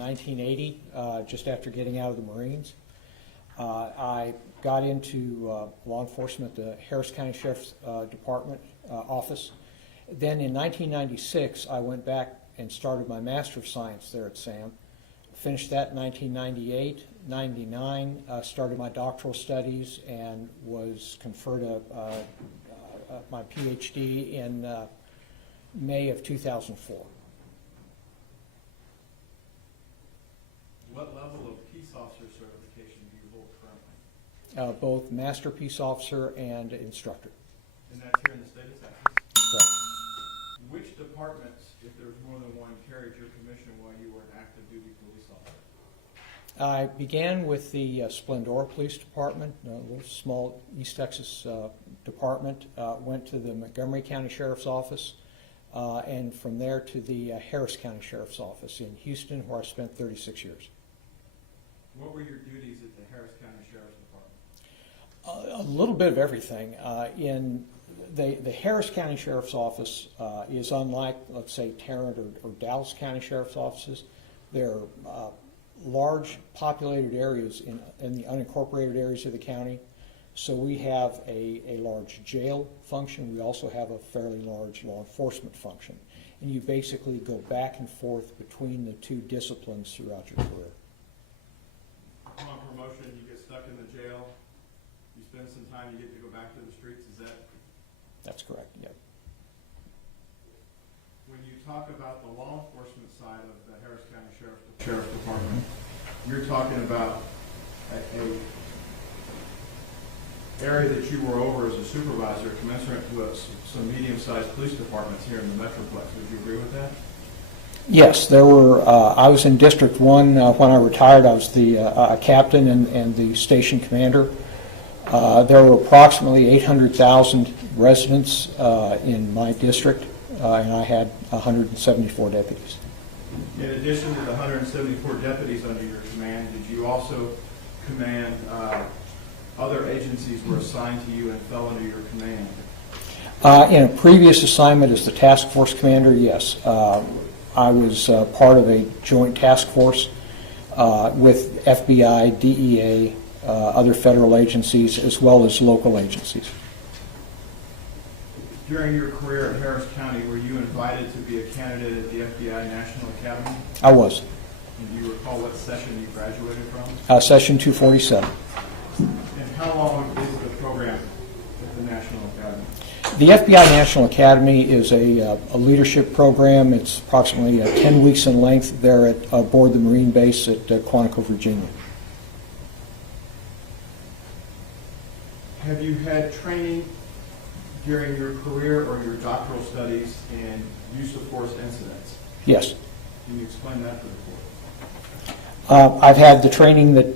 1980, just after getting out of the Marines. I got into law enforcement at the Harris County Sheriff's Department office. Then in 1996, I went back and started my Master of Science there at SAM. Finished that in 1998. 99, started my doctoral studies and was conferred my PhD in May of 2004. What level of peace officer certification do you hold currently? Both Master Peace Officer and Instructor. And that's here in the state of Texas? Correct. Which departments, if there's more than one, carried your commission while you were an active duty police officer? I began with the Splendora Police Department, a little small East Texas department, went to the Montgomery County Sheriff's Office, and from there to the Harris County Sheriff's Office in Houston, where I spent 36 years. What were your duties at the Harris County Sheriff's Department? A little bit of everything. In the Harris County Sheriff's Office is unlike, let's say, Tarrant or Dallas County Sheriff's offices. They're large populated areas in the unincorporated areas of the county. So we have a large jail function. We also have a fairly large law enforcement function. And you basically go back and forth between the two disciplines throughout your career. Upon promotion, you get stuck in the jail. You spend some time, you get to go back to the streets. Is that? That's correct, yep. When you talk about the law enforcement side of the Harris County Sheriff's Department, you're talking about a area that you were over as a supervisor commensurate to some medium-sized police departments here in the Metroplex. Would you agree with that? Yes, there were. I was in District 1 when I retired. I was the captain and the station commander. There were approximately 800,000 residents in my district, and I had 174 deputies. In addition to the 174 deputies under your command, did you also command other agencies were assigned to you and fell under your command? In a previous assignment as the task force commander, yes. I was part of a joint task force with FBI, DEA, other federal agencies, as well as local agencies. During your career at Harris County, were you invited to be a candidate at the FBI National Academy? I was. And do you recall what session you graduated from? Session 247. And how long is the program at the National Academy? The FBI National Academy is a leadership program. It's approximately 10 weeks in length there at aboard the Marine base at Quantico, Virginia. Have you had training during your career or your doctoral studies in use of force incidents? Yes. Can you explain that to the court? I've had the training that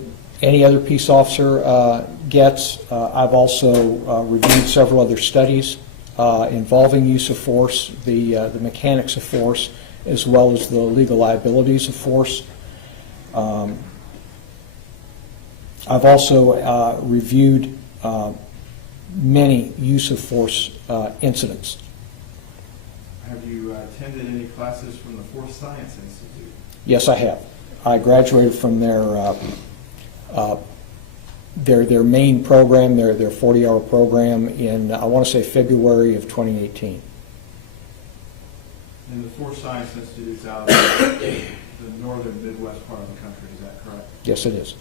any other peace officer gets. I've also reviewed several other studies involving use of force, the mechanics of force, as well as the legal liabilities of force. I've also reviewed many use of force incidents. Have you attended any classes from the Force Science Institute? Yes, I have. I graduated from their main program, their 40-hour program in, I want to say, February of 2018. And the Force Science Institute is out of the northern Midwest part of the country, is that correct? Yes, it is.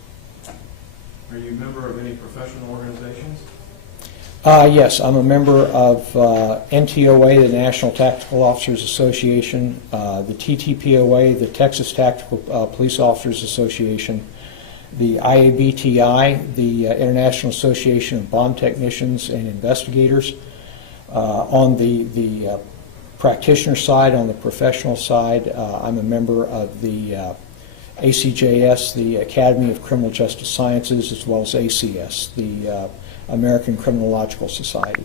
Are you a member of any professional organizations? Yes, I'm a member of NTOA, the National Tactical Officers Association, the TTPOA, the Texas Tactical Police Officers Association, the IABTI, the International Association of Bomb Technicians and Investigators. On the practitioner side, on the professional side, I'm a member of the ACJS, the Academy of Criminal Justice Sciences, as well as ACS, the American Criminological Society.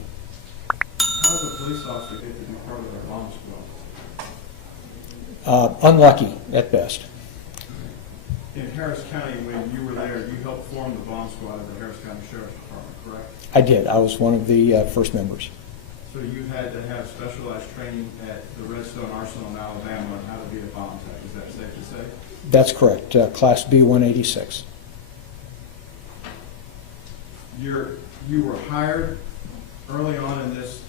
How does a police officer get to be part of their bomb squad? Unlucky at best. In Harris County, when you were there, you helped form the bomb squad of the Harris County Sheriff's Department, correct? I did. I was one of the first members. So you had to have specialized training at the Redstone Arsenal in Alabama on how to be a bomb tech. Is that safe to say? That's correct. Class B-186. You were hired early on in this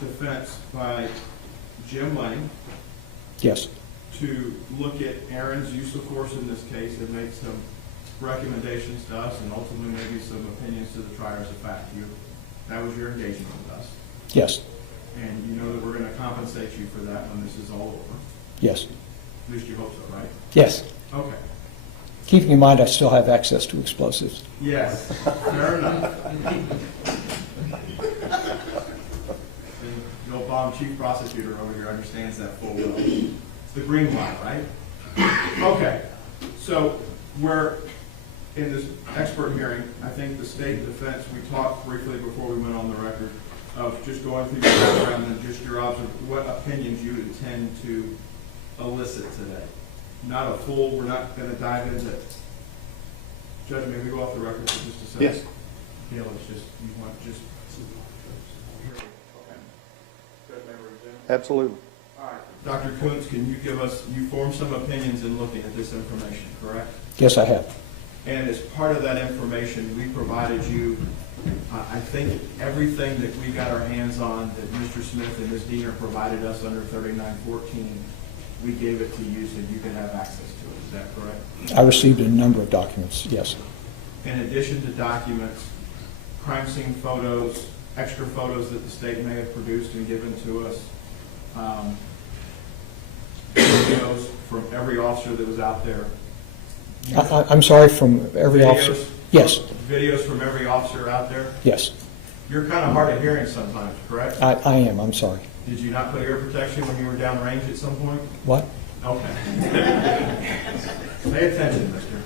defense by Jim Lane Yes. to look at Aaron's use of force in this case and make some recommendations to us and ultimately maybe some opinions to the triers of fact. That was your engagement with us. Yes. And you know that we're going to compensate you for that when this is all over. Yes. At least you hope so, right? Yes. Okay. Keeping in mind I still have access to explosives. Yes, fair enough. The old bomb chief prosecutor over here understands that full well. It's the green light, right? Okay, so we're in this expert hearing. I think the state defense, we talked briefly before we went on the record of just going through your background and just your what opinions you intend to elicit today. Not a full, we're not going to dive into it. Judge, may we go off the record for just a second? Yes. Yeah, let's just, you want just. Okay. Judge, Member Jim? Absolutely. All right. Dr. Kuntz, can you give us, you formed some opinions in looking at this information, correct? Yes, I have. And as part of that information, we provided you, I think, everything that we got our hands on that Mr. Smith and Ms. Diener provided us under 3914, we gave it to you so you could have access to it. Is that correct? I received a number of documents, yes. In addition to documents, crime scene photos, extra photos that the state may have produced and given to us, videos from every officer that was out there. I'm sorry, from every officer? Yes. Videos from every officer out there. Yes. You're kind of hard of hearing sometimes, correct? I am. I'm sorry. Did you not put ear protection when you were downrange at some point? What? Okay. Pay attention, mister.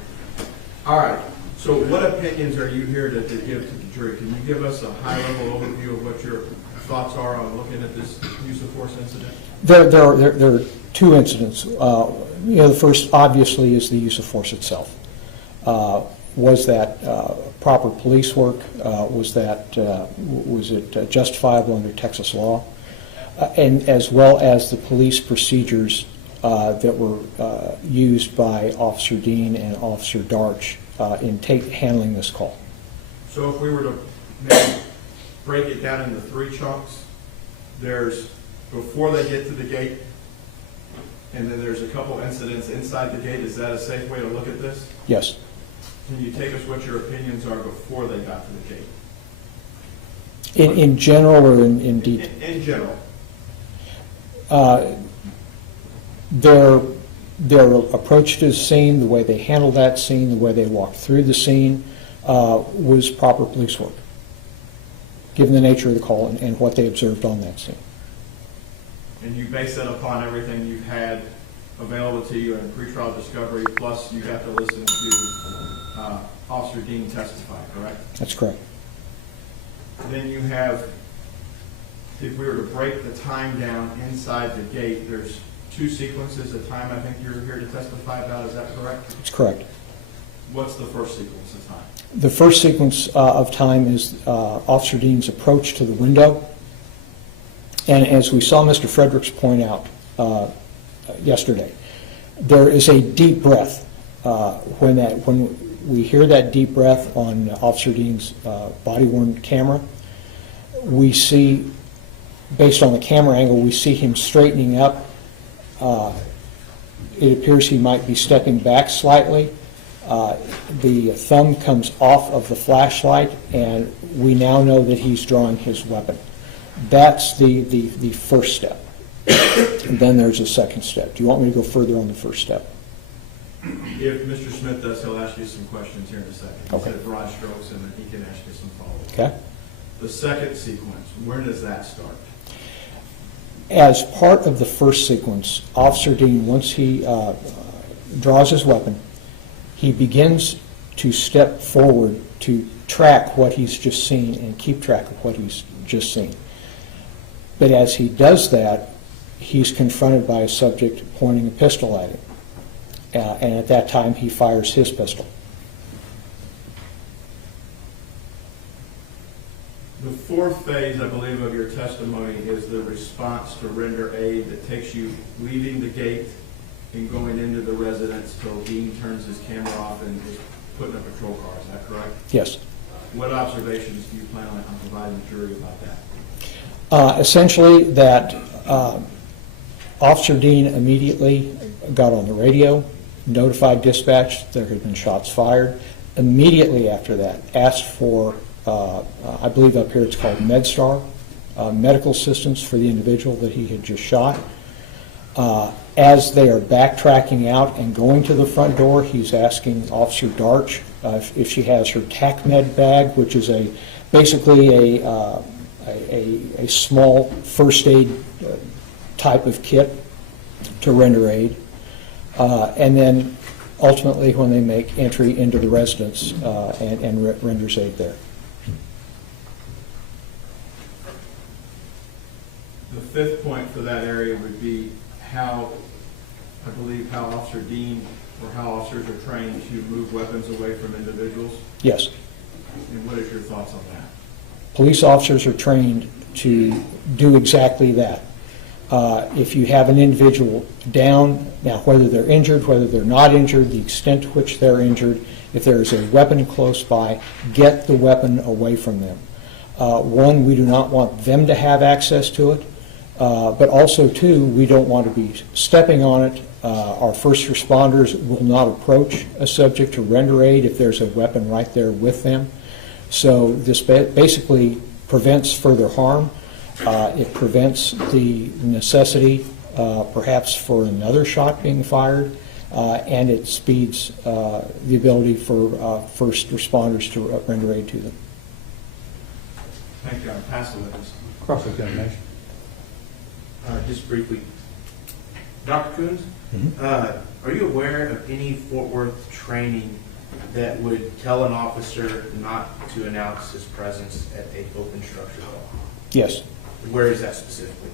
All right. So what opinions are you here to give to the jury? Can you give us a high-level overview of what your thoughts are on looking at this use of force incident? There are two incidents. The first, obviously, is the use of force itself. Was that proper police work? Was it justifiable under Texas law? And as well as the police procedures that were used by Officer Dean and Officer Darch in handling this call. So if we were to maybe break it down into three chunks, there's before they get to the gate, and then there's a couple incidents inside the gate. Is that a safe way to look at this? Yes. Can you take us what your opinions are before they got to the gate? In general or in detail? In general. Their approach to the scene, the way they handled that scene, the way they walked through the scene was proper police work, given the nature of the call and what they observed on that scene. And you base that upon everything you've had available to you in pretrial discovery, plus you got to listen to Officer Dean testify, correct? That's correct. Then you have, if we were to break the time down inside the gate, there's two sequences of time I think you're here to testify about. Is that correct? That's correct. What's the first sequence of time? The first sequence of time is Officer Dean's approach to the window. And as we saw Mr. Fredericks point out yesterday, there is a deep breath. When we hear that deep breath on Officer Dean's body-worn camera, we see, based on the camera angle, we see him straightening up. It appears he might be stepping back slightly. The thumb comes off of the flashlight, and we now know that he's drawing his weapon. That's the first step. And then there's a second step. Do you want me to go further on the first step? If Mr. Smith does, he'll ask you some questions here in a second. He Okay. said broad strokes, and then he can ask you some follow-up. Okay. The second sequence, where does that start? As part of the first sequence, Officer Dean, once he draws his weapon, he begins to step forward to track what he's just seen and keep track of what he's just seen. But as he does that, he's confronted by a subject pointing a pistol at him. And at that time, he fires his pistol. Before fourth phase, I believe, of your testimony is the response to render aid that takes you leaving the gate and going into the residence till Dean turns his camera off and is putting a patrol car. Is that correct? Yes. What observations do you plan on providing the jury about that? Essentially, that Officer Dean immediately got on the radio, notified dispatch there had been shots fired. Immediately after that, asked for, I believe up here it's called MedStar, medical assistance for the individual that he had just shot. As they are backtracking out and going to the front door, he's asking Officer Darch if she has her TACMed bag, which is basically a small first aid type of kit to render aid. And then ultimately when they make entry into the residence and renders aid there. The fifth point for that area would be how, I believe, how Officer Dean or how officers are trained to move weapons away from individuals. Yes. And what is your thoughts on that? Police officers are trained to do exactly that. If you have an individual down, now whether they're injured, whether they're not injured, the extent to which they're injured, if there is a weapon close by, get the weapon away from them. One, we do not want them to have access to it, but also, two, we don't want to be stepping on it. Our first responders will not approach a subject to render aid if there's a weapon right there with them. So this basically prevents further harm. It prevents the necessity, perhaps, for another shot being fired, and it speeds the ability for first responders to render aid to them. Thank you. I'll pass the witness. Cross-examination. Just briefly, Dr. Coons, are you aware of any Fort Worth training that would tell an officer not to announce his presence at an open structure call? Yes. Where is that specifically?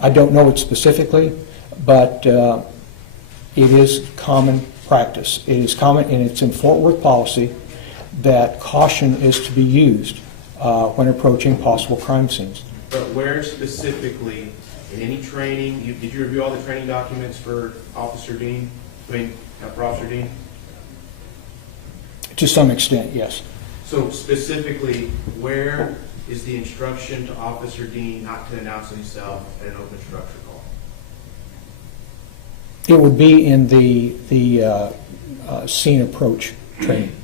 I don't know it specifically, but it is common practice. It is common, and it's in Fort Worth policy, that caution is to be used when approaching possible crime scenes. But where specifically, in any training, did you review all the training documents for Officer Dean? For Officer Dean? To some extent, yes. So specifically, where is the instruction to Officer Dean not to announce himself at an open structure call? It would be in the scene approach training.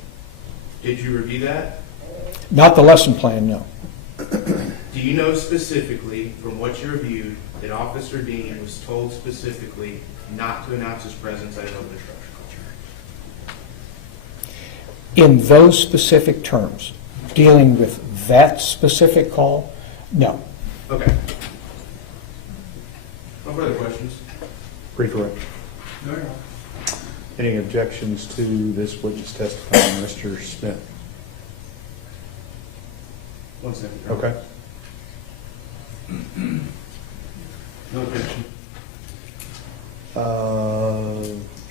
Did you review that? Not the lesson plan, no. Do you know specifically, from what you reviewed, that Officer Dean was told specifically not to announce his presence at an open structure call? In those specific terms, dealing with that specific call, no. Okay. No further questions? Brief correction. No, you're not. Any objections to this witness testifying, Mr. Smith? 1 second. Okay. No objection.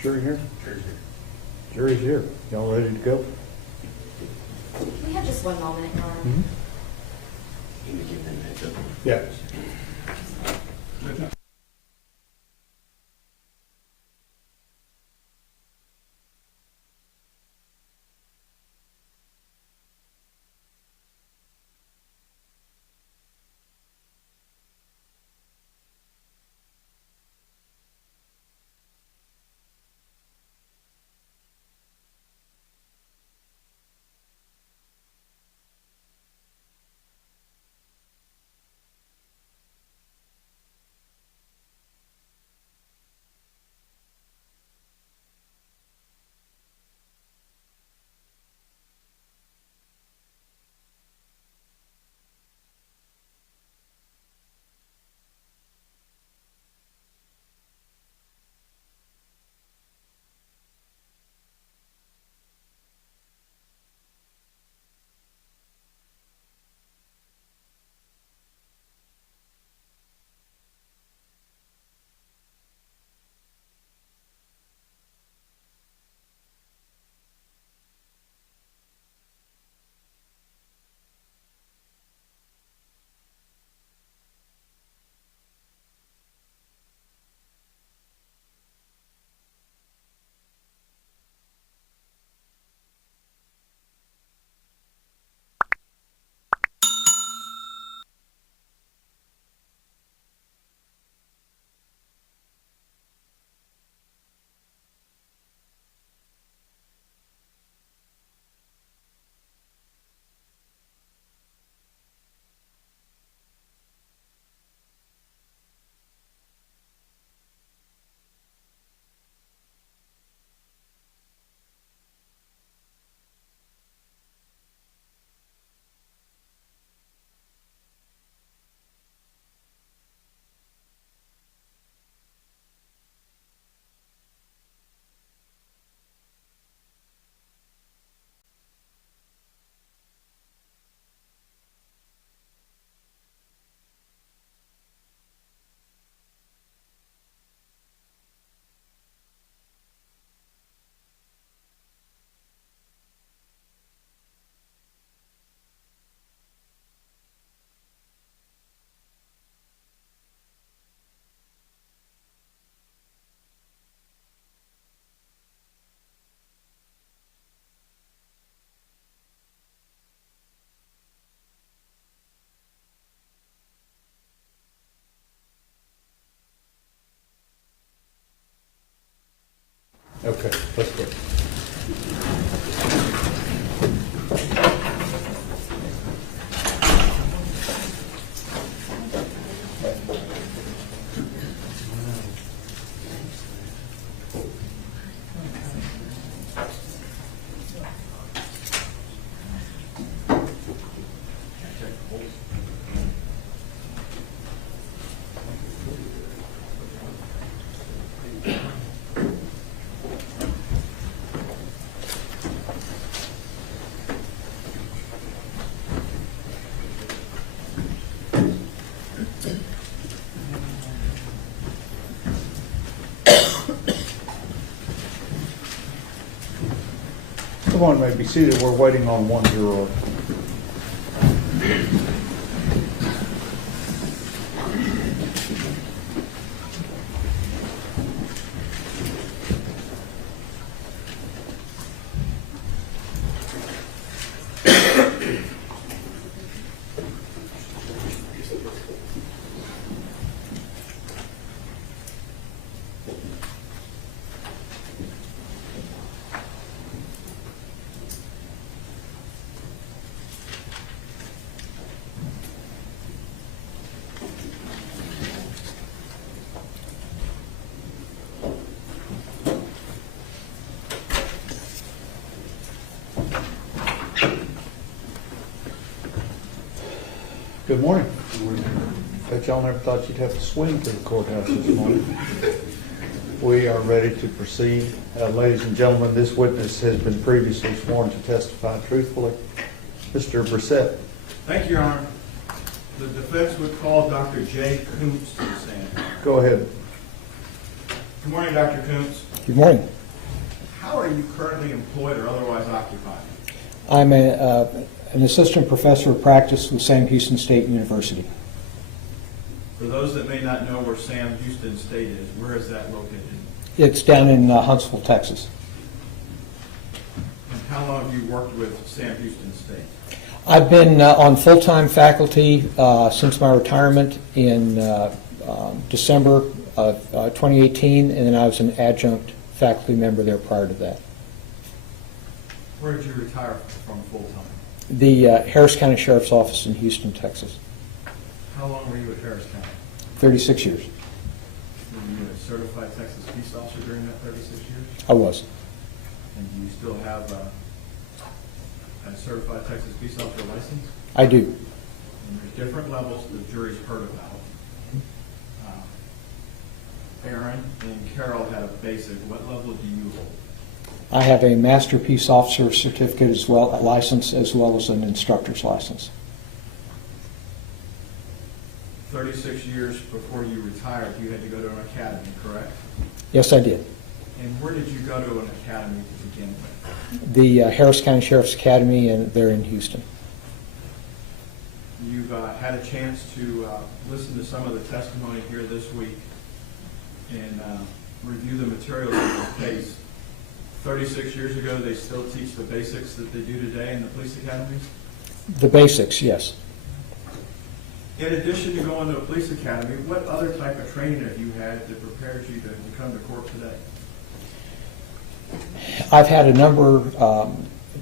Jury here? Cheers. Jury's here. Y'all ready to go? We have just one moment, Your Honor. Yeah. Everyone may be seated. We're waiting on one juror. Good morning. Bet y'all never thought you'd have to swing to the courthouse this morning. We are ready to proceed. Ladies and gentlemen, this witness has been previously sworn to testify truthfully. Mr. Brissett. Thank you, Your Honor. The defense would call Dr. J. Koontz to the stand. Go ahead. Good morning, Dr. Koontz. Good morning. How are you currently employed or otherwise occupied? I'm an assistant professor of practice with Sam Houston State University. For those that may not know where Sam Houston State is, where is that located? It's down in Huntsville, Texas. And how long have you worked with Sam Houston State? I've been on full-time faculty since my retirement in December of 2018, and then I was an adjunct faculty member there prior to that. Where did you retire from full-time? The Harris County Sheriff's Office in Houston, Texas. How long were you at Harris County? 36 years. Were you a certified Texas peace officer during that 36 years? I was. And do you still have a certified Texas peace officer license? I do. And there's different levels the jury's heard about. Aaron and Carol had a basic. What level do you hold? I have a Master Peace Officer certificate as well, a license, as well as an instructor's license. 36 years before you retired, you had to go to an academy, correct? Yes, I did. And where did you go to an academy to begin with? The Harris County Sheriff's Academy, and they're in Houston. You've had a chance to listen to some of the testimony here this week and review the materials of this case. 36 years ago, they still teach the basics that they do today in the police academies? The basics, yes. In addition to going to a police academy, what other type of training have you had that prepares you to come to court today? I've had a number,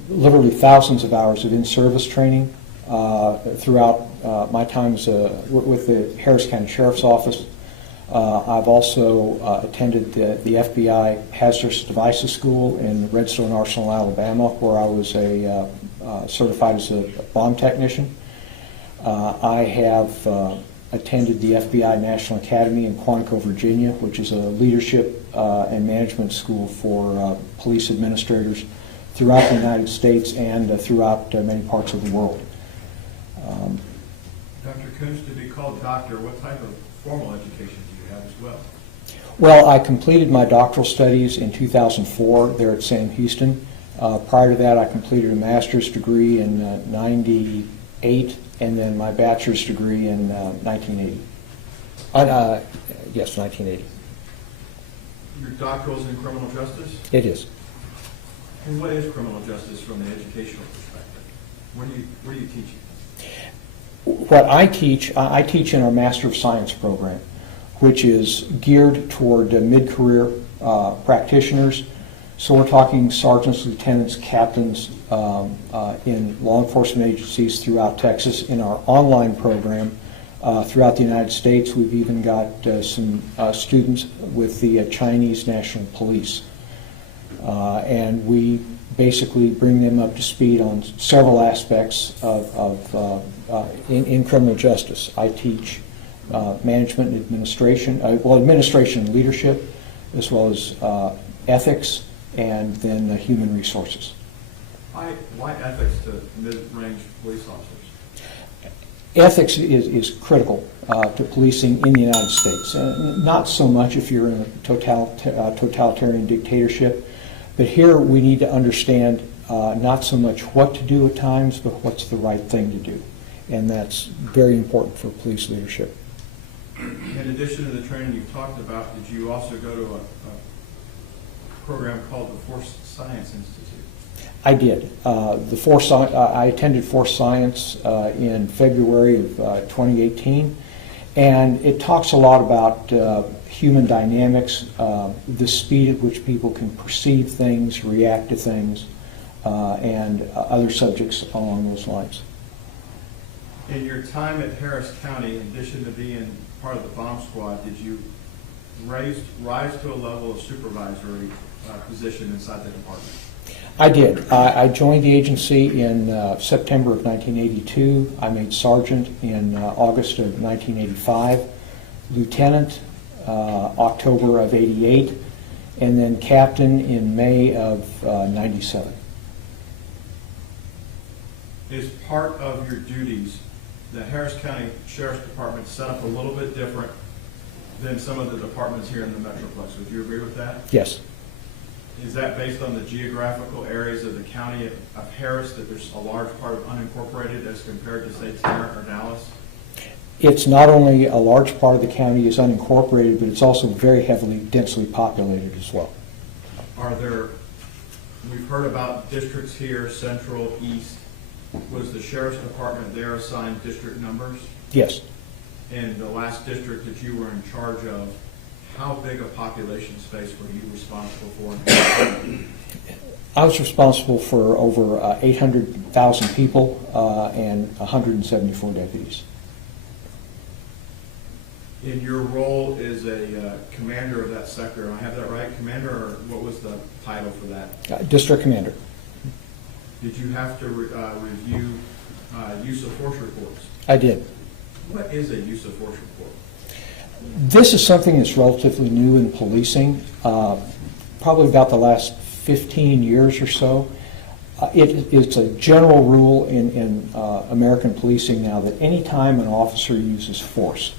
literally thousands of hours of in-service training throughout my time with the Harris County Sheriff's Office. I've also attended the FBI Hazardous Devices School in Redstone Arsenal, Alabama, where I was certified as a bomb technician. I have attended the FBI National Academy in Quantico, Virginia, which is a leadership and management school for police administrators throughout the United States and throughout many parts of the world. Dr. Koontz, to be called doctor, what type of formal education do you have as well? Well, I completed my doctoral studies in 2004 there at Sam Houston. Prior to that, I completed a master's degree in 98, and then my bachelor's degree in 1980. Yes, 1980. Your doctoral's in criminal justice? It is. And what is criminal justice from the educational perspective? Where do you teach it? What I teach in our Master of Science program, which is geared toward mid-career practitioners. So we're talking sergeants, lieutenants, captains in law enforcement agencies throughout Texas. In our online program throughout the United States, we've even got some students with the Chinese National Police. And we basically bring them up to speed on several aspects in criminal justice. I teach management and administration, administration and leadership, as well as ethics, and then human resources. Why ethics to mid-range police officers? Ethics is critical to policing in the United States. Not so much if you're in a totalitarian dictatorship, but here we need to understand not so much what to do at times, but what's the right thing to do. And that's very important for police leadership. In addition to the training you've talked about, did you also go to a program called the Force Science Institute? I did. I attended Force Science in February of 2018, and it talks a lot about human dynamics, the speed at which people can perceive things, react to things, and other subjects along those lines. In your time at Harris County, in addition to being part of the bomb squad, did you rise to a level of supervisory position inside the department? I did. I joined the agency in September of 1982. I made sergeant in August of 1985, lieutenant October of 88, and then captain in May of 97. Is part of your duties, the Harris County Sheriff's Department set up a little bit different than some of the departments here in the Metroplex? Would you agree with that? Yes. Is that based on the geographical areas of the county of Harris, that there's a large part of unincorporated as compared to, say, Tarrant or Dallas? It's not only a large part of the county is unincorporated, but it's also very heavily, densely populated as well. Are there, we've heard about districts here, central, east. Was the Sheriff's Department there assigned district numbers? Yes. In the last district that you were in charge of, how big a population space were you responsible for? I was responsible for over 800,000 people and 174 deputies. In your role as a commander of that sector, I have that right, commander, or what was the title for that? District commander. Did you have to review use of force reports? I did. What is a use of force report? This is something that's relatively new in policing, probably about the last 15 years or so. It's a general rule in American policing now that any time an officer uses force,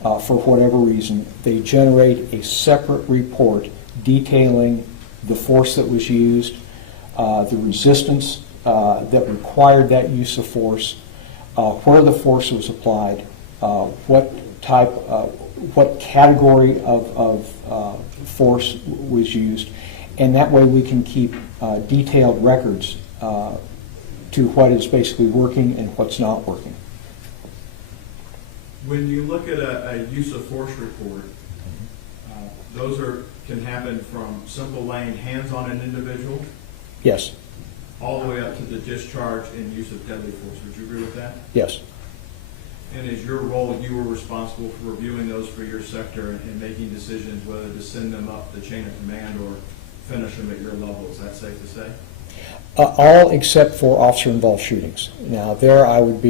for whatever reason, they generate a separate report detailing the force that was used, the resistance that required that use of force, where the force was applied, what category of force was used, and that way we can keep detailed records to what is basically working and what's not working. When you look at a use of force report, those can happen from simple laying hands on an individual Yes. all the way up to the discharge and use of deadly force. Would you agree with that? Yes. And is your role, you were responsible for reviewing those for your sector and making decisions whether to send them up the chain of command or finish them at your level? Is that safe to say? All except for officer-involved shootings. Now, there I would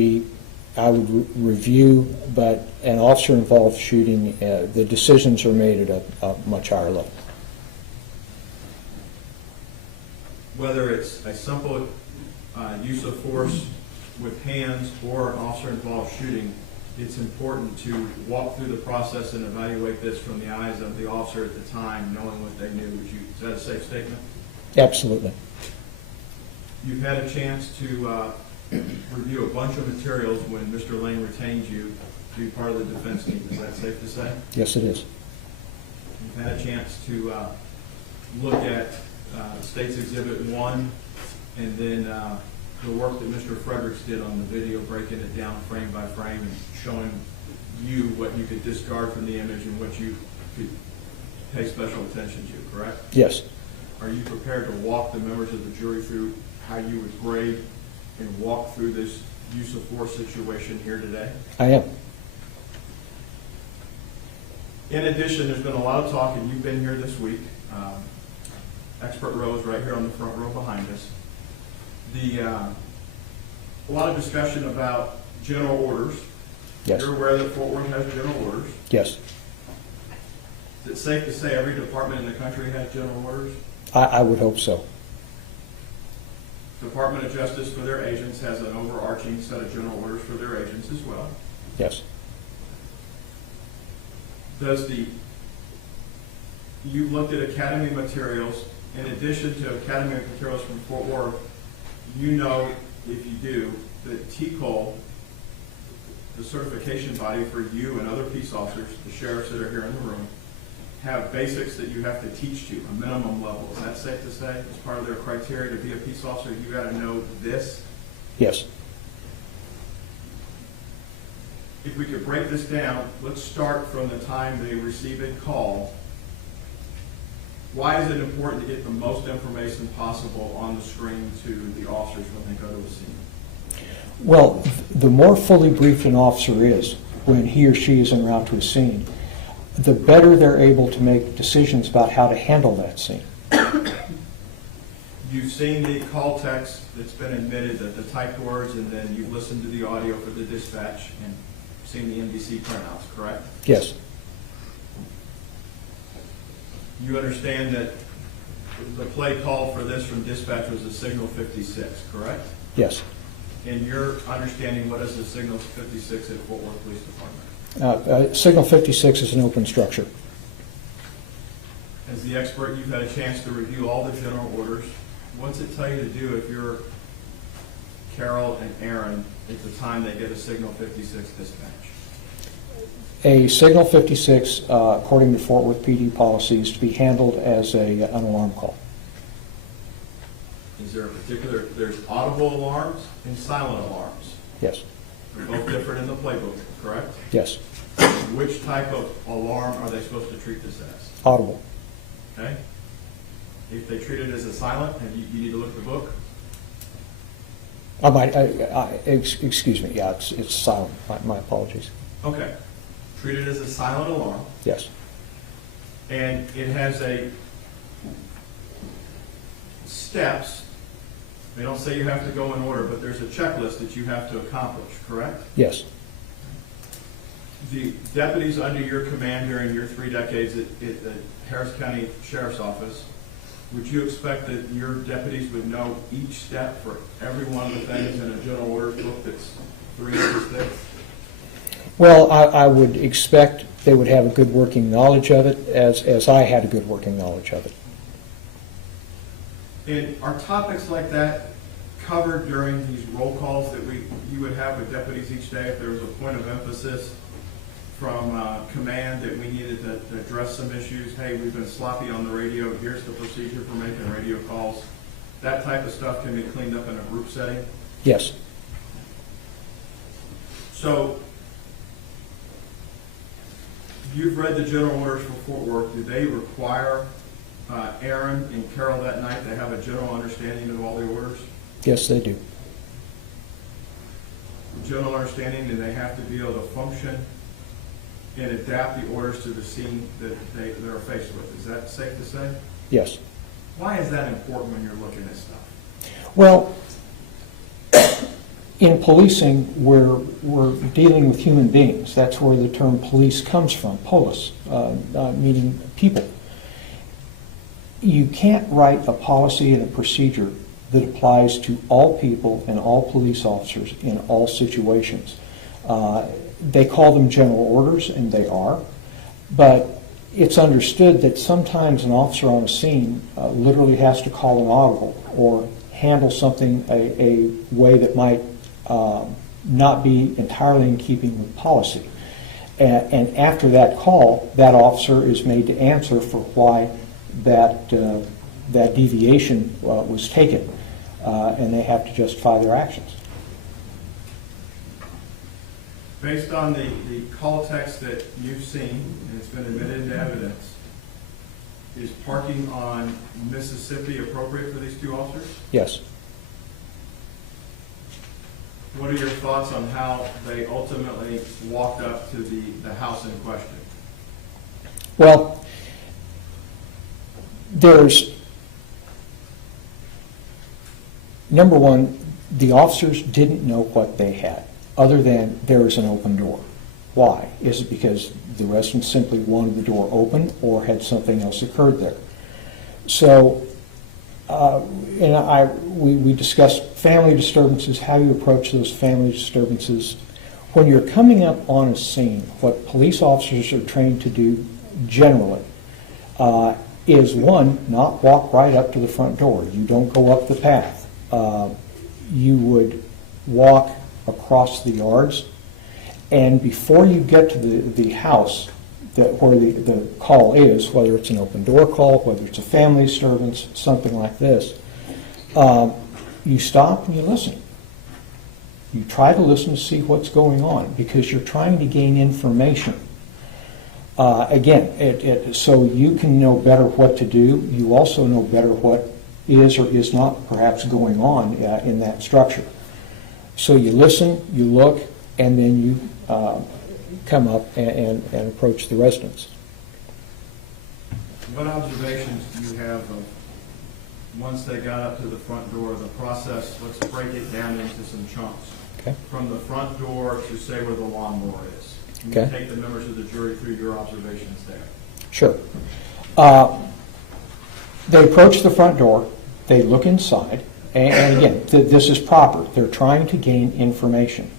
review, but an officer-involved shooting, the decisions are made at a much higher level. Whether it's a simple use of force with hands or an officer-involved shooting, it's important to walk through the process and evaluate this from the eyes of the officer at the time, knowing what they knew. Is that a safe statement? Absolutely. You've had a chance to review a bunch of materials when Mr. Lane retained you to be part of the defense team. Is that safe to say? Yes, it is. You've had a chance to look at State's Exhibit 1 and then the work that Mr. Fredericks did on the video, breaking it down frame by frame and showing you what you could discard from the image and what you could pay special attention to, correct? Yes. Are you prepared to walk the members of the jury through how you would grade and walk through this use of force situation here today? I am. In addition, there's been a lot of talk, and you've been here this week. Expert row is right here on the front row behind us. A lot of discussion about general orders. Yes. You're aware that Fort Worth has general orders. Yes. Is it safe to say every department in the country has general orders? I would hope so. Department of Justice for their agents has an overarching set of general orders for their agents as well. Yes. You looked at academy materials. In addition to academy materials from Fort Worth, you know, if you do, that TCOL, the certification body for you and other peace officers, the sheriffs that are here in the room, have basics that you have to teach to, a minimum level. Is that safe to say? As part of their criteria to be a peace officer, you got to know this? Yes. If we could break this down, let's start from the time they receive a call. Why is it important to get the most information possible on the screen to the officers when they go to a scene? Well, the more fully briefed an officer is when he or she is en route to a scene, the better they're able to make decisions about how to handle that scene. You've seen the call text that's been admitted, that the typed words, and then you've listened to the audio for the dispatch and seen the NBC printouts, correct? Yes. You understand that the play call for this from dispatch was a signal 56, correct? Yes. In your understanding, what is the signal 56 at Fort Worth Police Department? Signal 56 is an open structure. As the expert, you've had a chance to review all the general orders. What's it tell you to do if you're Carol and Aaron at the time they get a signal 56 dispatch? A signal 56, according to Fort Worth PD policy, is to be handled as an alarm call. Is there a particular, there's audible alarms and silent alarms. Yes. They're both different in the playbook, correct? Yes. Which type of alarm are they supposed to treat this as? Audible. Okay? If they treat it as a silent, and you need to look at the book, Excuse me. Yeah, it's silent. My apologies. okay. Treat it as a silent alarm, Yes. and it has a steps. They don't say you have to go in order, but there's a checklist that you have to accomplish, correct? Yes. The deputies under your command during your 3 decades at the Harris County Sheriff's Office, would you expect that your deputies would know each step for every one of the things in a general orders book that's 3 inches thick? Well, I would expect they would have a good working knowledge of it, as I had a good working knowledge of it. And are topics like that covered during these roll calls that you would have with deputies each day if there was a point of emphasis from command that we needed to address some issues? Hey, we've been sloppy on the radio. Here's the procedure for making radio calls. That type of stuff can be cleaned up in a group setting. Yes. So you've read the general orders for Fort Worth. Do they require Aaron and Carol that night to have a general understanding of all the orders? Yes, they do. General understanding, and they have to be able to function and adapt the orders to the scene that they're faced with. Is that safe to say? Yes. Why is that important when you're looking at stuff? Well, in policing, we're dealing with human beings. That's where the term police comes from, polis, meaning people. You can't write a policy and a procedure that applies to all people and all police officers in all situations. They call them general orders, and they are, but it's understood that sometimes an officer on a scene literally has to call an audible or handle something a way that might not be entirely in keeping with policy. And after that call, that officer is made to answer for why that deviation was taken, and they have to justify their actions. Based on the call text that you've seen, and it's been admitted into evidence, is parking on Mississippi appropriate for these 2 officers? Yes. What are your thoughts on how they ultimately walked up to the house in question? Well, there's, number one, the officers didn't know what they had, other than there was an open door. Why? Is it because the residents simply wanted the door open, or had something else occurred there? So, we discussed family disturbances, how you approach those family disturbances. When you're coming up on a scene, what police officers are trained to do generally is, one, not walk right up to the front door. You don't go up the path. you would walk across the yards, and before you get to the house where the call is, whether it's an open door call, whether it's a family disturbance, something like this, you stop and you listen. You try to listen to see what's going on because you're trying to gain information. Again, so you can know better what to do. You also know better what is or is not perhaps going on in that structure. So you listen, you look, and then you come up and approach the residents. What observations do you have of, once they got up to the front door, the process, let's break it down into some chunks. Okay. From the front door to say where the lawnmower is. You Okay. take the members of the jury through your observations there. Sure. They approach the front door, they look inside, and again, this is proper. They're trying to gain information.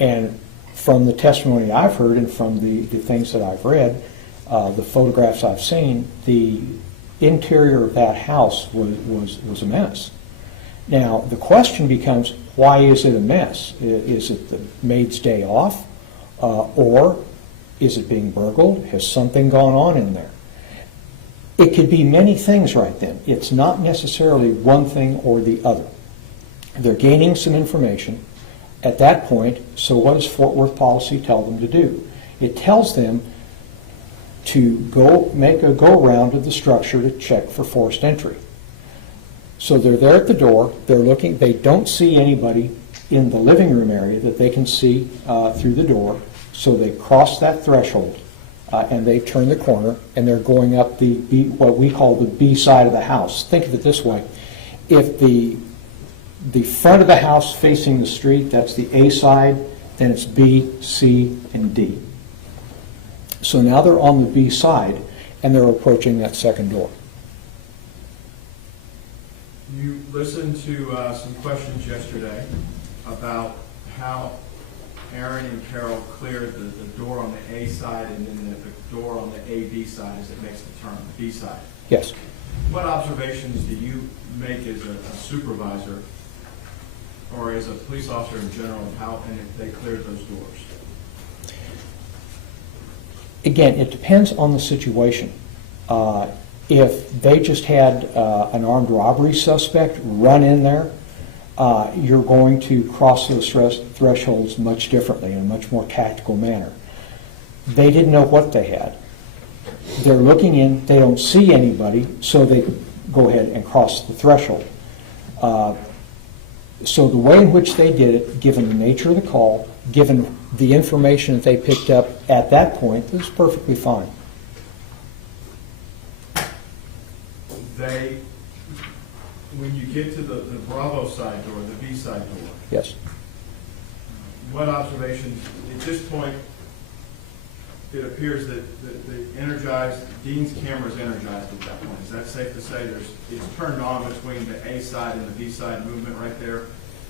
And from the testimony I've heard and from the things that I've read, the photographs I've seen, the interior of that house was a mess. Now, the question becomes, why is it a mess? Is it the maid's day off? Or is it being burgled? Has something gone on in there? It could be many things right then. It's not necessarily one thing or the other. They're gaining some information at that point, so what does Fort Worth policy tell them to do? It tells them to go make a go-around of the structure to check for forced entry. So they're there at the door, they're looking, they don't see anybody in the living room area that they can see through the door, so they cross that threshold and they turn the corner and they're going up the B, what we call the B side of the house. Think of it this way. If the front of the house facing the street, that's the A side, then it's B, C, and D. So now they're on the B side and they're approaching that second door. You listened to some questions yesterday about how Aaron and Carol cleared the door on the A side and then the door on the AB side as it makes the turn, the B side. Yes. What observations do you make as a supervisor or as a police officer in general of how and if they cleared those doors? Again, it depends on the situation. If they just had an armed robbery suspect run in there, you're going to cross those thresholds much differently in a much more tactical manner. They didn't know what they had. They're looking in, they don't see anybody, so they go ahead and cross the threshold. So the way in which they did it, given the nature of the call, given the information that they picked up at that point, was perfectly fine. When you get to the Bravo side door, the B side door, Yes. what observations, at this point, it appears that Dean's camera is energized at that point. Is that safe to say it's turned on between the A side and the B side movement right there,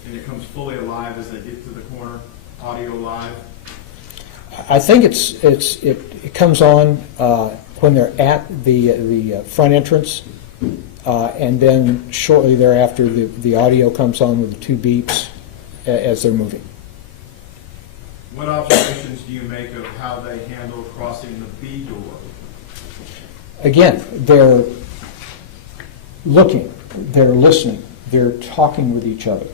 and it comes fully alive as they get to the corner, audio live? I think it comes on when they're at the front entrance, and then shortly thereafter the audio comes on with the two beeps as they're moving. What observations do you make of how they handle crossing the B door? Again, they're looking, they're listening, they're talking with each other.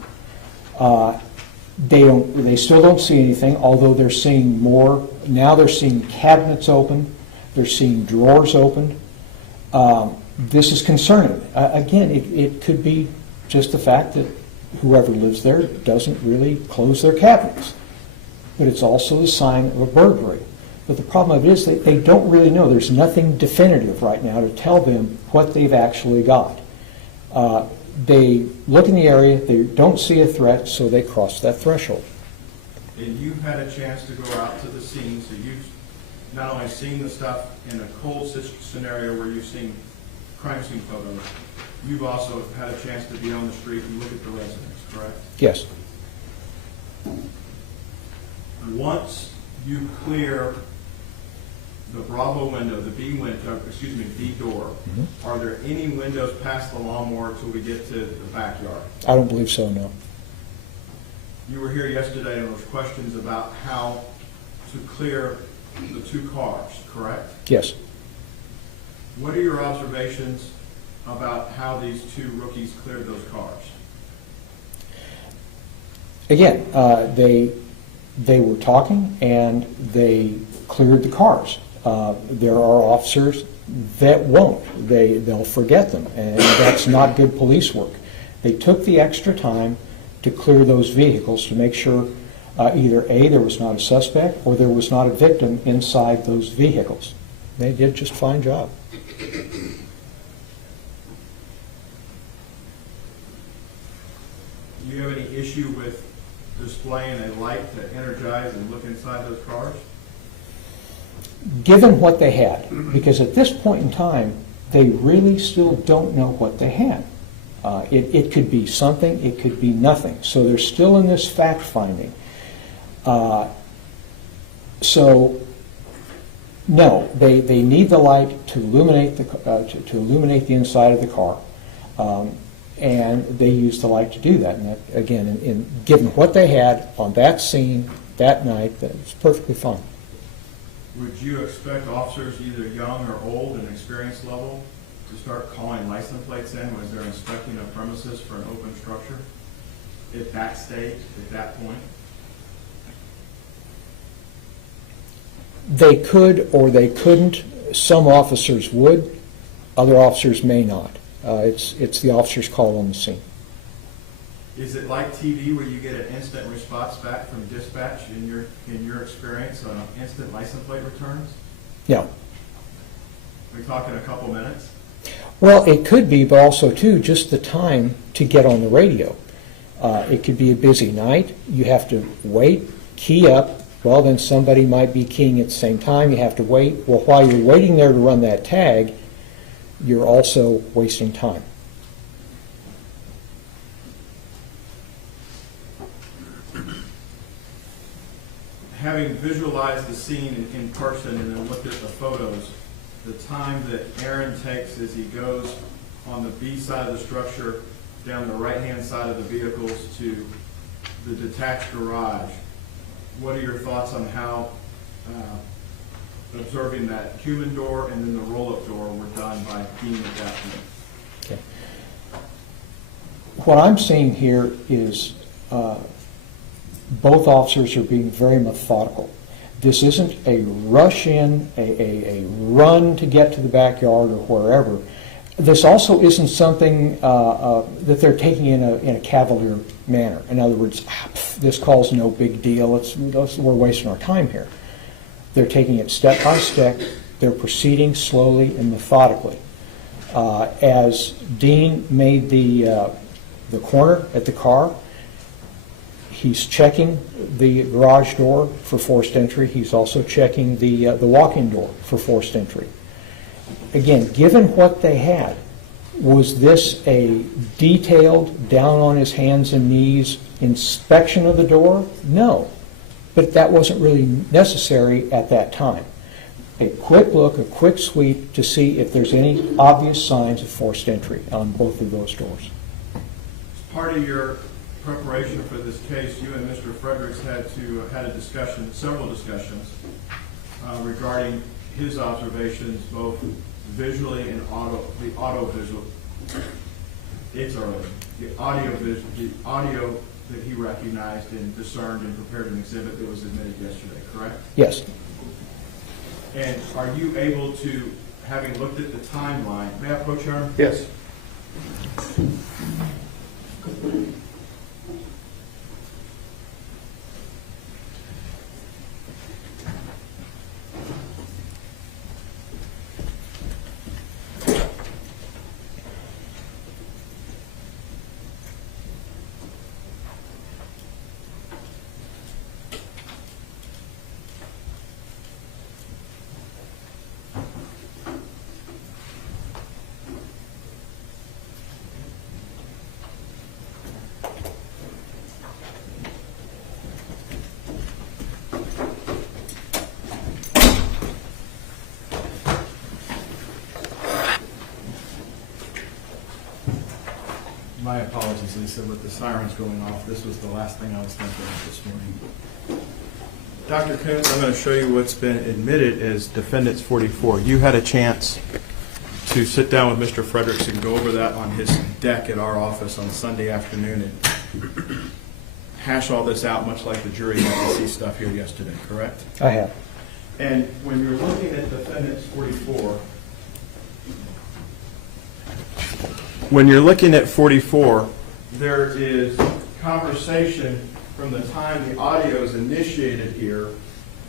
They still don't see anything, although they're seeing more. Now they're seeing cabinets open, they're seeing drawers opened. This is concerning. Again, it could be just the fact that whoever lives there doesn't really close their cabinets. But it's also a sign of a burglary. But the problem of it is they don't really know. There's nothing definitive right now to tell them what they've actually got. They look in the area, they don't see a threat, so they cross that threshold. And you've had a chance to go out to the scene, so you've not only seen the stuff in a cold scenario where you've seen crime scene photos, you've also had a chance to be on the street and look at the residents, correct? Yes. Once you clear the Bravo window, the B door, are there any windows past the lawnmower till we get to the backyard? I don't believe so, no. You were here yesterday and there was questions about how to clear the two cars, correct? Yes. What are your observations about how these two rookies cleared those cars? Again, they were talking and they cleared the cars. There are officers that won't. They'll forget them, and that's not good police work. They took the extra time to clear those vehicles to make sure either A, there was not a suspect, or there was not a victim inside those vehicles. They did just a fine job. Do you have any issue with displaying a light to energize and look inside those cars? Given what they had, because at this point in time, they really still don't know what they had. It could be something, it could be nothing. So they're still in this fact-finding. So, no, they need the light to illuminate to illuminate the inside of the car, and they use the light to do that. And that, again, given what they had on that scene that night, that's perfectly fine. Would you expect officers, either young or old and experience level, to start calling license plates in as they're inspecting a premises for an open structure at that stage, at that point? They could or they couldn't. Some officers would, other officers may not. It's the officer's call on the scene. Is it like TV where you get an instant response back from dispatch in your experience on instant license plate returns? No. Are we talking a couple minutes? Well, it could be, but also, too, just the time to get on the radio. It could be a busy night. You have to wait, key up. Well, then somebody might be keying at the same time. You have to wait. Well, while you're waiting there to run that tag, you're also wasting time. Having visualized the scene in person and then looked at the photos, the time that Aaron takes as he goes on the B side of the structure down the right-hand side of the vehicles to the detached garage, what are your thoughts on how observing that human door and then the roll-up door were done by being at that point? Okay. What I'm seeing here is both officers are being very methodical. This isn't a rush in, a run to get to the backyard or wherever. This also isn't something that they're taking in a cavalier manner. In other words, this call's no big deal. We're wasting our time here. They're taking it step by step. They're proceeding slowly and methodically. As Dean made the corner at the car, he's checking the garage door for forced entry. He's also checking the walk-in door for forced entry. Again, given what they had, was this a detailed, down on his hands and knees inspection of the door? No, but that wasn't really necessary at that time. A quick look, a quick sweep to see if there's any obvious signs of forced entry on both of those doors. As part of your preparation for this case, you and Mr. Fredericks had a discussion, several discussions regarding his observations, both visually and the audio that he recognized and discerned and prepared an exhibit that was admitted yesterday, correct? Yes. And are you able to, having looked at the timeline, may I approach your arm? Yes. My apologies, Lisa, with the sirens going off. This was the last thing I was thinking of this morning. Dr. Coons, I'm going to show you what's been admitted as Defendants 44. You had a chance to sit down with Mr. Fredericks and go over that on his deck at our office on Sunday afternoon and hash all this out, much like the jury had to see stuff here yesterday, correct? I have. And when you're looking at Defendants 44, there is conversation from the time the audio is initiated here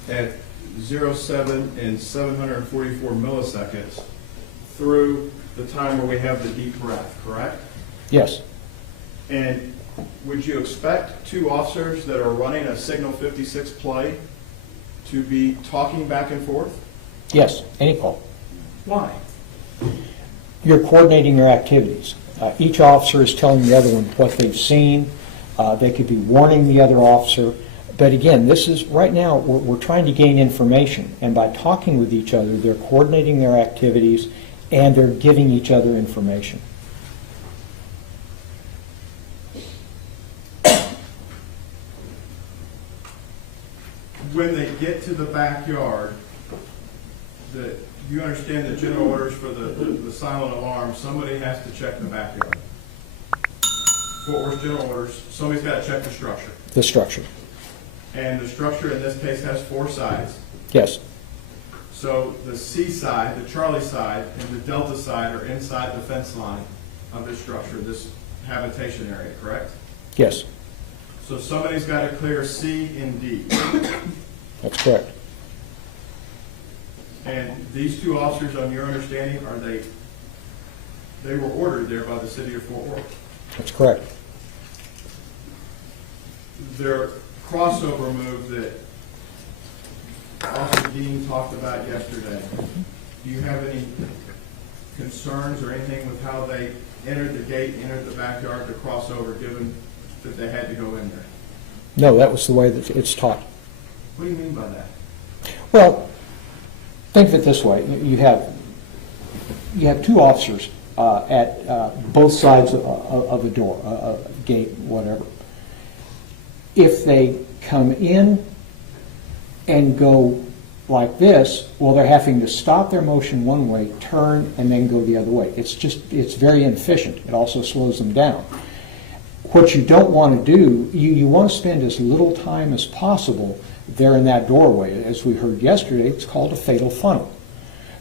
at 07 and 744 milliseconds through the time where we have the deep breath, correct? Yes. And would you expect two officers that are running a Signal 56 play to be talking back and forth? Yes, any call. Why? You're coordinating your activities. Each officer is telling the other one what they've seen. They could be warning the other officer. But again, this is, right now, we're trying to gain information. And by talking with each other, they're coordinating their activities and they're giving each other information. When they get to the backyard, you understand the general orders for the silent alarm, somebody has to check the backyard. Fort Worth general orders, somebody's got to check the structure. The structure. And the structure in this case has 4 sides. Yes. So the C side, the Charlie side, and the Delta side are inside the fence line of this structure, this habitation area, correct? Yes. So somebody's got to clear C and D. That's correct. And these two officers, on your understanding, they were ordered there by the city of Fort Worth. That's correct. Their crossover move that Officer Dean talked about yesterday, do you have any concerns or anything with how they entered the gate, entered the backyard to cross over, given that they had to go in there? No, that was the way that it's taught. What do you mean by that? Well, think of it this way. You have two officers at both sides of a door, a gate, whatever. If they come in and go like this, well, they're having to stop their motion one way, turn, and then go the other way. It's very inefficient. It also slows them down. What you don't want to do, you want to spend as little time as possible there in that doorway. As we heard yesterday, it's called a fatal funnel.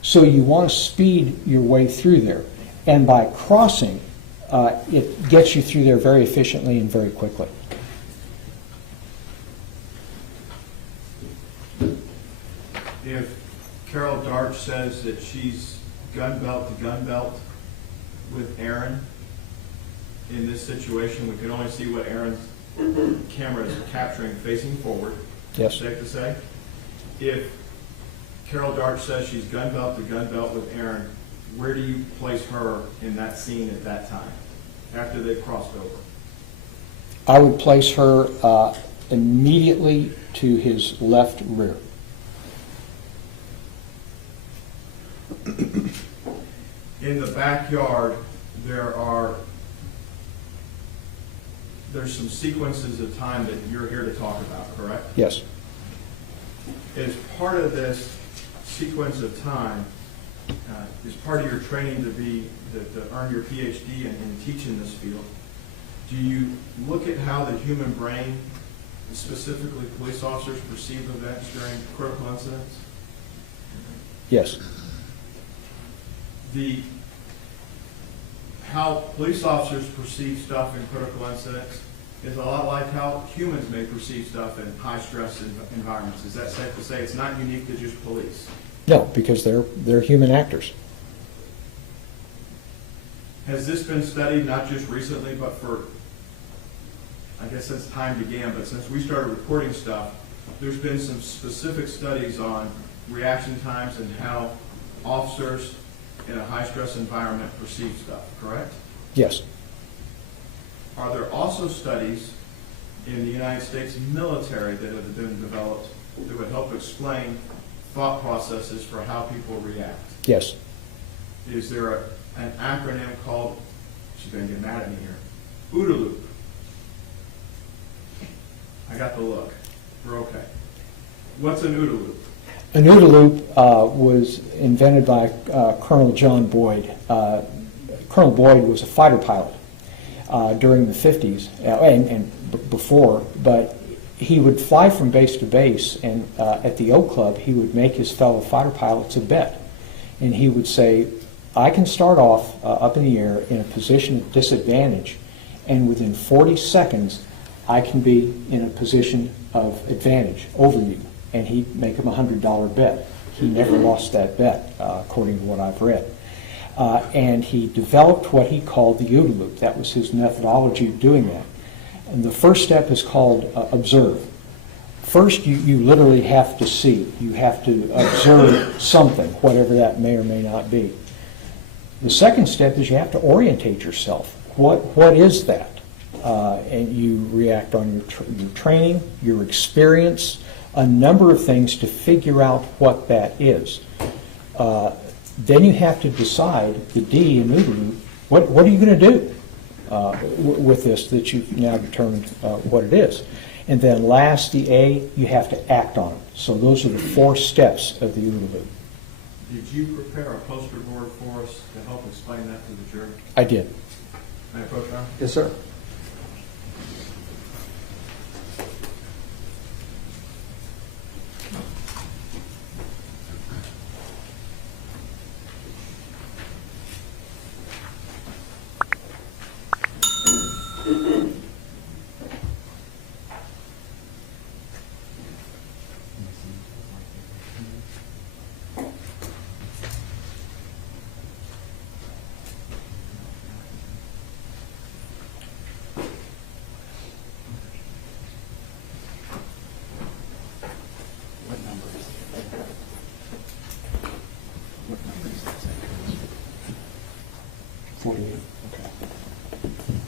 So you want to speed your way through there. And by crossing, it gets you through there very efficiently and very quickly. If Carol Darch says that she's gun belt to gun belt with Aaron, in this situation, we can only see what Aaron's camera is capturing facing forward. Yes. Safe to say? If Carol Darch says she's gun belt to gun belt with Aaron, where do you place her in that scene at that time, after they've crossed over? I would place her immediately to his left rear. In the backyard, there's some sequences of time that you're here to talk about, correct? Yes. As part of this sequence of time, as part of your training to earn your PhD and teach in this field, do you look at how the human brain, specifically police officers, perceive events during critical incidents? Yes. How police officers perceive stuff in critical incidents is a lot like how humans may perceive stuff in high-stress environments. Is that safe to say? It's not unique to just police. No, because they're human actors. Has this been studied not just recently, but for, I guess since time began, but since we started recording stuff, there's been some specific studies on reaction times and how officers in a high-stress environment perceive stuff, correct? Yes. Are there also studies in the United States military that have been developed that would help explain thought processes for how people react? Yes. Is there an acronym called, she's going to get mad at me here, OODA loop. I got the look. We're okay. What's an OODA loop? An OODA loop was invented by Colonel John Boyd. Colonel Boyd was a fighter pilot during the 50s and before, but he would fly from base to base, and at the O Club, he would make his fellow fighter pilots a bet. And he would say, I can start off up in the air in a position of disadvantage, and within 40 seconds, I can be in a position of advantage over you. And he'd make him a $100 bet. He never lost that bet, according to what I've read. And he developed what he called the OODA loop. That was his methodology of doing that. And the first step is called observe. First, you literally have to see. You have to observe something, whatever that may or may not be. The second step is you have to orientate yourself. What is that? And you react on your training, your experience, a number of things to figure out what that is. Then you have to decide, the D in OODA loop, what are you going to do with this that you've now determined what it is? And then last, the A, you have to act on it. So those are the 4 steps of the OODA loop. Did you prepare a poster board for us to help explain that to the jury? I did. May I approach now? Yes, sir.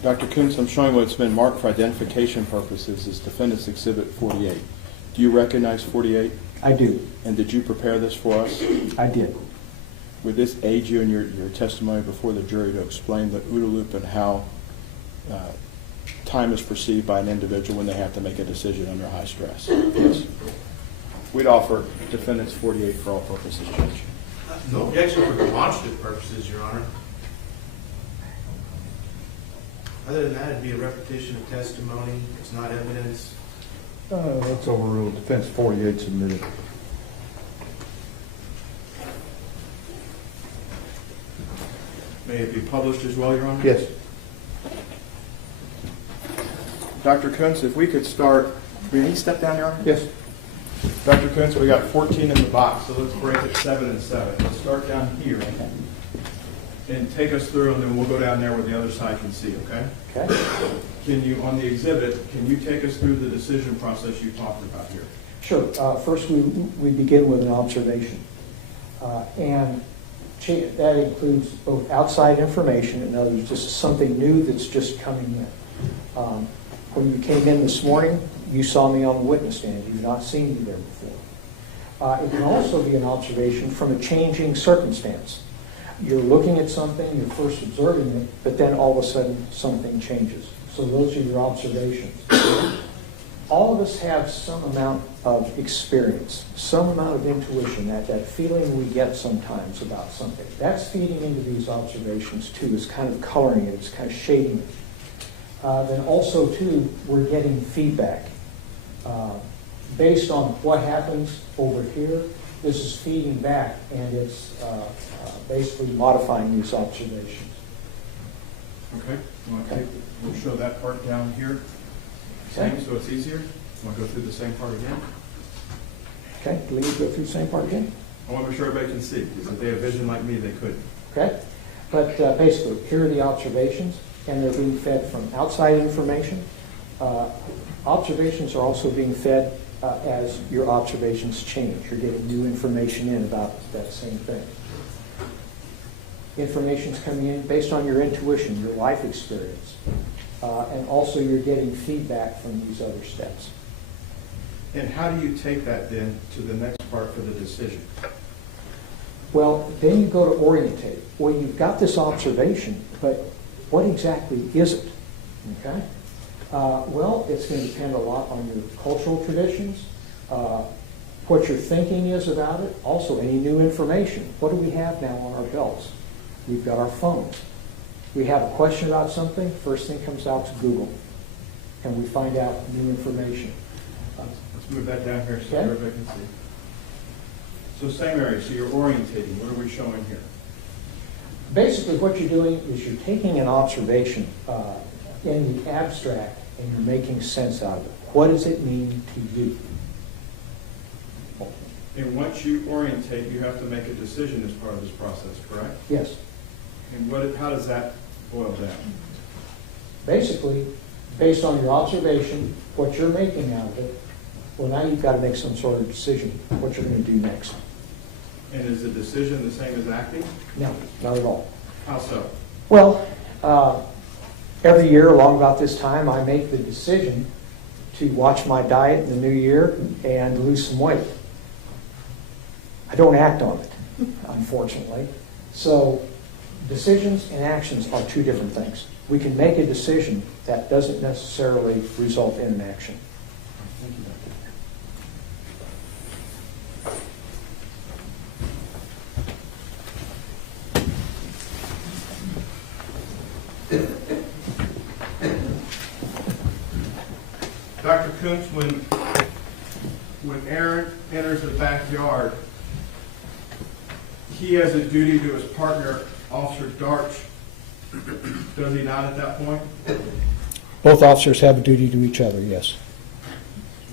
Dr. Kuntz, I'm showing what's been marked for identification purposes as Defendant's Exhibit 48. Do you recognize 48? I do. And did you prepare this for us? I did. Would this aid you in your testimony before the jury to explain the OODA loop and how time is perceived by an individual when they have to make a decision under high stress? Yes. We'd offer Defendant's 48 for all purposes, Judge. No objection for demonstrative purposes, Your Honor. Other than that, it'd be a repetition of testimony. It's not evidence. That's overruled. Defense 48 submitted. May it be published as well, Your Honor? Yes. Dr. Kuntz, if we could start, will you step down, Your Honor? Yes. Dr. Kuntz, we got 14 in the box, so let's break it 7 and 7. Let's start down here and take us through, and then we'll go down there where the other side can see, okay? Okay. Can you, on the exhibit, can you take us through the decision process you talked about here? Sure. First, we begin with an observation. And that includes both outside information, in other words, this is something new that's just coming in. When you came in this morning, you saw me on the witness stand. You've not seen me there before. It can also be an observation from a changing circumstance. You're looking at something, you're first observing it, but then all of a sudden something changes. So those are your observations. All of us have some amount of experience, some amount of intuition, that feeling we get sometimes about something. That's feeding into these observations too, is kind of coloring it, it's kind of shading it. Then also too, we're getting feedback. Based on what happens over here, this is feeding back, and it's basically modifying these observations. Okay. We'll show that part down here. Same, so it's easier. Want to go through the same part again? Okay, Lee, go through the same part again. I want to make sure everybody can see, because if they have vision like me, they couldn't. Okay, but basically, here are the observations, and they're being fed from outside information. Observations are also being fed as your observations change. You're getting new information in about that same thing. Information's coming in based on your intuition, your life experience, and also you're getting feedback from these other steps. And how do you take that then to the next part for the decision? Well, then you go to orientate. Well, you've got this observation, but what exactly is it? Okay? Well, it's going to depend a lot on your cultural traditions, what your thinking is about it, also any new information. What do we have now on our belts? We've got our phones. We have a question about something, first thing comes out to Google, and we find out new information. Let's move that down here so Okay. everybody can see. So same area, so you're orientating. What are we showing here? Basically, what you're doing is you're taking an observation in the abstract and you're making sense out of it. What does it mean to you? And once you orientate, you have to make a decision as part of this process, correct? Yes. And how does that boil down? Basically, based on your observation, what you're making out of it, well, now you've got to make some sort of decision what you're going to do next. And is the decision the same as acting? No, not at all. How so? Well, every year along about this time, I make the decision to watch my diet in the new year and lose some weight. I don't act on it, unfortunately. So decisions and actions are two different things. We can make a decision that doesn't necessarily result in an action. Thank you, Doctor. Dr. Kuntz, when Aaron enters the backyard, he has a duty to his partner, Officer Darch, does he not at that point? Both officers have a duty to each other, yes.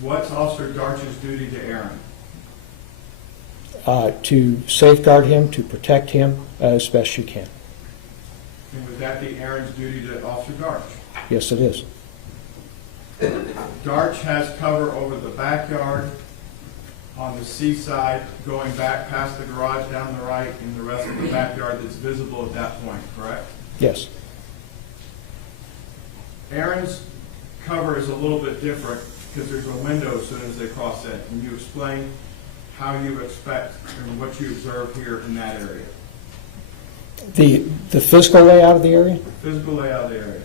What's Officer Darch's duty to Aaron? To safeguard him, to protect him as best you can. And would that be Aaron's duty to Officer Darch? Yes, it is. Darch has cover over the backyard, on the seaside, going back past the garage down the right, and the rest of the backyard that's visible at that point, correct? Yes. Aaron's cover is a little bit different because there's a window as soon as they cross in. Can you explain how you expect and what you observe here in that area? The physical layout of the area? Physical layout of the area.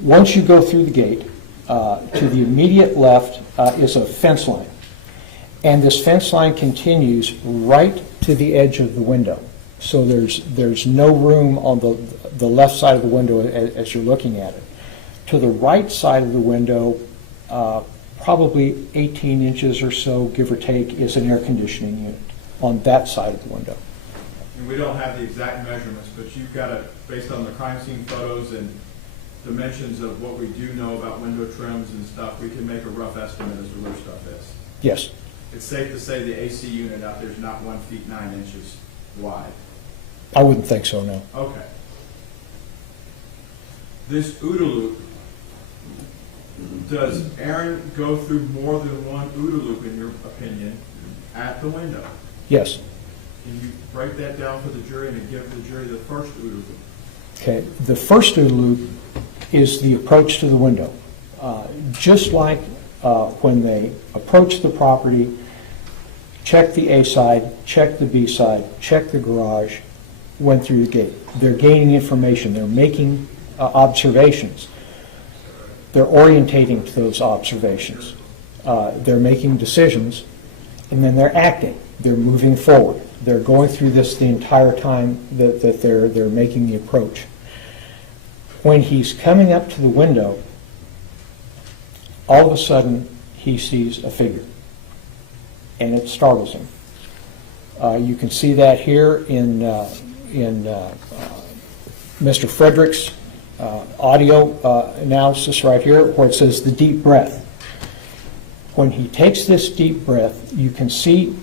Once you go through the gate, to the immediate left is a fence line. And this fence line continues right to the edge of the window. So there's no room on the left side of the window as you're looking at it. To the right side of the window, probably 18 inches or so, give or take, is an air conditioning unit on that side of the window. And we don't have the exact measurements, but you've got it based on the crime scene photos and dimensions of what we do know about window trims and stuff. We can make a rough estimate as to where stuff is. Yes. It's safe to say the AC unit out there is not 1 feet 9 inches wide. I wouldn't think so, no. Okay. This OODA loop, does Aaron go through more than one OODA loop, in your opinion, at the window? Yes. Can you break that down for the jury and give the jury the first OODA loop? Okay. The first OODA loop is the approach to the window. Just like when they approach the property, check the A side, check the B side, check the garage, went through the gate. They're gaining information. They're making observations. They're orientating to those observations. They're making decisions, and then they're acting. They're moving forward. They're going through this the entire time that they're making the approach. When he's coming up to the window, all of a sudden he sees a figure, and it startles him. You can see that here in Mr. Frederick's audio analysis right here, where it says the deep breath. When he takes this deep breath, you can see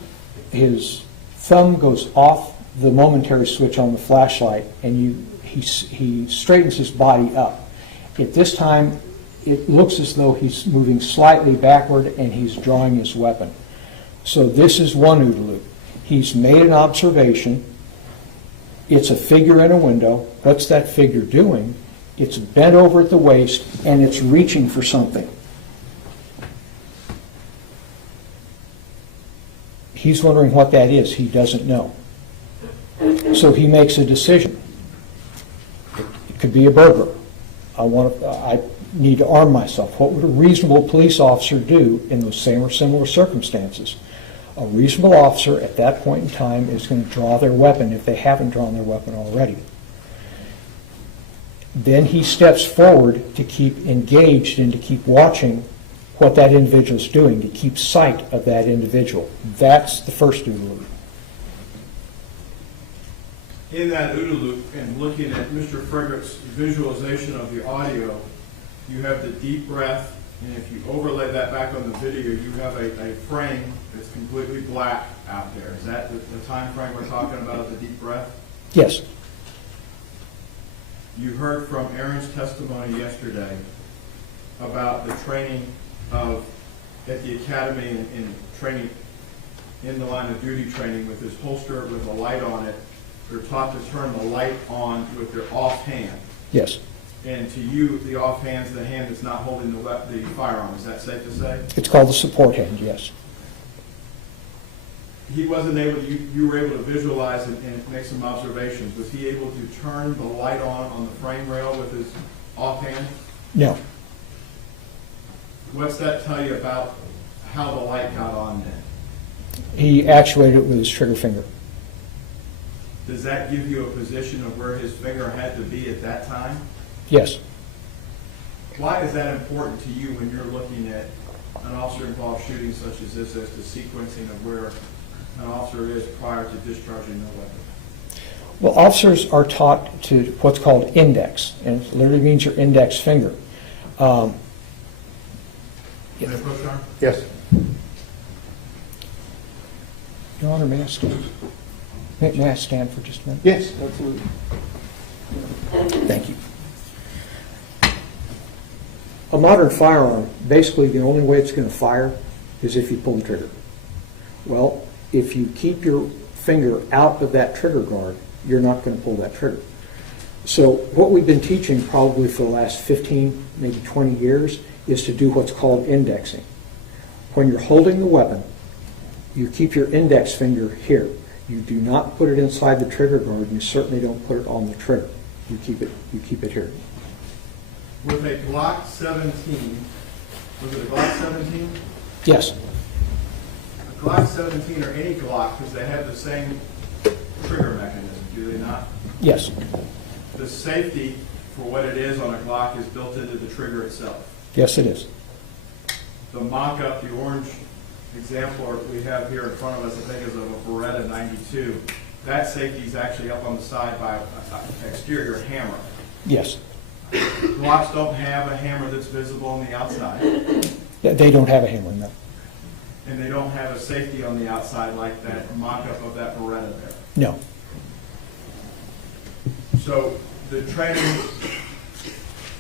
his thumb goes off the momentary switch on the flashlight, and he straightens his body up. At this time, it looks as though he's moving slightly backward and he's drawing his weapon. So this is one OODA loop. He's made an observation. It's a figure in a window. What's that figure doing? It's bent over at the waist and it's reaching for something. He's wondering what that is. He doesn't know. So he makes a decision. It could be a burglar. I need to arm myself. What would a reasonable police officer do in those same or similar circumstances? A reasonable officer at that point in time is going to draw their weapon if they haven't drawn their weapon already. Then he steps forward to keep engaged and to keep watching what that individual is doing, to keep sight of that individual. That's the first OODA loop. In that OODA loop, and looking at Mr. Frederick's visualization of the audio, you have the deep breath, and if you overlay that back on the video, you have a frame that's completely black out there. Is that the time frame we're talking about, the deep breath? Yes. You heard from Aaron's testimony yesterday about the training at the academy and training in the line of duty training with this holster with a light on it. They're taught to turn the light on with their off hand. Yes. And to you, the off hand's the hand that's not holding the firearm. Is that safe to say? It's called the support hand, yes. He wasn't able, you were able to visualize and make some observations. Was he able to turn the light on the frame rail with his off hand? No. What's that tell you about how the light got on then? He actuated it with his trigger finger. Does that give you a position of where his finger had to be at that time? Yes. Why is that important to you when you're looking at an officer-involved shooting such as this as the sequencing of where an officer is prior to discharging their weapon? Well, officers are taught to what's called index, and it literally means your index finger. May I approach, Your Honor? Yes. Your Honor, may I stand? May I stand for just a minute? Yes, absolutely. Thank you. A modern firearm, basically the only way it's going to fire is if you pull the trigger. Well, if you keep your finger out of that trigger guard, you're not going to pull that trigger. So what we've been teaching probably for the last 15, maybe 20 years is to do what's called indexing. When you're holding the weapon, you keep your index finger here. You do not put it inside the trigger guard, and you certainly don't put it on the trigger. You keep it here. With a Glock 17, was it a Glock 17? Yes. A Glock 17 or any Glock, because they have the same trigger mechanism, do they not? Yes. The safety for what it is on a Glock is built into the trigger itself. Yes, it is. The mock-up, the orange example we have here in front of us, I think is of a Beretta 92. That safety is actually up on the side by an exterior hammer. Yes. Glocks don't have a hammer that's visible on the outside, They don't have a hammer, no. and they don't have a safety on the outside like that mock-up of that Beretta there. No. So the training,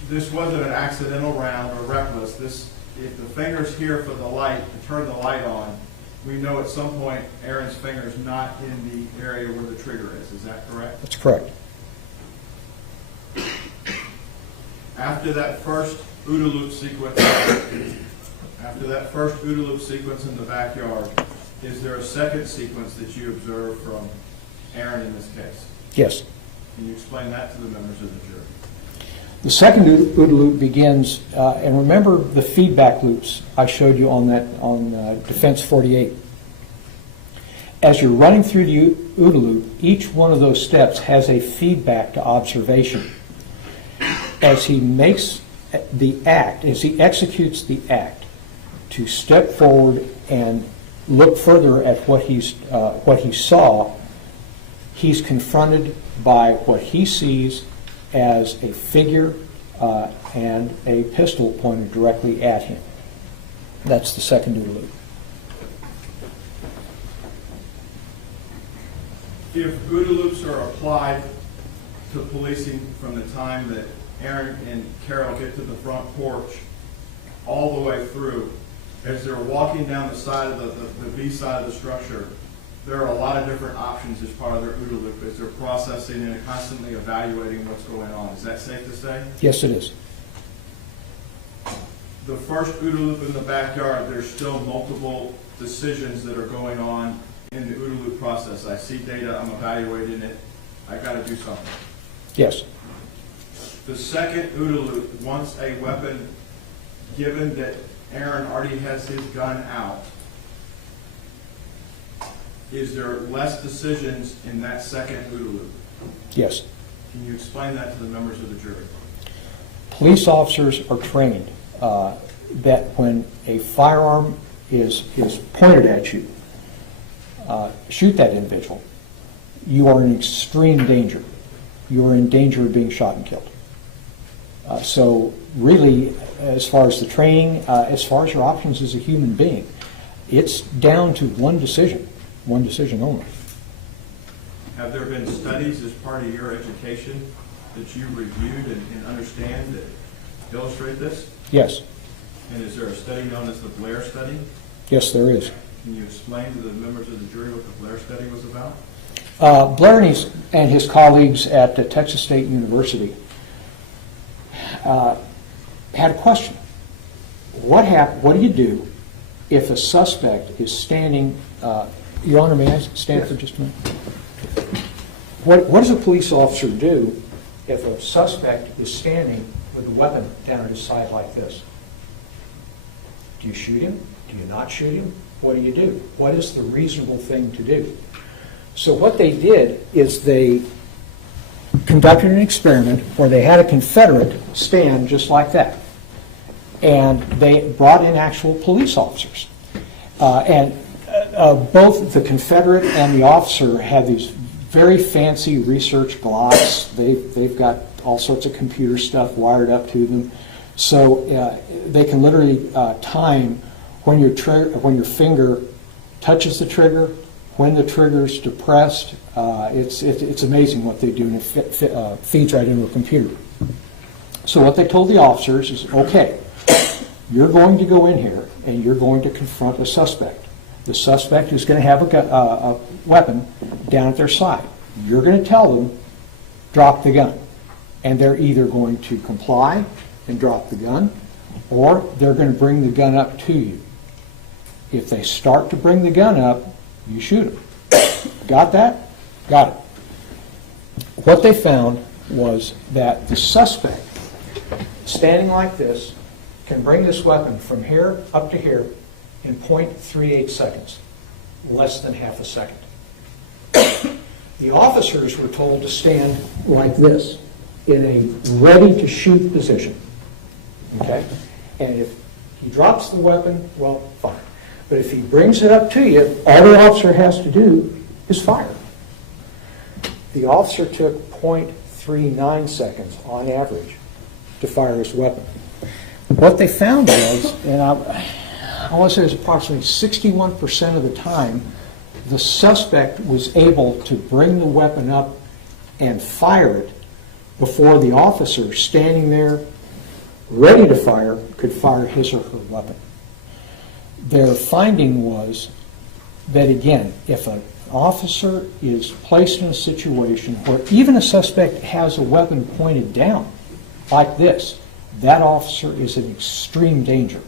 this wasn't an accidental round or reckless. If the finger's here for the light, to turn the light on, we know at some point Aaron's finger's not in the area where the trigger is. Is that correct? That's correct. After that first OODA loop sequence, in the backyard, is there a second sequence that you observe from Aaron in this case? Yes. Can you explain that to the members of the jury? The second OODA loop begins, and remember the feedback loops I showed you on Defense 48. As you're running through the OODA loop, each one of those steps has a feedback to observation. As he makes the act, as he executes the act, to step forward and look further at what he saw, he's confronted by what he sees as a figure and a pistol pointed directly at him. That's the second OODA loop. If OODA loops are applied to policing from the time that Aaron and Carol get to the front porch all the way through, as they're walking down the side of the B side of the structure, there are a lot of different options as part of their OODA loop as they're processing and constantly evaluating what's going on. Is that safe to say? Yes, it is. The first OODA loop in the backyard, there's still multiple decisions that are going on in the OODA loop process. I see data, I'm evaluating it, I got to do something. Yes. The second OODA loop wants a weapon, given that Aaron already has his gun out. Is there less decisions in that second OODA loop? Yes. Can you explain that to the members of the jury? Police officers are trained that when a firearm is pointed at you, shoot that individual. You are in extreme danger. You are in danger of being shot and killed. So really, as far as the training, as far as your options as a human being, it's down to one decision only. Have there been studies as part of your education that you reviewed and understand that illustrate this? Yes. And is there a study known as the Blair study? Yes, there is. Can you explain to the members of the jury what the Blair study was about? Blair and his colleagues at Texas State University had a question. What do you do if a suspect is standing, Your Honor, may I stand for just a minute? What does a police officer do if a suspect is standing with a weapon down at his side like this? Do you shoot him? Do you not shoot him? What do you do? What is the reasonable thing to do? So what they did is they conducted an experiment where they had a Confederate stand just like that. And they brought in actual police officers. Both the Confederate and the officer had these very fancy research glocks. They've got all sorts of computer stuff wired up to them. So they can literally time when your finger touches the trigger, when the trigger's depressed. It's amazing what they do, and it feeds right into a computer. So what they told the officers is, okay, you're going to go in here and you're going to confront a suspect. The suspect is going to have a weapon down at their side. You're going to tell them, drop the gun. And they're either going to comply and drop the gun, or they're going to bring the gun up to you. If they start to bring the gun up, you shoot them. Got that? Got it. What they found was that the suspect, standing like this, can bring this weapon from here up to here in 0.38 seconds, less than half a second. The officers were told to stand like this in a ready-to-shoot position. Okay? And if he drops the weapon, well, fine. But if he brings it up to you, all the officer has to do is fire. The officer took 0.39 seconds on average to fire his weapon. What they found was, and I want to say it was approximately 61% of the time, the suspect was able to bring the weapon up and fire it before the officer standing there ready to fire could fire his or her weapon. Their finding was that, again, if an officer is placed in a situation where even a suspect has a weapon pointed down like this, that officer is in extreme danger,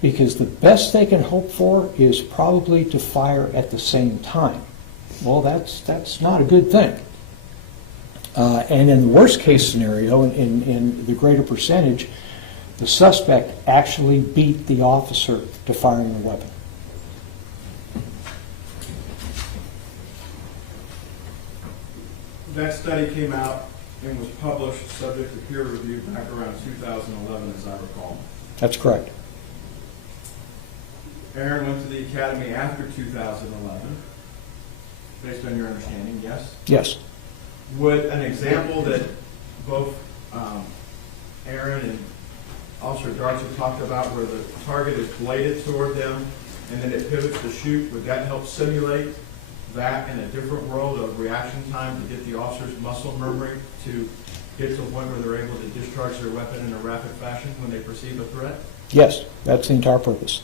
because the best they can hope for is probably to fire at the same time. Well, that's not a good thing. And in the worst case scenario, in the greater percentage, the suspect actually beat the officer to firing the weapon. That study came out and was published subject to peer review back around 2011, as I recall. That's correct. Aaron went to the academy after 2011, based on your understanding, yes? Yes. Would an example that both Aaron and Officer Darts have talked about, where the target is bladed toward them and then it pivots to shoot, would that help simulate that in a different world of reaction time to get the officer's muscle memory to get to a point where they're able to discharge their weapon in a rapid fashion when they perceive a threat? Yes, that's the entire purpose.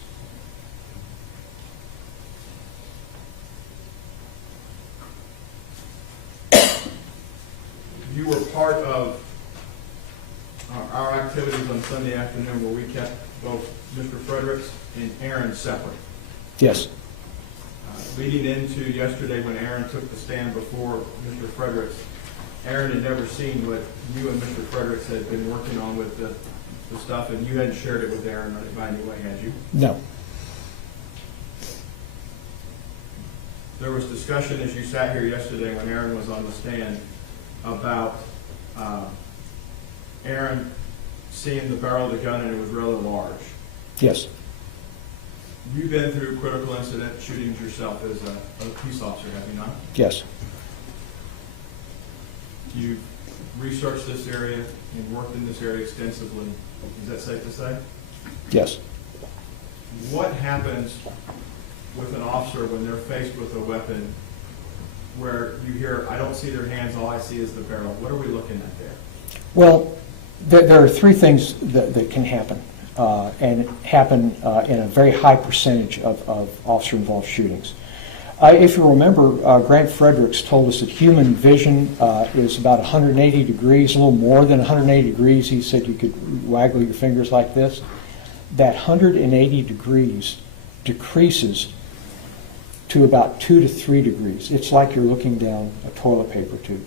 You were part of our activities on Sunday afternoon where we kept both Mr. Fredericks and Aaron separate. Yes. Leading into yesterday when Aaron took the stand before Mr. Fredericks, Aaron had never seen what you and Mr. Fredericks had been working on with the stuff, and you hadn't shared it with Aaron by any way, had you? No. There was discussion as you sat here yesterday when Aaron was on the stand about Aaron seeing the barrel of the gun and it was rather large. Yes. You've been through critical incident shootings yourself as a police officer, have you not? Yes. You've researched this area and worked in this area extensively. Is that safe to say? Yes. What happens with an officer when they're faced with a weapon where you hear, I don't see their hands, all I see is the barrel? What are we looking at there? Well, there are three things that can happen, and happen in a very high percentage of officer-involved shootings. If you remember, Grant Fredericks told us that human vision is about 180 degrees, a little more than 180 degrees. He said you could waggle your fingers like this. That 180 degrees decreases to about 2 to 3 degrees. It's like you're looking down a toilet paper tube,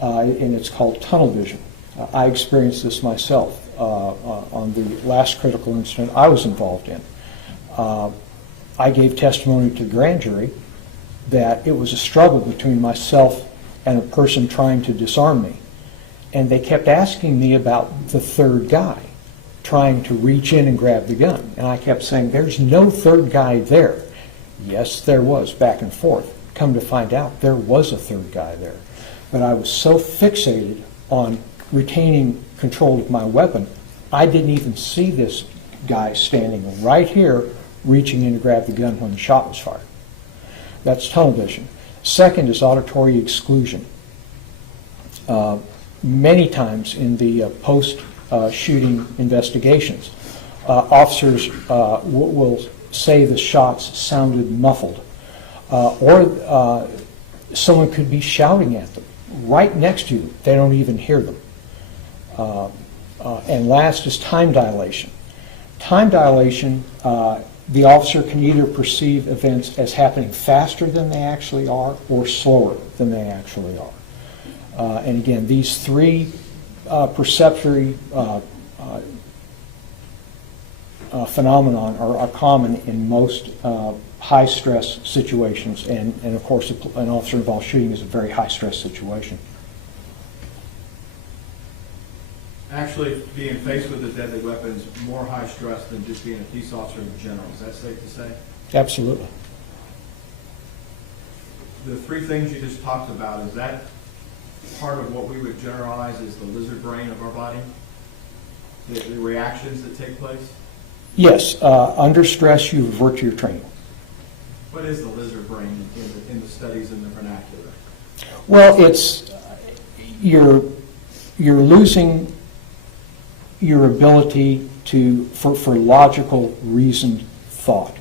and it's called tunnel vision. I experienced this myself on the last critical incident I was involved in. I gave testimony to the grand jury that it was a struggle between myself and a person trying to disarm me. And they kept asking me about the third guy trying to reach in and grab the gun. And I kept saying, there's no third guy there. Yes, there was, back and forth. Come to find out, there was a third guy there. But I was so fixated on retaining control of my weapon, I didn't even see this guy standing right here reaching in to grab the gun when the shot was fired. That's tunnel vision. Second is auditory exclusion. Many times in the post-shooting investigations, officers will say the shots sounded muffled, or someone could be shouting at them right next to you. They don't even hear them. And last is time dilation. Time dilation, the officer can either perceive events as happening faster than they actually are or slower than they actually are. And again, these three perceptory phenomenon are common in most high-stress situations, and of course an officer-involved shooting is a very high-stress situation. Actually, being faced with a deadly weapon is more high stress than just being a peace officer in general. Is that safe to say? Absolutely. The three things you just talked about, is that part of what we would generalize as the lizard brain of our body? The reactions that take place? Yes, under stress you revert to your training. What is the lizard brain in the studies in the vernacular? Well, it's you're losing your ability for logical, reasoned thought.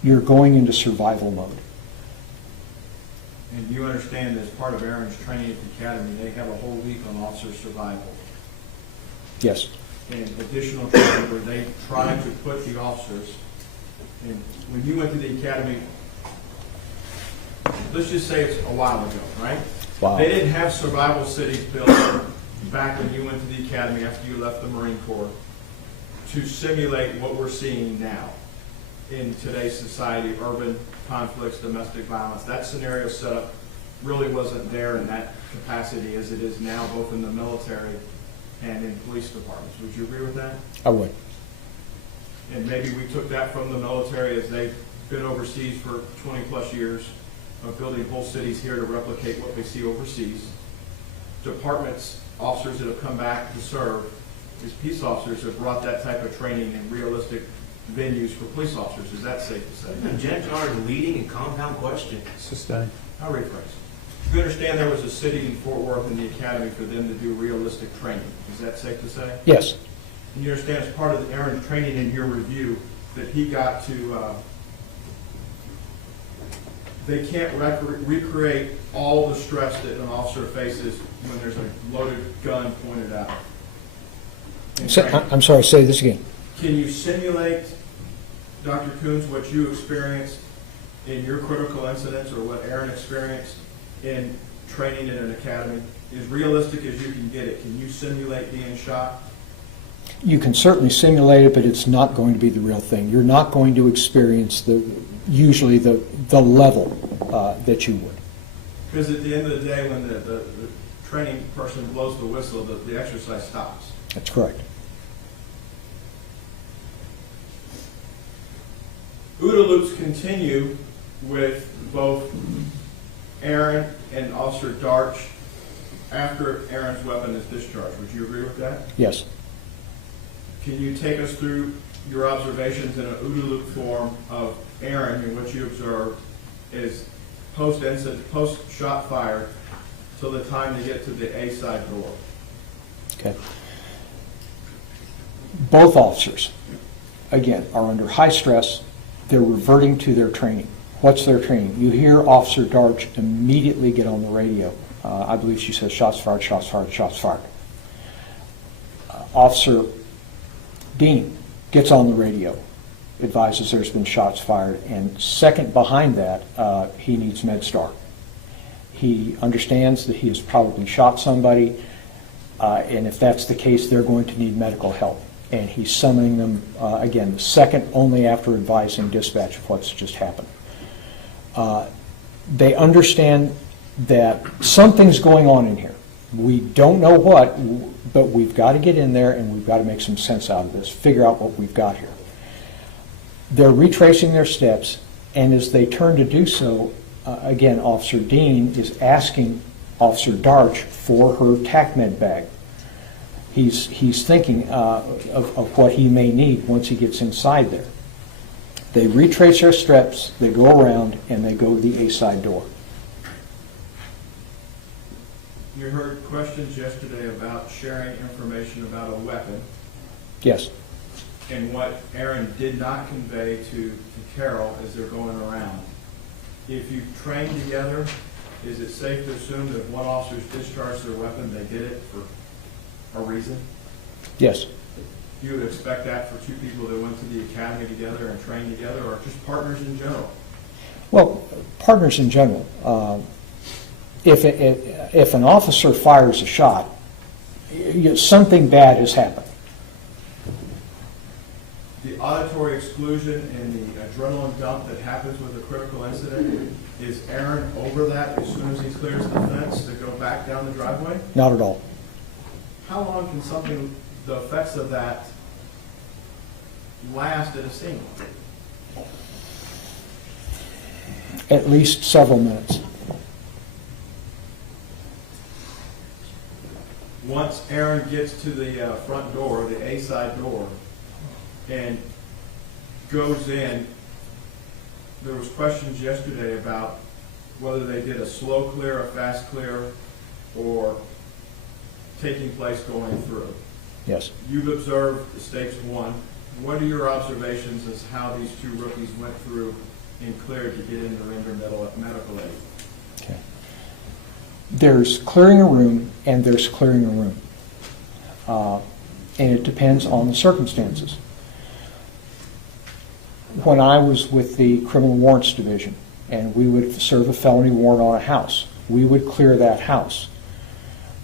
You're going into survival mode. And you understand that as part of Aaron's training at the academy, they have a whole week on officer survival. Yes. And additional training where they try to put the officers, and when you went to the academy, let's just say it's a while ago, right? Wow. They didn't have survival cities built back when you went to the academy after you left the Marine Corps to simulate what we're seeing now in today's society, urban conflicts, domestic violence. That scenario setup really wasn't there in that capacity as it is now, both in the military and in police departments. Would you agree with that? I would. And maybe we took that from the military as they've been overseas for 20 plus years of building whole cities here to replicate what they see overseas. Departments, officers that have come back to serve as peace officers have brought that type of training in realistic venues for police officers. Is that safe to say? Objection or leading and compound question. Sustained. I'll rephrase. You understand there was a city in Fort Worth in the academy for them to do realistic training. Is that safe to say? Yes. And you understand as part of Aaron's training in your review that he got to, they can't recreate all the stress that an officer faces when there's a loaded gun pointed out. I'm sorry, say this again. Can you simulate, Dr. Coons, what you experienced in your critical incidents or what Aaron experienced in training in an academy? As realistic as you can get it, can you simulate being shot? You can certainly simulate it, but it's not going to be the real thing. You're not going to experience usually the level that you would. Because at the end of the day, when the training person blows the whistle, the exercise stops. That's correct. OODA loops continue with both Aaron and Officer Darch after Aaron's weapon is discharged. Would you agree with that? Yes. Can you take us through your observations in an OODA loop form of Aaron and what you observed is post-shot fire till the time they get to the A side door? Okay. Both officers, again, are under high stress. They're reverting to their training. What's their training? You hear Officer Darch immediately get on the radio. I believe she says, shots fired, shots fired, shots fired. Officer Dean gets on the radio, advises there's been shots fired, and second behind that, he needs MedStar. He understands that he has probably shot somebody, and if that's the case, they're going to need medical help. And he's summoning them, again, second only after advising dispatch of what's just happened. They understand that something's going on in here. We don't know what, but we've got to get in there and we've got to make some sense out of this, figure out what we've got here. They're retracing their steps, and as they turn to do so, again, Officer Dean is asking Officer Darch for her TACMED bag. He's thinking of what he may need once he gets inside there. They retrace their steps, they go around, and they go to the A side door. You heard questions yesterday about sharing information about a weapon Yes. and what Aaron did not convey to Carol as they're going around. If you train together, is it safe to assume that if one officer's discharged their weapon, they did it for a reason? Yes. You would expect that for two people that went to the academy together and trained together, or just partners in general? Well, partners in general. If an officer fires a shot, something bad has happened. The auditory exclusion and the adrenaline dump that happens with a critical incident, is Aaron over that as soon as he clears the fence to go back down the driveway? Not at all. How long can the effects of that last at a scene? At least several minutes. Once Aaron gets to the front door, the A side door, and goes in, there was questions yesterday about whether they did a slow clear, a fast clear, or taking place going through. Yes. You've observed the stakes one. What are your observations as how these two rookies went through and cleared to get in the render medical aid? Okay. There's clearing a room and there's clearing a room. And it depends on the circumstances. When I was with the Criminal Warrants Division and we would serve a felony warrant on a house, we would clear that house.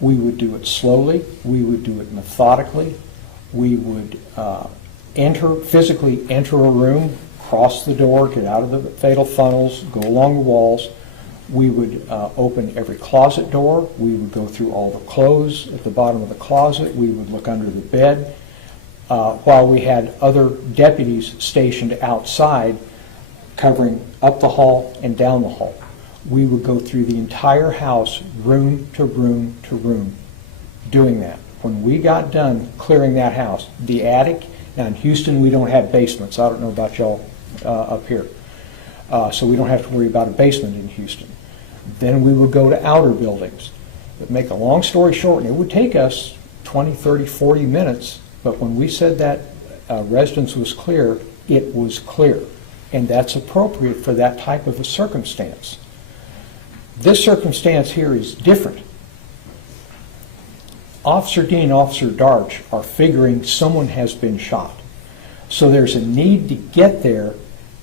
We would do it slowly. We would do it methodically. We would physically enter a room, cross the door, get out of the fatal funnels, go along the walls. We would open every closet door. We would go through all the clothes at the bottom of the closet. We would look under the bed. While we had other deputies stationed outside covering up the hall and down the hall. We would go through the entire house, room to room to room, doing that. When we got done clearing that house, the attic, now in Houston we don't have basements. I don't know about y'all up here. So we don't have to worry about a basement in Houston. Then we would go to outer buildings. But make a long story short, and it would take us 20, 30, 40 minutes, but when we said that residence was clear, it was clear. And that's appropriate for that type of a circumstance. This circumstance here is different. Officer Dean and Officer Darch are figuring someone has been shot. So there's a need to get there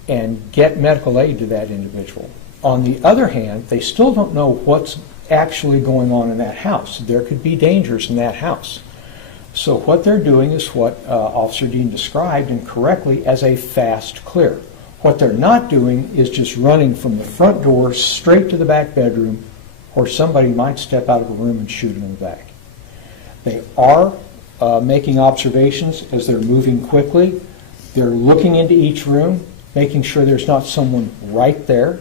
and get medical aid to that individual. On the other hand, they still don't know what's actually going on in that house. There could be dangers in that house. So what they're doing is what Officer Dean described incorrectly as a fast clear. What they're not doing is just running from the front door straight to the back bedroom, or somebody might step out of a room and shoot them in the back. They are making observations as they're moving quickly. They're looking into each room, making sure there's not someone right there.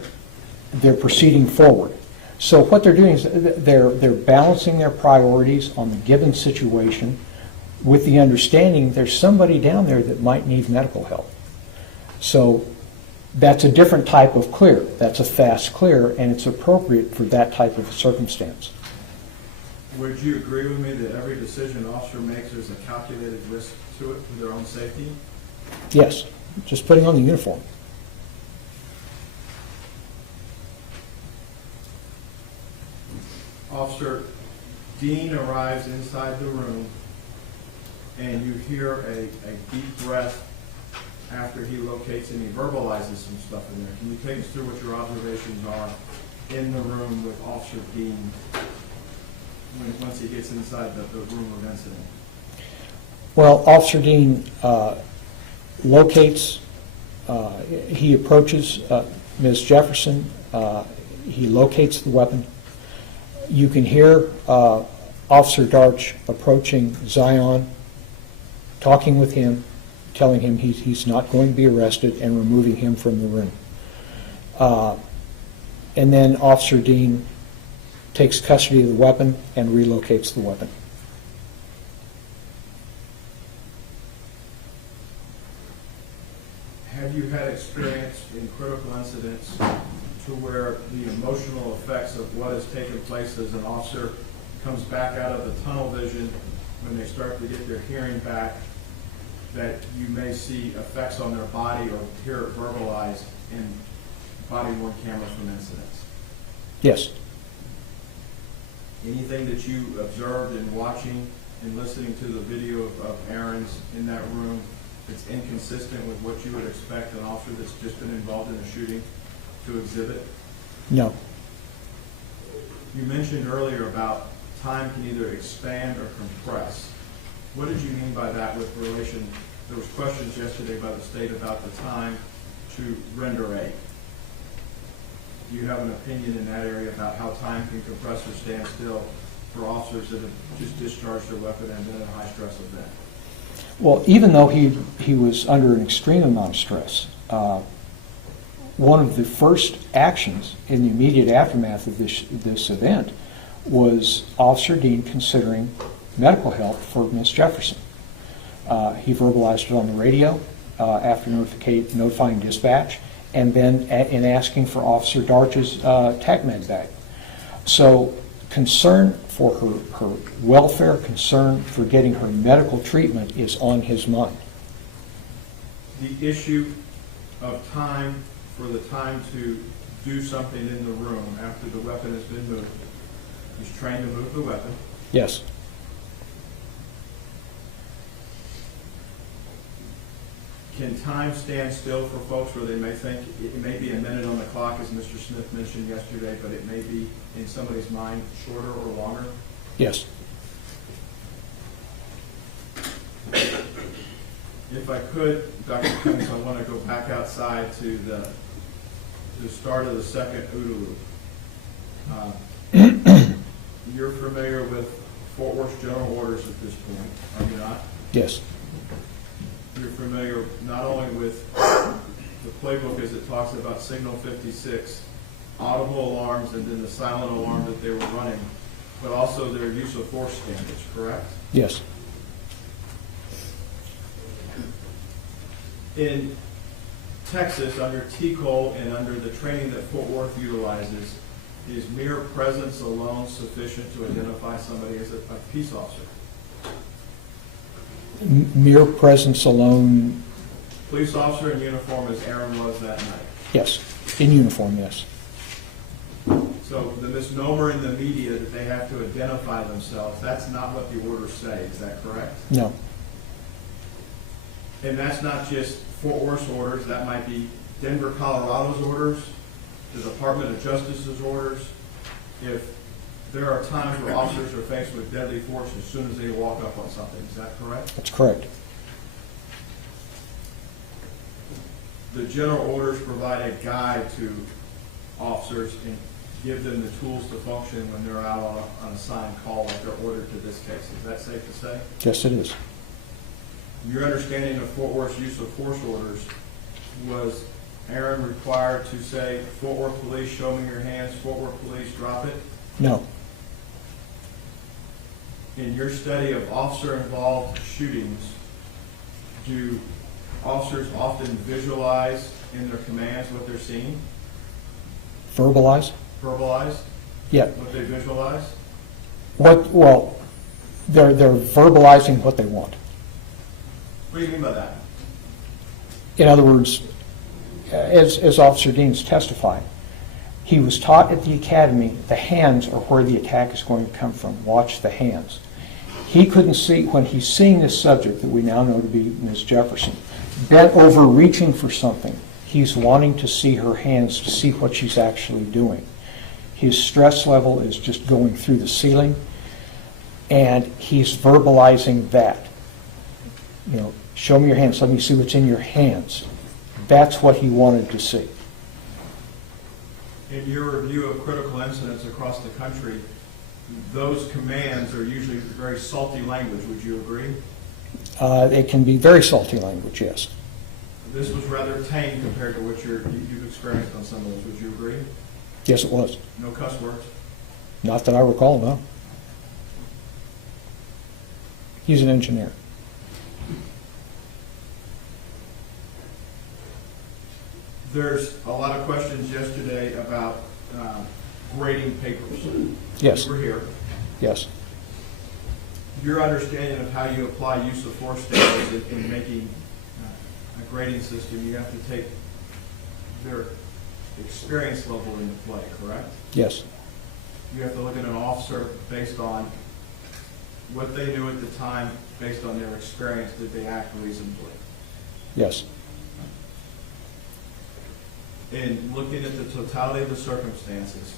They're proceeding forward. So what they're doing is they're balancing their priorities on the given situation with the understanding there's somebody down there that might need medical help. So that's a different type of clear. That's a fast clear, and it's appropriate for that type of circumstance. Would you agree with me that every decision an officer makes, there's a calculated risk to it for their own safety? Yes, just putting on the uniform. Officer Dean arrives inside the room, and you hear a deep breath after he locates and he verbalizes some stuff in there. Can you take us through what your observations are in the room with Officer Dean once he gets inside the room of incident? Well, Officer Dean locates, he approaches Ms. Jefferson, he locates the weapon. You can hear Officer Darch approaching Zion, talking with him, telling him he's not going to be arrested, and removing him from the room. And then Officer Dean takes custody of the weapon and relocates the weapon. Have you had experience in critical incidents to where the emotional effects of what has taken place as an officer comes back out of the tunnel vision when they start to get their hearing back, that you may see effects on their body or hear it verbalized in body-worn cameras from incidents? Yes. Anything that you observed in watching and listening to the video of Aaron's in that room that's inconsistent with what you would expect an officer that's just been involved in a shooting to exhibit? No. You mentioned earlier about time can either expand or compress. What did you mean by that with relation? There was questions yesterday by the state about the time to render aid. Do you have an opinion in that area about how time can compress or stand still for officers that have just discharged their weapon and been in a high-stress event? Well, even though he was under an extreme amount of stress, one of the first actions in the immediate aftermath of this event was Officer Dean considering medical help for Ms. Jefferson. He verbalized it on the radio after notifying dispatch, and then in asking for Officer Darch's TACMED bag. So concern for her welfare, concern for getting her medical treatment is on his mind. The issue of time, for the time to do something in the room after the weapon has been moved. He's trained to move the weapon. Yes. Can time stand still for folks where they may think it may be a minute on the clock, as Mr. Smith mentioned yesterday, but it may be in somebody's mind shorter or longer? Yes. If I could, Dr. Cummings, I want to go back outside to the start of the second OODA loop. You're familiar with Fort Worth General Orders at this point, are you not? Yes. You're familiar not only with the playbook as it talks about Signal 56, audible alarms, and then the silent alarm that they were running, but also their use of force standards, correct? Yes. In Texas, under TCOL and under the training that Fort Worth utilizes, is mere presence alone sufficient to identify somebody as a peace officer? Mere presence alone, Police officer in uniform as Aaron was that night. yes. In uniform, yes. So the misnomer in the media that they have to identify themselves, that's not what the orders say, is that correct? No. And that's not just Fort Worth's orders, that might be Denver, Colorado's orders, the Department of Justice's orders. If there are times where officers are faced with deadly force as soon as they walk up on something. Is that correct? That's correct. The general orders provide a guide to officers and give them the tools to function when they're out on a assigned call like they're ordered to this case. Is that safe to say? Yes, it is. Your understanding of Fort Worth's use of force orders, was Aaron required to say, Fort Worth Police, show me your hands, Fort Worth Police, drop it? No. In your study of officer-involved shootings, do officers often visualize in their commands what they're seeing? Verbalize? Verbalize Yeah. what they visualize? Well, they're verbalizing what they want. What do you mean by that? In other words, as Officer Dean's testified, he was taught at the academy the hands are where the attack is going to come from. Watch the hands. He couldn't see, when he's seeing this subject that we now know to be Ms. Jefferson, bent over reaching for something, he's wanting to see her hands to see what she's actually doing. His stress level is just going through the ceiling, and he's verbalizing that. You know, show me your hands, let me see what's in your hands. That's what he wanted to see. In your review of critical incidents across the country, those commands are usually very salty language. Would you agree? It can be very salty language, yes. This was rather tame compared to what you've experienced on some of those. Would you agree? Yes, it was. No cuss words? Not that I recall, no. He's an engineer. There's a lot of questions yesterday about grading papers. Yes. We're here. Yes. Your understanding of how you apply use of force standards in making a grading system, you have to take their experience level into play, correct? Yes. You have to look at an officer based on what they knew at the time, based on their experience. Did they act reasonably? Yes. In looking at the totality of the circumstances,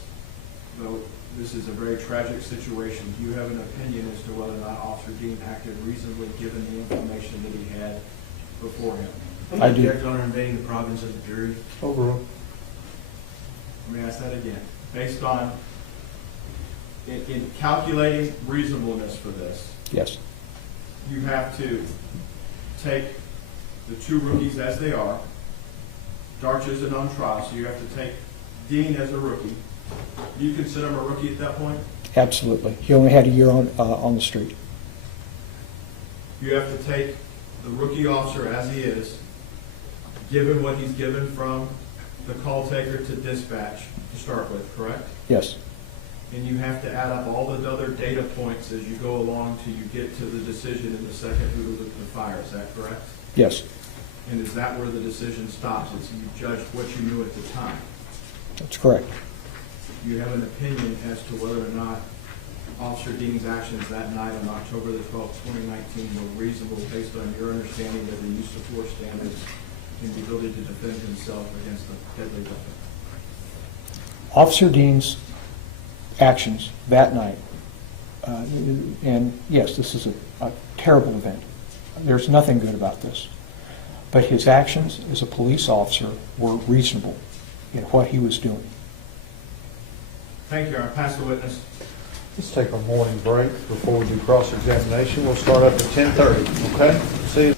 though this is a very tragic situation, do you have an opinion as to whether or not Officer Dean acted reasonably given the information that he had before him? I do. Object on invading the province of the jury. Overruled. Let me ask that again. Based on, in calculating reasonableness for this, Yes. you have to take the two rookies as they are. Darch isn't on trial, so you have to take Dean as a rookie. Do you consider him a rookie at that point? Absolutely. He only had a year on the street. You have to take the rookie officer as he is, given what he's given from the call taker to dispatch to start with, correct? Yes. And you have to add up all the other data points as you go along till you get to the decision in the second who to look to fire. Is that correct? Yes. And is that where the decision stops? Is you judged what you knew at the time? That's correct. You have an opinion as to whether or not Officer Dean's actions that night on October the 12th, 2019 were reasonable based on your understanding of the use of force standards and the ability to defend himself against a deadly weapon? Officer Dean's actions that night, and yes, this is a terrible event. There's nothing good about this. But his actions as a police officer were reasonable in what he was doing. Thank you. I'll pass the witness. Let's take a morning break before we do cross-examination. We'll start up at 10:30, okay? See you.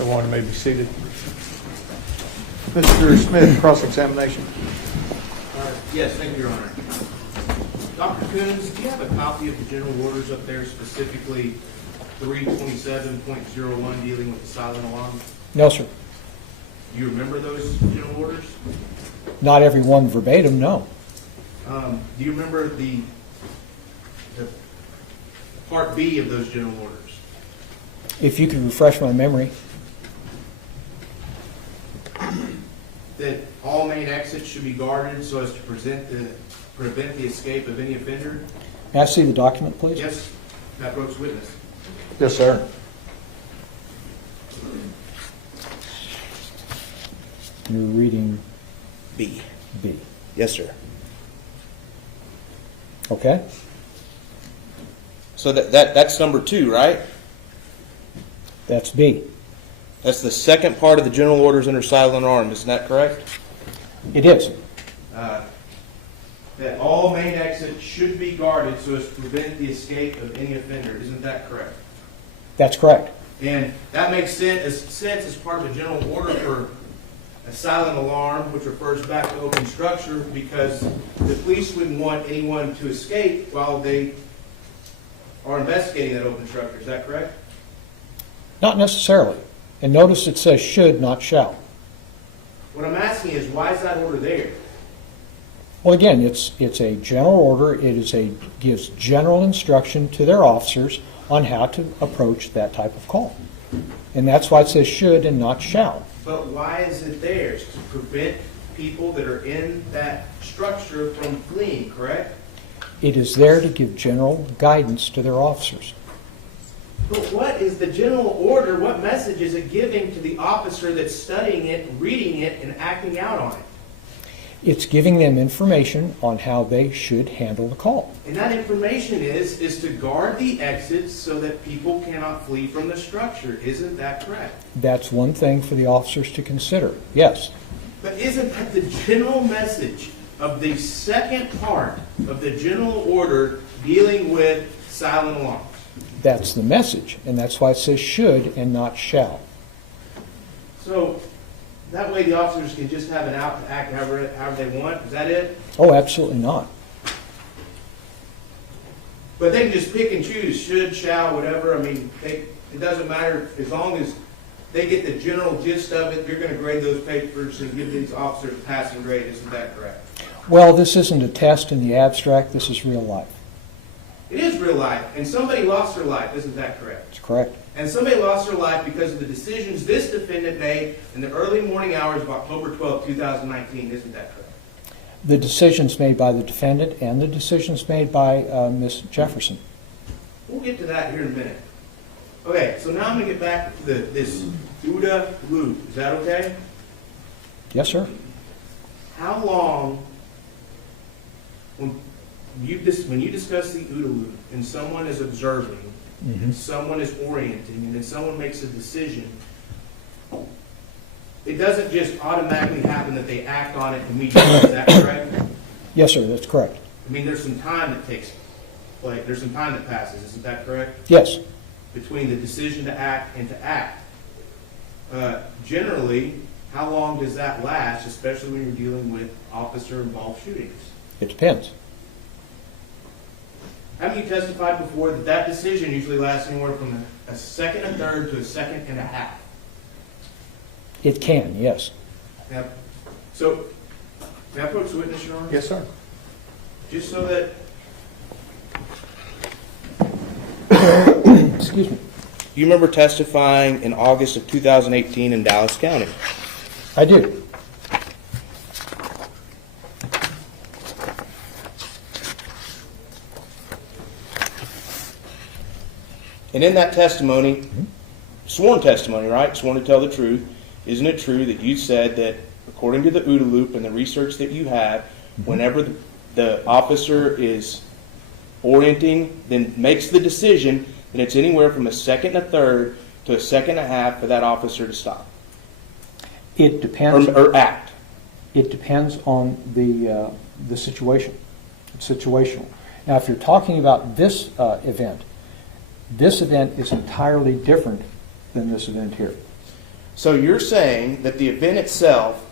Everyone may be seated. Mr. Smith, cross-examination. Yes, thank you, Your Honor. Dr. Coons, do you have a copy of the general orders up there, specifically 327.01 dealing with the silent alarm? No, sir. Do you remember those general orders? Not every one verbatim, no. Do you remember the Part B of those general orders? If you could refresh my memory. That all main exits should be guarded so as to prevent the escape of any offender? May I see the document, please? Yes, Matt Brooks, witness. Yes, sir. You're reading B. B. Yes, sir. Okay? So that's number 2, right? That's B. That's the second part of the general orders under silent alarm, isn't that correct? It is. That all main exits should be guarded so as to prevent the escape of any offender, isn't that correct? That's correct. And that makes sense as part of a general order for a silent alarm, which refers back to open structure, because the police wouldn't want anyone to escape while they are investigating that open structure. Is that correct? Not necessarily. And notice it says should, not shall. What I'm asking is, why is that order there? Well, again, it's a general order. It gives general instruction to their officers on how to approach that type of call. And that's why it says should and not shall. But why is it there? It's to prevent people that are in that structure from fleeing, correct? It is there to give general guidance to their officers. But what is the general order? What message is it giving to the officer that's studying it, reading it, and acting out on it? It's giving them information on how they should handle the call. And that information is to guard the exits so that people cannot flee from the structure. Isn't that correct? That's one thing for the officers to consider. Yes. But isn't that the general message of the second part of the general order dealing with silent alarms? That's the message, and that's why it says should and not shall. So that way the officers can just have an out to act however they want? Is that it? Oh, absolutely not. But they can just pick and choose, should, shall, whatever. I mean, it doesn't matter as long as they get the general gist of it. You're going to grade those papers and give these officers a passing grade. Isn't that correct? Well, this isn't a test in the abstract. This is real life. It is real life, and somebody lost their life. Isn't that correct? It's correct. And somebody lost their life because of the decisions this defendant made in the early morning hours of October 12, 2019. Isn't that correct? The decisions made by the defendant and the decisions made by Ms. Jefferson. We'll get to that here in a minute. Okay, so now I'm going to get back to this OODA loop. Is that okay? Yes, sir. How long, when you discuss the OODA loop and someone is observing, and someone is orienting, and then someone makes a decision, it doesn't just automatically happen that they act on it immediately. Is that correct? Yes, sir. That's correct. I mean, there's some time that takes, like, there's some time that passes. Isn't that correct? Yes. Between the decision to act and to act. Generally, how long does that last, especially when you're dealing with officer-involved shootings? It depends. Haven't you testified before that that decision usually lasts anywhere from a second and a third to a second and a half? It can, yes. Now, so, may I approach the witness, Your Honor? Yes, sir. Just so that, Excuse me. you remember testifying in August of 2018 in Dallas County? I do. And in that testimony, sworn testimony, right? Sworn to tell the truth. Isn't it true that you said that, according to the OODA loop and the research that you have, whenever the officer is orienting, then makes the decision, that it's anywhere from a second and a third to a second and a half for that officer to stop It depends. or act? It depends on the situation. It's situational. Now, if you're talking about this event is entirely different than this event here. So you're saying that the event itself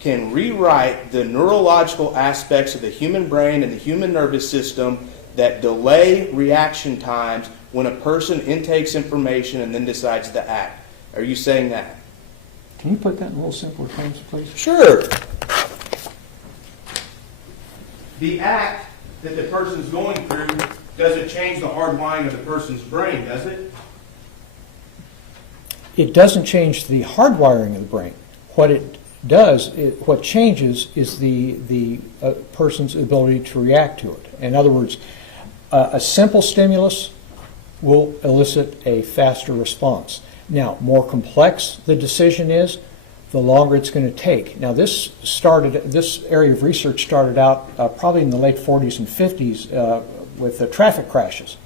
can rewrite the neurological aspects of the human brain and the human nervous system that delay reaction times when a person intakes information and then decides to act. Are you saying that? Can you put that in a little simpler terms, please? Sure. The act that the person's going through doesn't change the hard wiring of the person's brain, does it? It doesn't change the hardwiring of the brain. What it does, what changes is the person's ability to react to it. In other words, a simple stimulus will elicit a faster response. Now, more complex the decision is, the longer it's going to take. Now, this area of research started out probably in the late 40s and 50s with the traffic crashes.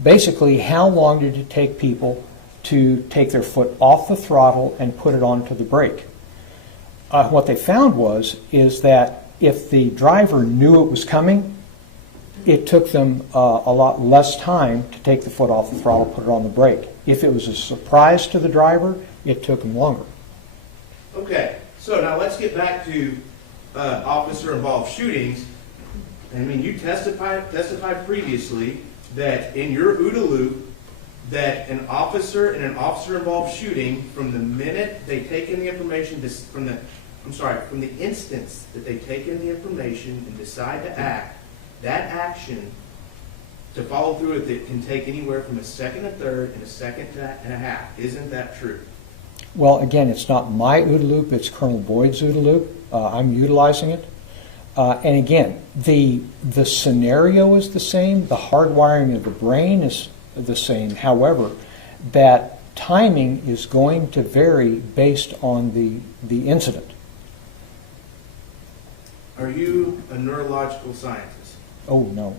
Basically, how long did it take people to take their foot off the throttle and put it onto the brake? What they found is that if the driver knew it was coming, it took them a lot less time to take the foot off the throttle, put it on the brake. If it was a surprise to the driver, it took them longer. Okay, so now let's get back to officer-involved shootings. I mean, you testified previously that in your OODA loop, that an officer in an officer-involved shooting, from the minute they take in the information, from the instance that they take in the information and decide to act, that action to follow through with it can take anywhere from a second, a third, and a second and a half. Isn't that true? Well, again, it's not my OODA loop, it's Colonel Boyd's OODA loop. I'm utilizing it. And again, the scenario is the same, the hardwiring of the brain is the same. However, that timing is going to vary based on the incident. Are you a neurological scientist? Oh, no.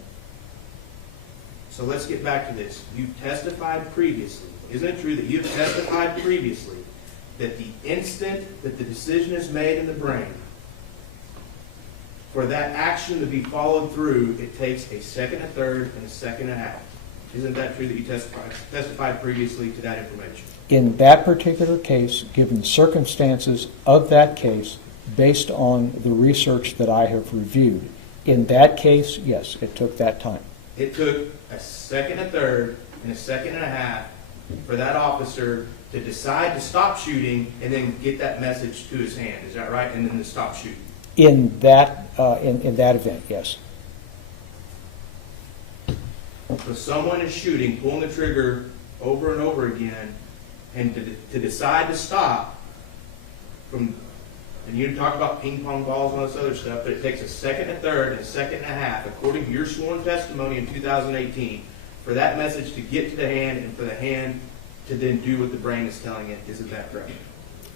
So let's get back to this. You testified previously. Isn't it true that you have testified previously that the instant that the decision is made in the brain, for that action to be followed through, it takes a second, a third, and a second and a half? Isn't that true that you testified previously to that information? In that particular case, given the circumstances of that case, based on the research that I have reviewed, in that case, yes, it took that time. It took a second, a third, and a second and a half for that officer to decide to stop shooting and then get that message to his hand. Is that right? And then to stop shooting. In that event, yes. So someone is shooting, pulling the trigger over and over again, and to decide to stop from, and you talk about ping pong balls and all this other stuff, but it takes a second, a third, and a second and a half, according to your sworn testimony in 2018, for that message to get to the hand and for the hand to then do what the brain is telling it. Isn't that correct?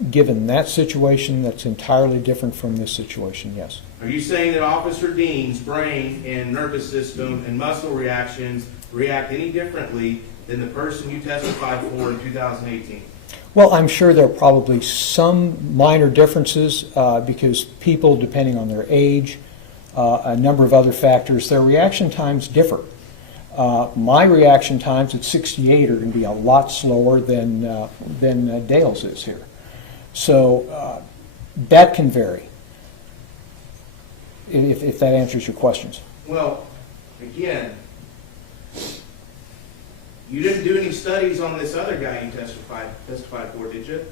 Given that situation, that's entirely different from this situation, yes. Are you saying that Officer Dean's brain and nervous system and muscle reactions react any differently than the person you testified for in 2018? Well, I'm sure there are probably some minor differences because people, depending on their age, a number of other factors, their reaction times differ. My reaction times at 68 are going to be a lot slower than Dale's is here. So that can vary, if that answers your questions. Well, again, you didn't do any studies on this other guy you testified for, did you?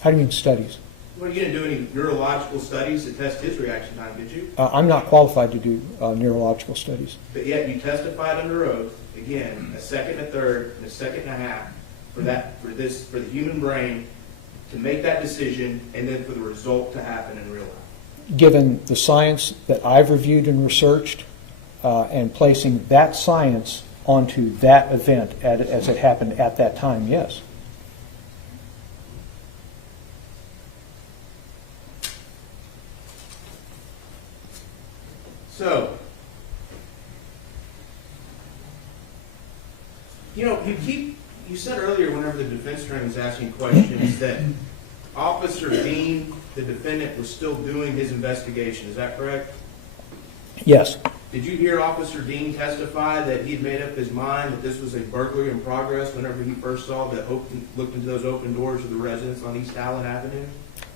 How do you mean studies? Well, you didn't do any neurological studies to test his reaction time, did you? I'm not qualified to do neurological studies. But yet you testified under oath, again, a second, a third, and a second and a half for the human brain to make that decision and then for the result to happen in real life. Given the science that I've reviewed and researched and placing that science onto that event as it happened at that time, yes. So, you said earlier whenever the defense attorney was asking questions that Officer Dean, the defendant, was still doing his investigation. Is that correct? Yes. Did you hear Officer Dean testify that he'd made up his mind that this was a burglary in progress whenever he first looked into those open doors of the residence on East Allen Avenue?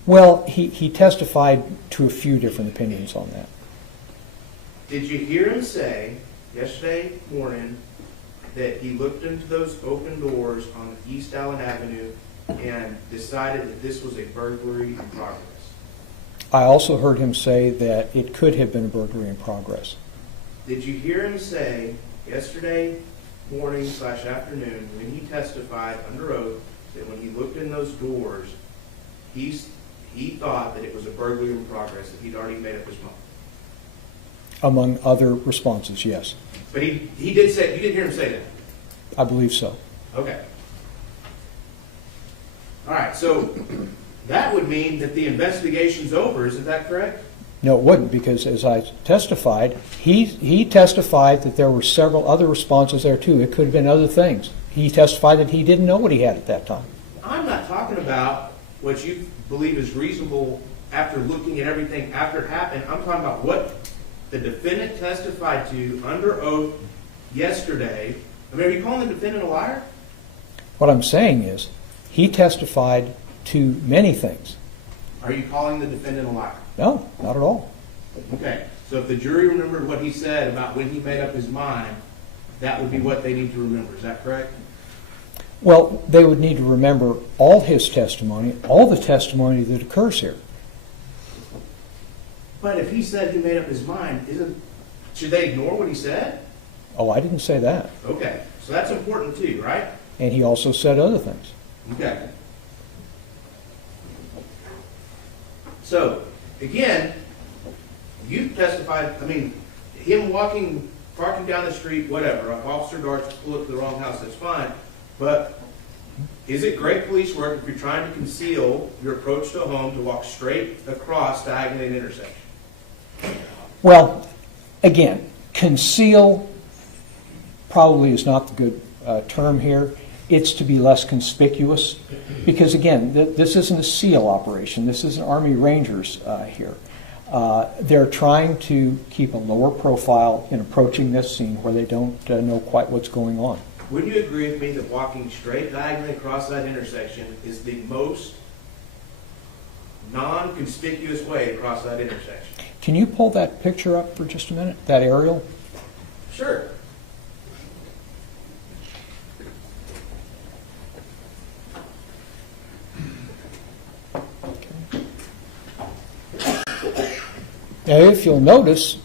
Well, he testified to a few different opinions on that. Did you hear him say yesterday morning that he looked into those open doors on East Allen Avenue and decided that this was a burglary in progress? I also heard him say that it could have been a burglary in progress. Did you hear him say yesterday morning/afternoon when he testified under oath that when he looked in those doors, he thought that it was a burglary in progress, that he'd already made up his mind? Among other responses, yes. But he did say, you didn't hear him say that? I believe so. Okay. All right, so that would mean that the investigation's over, isn't that correct? No, it wouldn't, because as I testified, he testified that there were several other responses there too. It could have been other things. He testified that he didn't know what he had at that time. I'm not talking about what you believe is reasonable after looking at everything after it happened. I'm talking about what the defendant testified to under oath yesterday. I mean, are you calling the defendant a liar? What I'm saying is, he testified to many things. Are you calling the defendant a liar? No, not at all. Okay, so if the jury remembered what he said about when he made up his mind, that would be what they need to remember. Is that correct? Well, they would need to remember all his testimony, all the testimony that occurs here. But if he said he made up his mind, should they ignore what he said? Oh, I didn't say that. Okay, so that's important too, right? And he also said other things. Okay. So, again, you testified, I mean, him parking down the street, whatever, Officer Darts pull up to the wrong house, that's fine. But is it great police work if you're trying to conceal your approach to a home to walk straight across diagonally an intersection? Well, again, conceal probably is not the good term here. It's to be less conspicuous. Because again, this isn't a SEAL operation. This isn't Army Rangers here. They're trying to keep a lower profile in approaching this scene where they don't know quite what's going on. Would you agree with me that walking straight diagonally across that intersection is the most non-conspicuous way to cross that intersection? Can you pull that picture up for just a minute, that aerial? Sure. Now, if you'll notice,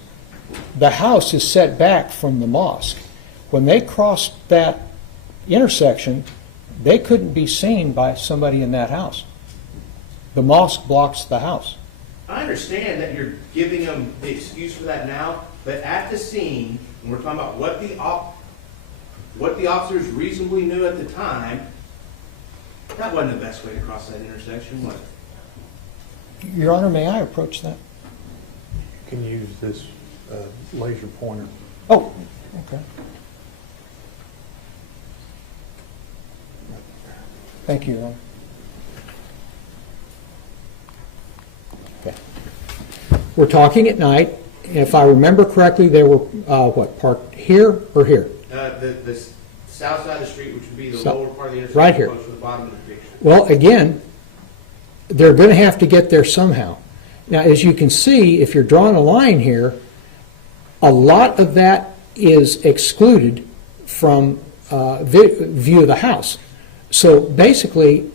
the house is set back from the mosque. When they crossed that intersection, they couldn't be seen by somebody in that house. The mosque blocks the house. I understand that you're giving them the excuse for that now, but at the scene, when we're talking about what the officers reasonably knew at the time, that wasn't the best way to cross that intersection, was it? Your Honor, may I approach that? You can use this laser pointer. Oh, okay. Thank you, Your Honor. Okay. We're talking at night. If I remember correctly, they were, parked here or here? The south side of the street, which would be the So- lower part of the intersection, right here. close to the bottom of the picture. Well, again, they're going to have to get there somehow. Now, as you can see, if you're drawing a line here, a lot of that is excluded from view of the house. So basically,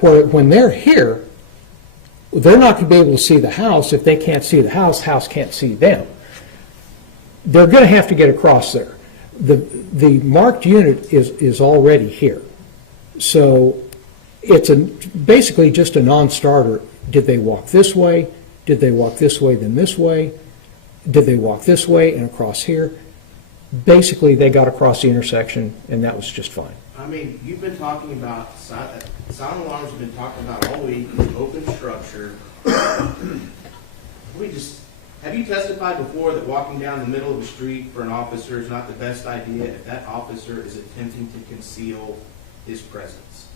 when they're here, they're not going to be able to see the house. If they can't see the house can't see them. They're going to have to get across there. The marked unit is already here. So it's basically just a non-starter. Did they walk this way? Did they walk this way, then this way? Did they walk this way and across here? Basically, they got across the intersection, and that was just fine. I mean, you've been talking about, silent alarms have been talking about all week, open structure. Have you testified before that walking down the middle of the street for an officer is not the best idea if that officer is attempting to conceal his presence?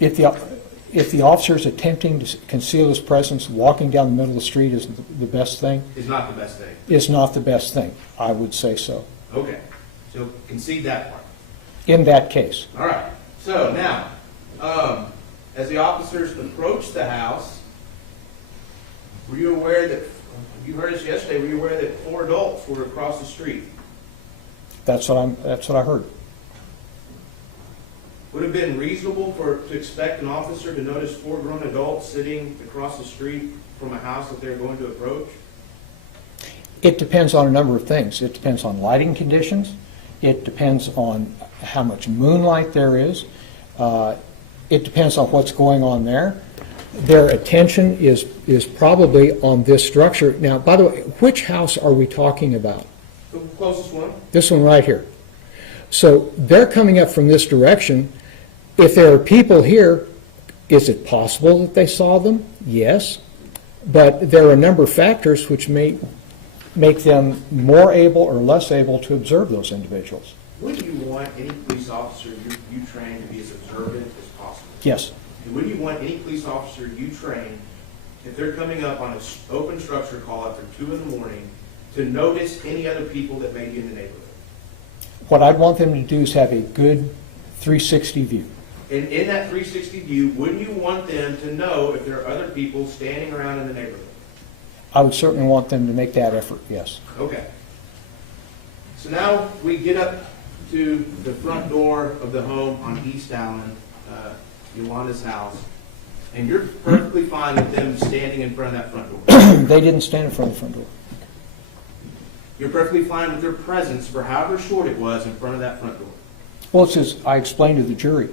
If the officer is attempting to conceal his presence, walking down the middle of the street is the best thing? Is not the best thing. Is not the best thing. I would say so. Okay, so concede that part. In that case. All right, so now, As the officers approached the house, were you aware that, you heard us yesterday, were you aware that 4 adults were across the street? That's what I heard. Would it have been reasonable to expect an officer to notice 4 grown adults sitting across the street from a house that they're going to approach? It depends on a number of things. It depends on lighting conditions. It depends on how much moonlight there is. It depends on what's going on there. Their attention is probably on this structure. Now, by the way, which house are we talking about? The closest one? This one right here. So they're coming up from this direction. If there are people here, is it possible that they saw them? Yes. But there are a number of factors which may make them more able or less able to observe those individuals. Would you want any police officer you train to be as observant as possible? Yes. And would you want any police officer you train, if they're coming up on an open structure call after 2 in the morning, to notice any other people that may be in the neighborhood? What I'd want them to do is have a good 360 view. And in that 360 view, wouldn't you want them to know if there are other people standing around in the neighborhood? I would certainly want them to make that effort, yes. Okay. So now we get up to the front door of the home on East Allen, Yolanda's house, and you're perfectly fine with them standing in front of that front door. They didn't stand in front of the front door. You're perfectly fine with their presence for however short it was in front of that front door. Well, it's as I explained to the jury,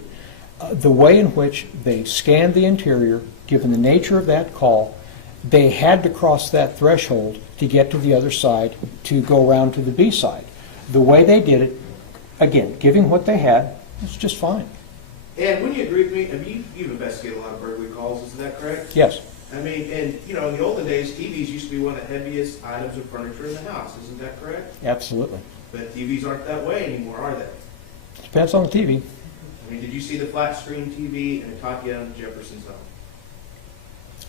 the way in which they scanned the interior, given the nature of that call, they had to cross that threshold to get to the other side to go around to the B side. The way they did it, again, giving what they had, was just fine. And wouldn't you agree with me? I mean, you've investigated a lot of burglary calls, is that correct? Yes, I mean, and, you know, in the olden days, TVs used to be one of the heaviest items of furniture in the house, isn't that correct? absolutely. But TVs aren't that way anymore, are they? Depends on the TV. I mean, did you see the flat screen TV in Atatiana Jefferson's home?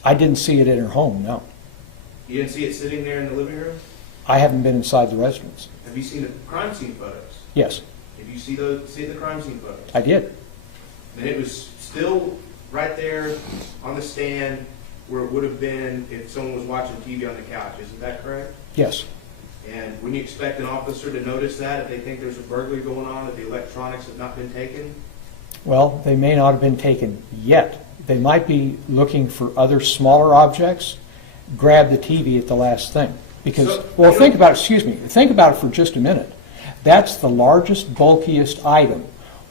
I didn't see it in her home, no. You didn't see it sitting there in the living room? I haven't been inside the residence. Have you seen the crime scene photos? Yes, Did you see the crime scene photos? I did. And it was still right there on the stand where it would have been if someone was watching TV on the couch. Isn't that correct? Yes. And wouldn't you expect an officer to notice that if they think there's a burglary going on, that the electronics have not been taken? Well, they may not have been taken yet. They might be looking for other smaller objects. Grab the TV at the last thing. Because, So, well, you think know- about it, excuse me, think about it for just a minute. That's the largest, bulkiest item.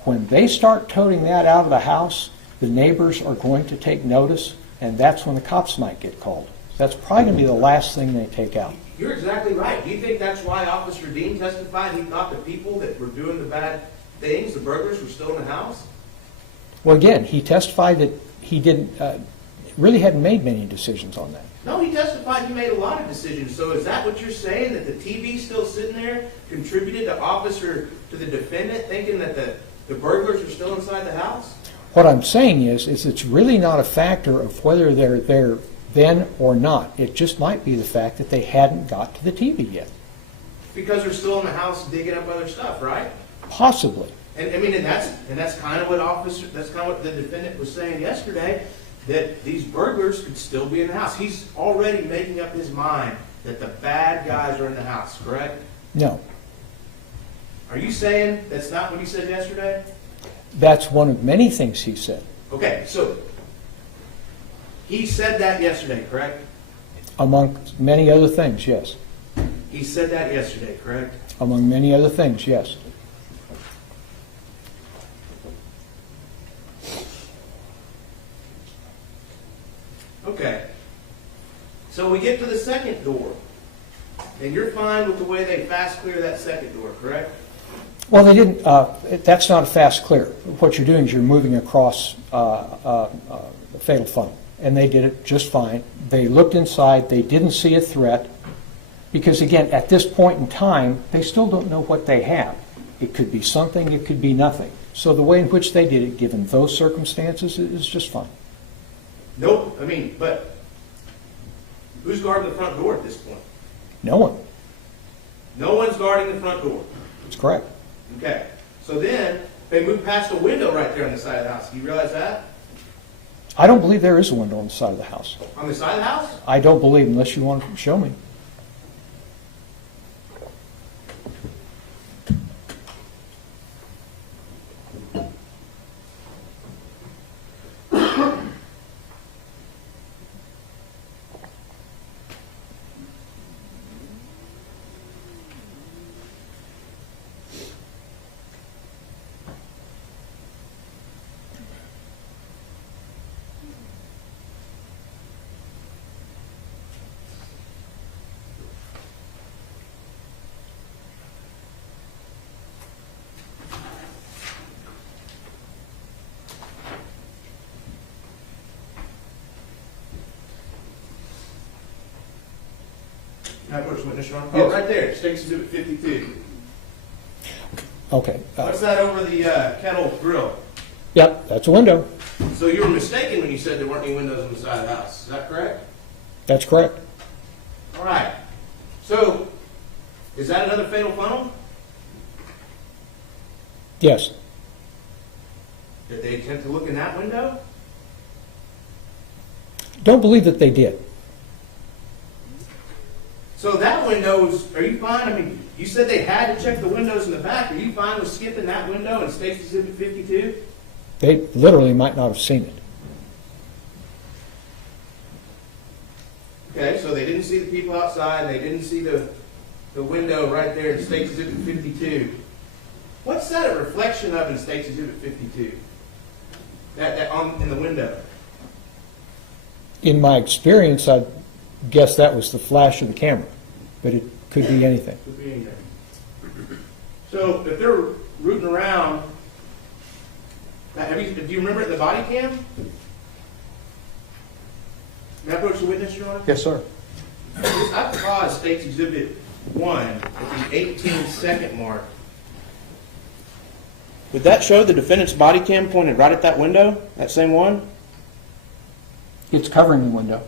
When they start toting that out of the house, the neighbors are going to take notice, and that's when the cops might get called. That's probably going to be the last thing they take out. You're exactly right. Do you think that's why Officer Dean testified he thought the people that were doing the bad things, the burglars, were still in the house? Well, again, he testified that he didn't, really hadn't made many decisions on that. No, he testified he made a lot of decisions. So is that what you're saying, that the TV still sitting there contributed to the defendant thinking that the burglars are still inside the house? What I'm saying is it's really not a factor of whether they're there then or not. It just might be the fact that they hadn't got to the TV yet. Because they're still in the house digging up other stuff, right? Possibly. And I mean, and that's kind of what the defendant was saying yesterday, that these burglars could still be in the house. He's already making up his mind that the bad guys are in the house, correct? No. Are you saying that's not what he said yesterday? That's one of many things he said. Okay, so he said that yesterday, correct? Among many other things, yes. He said that yesterday, correct? Among many other things, yes. Okay. So we get to the second door, and you're fine with the way they fast clear that second door, correct? Well, they didn't, that's not a fast clear. What you're doing is you're moving across the fatal funnel, and they did it just fine. They looked inside, they didn't see a threat, because again, at this point in time, they still don't know what they have. It could be something, it could be nothing. So the way in which they did it, given those circumstances, is just fine. Nope. I mean, but who's guarding the front door at this point? No one. No one's guarding the front door. That's correct. Okay. So then They moved past a window right there on the side of the house. Do you realize that? I don't believe there is a window on the side of the house. On the side of the house? I don't believe unless you want to show me. Can I put some witness on? Yes. Oh, right there, State's Exhibit 52. Okay. What's that over the kettle grill? Yep, that's a window. So you were mistaken when you said there weren't any windows on the side of the house. Is that correct? That's correct. All right. So, is that another fatal funnel? Yes. Did they attempt to look in that window? Don't believe that they did. So that window was, are you fine? I mean, you said they had to check the windows in the back. Are you fine with skipping that window in State's Exhibit 52? They literally might not have seen it. Okay, so they didn't see the people outside, they didn't see the window right there in State's Exhibit 52. What's that a reflection of in State's Exhibit 52? That on in the window? In my experience, I guess that was the flash of the camera, but it could be anything. Could be anything. So if they're rooting around, do you remember it in the body cam? May I approach the witness, Your Honor? Yes, sir. I paused State's Exhibit 1 at the 18-second mark. Would that show the defendant's body cam pointed right at that window, that same one? It's covering the window.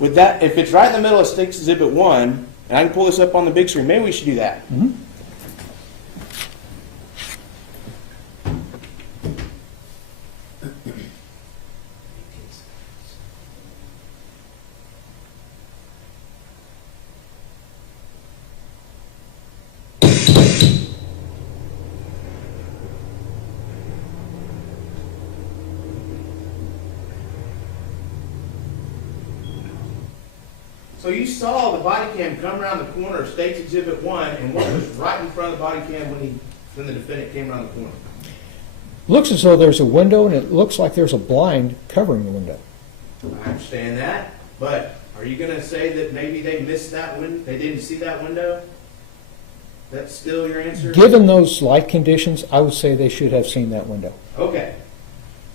Would that, if it's right in the middle of State's Exhibit 1, and I can pull this up on the big screen, maybe we should do that. Mm-hmm. So you saw the body cam come around the corner of State's Exhibit 1, and what was right in front of the body cam when the defendant came around the corner? Looks as though there's a window, and it looks like there's a blind covering the window. I understand that, but are you going to say that maybe they missed that window, they didn't see that window? That's still your answer? Given those light conditions, I would say they should have seen that window. Okay.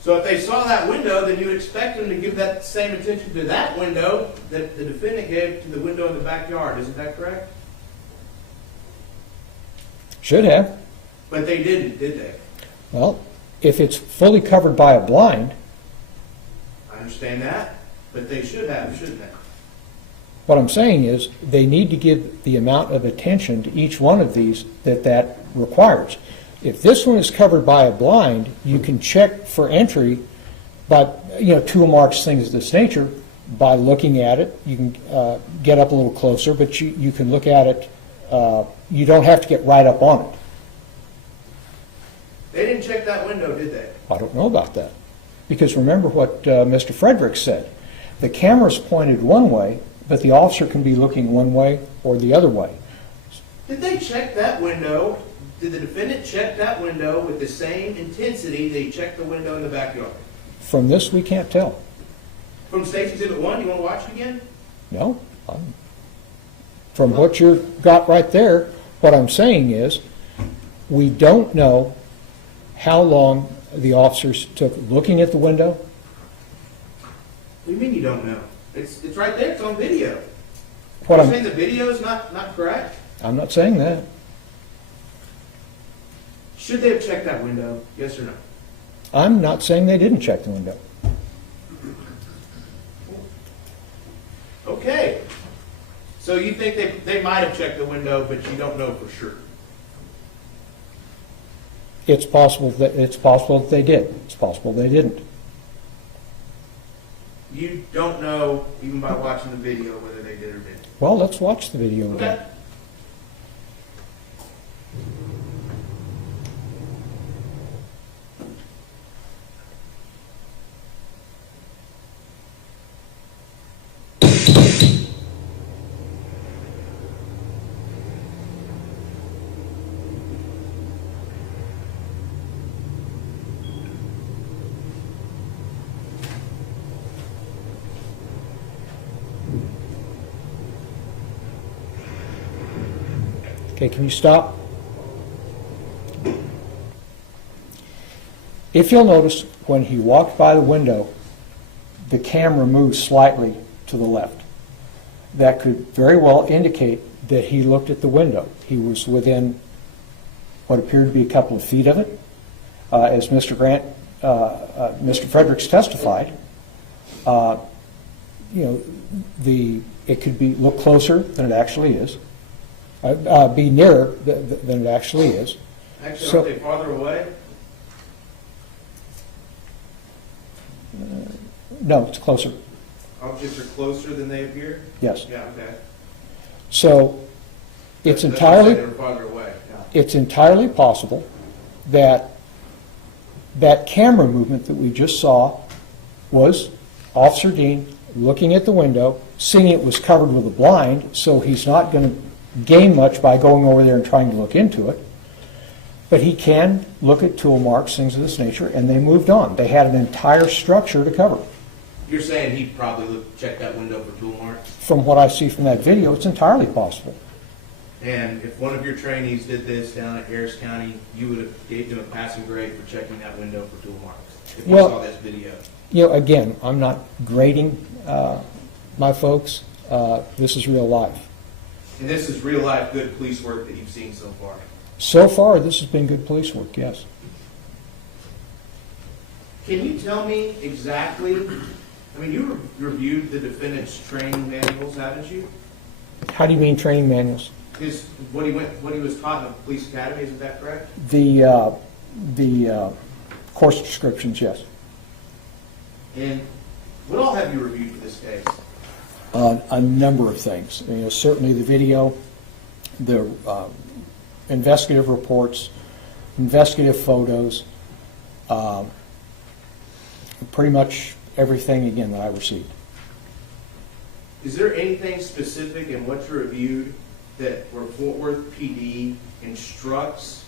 So if they saw that window, then you would expect them to give that same attention to that window that the defendant gave to the window in the backyard. Isn't that correct? Should have. But they didn't, did they? Well, if it's fully covered by a blind, I understand that, but they should have, shouldn't they? what I'm saying is they need to give the amount of attention to each one of these that requires. If this one is covered by a blind, you can check for entry, but tool marks, things of this nature, by looking at it. You can get up a little closer, but you can look at it. You don't have to get right up on it. They didn't check that window, did they? I don't know about that. Because remember what Mr. Frederick said. The camera's pointed one way, but the officer can be looking one way or the other way. Did they check that window? Did the defendant check that window with the same intensity they checked the window in the backyard? From this, we can't tell. From State's Exhibit 1, you want to watch it again? No. From what you've got right there, what I'm saying is we don't know how long the officers took looking at the window. What do you mean you don't know? It's right there. It's on video. What You're I'm, saying the video is not correct? I'm not saying that. Should they have checked that window? Yes or no? I'm not saying they didn't check the window. Okay. So you think they might have checked the window, but you don't know for sure? It's possible that they did. It's possible they didn't. You don't know, even by watching the video, whether they did or didn't. Well, let's watch the video Okay. again. Okay, can you stop? If you'll notice, when he walked by the window, the camera moved slightly to the left. That could very well indicate that he looked at the window. He was within what appeared to be a couple of feet of it. As Mr. Fredericks testified, it could look closer than it actually is. Be nearer than it actually is. Actually, So- aren't they farther away? No, it's closer. Objects are closer than they appear? Yes. Yeah, okay. So it's That's why I said entirely they were farther away. Yeah. it's entirely possible that that camera movement that we just saw was Officer Dean looking at the window, seeing it was covered with a blind, so he's not going to gain much by going over there and trying to look into it. But he can look at tool marks, things of this nature, and they moved on. They had an entire structure to cover. You're saying he probably checked that window for tool marks? From what I see from that video, it's entirely possible. And if one of your trainees did this down at Harris County, you would have gave them a passing grade for checking that window for tool marks, if you Well- saw this video. Again, I'm not grading my folks. This is real life. And this is real life good police work that you've seen so far. So far, this has been good police work, yes. Can you tell me exactly, I mean, you reviewed the defendant's training manuals, haven't you? How do you mean training manuals? What he was taught in the police academy, isn't that correct? The course descriptions, yes. And what all have you reviewed for this case? A number of things. Certainly the video, the investigative reports, investigative photos, pretty much everything, again, that I received. Is there anything specific in what you reviewed that where Fort Worth PD instructs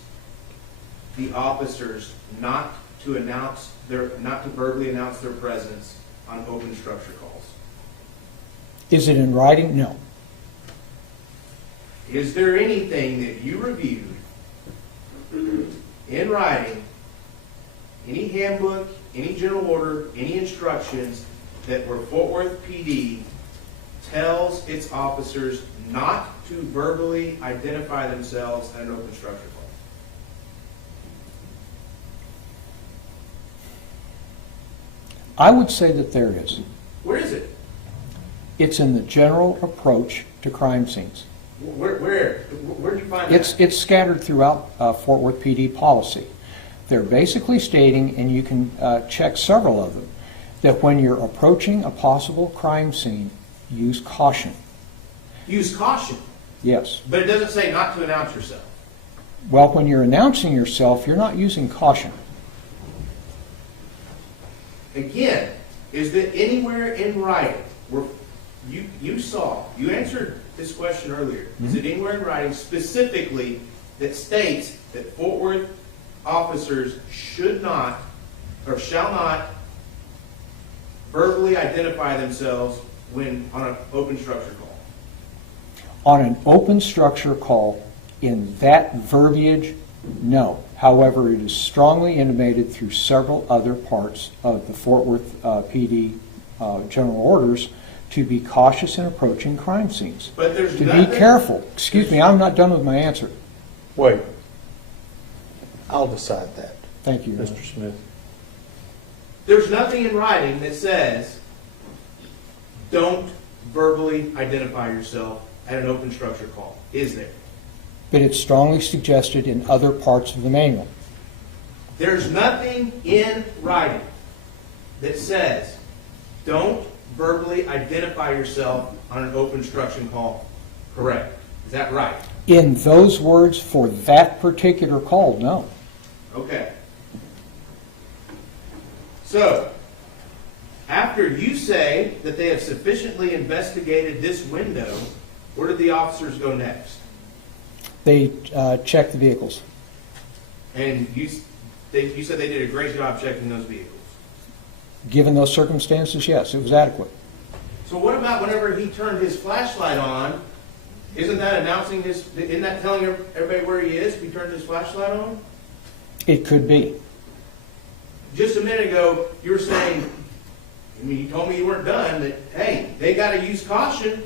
the officers not to verbally announce their presence on open structure calls? Is it in writing? No. Is there anything that you reviewed in writing, any handbook, any general order, any instructions that where Fort Worth PD tells its officers not to verbally identify themselves at an open structure call? I would say that there is. Where is it? It's in the general approach to crime scenes. Where did you find that? It's scattered throughout Fort Worth PD policy. They're basically stating, and you can check several of them, that when you're approaching a possible crime scene, use caution. Use caution, Yes. but it doesn't say not to announce yourself. Well, when you're announcing yourself, you're not using caution. Again, is there anywhere in writing where you answered this question earlier, is it anywhere in writing specifically that states that Fort Worth officers should not or shall not verbally identify themselves when on an open structure call? On an open structure call, in that verbiage, no. However, it is strongly intimated through several other parts of the Fort Worth PD general orders to be cautious in approaching crime scenes. But there's To nothing. be careful. Excuse me, I'm not done with my answer. Wait. I'll decide that, Thank you, Your Honor. Mr. Smith. There's nothing in writing that says don't verbally identify yourself at an open structure call, is there? But it's strongly suggested in other parts of the manual. There's nothing in writing that says, don't verbally identify yourself on an open instruction call. Correct. Is that right? In those words for that particular call, no. Okay. So, after you say that they have sufficiently investigated this window, where did the officers go next? They checked the vehicles. And you said they did a great job checking those vehicles. Given those circumstances, yes, it was adequate. So what about whenever he turned his flashlight on? Isn't that announcing his, isn't that telling everybody where he is if he turned his flashlight on? It could be. Just a minute ago, you were saying, I mean, you told me you weren't done, that, hey, they got to use caution.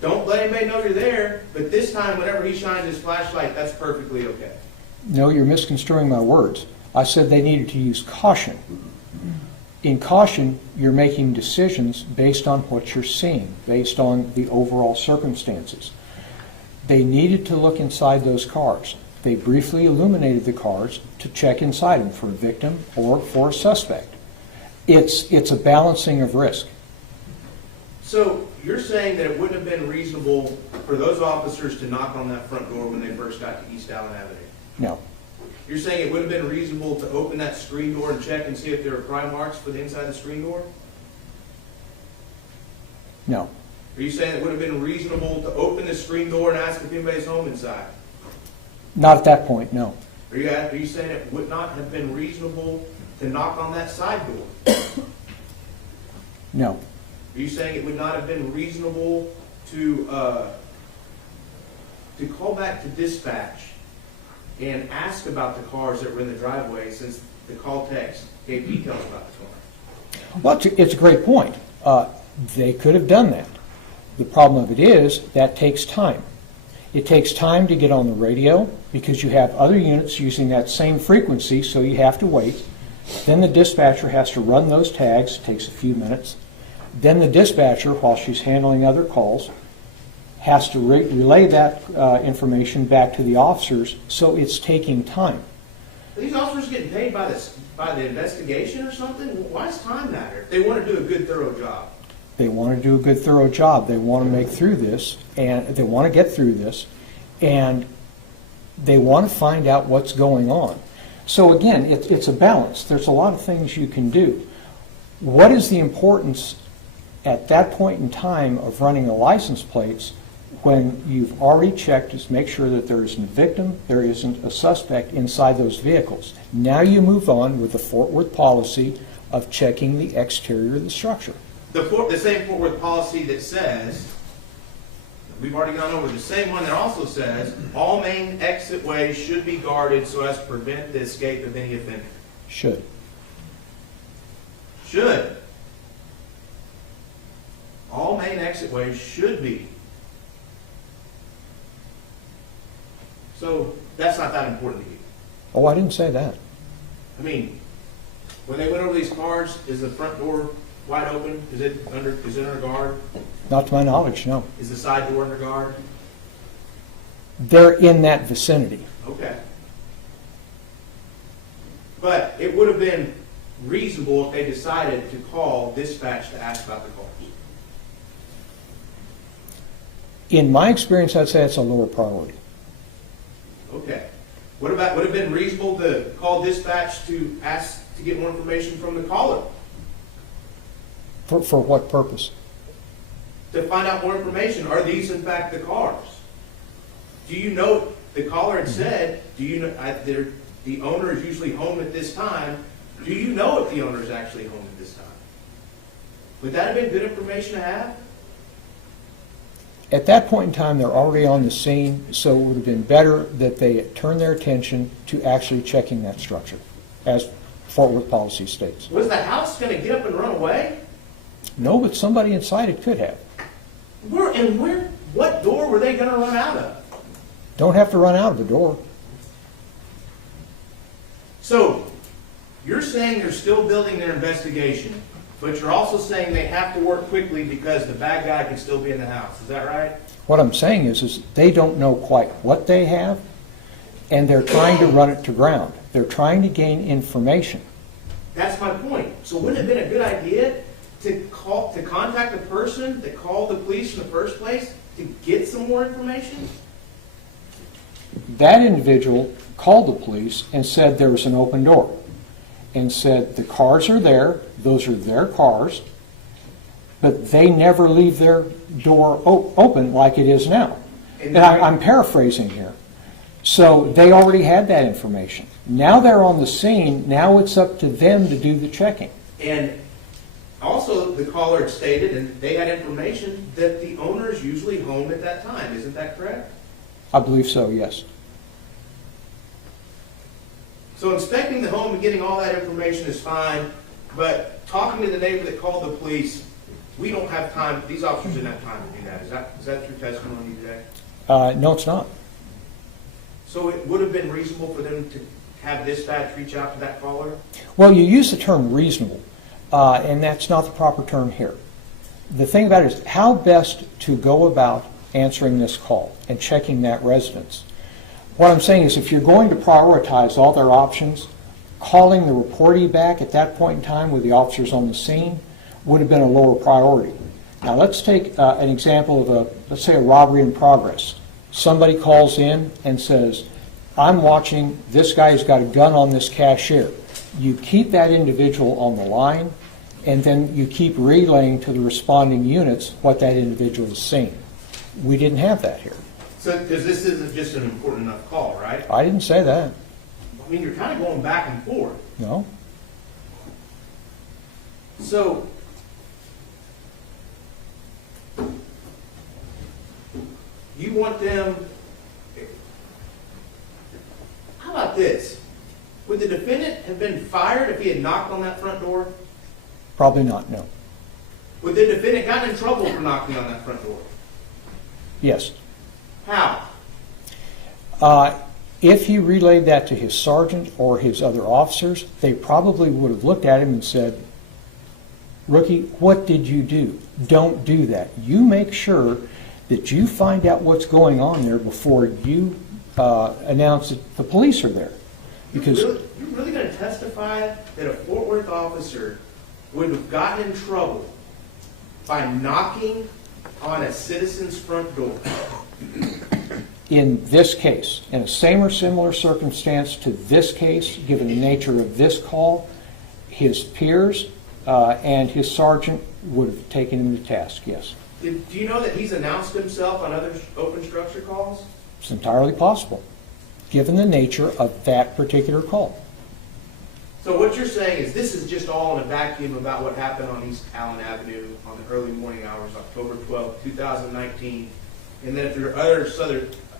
Don't let anybody know you're there. But this time, whenever he shines his flashlight, that's perfectly okay. No, you're misconstruing my words. I said they needed to use caution. In caution, you're making decisions based on what you're seeing, based on the overall circumstances. They needed to look inside those cars. They briefly illuminated the cars to check inside them for a victim or for a suspect. It's a balancing of risk. So you're saying that it wouldn't have been reasonable for those officers to knock on that front door when they first got to East Allen Avenue? No. You're saying it would have been reasonable to open that screen door and check and see if there are crime marks for the inside the screen door? No. Are you saying it would have been reasonable to open the screen door and ask if anybody's home inside? Not at that point, no. Are you saying it would not have been reasonable to knock on that side door? No. Are you saying it would not have been reasonable to call back to dispatch and ask about the cars that were in the driveway since the call text gave details about the car? Well, it's a great point. They could have done that. The problem of it is that takes time. It takes time to get on the radio because you have other units using that same frequency, so you have to wait. Then the dispatcher has to run those tags. It takes a few minutes. Then the dispatcher, while she's handling other calls, has to relay that information back to the officers, so it's taking time. Are these officers getting paid by the investigation or something? Why does time matter? If they want to do a good, thorough job. They want to do a good, thorough job. They want to make through this, and they want to get through this, and they want to find out what's going on. So again, it's a balance. There's a lot of things you can do. What is the importance at that point in time of running the license plates when you've already checked to make sure that there isn't a victim, there isn't a suspect inside those vehicles? Now you move on with the Fort Worth policy of checking the exterior of the structure. The same Fort Worth policy that says, we've already gone over, the same one that also says, all main exit ways should be guarded so as to prevent the escape of any offender. Should. Should. All main exit ways should be. So that's not that important to you. Oh, I didn't say that. I mean, when they went over these cars, is the front door wide open? Is it under guard? Not to my knowledge, no. Is the side door under guard? They're in that vicinity. Okay. But it would have been reasonable if they decided to call dispatch to ask about the cars. In my experience, I'd say it's a lower priority. Okay. Would it have been reasonable to call dispatch to ask to get more information from the caller? For what purpose? To find out more information. Are these in fact the cars? Do you know, the caller had said, do you know, the owner is usually home at this time. Do you know if the owner is actually home at this time? Would that have been good information to have? At that point in time, they're already on the scene, so it would have been better that they turn their attention to actually checking that structure, as Fort Worth policy states. Was the house going to get up and run away? No, but somebody inside it could have. What door were they going to run out of? Don't have to run out of the door. So, you're saying they're still building their investigation, but you're also saying they have to work quickly because the bad guy can still be in the house. Is that right? What I'm saying is they don't know quite what they have, and they're trying to run it to ground. They're trying to gain information. That's my point. So wouldn't it have been a good idea to contact the person that called the police in the first place to get some more information? That individual called the police and said there was an open door, and said the cars are there, those are their cars, but they never leave their door open like it is now. And I'm paraphrasing here. So they already had that information. Now they're on the scene, now it's up to them to do the checking. And also, the caller had stated, and they had information, that the owner is usually home at that time. Isn't that correct? I believe so, yes. So inspecting the home and getting all that information is fine, but talking to the neighbor that called the police, we don't have time, these officers didn't have time to do that. Is that your testimony today? No, it's not. So it would have been reasonable for them to have dispatch reach out to that caller? Well, you use the term reasonable, and that's not the proper term here. The thing about it is how best to go about answering this call and checking that residence. What I'm saying is if you're going to prioritize all their options, calling the reportee back at that point in time with the officers on the scene would have been a lower priority. Now let's take an example of let's say a robbery in progress. Somebody calls in and says, I'm watching, this guy's got a gun on this cashier. You keep that individual on the line, and then you keep relaying to the responding units what that individual is seeing. We didn't have that here. So, because this isn't just an important enough call, right? I didn't say that. I mean, you're kind of going back and forth. No. So, you want them, how about this? Would the defendant have been fired if he had knocked on that front door? Probably not, no. Would the defendant gotten in trouble for knocking on that front door? Yes. How? If he relayed that to his sergeant or his other officers, they probably would have looked at him and said, Rookie, what did you do? Don't do that. You make sure that you find out what's going on there before you announce that the police are there. Because You're really going to testify that a Fort Worth officer would have gotten in trouble by knocking on a citizen's front door? in this case, in a same or similar circumstance to this case, given the nature of this call, his peers and his sergeant would have taken him to task, yes. Do you know that he's announced himself on other open structure calls? It's entirely possible, given the nature of that particular call. So what you're saying is this is just all in a vacuum about what happened on East Allen Avenue on the early morning hours, October 12, 2019, and then if there are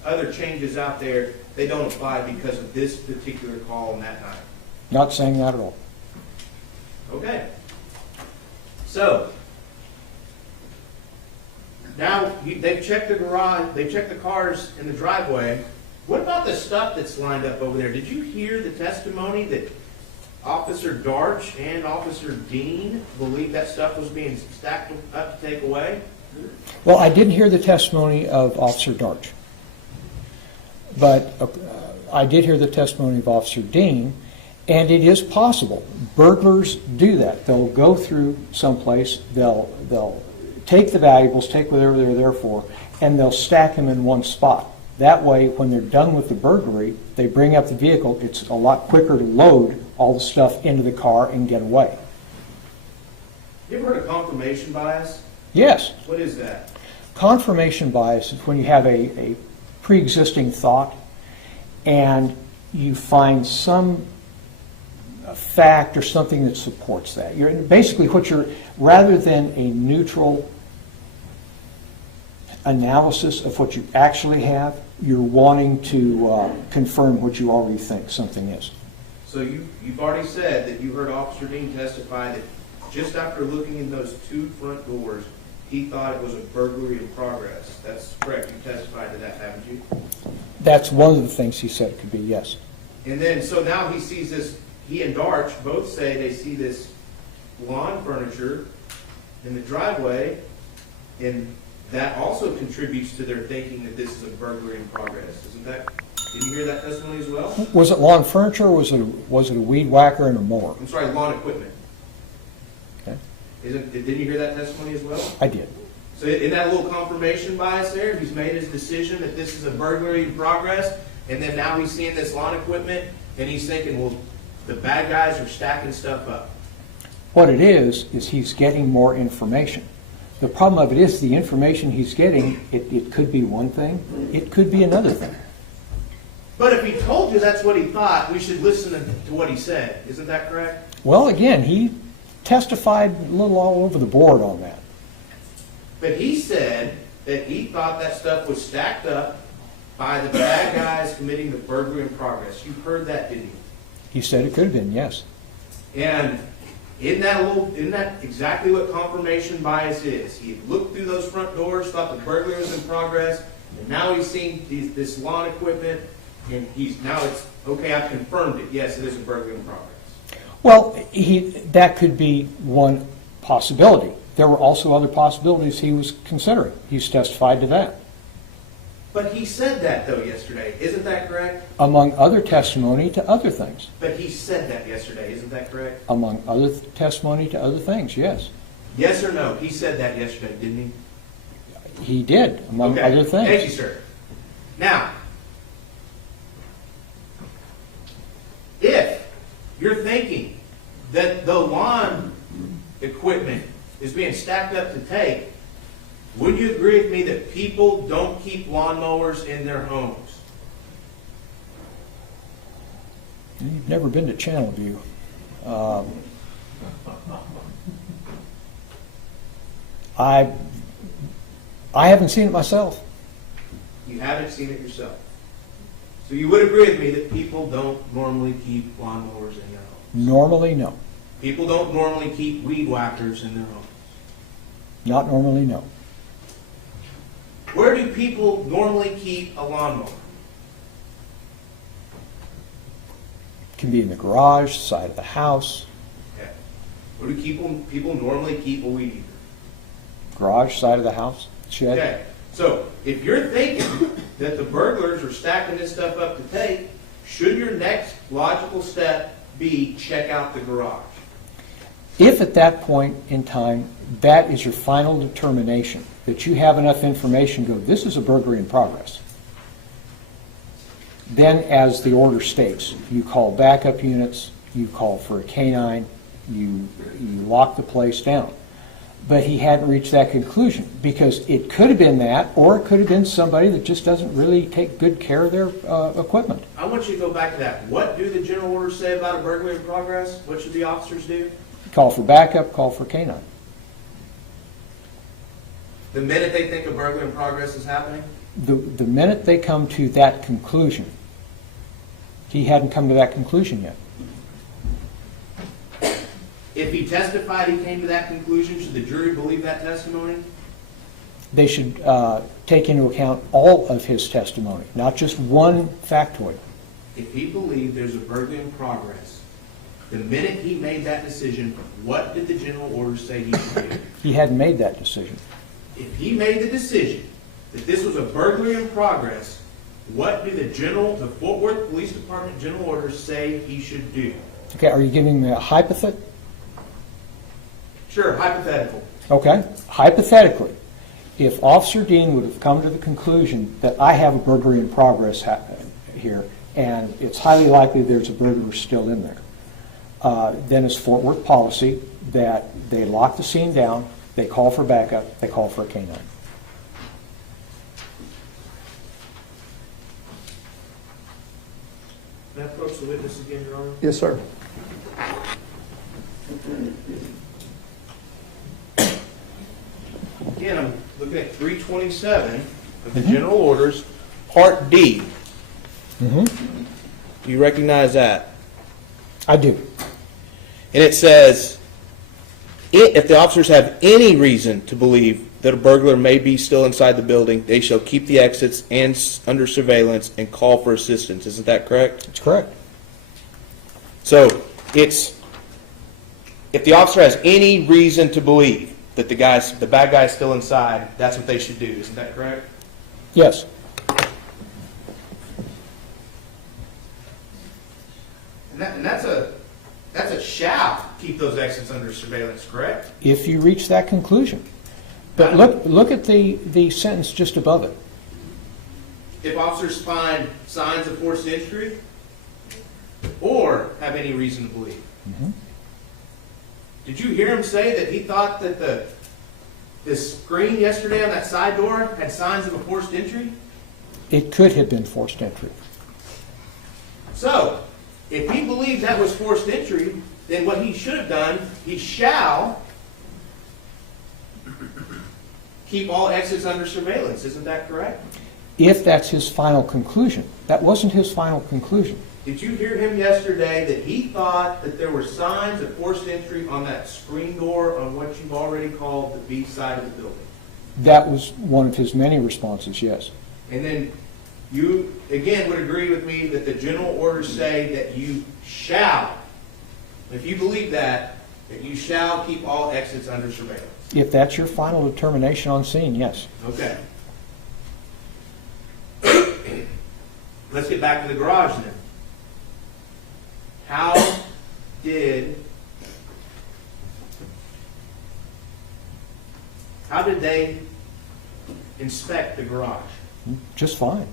other changes out there, they don't apply because of this particular call on that night. Not saying that at all. Okay. So, now they've checked the garage, they've checked the cars in the driveway. What about the stuff that's lined up over there? Did you hear the testimony that Officer Darch and Officer Dean believed that stuff was being stacked up to take away? Well, I didn't hear the testimony of Officer Darch, but I did hear the testimony of Officer Dean, and it is possible. Burglars do that. They'll go through someplace, they'll take the valuables, take whatever they're there for, and they'll stack them in one spot. That way, when they're done with the burglary, they bring up the vehicle. It's a lot quicker to load all the stuff into the car and get away. You ever heard of confirmation bias? Yes. What is that? Confirmation bias is when you have a pre-existing thought and you find some fact or something that supports that. Basically, rather than a neutral analysis of what you actually have, you're wanting to confirm what you already think something is. So you've already said that you heard Officer Dean testify that just after looking in those two front doors, he thought it was a burglary in progress. That's correct. You testified to that, haven't you? That's one of the things he said it could be, yes. And then, so now he sees this, he and Darch both say they see this lawn furniture in the driveway, and that also contributes to their thinking that this is a burglary in progress. Isn't that Didn't you hear that testimony as well? Was it lawn furniture, or was it a weed whacker and a mower? I'm sorry, lawn equipment. Okay. Didn't you hear that testimony as well? I did. So in that little confirmation bias there, he's made his decision that this is a burglary in progress, and then now he's seeing this lawn equipment, and he's thinking, well, the bad guys are stacking stuff up. What it is he's getting more information. The problem of it is the information he's getting, it could be one thing, it could be another thing. But if he told you that's what he thought, we should listen to what he said. Isn't that correct? Well, again, he testified a little all over the board on that. But he said that he thought that stuff was stacked up by the bad guys committing the burglary in progress. You heard that, didn't you? He said it could have been, yes. And isn't that exactly what confirmation bias is? He looked through those front doors, thought the burglary was in progress, and now he's seen this lawn equipment, and now it's, okay, I've confirmed it. Yes, it is a burglary in progress. Well, that could be one possibility. There were also other possibilities he was considering. He's testified to that. But he said that, though, yesterday. Isn't that correct? Among other testimony to other things. But he said that yesterday. Isn't that correct? Among other testimony to other things, yes. Yes or no? He said that yesterday, didn't he? He did, among Okay. other things. Thank you, sir. Now, if you're thinking that the lawn equipment is being stacked up to take, would you agree with me that people don't keep lawnmowers in their homes? You've never been to Channelview. I haven't seen it myself. You haven't seen it yourself. So you would agree with me that people don't normally keep lawnmowers in their homes? Normally, no. People don't normally keep weed whackers in their homes? Not normally, no. Where do people normally keep a lawnmower? Can be in the garage, side of the house, Okay. Where do people normally keep a weed eater? garage, side of the house, shed. Okay. So if you're thinking that the burglars are stacking this stuff up to take, should your next logical step be check out the garage? If at that point in time, that is your final determination, that you have enough information to go, this is a burglary in progress, then as the order states, you call backup units, you call for a canine, you lock the place down. But he hadn't reached that conclusion, because it could have been that, or it could have been somebody that just doesn't really take good care of their equipment. I want you to go back to that. What do the general orders say about a burglary in progress? What should the officers do? Call for backup, call for canine. The minute they think a burglary in progress is happening? The minute they come to that conclusion, he hadn't come to that conclusion yet. If he testified he came to that conclusion, should the jury believe that testimony? They should take into account all of his testimony, not just one factoid. If he believed there's a burglary in progress, the minute he made that decision, what did the general orders say he should do? He hadn't made that decision. If he made the decision that this was a burglary in progress, what do the Fort Worth Police Department general orders say he should do? Okay, are you giving me a hypothet? Sure, hypothetical. Okay, hypothetically, if Officer Dean would have come to the conclusion that I have a burglary in progress here, and it's highly likely there's a burglar still in there, then it's Fort Worth policy that they lock the scene down, they call for backup, they call for a canine. May I approach the witness again, Your Honor? Yes, sir. Again, I'm looking at 327 of the general orders, Part D. Do you recognize that? I do. And it says, if the officers have any reason to believe that a burglar may be still inside the building, they shall keep the exits and under surveillance and call for assistance. Isn't that correct? That's correct. So it's, if the officer has any reason to believe that the bad guy is still inside, that's what they should do. Isn't that correct? Yes. And that's a shall keep those exits under surveillance, correct? If you reach that conclusion. But look at the sentence just above it. If officers find signs of forced entry or have any reason to believe. Did you hear him say that he thought that the screen yesterday on that side door had signs of a forced entry? It could have been forced entry. So, if he believed that was forced entry, then what he should have done, he shall keep all exits under surveillance. Isn't that correct? If that's his final conclusion. That wasn't his final conclusion. Did you hear him yesterday that he thought that there were signs of forced entry on that screen door on what you've already called the B side of the building? That was one of his many responses, yes. And then you, again, would agree with me that the general orders say that you shall, if you believe that you shall keep all exits under surveillance. If that's your final determination on scene, yes. Okay. Let's get back to the garage then. How did they inspect the garage? Just fine.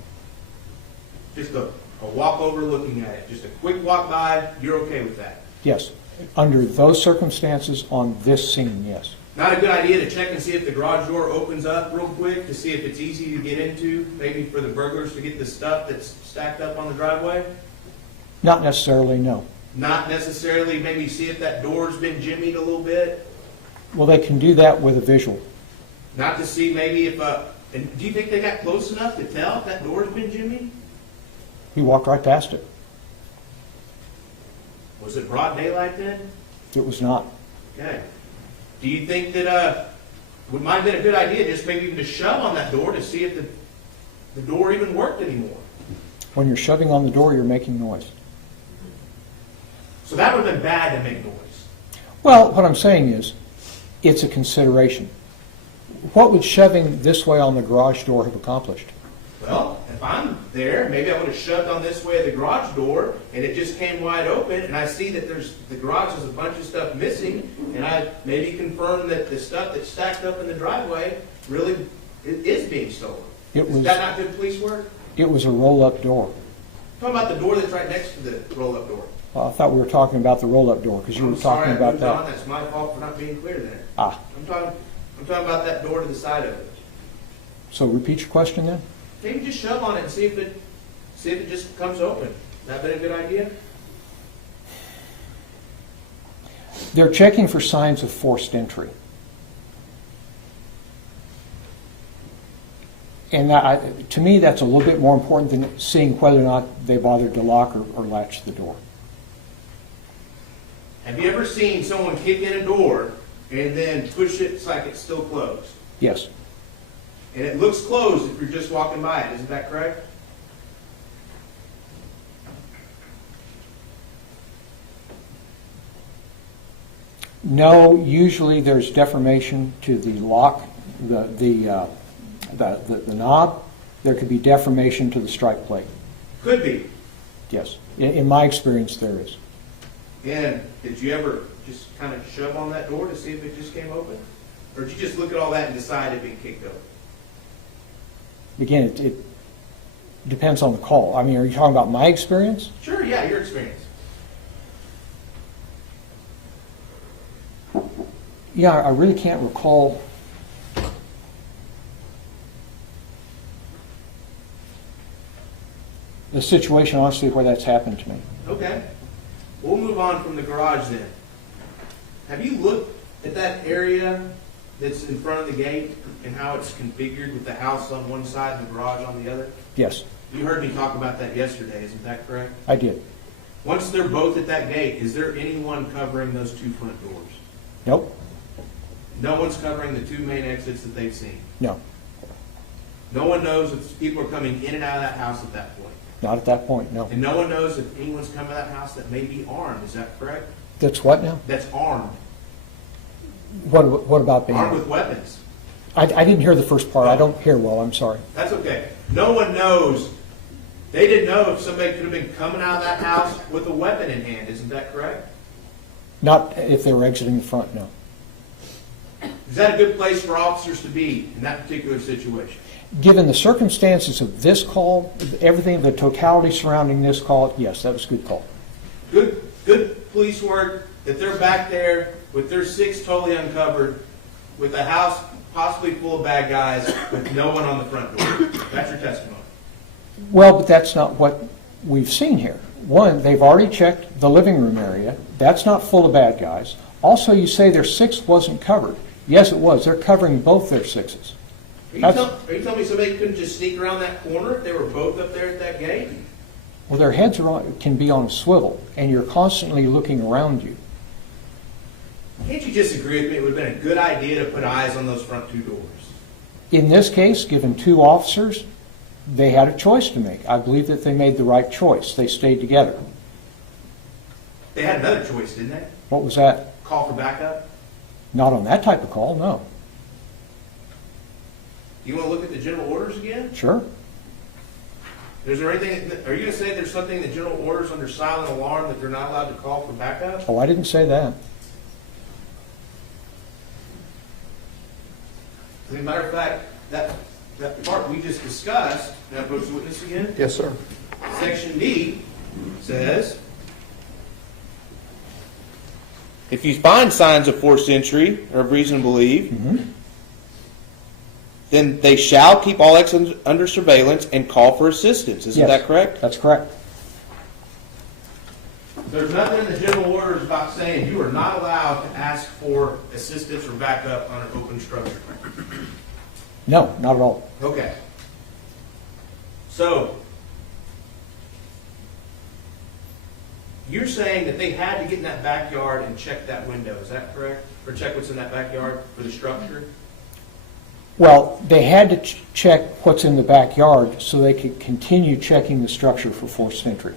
Just a walk over looking at it, just a quick walk by, you're okay with that? Yes. Under those circumstances on this scene, yes. Not a good idea to check and see if the garage door opens up real quick to see if it's easy to get into, maybe for the burglars to get the stuff that's stacked up on the driveway? Not necessarily, no. Not necessarily maybe see if that door's been jimmied a little bit? Well, they can do that with a visual. Not to see maybe if and do you think they got close enough to tell if that door's been jimmied? He walked right past it. Was it broad daylight then? It was not. Okay. Do you think that it might have been a good idea just maybe even to shove on that door to see if the door even worked anymore? When you're shoving on the door, you're making noise. So that would have been bad to make noise. Well, what I'm saying is, it's a consideration. What would shoving this way on the garage door have accomplished? Well, if I'm there, maybe I would have shoved on this way of the garage door, and it just came wide open, and I see that the garage has a bunch of stuff missing, and I maybe confirm that the stuff that's stacked up in the driveway really is being stolen. Is that not good police work? It was a roll-up door. Talking about the door that's right next to the roll-up door. Well, I thought we were talking about the roll-up door because you were talking about I'm sorry, I moved on. that. That's my fault for not being clear there. Ah, I'm talking about that door to the side of it. so repeat your question then? Maybe just shove on it and see if it just comes open. That been a good idea? They're checking for signs of forced entry. And to me, that's a little bit more important than seeing whether or not they bothered to lock or latch the door. Have you ever seen someone kick in a door and then push it like it's still closed? Yes. And it looks closed if you're just walking by it. Isn't that correct? No, usually there's deformation to the lock, the knob. There could be deformation to the strike plate. Could be. Yes. In my experience, there is. And did you ever just kind of shove on that door to see if it just came open? Or did you just look at all that and decide it being kicked open? Again, it depends on the call. I mean, are you talking about my experience? Sure, yeah, your experience. Yeah, I really can't recall. The situation, honestly, where that's happened to me. Okay. We'll move on from the garage then. Have you looked at that area that's in front of the gate and how it's configured with the house on one side and the garage on the other? Yes, You heard me talk about that yesterday, isn't that correct? I did. Once they're both at that gate, is there anyone covering those two front doors? Nope, No one's covering the two main exits that they've seen. no, No one knows if people are coming in and out of that house at that point. not at that point, no. And no one knows if anyone's coming to that house that may be armed, is that correct? That's what now? That's armed. What about being? Armed with weapons. I didn't hear the first part. I don't hear well, I'm sorry. That's okay. No one knows They didn't know if somebody could have been coming out of that house with a weapon in hand, isn't that correct? Not if they were exiting the front, no. Is that a good place for officers to be in that particular situation? Given the circumstances of this call, everything, the totality surrounding this call, yes, that was a good call. Good police work that they're back there with their six totally uncovered, with a house possibly full of bad guys, with no one on the front door. That's your testimony. Well, but that's not what we've seen here. One, they've already checked the living room area. That's not full of bad guys. Also, you say their sixth wasn't covered. Yes, it was. They're covering both their sixes. Are you telling me somebody couldn't just sneak around that corner if they were both up there at that gate? Well, their heads can be on a swivel, and you're constantly looking around you. Can't you disagree with me? It would have been a good idea to put eyes on those front two doors. In this case, given two officers, they had a choice to make. I believe that they made the right choice. They stayed together. They had another choice, didn't they? What was that? Call for backup? Not on that type of call, no. You want to look at the general orders again? Sure. Is there anything, are you going to say there's something in the general orders under silent alarm that they're not allowed to call for backup? Oh, I didn't say that. As a matter of fact, that part we just discussed, now approach the witness again. Yes, sir. Section D says, if you find signs of forced entry or of reason to believe, then they shall keep all exits under surveillance and call for assistance. Isn't Yes, that correct? That's correct. There's nothing in the general orders about saying you are not allowed to ask for assistance or backup on an open structure. No, not at all. Okay. So, you're saying that they had to get in that backyard and check that window, is that correct? Or check what's in that backyard for the structure? Well, they had to check what's in the backyard so they could continue checking the structure for forced entry.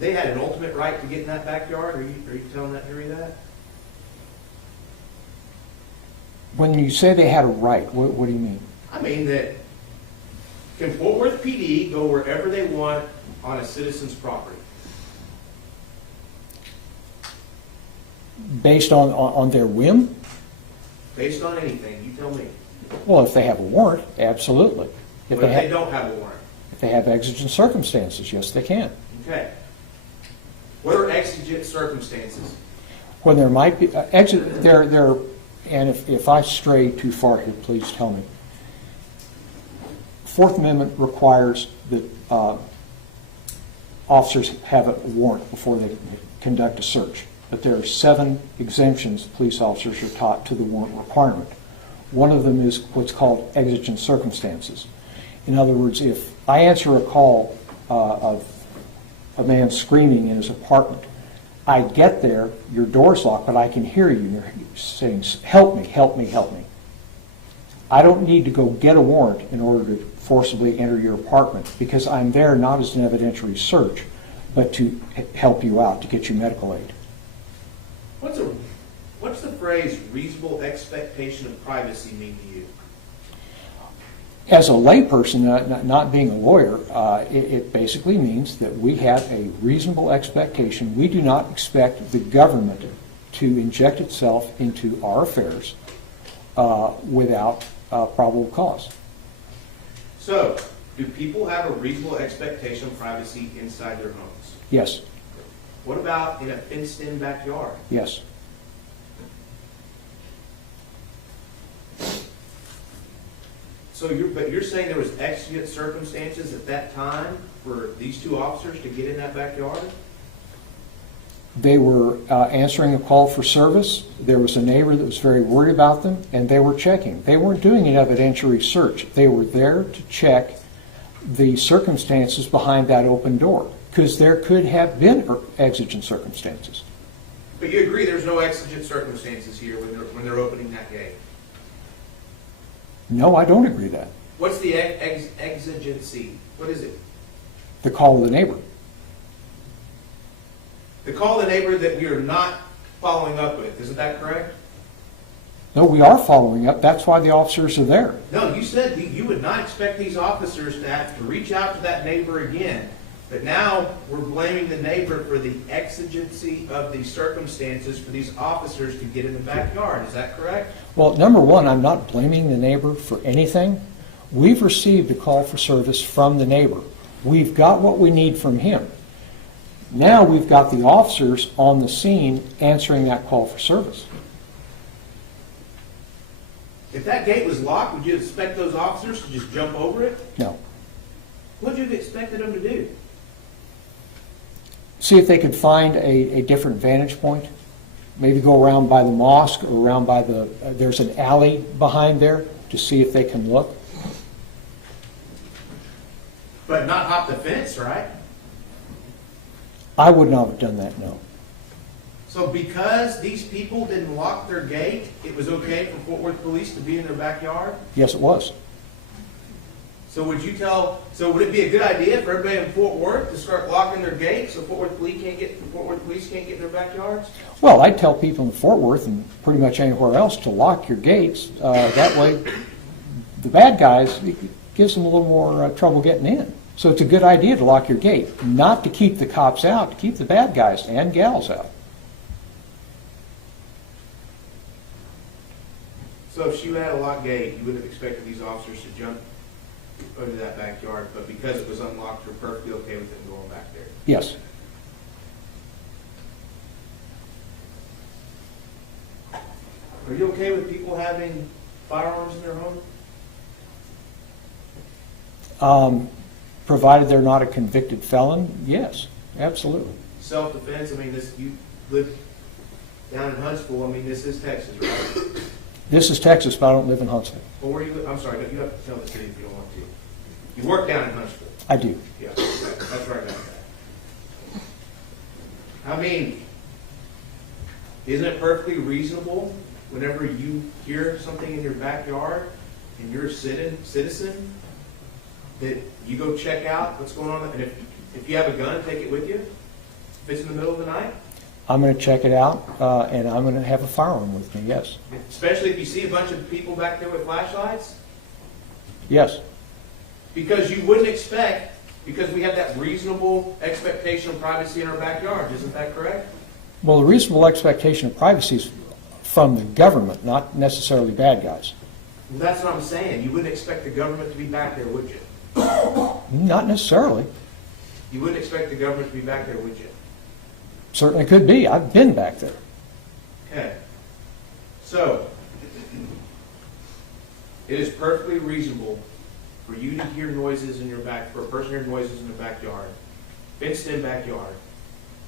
They had an ultimate right to get in that backyard? Are you telling that jury that? When you say they had a right, what do you mean? I mean that can Fort Worth PD go wherever they want on a citizen's property? Based on their whim? Based on anything, you tell me. Well, if they have a warrant, absolutely. If What if they they don't have a warrant? have exigent circumstances, yes, they can. Okay. What are exigent circumstances? When there might be, and if I stray too far here, please tell me. Fourth Amendment requires that officers have a warrant before they conduct a search. But there are 7 exemptions police officers are taught to the warrant requirement. One of them is what's called exigent circumstances. In other words, if I answer a call of a man screaming in his apartment, I get there, your door's locked, but I can hear you. You're saying, help me, help me, help me. I don't need to go get a warrant in order to forcibly enter your apartment because I'm there not as an evidentiary search, but to help you out, to get you medical aid. What's the phrase reasonable expectation of privacy mean to you? As a layperson, not being a lawyer, it basically means that we have a reasonable expectation. We do not expect the government to inject itself into our affairs without probable cause. So, do people have a reasonable expectation of privacy inside their homes? Yes, What about in a fenced-in backyard? yes. So you're saying there was exigent circumstances at that time for these 2 officers to get in that backyard? They were answering a call for service. There was a neighbor that was very worried about them, and they were checking. They weren't doing an evidentiary search. They were there to check the circumstances behind that open door, because there could have been exigent circumstances. But you agree there's no exigent circumstances here when they're opening that gate? No, I don't agree with that. What's the exigency? What is it? The call of the neighbor. The call of the neighbor that we are not following up with, isn't that correct? No, we are following up. That's why the officers are there. No, you said you would not expect these officers to have to reach out to that neighbor again. But now we're blaming the neighbor for the exigency of the circumstances for these officers to get in the backyard. Is that correct? Well, number one, I'm not blaming the neighbor for anything. We've received a call for service from the neighbor. We've got what we need from him. Now we've got the officers on the scene answering that call for service. If that gate was locked, would you expect those officers to just jump over it? No. What would you have expected them to do? See if they could find a different vantage point. Maybe go around by the mosque or around by there's an alley behind there to see if they can look. But not hop the fence, right? I would not have done that, no. So because these people didn't lock their gate, it was okay for Fort Worth police to be in their backyard? Yes, it was. So would it be a good idea for everybody in Fort Worth to start locking their gates so Fort Worth police can't get in their backyards? Well, I'd tell people in Fort Worth and pretty much anywhere else to lock your gates. That way, the bad guys, it gives them a little more trouble getting in. So it's a good idea to lock your gate, not to keep the cops out, to keep the bad guys and gals out. So if you had a locked gate, you would have expected these officers to jump over that backyard, but because it was unlocked, you're perfectly okay with them going back there? Yes. Are you okay with people having firearms in their home? Provided they're not a convicted felon, yes, absolutely. Self-defense, I mean, you live down in Huntsville, I mean, this is Texas, right? This is Texas, but I don't live in Huntsville. Well, where you live, I'm sorry, you have to tell the city if you don't want to. You work down in Huntsville. I do. Yeah, that's right. I mean, isn't it perfectly reasonable whenever you hear something in your backyard and you're a citizen that you go check out what's going on? And if you have a gun, take it with you? If it's in the middle of the night? I'm going to check it out, and I'm going to have a firearm with me, yes. Especially if you see a bunch of people back there with flashlights? Yes. Because you wouldn't expect, because we have that reasonable expectation of privacy in our backyard, isn't that correct? Well, the reasonable expectation of privacy is from the government, not necessarily bad guys. Well, that's what I'm saying. You wouldn't expect the government to be back there, would you? Not necessarily. You wouldn't expect the government to be back there, would you? Certainly could be. I've been back there. Okay. So, it is perfectly reasonable for you to hear noises in your for a person to hear noises in their backyard, fenced-in backyard,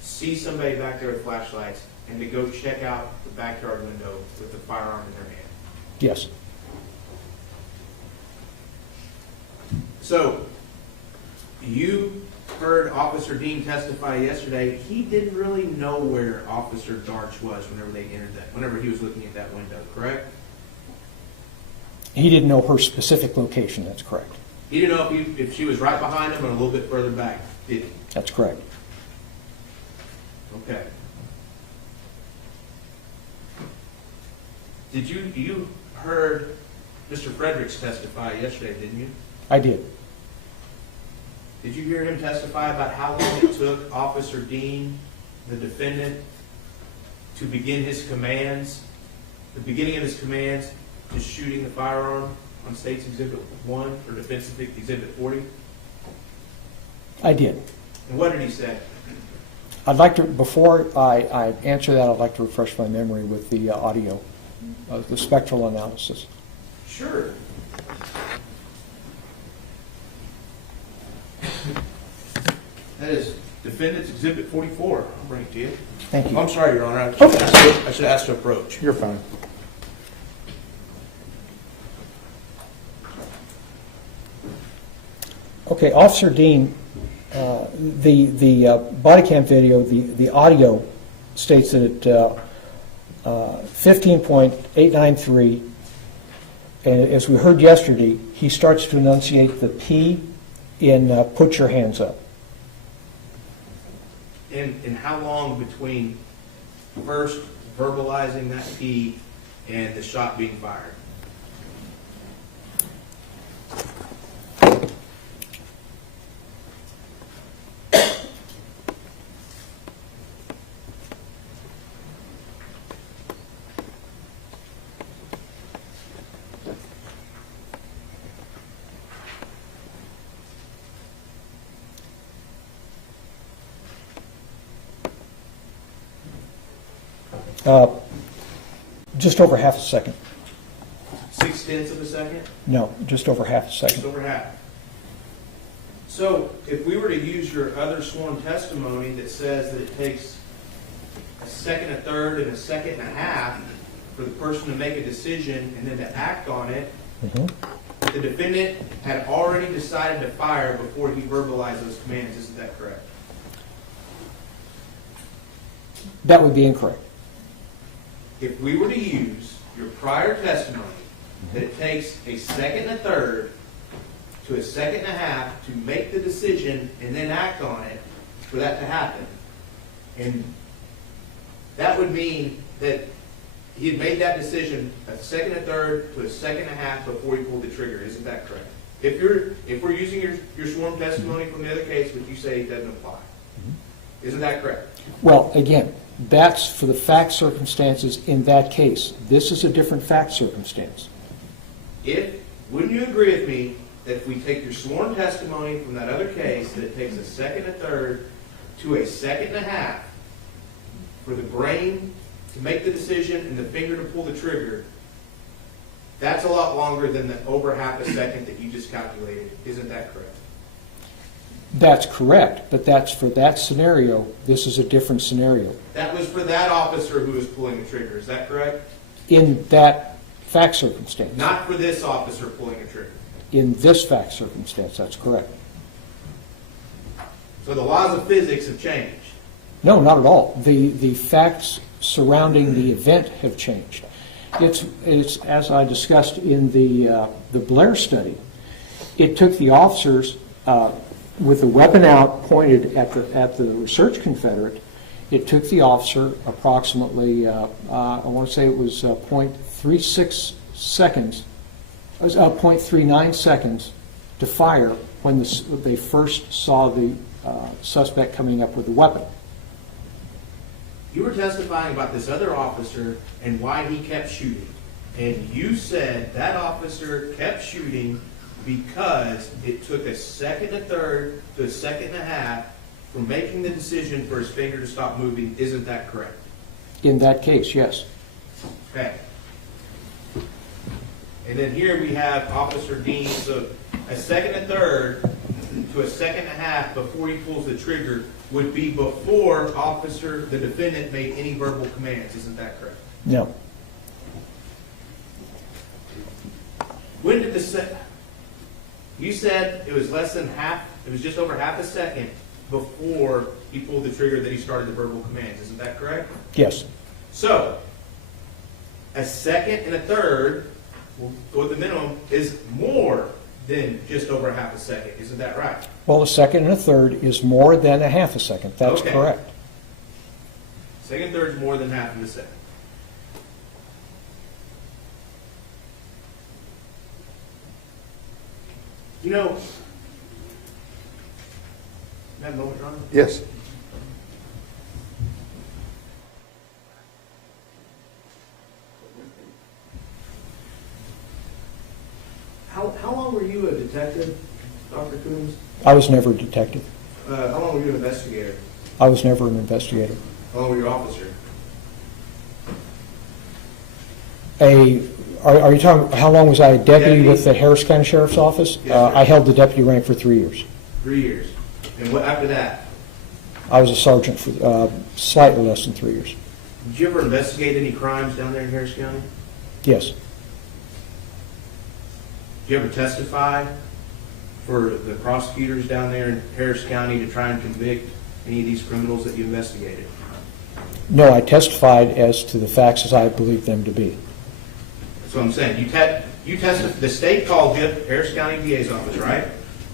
see somebody back there with flashlights, and to go check out the backyard window with the firearm in their hand. Yes. So, you heard Officer Dean testify yesterday. He didn't really know where Officer Darch was whenever he was looking at that window, correct? He didn't know her specific location, that's correct. He didn't know if she was right behind him or a little bit further back, did he? That's correct. Okay. You heard Mr. Fredericks testify yesterday, didn't you? I did. Did you hear him testify about how long it took Officer Dean, the defendant, to begin his commands, the beginning of his commands to shooting the firearm on State's Exhibit 1 or Defensive Exhibit 40? I did. And what did he say? I'd like to, before I answer that, I'd like to refresh my memory with the audio, the spectral analysis. Sure. That is Defendant's Exhibit 44. I'll bring it to you. Thank you. I'm sorry, Your Honor. I should ask to approach. You're fine. Okay, Officer Dean, the body cam video, the audio states that at 15.893, and as we heard yesterday, he starts to enunciate the P in put your hands up. And how long between first verbalizing that P and the shot being fired. Just over half a second. 0.6 of a second? No, just over half a Just second. over half. So if we were to use your other sworn testimony that says that it takes a second, a third, and a second and a half for the person to make a decision and then to act on it, Mhm. the defendant had already decided to fire before he verbalized those commands, isn't that correct? That would be incorrect. If we were to use your prior testimony that it takes a second and a third to a second and a half to make the decision and then act on it for that to happen, and that would mean that he had made that decision a second and a third to a second and a half before he pulled the trigger, isn't that correct? If we're using your sworn testimony from the other case, which you say doesn't apply, isn't that correct? Well, again, that's for the fact circumstances in that case. This is a different fact circumstance. Wouldn't you agree with me that if we take your sworn testimony from that other case, that it takes a second and a third to a second and a half for the brain to make the decision and the finger to pull the trigger, that's a lot longer than the over half a second that you just calculated. Isn't that correct? That's correct, but that's for that scenario. This is a different scenario. That was for that officer who was pulling the trigger. Is that correct? In that fact circumstance. Not for this officer pulling a trigger. In this fact circumstance, that's correct. So the laws of physics have changed. No, not at all. The facts surrounding the event have changed. It's as I discussed in the Blair study. It took the officers with the weapon out pointed at the research Confederate. It took the officer approximately I want to say it was 0.36 seconds, 0.39 seconds to fire when they first saw the suspect coming up with a weapon. You were testifying about this other officer and why he kept shooting. And you said that officer kept shooting because it took a second and a third to a second and a half from making the decision for his finger to stop moving. Isn't that correct? In that case, yes. Okay. And then here we have Officer Dean. So a second and a third to a second and a half before he pulls the trigger would be before the defendant made any verbal commands. Isn't that correct? No. When did you said it was less than half, it was just over half a second before he pulled the trigger that he started the verbal commands. Isn't that correct? Yes. So, a second and a third, we'll go with the minimum, is more than just over half a second. Isn't that right? Well, a second and a third is more than a half a second. That's Okay. correct. Second and third is more than half of a second. You know, have a moment, Ron? Yes. How long were you a detective, Dr. Coombs? I was never a detective. How long were you an investigator? I was never an investigator. How long were you an officer? Are you talking, how long was I a deputy Deputy. with the Harris County Sheriff's Office? Yes, sir. I held the deputy rank for 3 years. 3 years. And what after that? I was a sergeant for slightly less than 3 years. Did you ever investigate any crimes down there in Harris County? Yes. Did you ever testify for the prosecutors down there in Harris County to try and convict any of these criminals that you investigated? No, I testified as to the facts as I believed them to be. That's what I'm saying. You tested. The state called you, Harris County DA's office, right?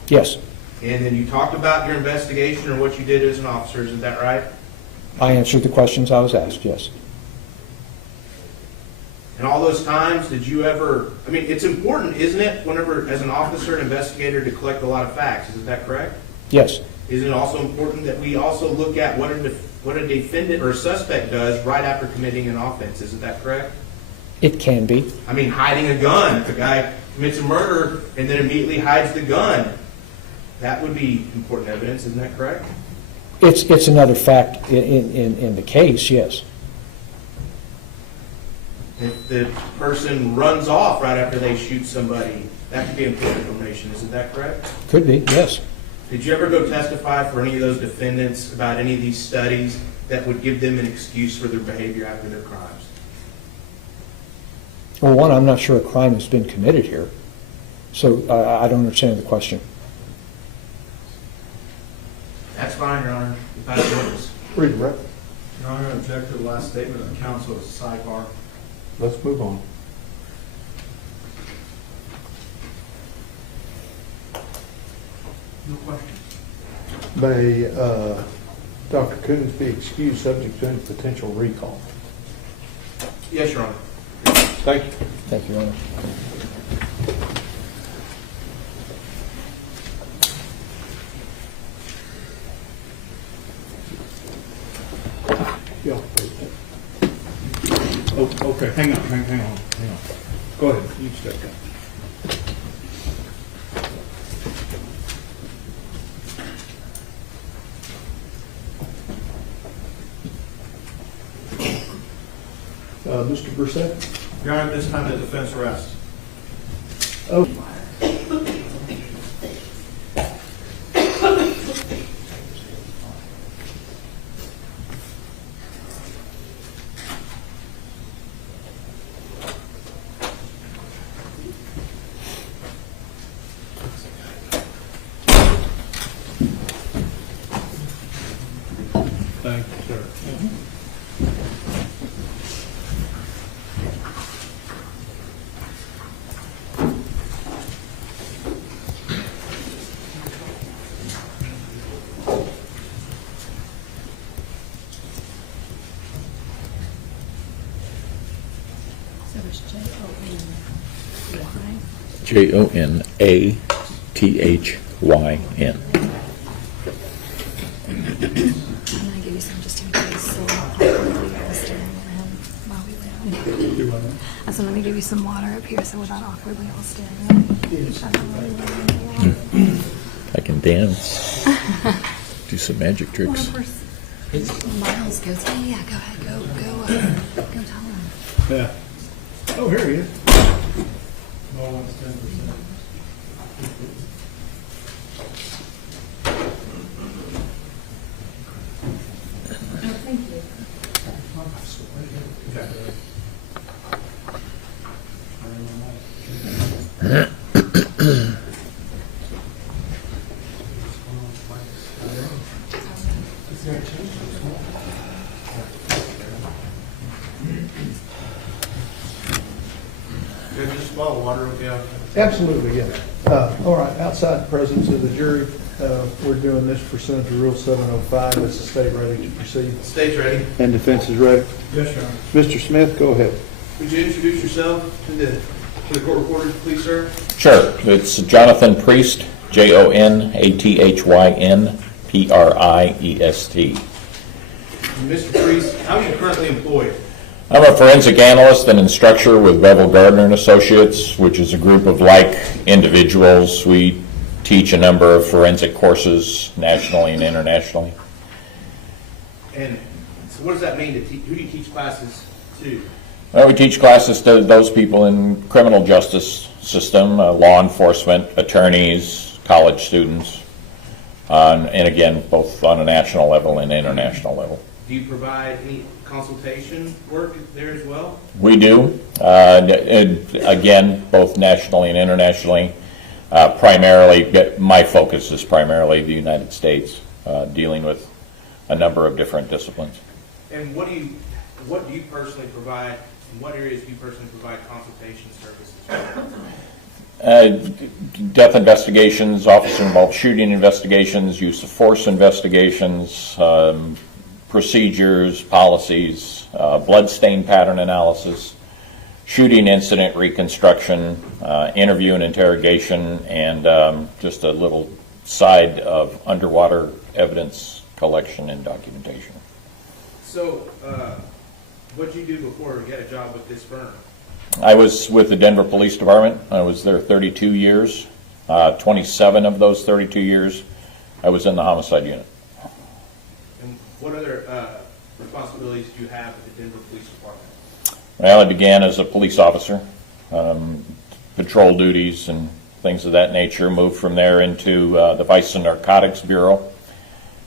Yes. And then you talked about your investigation or what you did as an officer. Isn't that right? I answered the questions I was asked, yes. And all those times, did you ever, I mean, it's important, isn't it, whenever, as an officer and investigator, to collect a lot of facts, isn't that correct? Yes. Isn't it also important that we also look at what a defendant or a suspect does right after committing an offense, isn't that correct? It can be. I mean, hiding a gun, if a guy commits a murder and then immediately hides the gun, that would be important evidence, isn't that correct? It's another fact in the case, yes. If the person runs off right after they shoot somebody, that could be important information, isn't that correct? Could be, yes. Did you ever go testify for any of those defendants about any of these studies that would give them an excuse for their behavior after their crimes? Well, one, I'm not sure a crime has been committed here, so I don't understand the question. That's fine, Your Honor. You pass the witness. Read the record. Your Honor, I object to the last statement of counsel as a sidebar. Let's move on. No questions. May Dr. Coons be excused subject to any potential recall? Yes, Your Honor. Thank you. Thank you, Your Honor. Yeah. Oh, okay, hang on. Go ahead, you step down. Mr. Brissett? Your Honor, this time the defense rests. Oh. Thank you, sir. So it's J-O-N-Y. J-O-N-A-T-H-Y-N. I'm gonna give you some just in case, so I'll staring at him while we wait. I said, let me give you some water up here, so we're not awkwardly all staring at him. I can dance, do some magic tricks. Miles goes, yeah, go ahead, go tell him. Yeah. Oh, here he is. Just a bottle of water, okay? Absolutely, yeah. All right, outside the presence of the jury, we're doing this pursuant to Rule 705. Is the state ready to proceed? State's ready. And defense is ready. Yes, Your Honor. Mr. Smith, go ahead. Would you introduce yourself to the court reporter, please, sir? Sure, it's Jonathan Priest, J-O-N-A-T-H-Y-N, P-R-I-E-S-T. Mr. Priest, how are you currently employed? I'm a forensic analyst and instructor with Bevel Gardner and Associates, which is a group of like individuals. We teach a number of forensic courses nationally and internationally. And so what does that mean to teach? Who do you teach classes to? Well, we teach classes to those people in criminal justice system, law enforcement, attorneys, college students, and again, both on a national level and international level. Do you provide any consultation work there as well? We do, and again, both nationally and internationally. Primarily, my focus is primarily the United States, dealing with a number of different disciplines. And what do you personally provide? In what areas do you personally provide consultation services for? Death investigations, officer-involved shooting investigations, use of force investigations, procedures, policies, blood stain pattern analysis, shooting incident reconstruction, interview and interrogation, and just a little side of underwater evidence collection and documentation. So, what'd you do before you got a job with this firm? I was with the Denver Police Department. I was there 32 years. 27 of those 32 years, I was in the homicide unit. And what other responsibilities do you have at the Denver Police Department? Well, I began as a police officer, patrol duties and things of that nature. Moved from there into the Vice and Narcotics Bureau,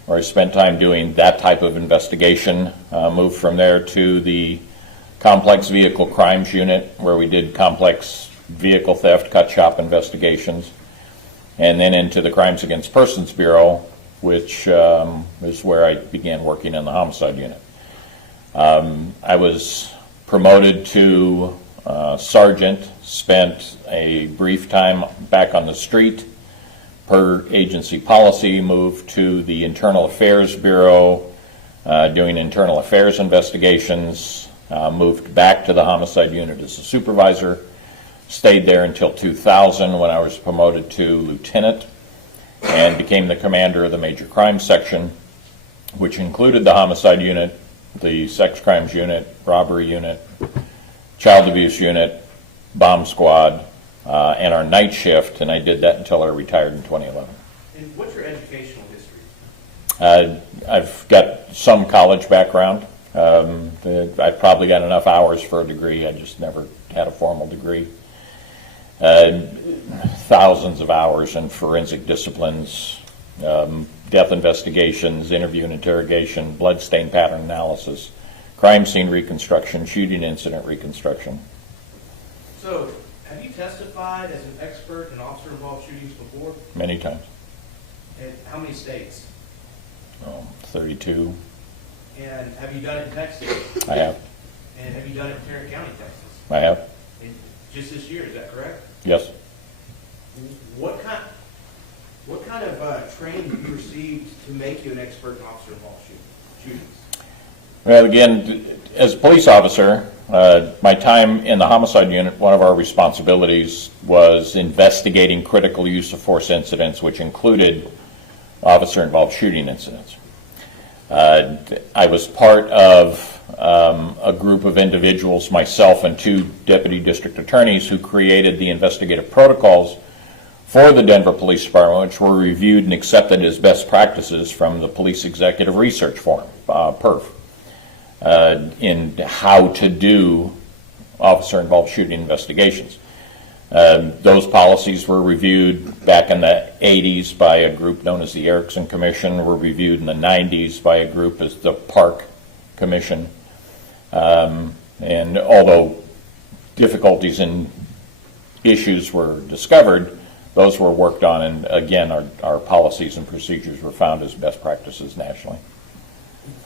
where I spent time doing that type of investigation. Moved from there to the Complex Vehicle Crimes Unit, where we did complex vehicle theft, cut shop investigations. And then into the Crimes Against Persons Bureau, which is where I began working in the homicide unit. I was promoted to sergeant, spent a brief time back on the street per agency policy, moved to the Internal Affairs Bureau, doing internal affairs investigations, moved back to the homicide unit as a supervisor, stayed there until 2000 when I was promoted to lieutenant and became the commander of the major crimes section, which included the homicide unit, the sex crimes unit, robbery unit, child abuse unit, bomb squad, and our night shift, and I did that until I retired in 2011. And what's your educational history? I've got some college background. I've probably got enough hours for a degree. I just never had a formal degree. Thousands of hours in forensic disciplines, death investigations, interview and interrogation, blood stain pattern analysis, crime scene reconstruction, shooting incident reconstruction. So, have you testified as an expert in officer-involved shootings before? Many times. And how many states? 32. And have you done it in Texas? I have. And have you done it in Tarrant County, Texas? I have. And just this year, is that correct? Yes. What kind of training have you received to make you an expert in officer-involved shootings? Well, again, as a police officer, my time in the homicide unit, one of our responsibilities was investigating critical use of force incidents, which included officer-involved shooting incidents. I was part of a group of individuals, myself and two deputy district attorneys, who created the investigative protocols for the Denver Police Department, which were reviewed and accepted as best practices from the Police Executive Research Forum, PERF, in how to do officer-involved shooting investigations. Those policies were reviewed back in the 80s by a group known as the Erickson Commission, were reviewed in the 90s by a group as the Park Commission. And although difficulties and issues were discovered, those were worked on, and again, our policies and procedures were found as best practices nationally.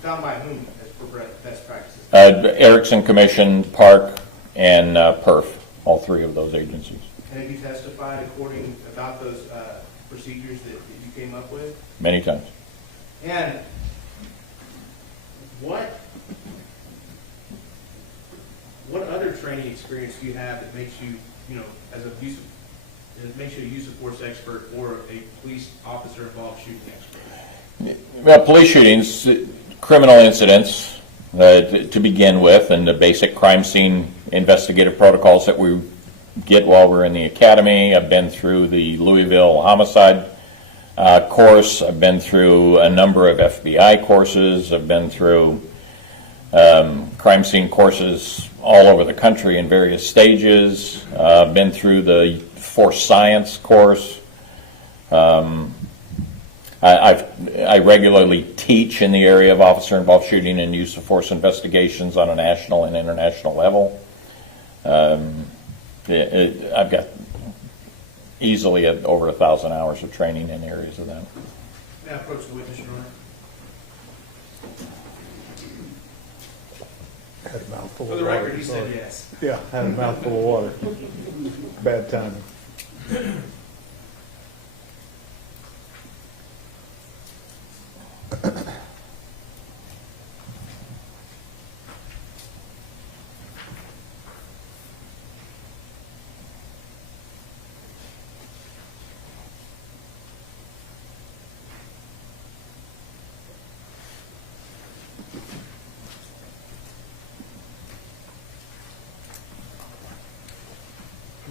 Found by whom as for best practices? Erickson Commission, Park, and PERF, all three of those agencies. And have you testified about those procedures that you came up with? Many times. And what other training experience do you have that makes you, that makes you a use of force expert or a police officer involved shooting expert? Well, police shootings, criminal incidents to begin with, and the basic crime scene investigative protocols that we get while we're in the academy. I've been through the Louisville homicide course. I've been through a number of FBI courses. I've been through crime scene courses all over the country in various stages. I've been through the force science course. I regularly teach in the area of officer-involved shooting and use of force investigations on a national and international level. I've got easily over 1,000 hours of training in areas of that. May I approach the witness, Your Honor? Had a mouthful For of the water. record, he said yes. Yeah, had a mouthful of water. Bad timing.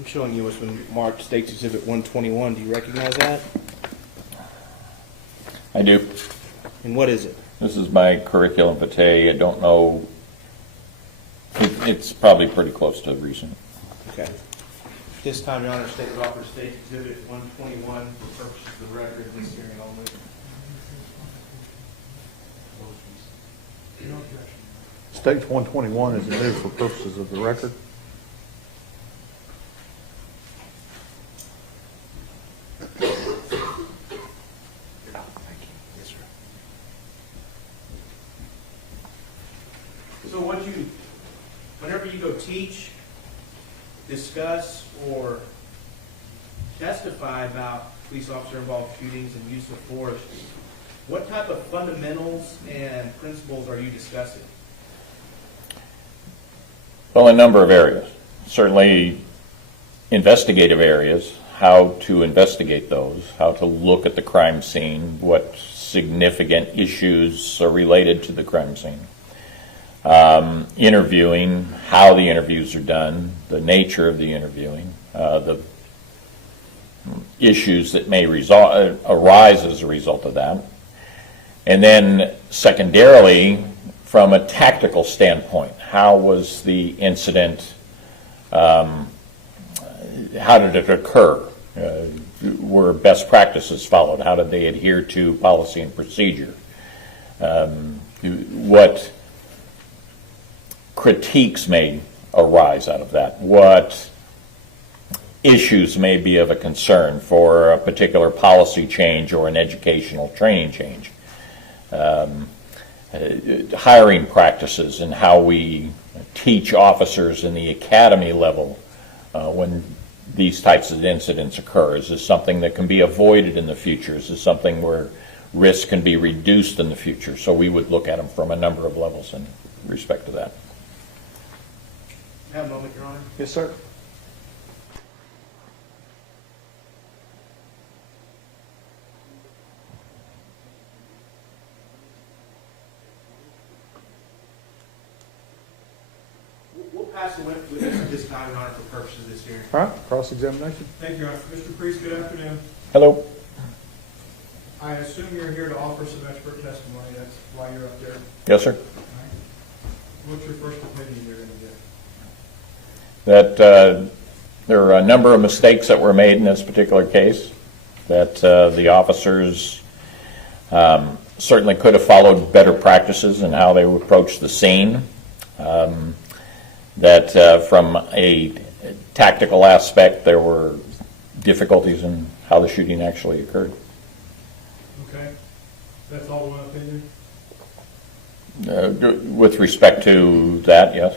showing you what's been marked State's Exhibit 121. Do you recognize that? I do. And what is it? This is my curriculum vitae. I don't know. It's probably pretty close to recent. Okay. This time, Your Honor, State would offer State's Exhibit 121 for purposes of the record in this hearing only. Stage 121 is admitted for purposes of the record. So whenever you go teach, discuss, or testify about police officer involved shootings and use of force, what type of fundamentals and principles are you discussing? Well, a number of areas. Certainly investigative areas, how to investigate those, how to look at the crime scene, what significant issues are related to the crime scene. Interviewing, how the interviews are done, the nature of the interviewing, the issues that may arise as a result of that. And then secondarily, from a tactical standpoint, how was the incident, how did it occur? Were best practices followed? How did they adhere to policy and procedure? What critiques may arise out of that? What issues may be of a concern for a particular policy change or an educational training change? Hiring practices and how we teach officers in the academy level when these types of incidents occur. Is this something that can be avoided in the future? Is this something where risk can be reduced in the future? So we would look at them from a number of levels in respect to that. Have a moment, Your Honor. Yes, sir. We'll pass the witness at this time, Your Honor, for purposes of this hearing. All right, cross-examination. Thank you, Your Honor. Mr. Priest, good afternoon. Hello. I assume you're here to offer some expert testimony. That's why you're up there. Yes, sir. All right. What's your first opinion you're going to give? That there are a number of mistakes that were made in this particular case, that the officers certainly could have followed better practices in how they would approach the scene, that from a tactical aspect there were difficulties in how the shooting actually occurred. Okay. That's all one opinion? With respect to that, yes.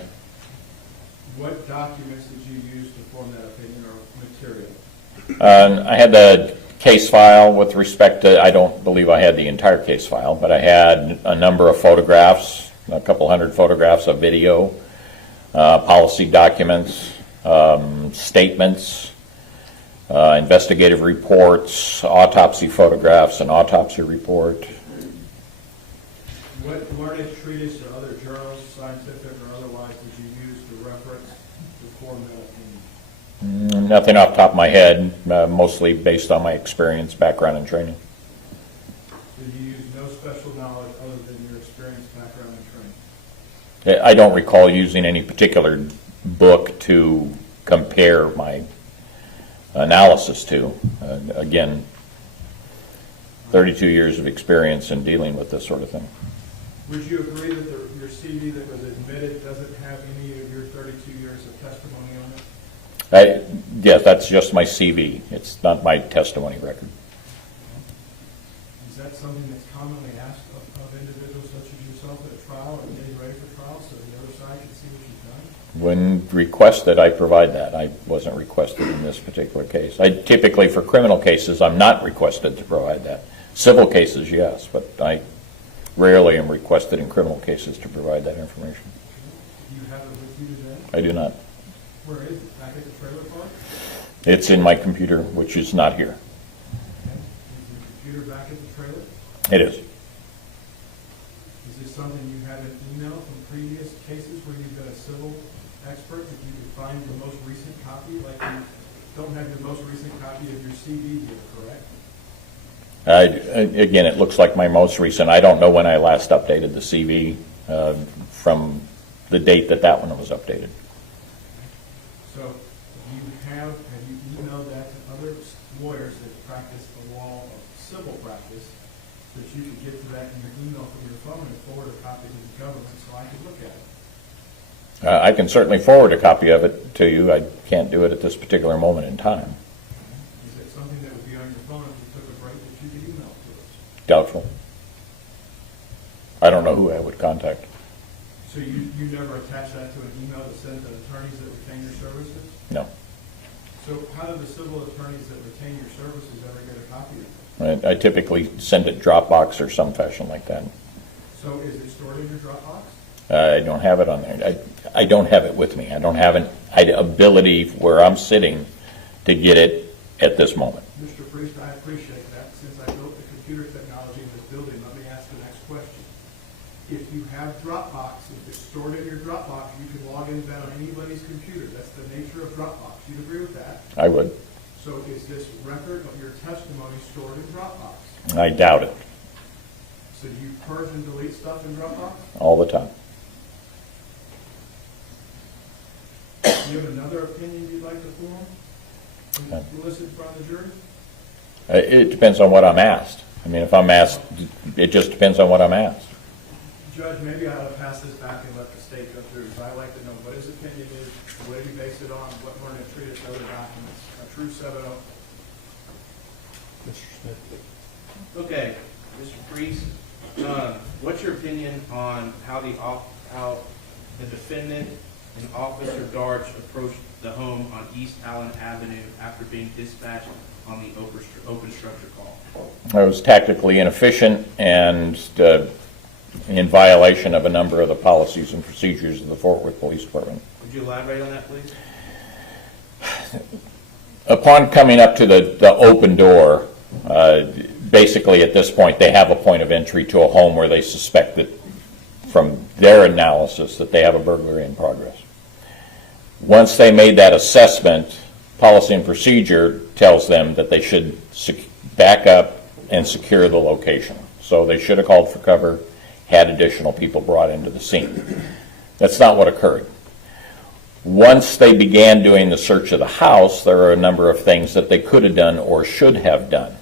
What documents did you use to form that opinion or material? I had the case file with respect to, I don't believe I had the entire case file, but I had a number of photographs, a couple hundred photographs of video, policy documents, statements, investigative reports, autopsy photographs, an autopsy report. What learned treatise or other journals, scientific or otherwise, did you use to reference to form that opinion? Nothing off the top of my head, mostly based on my experience, background, and training. Did you use no special knowledge other than your experience, background, and training? I don't recall using any particular book to compare my analysis to. Again, 32 years of experience in dealing with this sort of thing. Would you agree that your CV that was admitted doesn't have any of your 32 years of testimony on it? Yes, that's just my CV. It's not my testimony record. Is that something that's commonly asked of individuals such as yourself at a trial or getting ready for trial so the other side can see what you've done? When requested, I provide that. I wasn't requested in this particular case. I typically, for criminal cases, I'm not requested to provide that. Civil cases, yes, but I rarely am requested in criminal cases to provide that information. Do you have it with you today? I do not. Where is it? Back at the trailer park? It's in my computer, which is not here. Okay. Is your computer back at the trailer? It is. Is this something you had an email from previous cases where you've been a civil expert that you could find the most recent copy like you don't have your most recent copy of your CD here, correct? Again, it looks like my most recent. I don't know when I last updated the CV from the date that that one was updated. So have you emailed that to other lawyers that practice the law of civil practice, that you could get to that in your email from your phone and forward a copy to the government so I could look at it? I can certainly forward a copy of it to you. I can't do it at this particular moment in time. Is it something that would be on your phone if you took a break that you could email to us? Doubtful. I don't know who I would contact. So you never attach that to an email that sends to attorneys that retain your services? No. So how do the civil attorneys that retain your services ever get a copy of it? I typically send it Dropbox or some fashion like that. So is it stored in your Dropbox? I don't have it on there. I don't have it with me. I don't have an ability where I'm sitting to get it at this moment. Mr. Priest, I appreciate that. Since I built the computer technology in this building, let me ask the next question. If you have Dropbox, if it's stored in your Dropbox, you can log into that on anybody's computer. That's the nature of Dropbox. You'd agree with that? I would. So is this record of your testimony stored in Dropbox? I doubt it. So do you purge and delete stuff in Dropbox? All the time. Do you have another opinion you'd like to form? And elicit from the jury? It depends on what I'm asked. I mean, if I'm asked, it just depends on what I'm asked. Judge, maybe I ought to pass this back and let the state go through, because I'd like to know what his opinion is, what did he base it on, what learned treatise, other documents, a true 7-0. Mr. Smith. Okay, Mr. Priest, what's your opinion on how the defendant and Officer Darch approached the home on East Allen Avenue after being dispatched on the open structure call? I was tactically inefficient and in violation of a number of the policies and procedures of the Fort Worth Police Department. Would you elaborate on that, please? Upon coming up to the open door, basically at this point they have a point of entry to a home where they suspect that, from their analysis, that they have a burglary in progress. Once they made that assessment, policy and procedure tells them that they should back up and secure the location. So they should have called for cover, had additional people brought into the scene. That's not what occurred. Once they began doing the search of the house, there are a number of things that they could have done or should have done.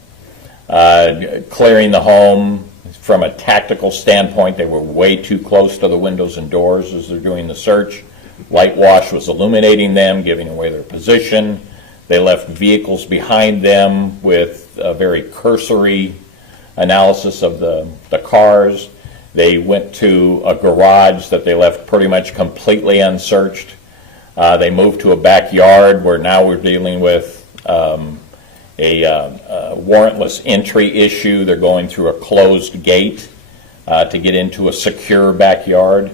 Clearing the home from a tactical standpoint, they were way too close to the windows and doors as they're doing the search. Light wash was illuminating them, giving away their position. They left vehicles behind them with a very cursory analysis of the cars. They went to a garage that they left pretty much completely unsearched. They moved to a backyard where now we're dealing with a warrantless entry issue. They're going through a closed gate to get into a secure backyard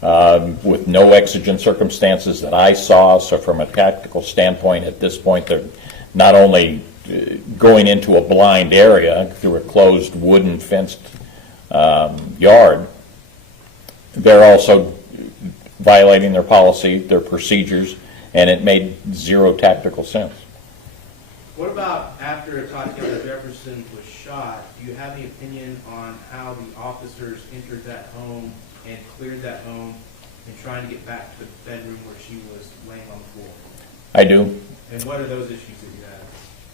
with no exigent circumstances that I saw. So from a tactical standpoint, at this point, they're not only going into a blind area through a closed wooden fenced yard, they're also violating their policy, their procedures, and it made zero tactical sense. What about after Atatiana Jefferson was shot? Do you have any opinion on how the officers entered that home and cleared that home and trying to get back to the bedroom where she was laying on the floor? I do. And what are those issues that you have?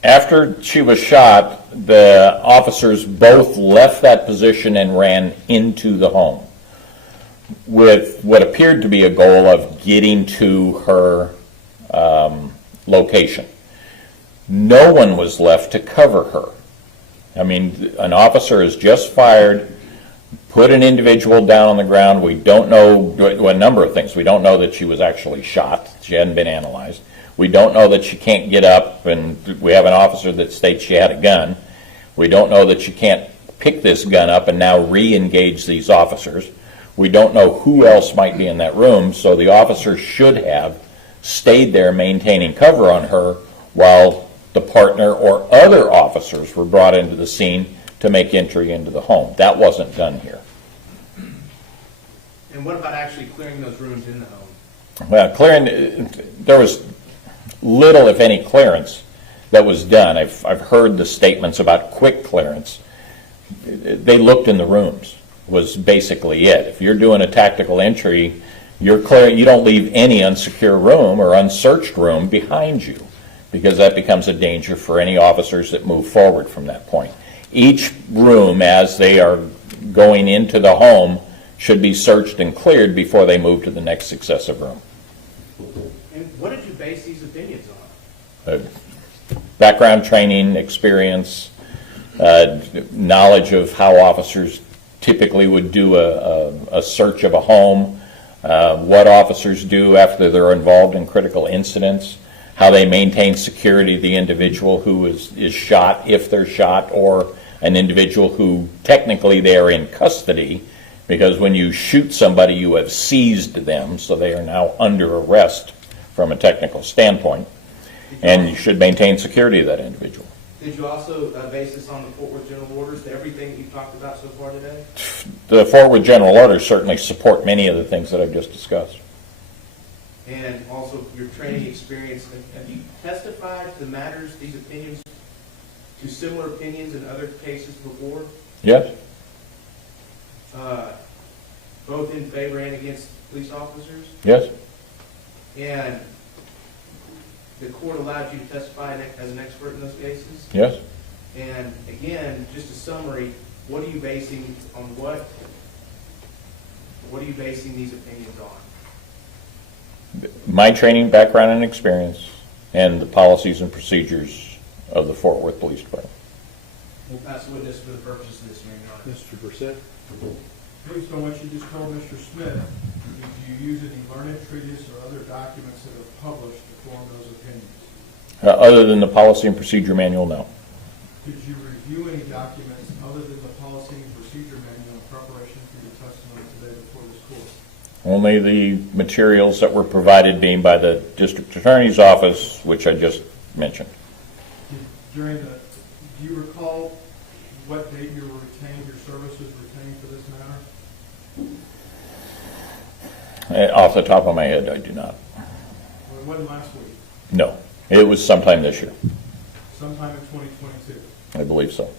After she was shot, the officers both left that position and ran into the home with what appeared to be a goal of getting to her location. No one was left to cover her. I mean, an officer has just fired, put an individual down on the ground. We don't know a number of things. We don't know that she was actually shot. She hadn't been analyzed. We don't know that she can't get up, and we have an officer that states she had a gun. We don't know that she can't pick this gun up and now re-engage these officers. We don't know who else might be in that room, so the officers should have stayed there maintaining cover on her while the partner or other officers were brought into the scene to make entry into the home. That wasn't done here. And what about actually clearing those rooms in the home? Well, clearing, there was little, if any, clearance that was done. I've heard the statements about quick clearance. They looked in the rooms, was basically it. If you're doing a tactical entry, you're clear, you don't leave any unsecure room or unsearched room behind you, because that becomes a danger for any officers that move forward from that point. Each room, as they are going into the home, should be searched and cleared before they move to the next successive room. And what did you base these opinions on? Background training, experience, knowledge of how officers typically would do a search of a home, what officers do after they're involved in critical incidents, how they maintain security of the individual who is shot, if they're shot, or an individual who technically they are in custody, because when you shoot somebody you have seized them, so they are now under arrest from a technical standpoint, and you should maintain security of that individual. Did you also base this on the Fort Worth General Orders, everything that you've talked about so far today? The Fort Worth General Orders certainly support many of the things that I've just discussed. And also your training experience. Have you testified to matters, these opinions, to similar opinions in other cases before? Yes? Both in favor and against police officers? Yes? And the court allowed you to testify as an expert in those cases? Yes? And again, just a summary, what are you basing on what are you basing these opinions on? My training, background, and experience, and the policies and procedures of the Fort Worth Police Department. We'll pass the witness for the purposes of this hearing, Your Honor. Mr. Brissett? Based on what you just told Mr. Smith, did you use any learned treatise or other documents that are published to form those opinions? Other than the policy and procedure manual, no. Did you review any documents other than the policy and procedure manual in preparation for your testimony today before this court? Only the materials that were provided being by the District Attorney's Office, which I just mentioned. Do you recall what date you were retained, your services retained for this matter? Off the top of my head, I do not. Well, it wasn't last week. No. It was sometime this year. Sometime in 2022. I believe so.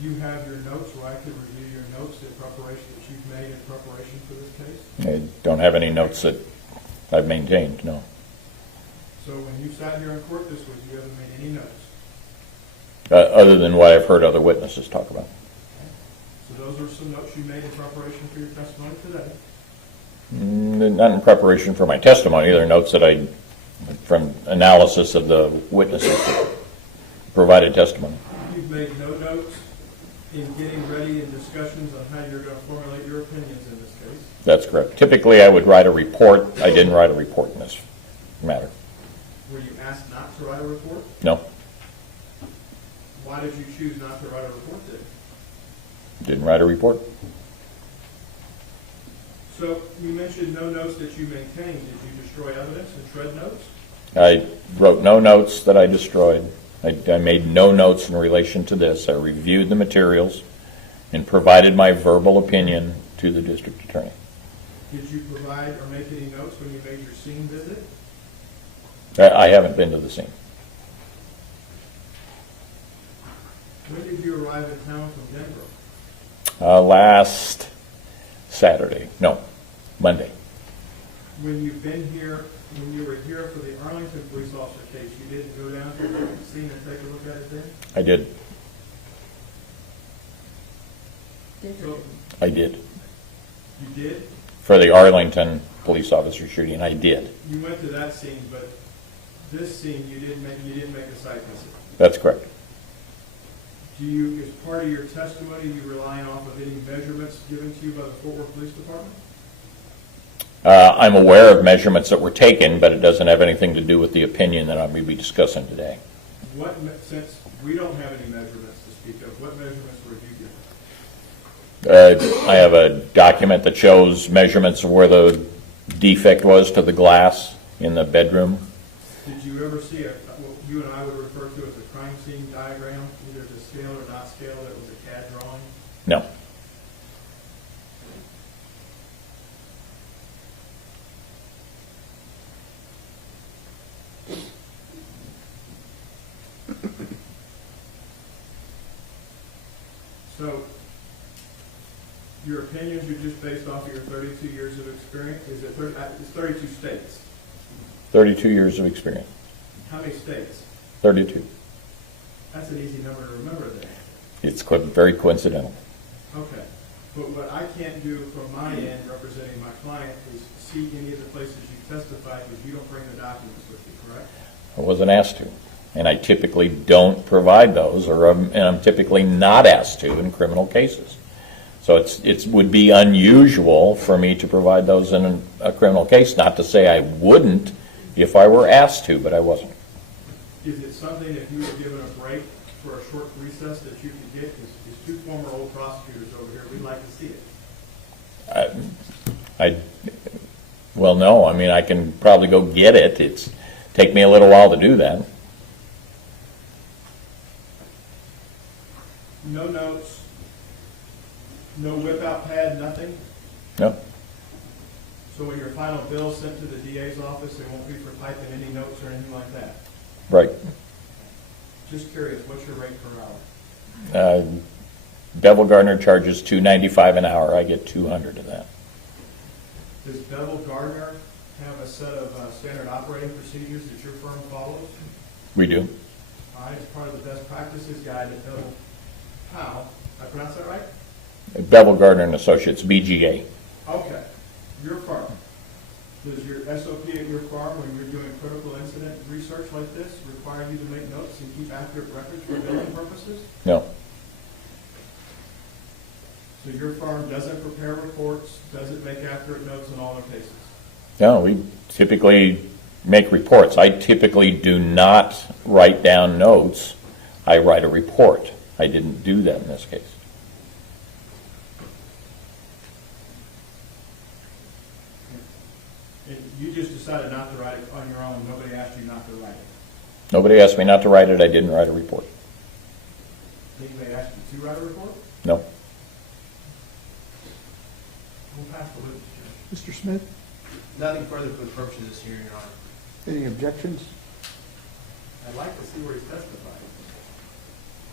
Do you have your notes where I could review your notes in preparation that you've made in preparation for this case? I don't have any notes that I've maintained, no. So when you sat here in court this week, you haven't made any notes? Other than what I've heard other witnesses talk about. So those are some notes you made in preparation for your testimony today? Not in preparation for my testimony. They're notes that I, from analysis of the witnesses that provided testimony. You've made no notes in getting ready in discussions on how you're going to formulate your opinions in this case? That's correct. Typically, I would write a report. I didn't write a report in this matter. Were you asked not to write a report? No, Why did you choose not to write a report then? didn't write a report. So you mentioned no notes that you maintained. Did you destroy evidence and shred notes? I wrote no notes that I destroyed. I made no notes in relation to this. I reviewed the materials and provided my verbal opinion to the district attorney. Did you provide or make any notes when you made your scene visit? I haven't been to the scene. When did you arrive in town from Denver? Last Saturday. No, Monday. When you were here for the Arlington police officer case, you didn't go down to the scene and take a look at it then? I did. So I did. you did? For the Arlington police officer shooting, I did. You went to that scene, but this scene you didn't make a site visit. That's correct. Do you, as part of your testimony, you relying off of any measurements given to you by the Fort Worth Police Department? I'm aware of measurements that were taken, but it doesn't have anything to do with the opinion that I'm going to be discussing today. Since we don't have any measurements to speak of, what measurements were you given? I have a document that shows measurements of where the defect was to the glass in the bedroom. Did you ever see what you and I would refer to as a crime scene diagram, either to scale or not scale, that was a CAD drawing? No. Your opinions are just based off of your 32 years of experience? Is it it's 32 states? 32 years of experience. How many states? 32. That's an easy number to remember then. It's very coincidental. Okay. But what I can't do from my end, representing my client, is see any of the places you testified because you don't bring the documents with you, correct? I wasn't asked to. And I typically don't provide those, and I'm typically not asked to in criminal cases. So it would be unusual for me to provide those in a criminal case. Not to say I wouldn't if I were asked to, but I wasn't. Is it something, if you were given a break for a short recess, that you could get? Because there's two former old prosecutors over here, we'd like to see it. Well, no, I mean, I can probably go get it. It's take me a little while to do that. No notes, no whip-out pad, nothing? No, So when your final bill sent to the DA's office, it won't be for typing any notes or anything like that? right. Just curious, what's your rate per hour? Bevel Gardner charges $2.95 an hour. I get 200 of that. Does Bevel Gardner have a set of standard operating procedures that your firm follows? We do. All right, as part of the best practices guide at Bevel, how? Did I pronounce that right? Bevel Gardner and Associates, BGA. Okay. Your firm. Does your SOP at your firm, when you're doing critical incident research like this, require you to make notes and keep accurate records for billing purposes? No, So your firm doesn't prepare reports, doesn't make accurate notes in all their cases? no, we typically make reports. I typically do not write down notes. I write a report. I didn't do that in this case. And you just decided not to write it on your own, nobody asked you not to write it? Nobody asked me not to write it. I didn't write a report. Anybody asked you to write a report? No. We'll pass the witness, Judge. Mr. Smith, Nothing further for the purposes of this hearing, Your Honor. any objections? I'd like to see where he's testifying.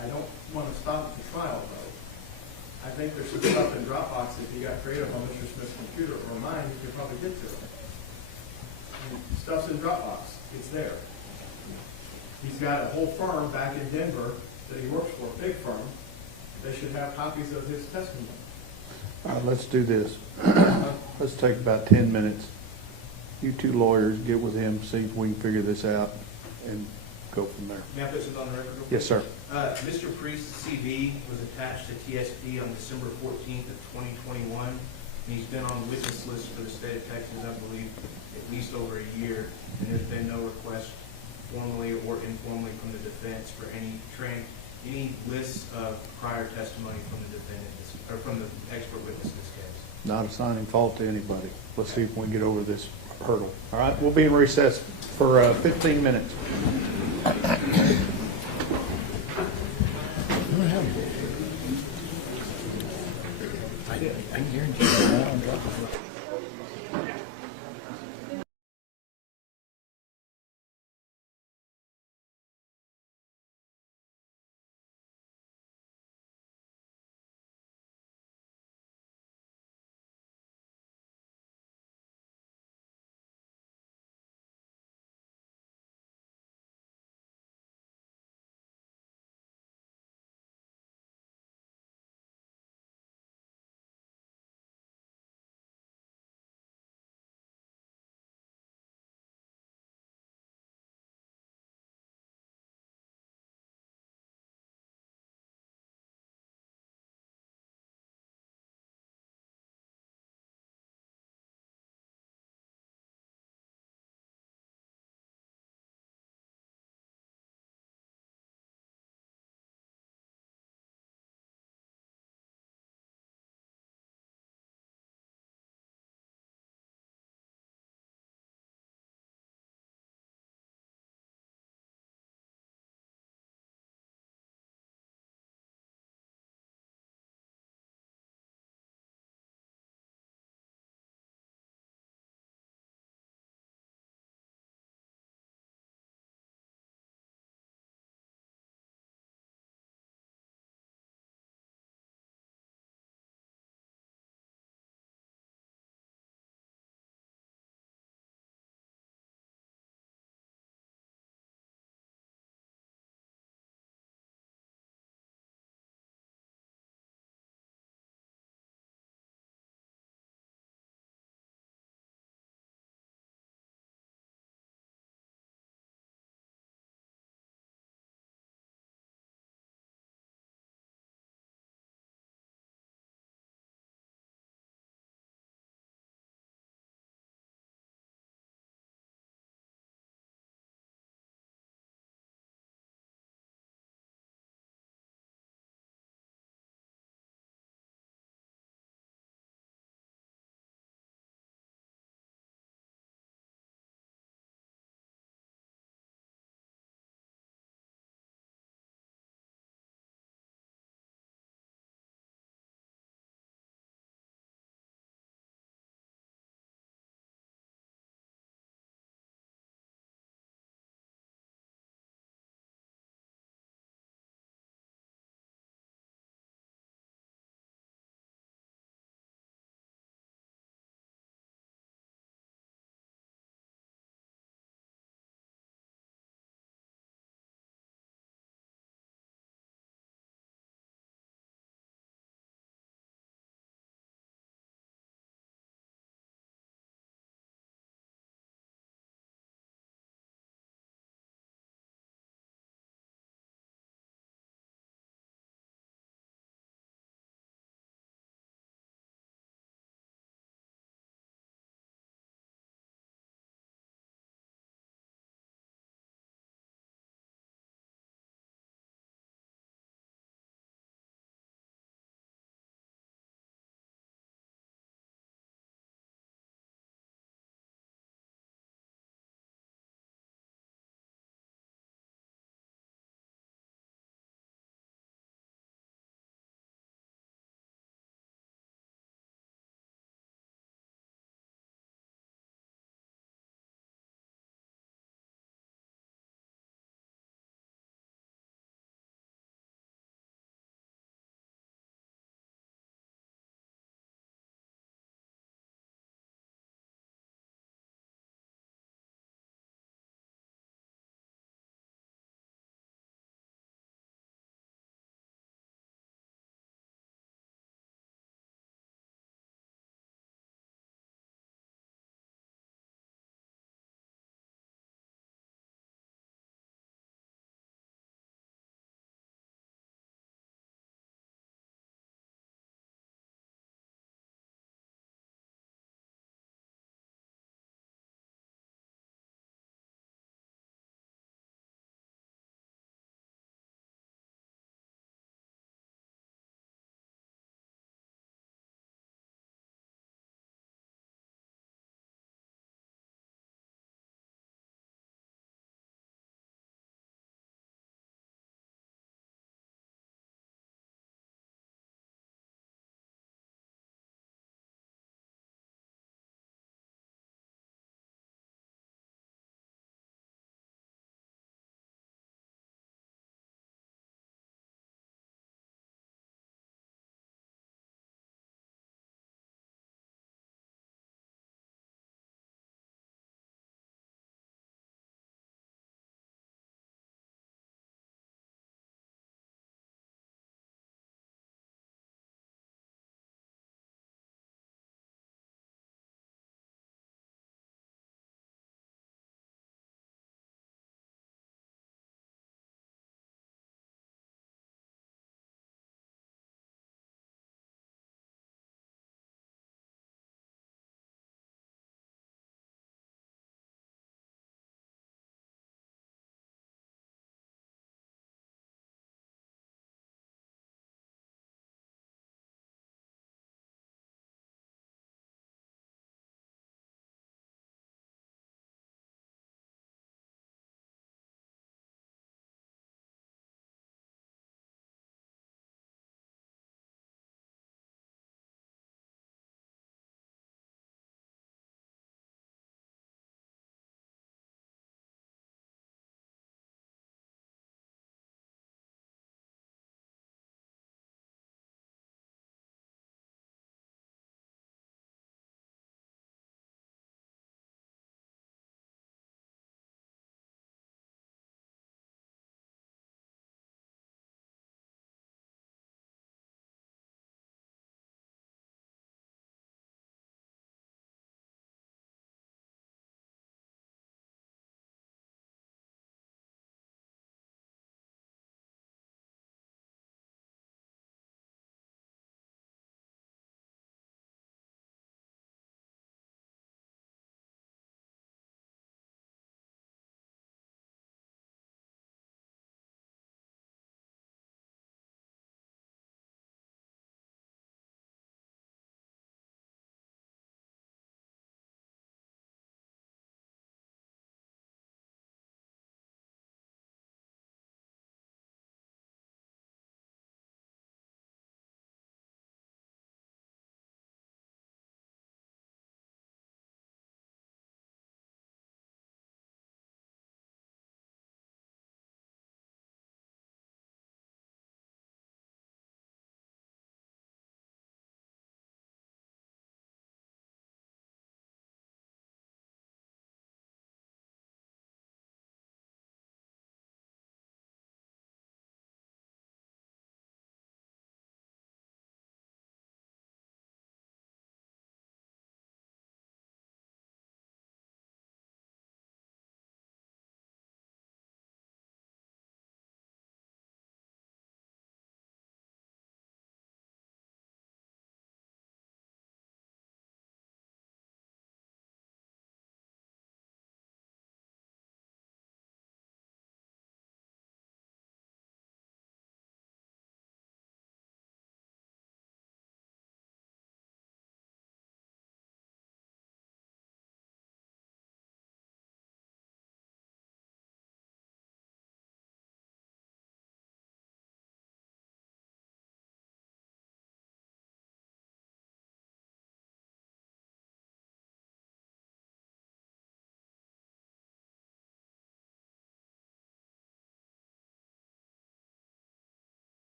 I don't want to stop the trial, though. I think there's some stuff in Dropbox, if you got creative on Mr. Smith's computer or mine, you could probably get to it. Stuff's in Dropbox. It's there. He's got a whole firm back in Denver that he works for, a big firm. They should have copies of his testimony. All right, let's do this. Let's take about 10 minutes. You two lawyers get with him, see if we can figure this out, and go from there. May I put something on the record real quick? Yes, sir. Mr. Priest's CV was attached to TSP on December 14th of 2021. And he's been on the witness list for the state of Texas, I believe, at least over a year. And there's been no request formally or informally from the defense for any lists of prior testimony from the defendant, or from the expert witness in this case. Not assigning fault to anybody. Let's see if we can get over this hurdle. All right, we'll be in recess for 15 minutes. I guarantee you.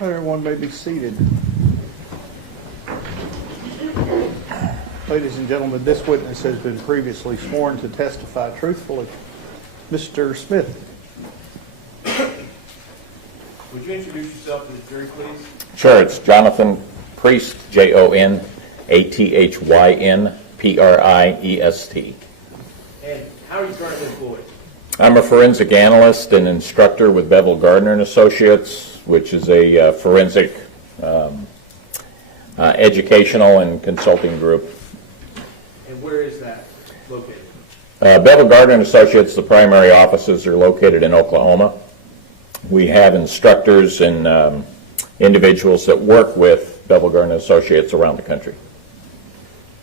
Everyone may be seated. Ladies and gentlemen, this witness has been previously sworn to testify truthfully. Mr. Smith. Would you introduce yourself to the jury, please? Sure, it's Jonathan Priest, JONATHYN PRIEST. And how are you currently employed? I'm a forensic analyst and instructor with Bevel Gardner and Associates, which is a forensic educational and consulting group. And where is that located? Bevel Gardner and Associates, the primary offices are located in Oklahoma. We have instructors and individuals that work with Bevel Gardner and Associates around the country.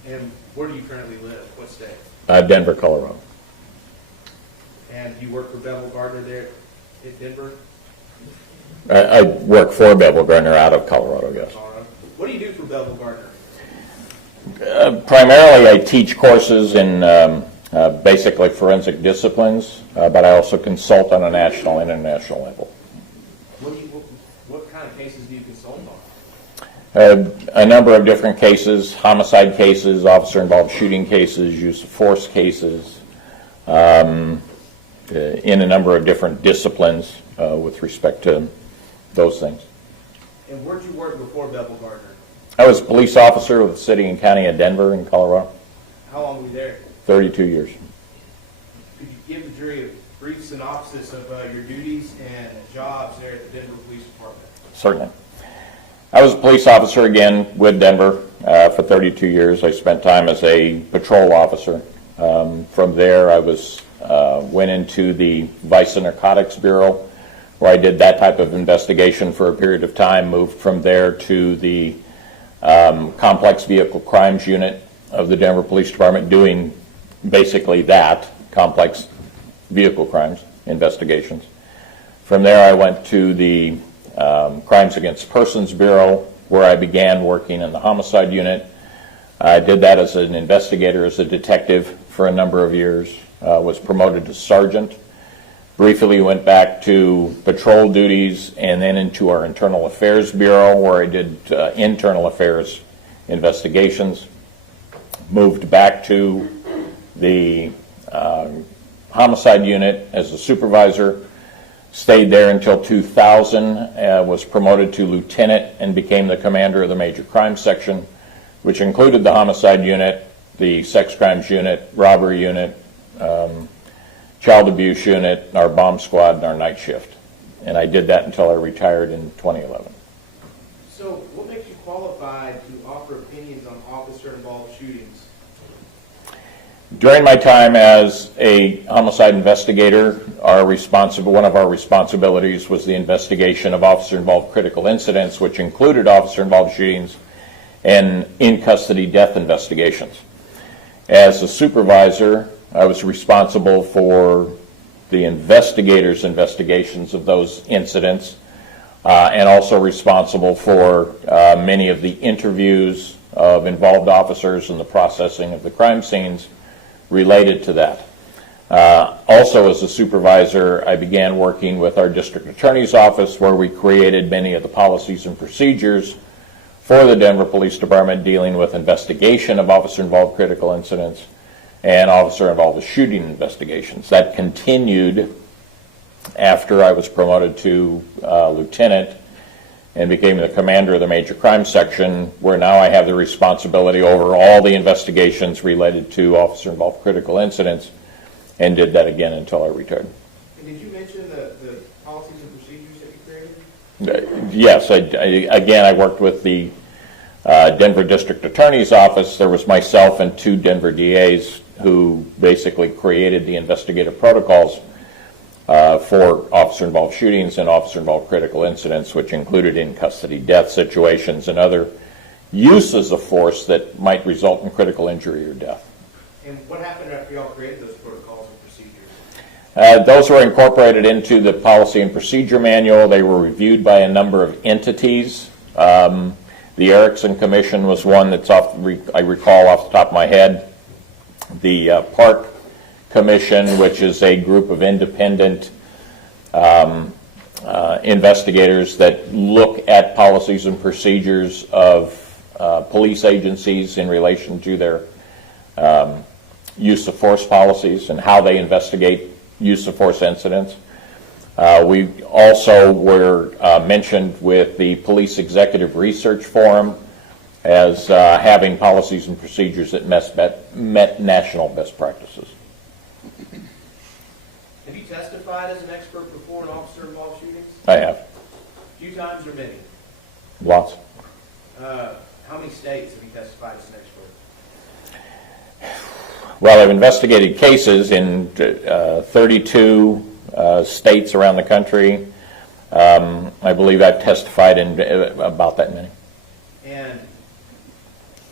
And where do you currently live? What state? Denver, Colorado. And you work for Bevel Gardner there in Denver, I work for Bevel Gardner out of Colorado, yes. Colorado? What do you do for Bevel Gardner? Primarily, I teach courses in basically forensic disciplines, but I also consult on a national and international level. What kind of cases do you consult on? A number of different cases, homicide cases, officer-involved shooting cases, use of force cases, in a number of different disciplines with respect to those things. And where did you work before Bevel Gardner? I was a police officer with the city and county of Denver in Colorado, How long were you there? 32 years. Could you give the jury a brief synopsis of your duties and jobs there at the Denver Police Department? Certainly. I was a police officer again with Denver for 32 years. I spent time as a patrol officer. From there, I went into the Vice and Narcotics Bureau, where I did that type of investigation for a period of time. Moved from there to the Complex Vehicle Crimes Unit of the Denver Police Department, doing basically that, complex vehicle crimes investigations. From there, I went to the Crimes Against Persons Bureau, where I began working in the homicide unit. I did that as an investigator, as a detective for a number of years. Was promoted to sergeant. Briefly went back to patrol duties and then into our Internal Affairs Bureau, where I did internal affairs investigations. Moved back to the homicide unit as a supervisor. Stayed there until 2000, was promoted to lieutenant and became the commander of the Major Crimes Section, which included the homicide unit, the sex crimes unit, robbery unit, child abuse unit, our bomb squad, and our night shift. And I did that until I retired in 2011. So what makes you qualified to offer opinions on officer-involved shootings? During my time as a homicide investigator, one of our responsibilities was the investigation of officer-involved critical incidents, which included officer-involved shootings and in-custody death investigations. As a supervisor, I was responsible for the investigators' investigations of those incidents, and also responsible for many of the interviews of involved officers and the processing of the crime scenes related to that. Also, as a supervisor, I began working with our district attorney's office, where we created many of the policies and procedures for the Denver Police Department dealing with investigation of officer-involved critical incidents and officer-involved shooting investigations. That continued after I was promoted to lieutenant and became the commander of the Major Crimes Section, where now I have the responsibility over all the investigations related to officer-involved critical incidents, and did that again until I retired. And did you mention the policies and procedures that you created? Yes, I worked with the Denver District Attorney's Office. There was myself and two Denver DAs who basically created the investigative protocols for officer-involved shootings and officer-involved critical incidents, which included in-custody death situations and other uses of force that might result in critical injury or death. And what happened after y'all created those protocols and procedures? Those were incorporated into the policy and procedure manual. They were reviewed by a number of entities. The Erickson Commission was one that's I recall off the top of my head. The Park Commission, which is a group of independent investigators that look at policies and procedures of police agencies in relation to their use of force policies and how they investigate use of force incidents. We also were mentioned with the Police Executive Research Forum as having policies and procedures that met national best practices. Have you testified as an expert before an officer-involved shootings? I have. A few times or many? Lots. How many states have you testified as an expert? Well, I've investigated cases in 32 states around the country. I believe I've testified in about that many. And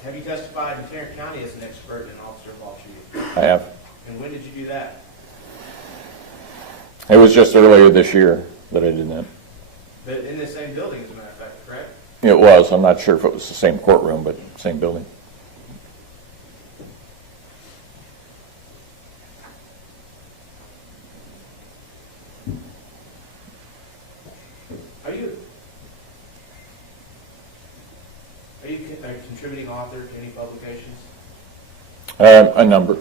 have you testified in Tarrant County as an expert in an officer-involved shooting? I have. And when did you do that? It was just earlier this year that I did that. But in the same building, as a matter of fact, correct? It was. I'm not sure if it was the same courtroom, but same building. Are you a contributing author to any publications? A number.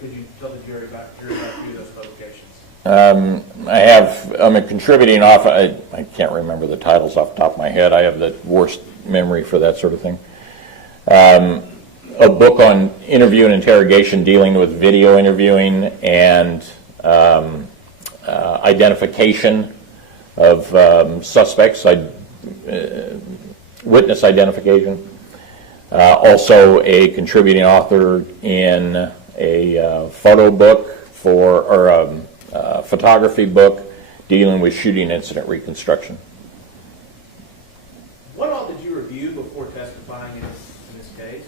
Could you tell the jury about a few of those publications? I'm a contributing author. I can't remember the titles off the top of my head. I have the worst memory for that sort of thing. A book on interview and interrogation dealing with video interviewing and identification of suspects, witness identification. Also a contributing author in a photo book or a photography book dealing with shooting incident reconstruction. What all did you review before testifying in this case?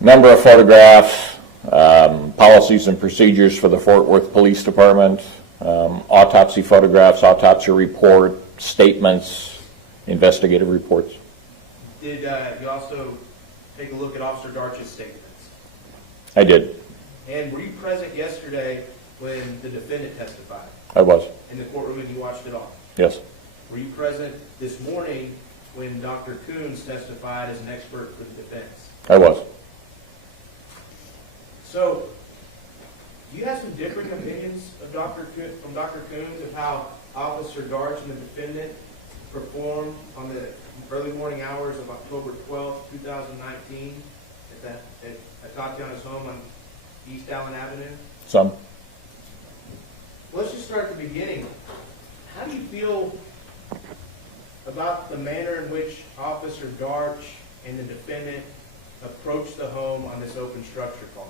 Number of photographs, policies and procedures for the Fort Worth Police Department, autopsy photographs, autopsy report, statements, investigative reports. Did you also take a look at Officer Darch's statements? I did. And were you present yesterday when the defendant testified I was. in the courtroom and you watched it all? Yes. Were you present this morning when Dr. Coons testified as an expert for the defense? I was. So, do you have some differing opinions of from Dr. Coons of how Officer Darch and the defendant performed on the early morning hours of October 12th, 2019 at Atatiana's home on East Allen Avenue? Some. Let's just start at the beginning. How do you feel about the manner in which Officer Darch and the defendant approached the home on this open structure call?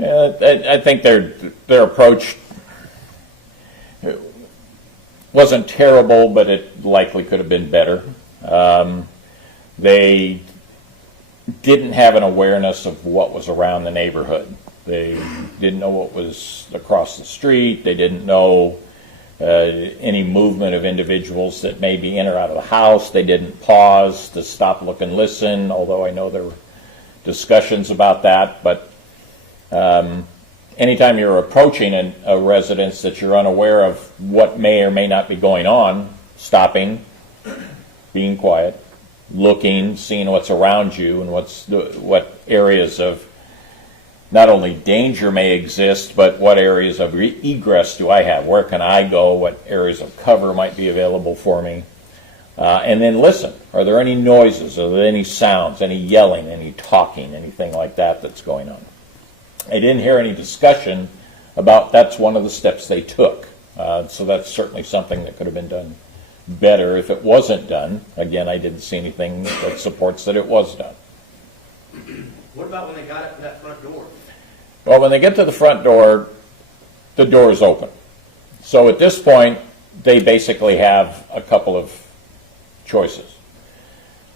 I think their approach wasn't terrible, but it likely could have been better. They didn't have an awareness of what was around the neighborhood. They didn't know what was across the street. They didn't know any movement of individuals that may be in or out of the house. They didn't pause to stop, look, and listen, although I know there were discussions about that. But anytime you're approaching a residence that you're unaware of what may or may not be going on, stopping, being quiet, looking, seeing what's around you and what areas of not only danger may exist, but what areas of egress do I have? Where can I go? What areas of cover might be available for me? And then listen. Are there any noises? Are there any sounds? Any yelling? Any talking? Anything like that that's going on? I didn't hear any discussion about that's one of the steps they took. So that's certainly something that could have been done better if it wasn't done. Again, I didn't see anything that supports that it was done. What about when they got up to that front door? Well, when they get to the front door, the door is open. So at this point, they basically have a couple of choices.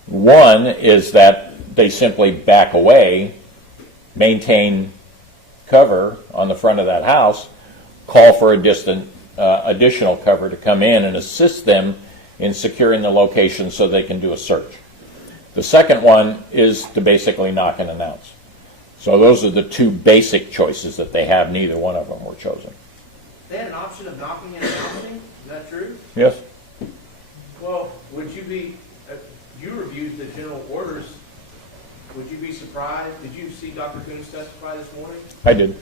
One is that they simply back away, maintain cover on the front of that house, call for additional cover to come in and assist them in securing the location so they can do a search. The second one is to basically knock and announce. So those are the two basic choices that they have. Neither one of them were chosen. They had an option of knocking and announcing. Is that true? Yes? Well, would you be, you reviewed the general orders, would you be surprised? Did you see Dr. Coons testify this morning? I did.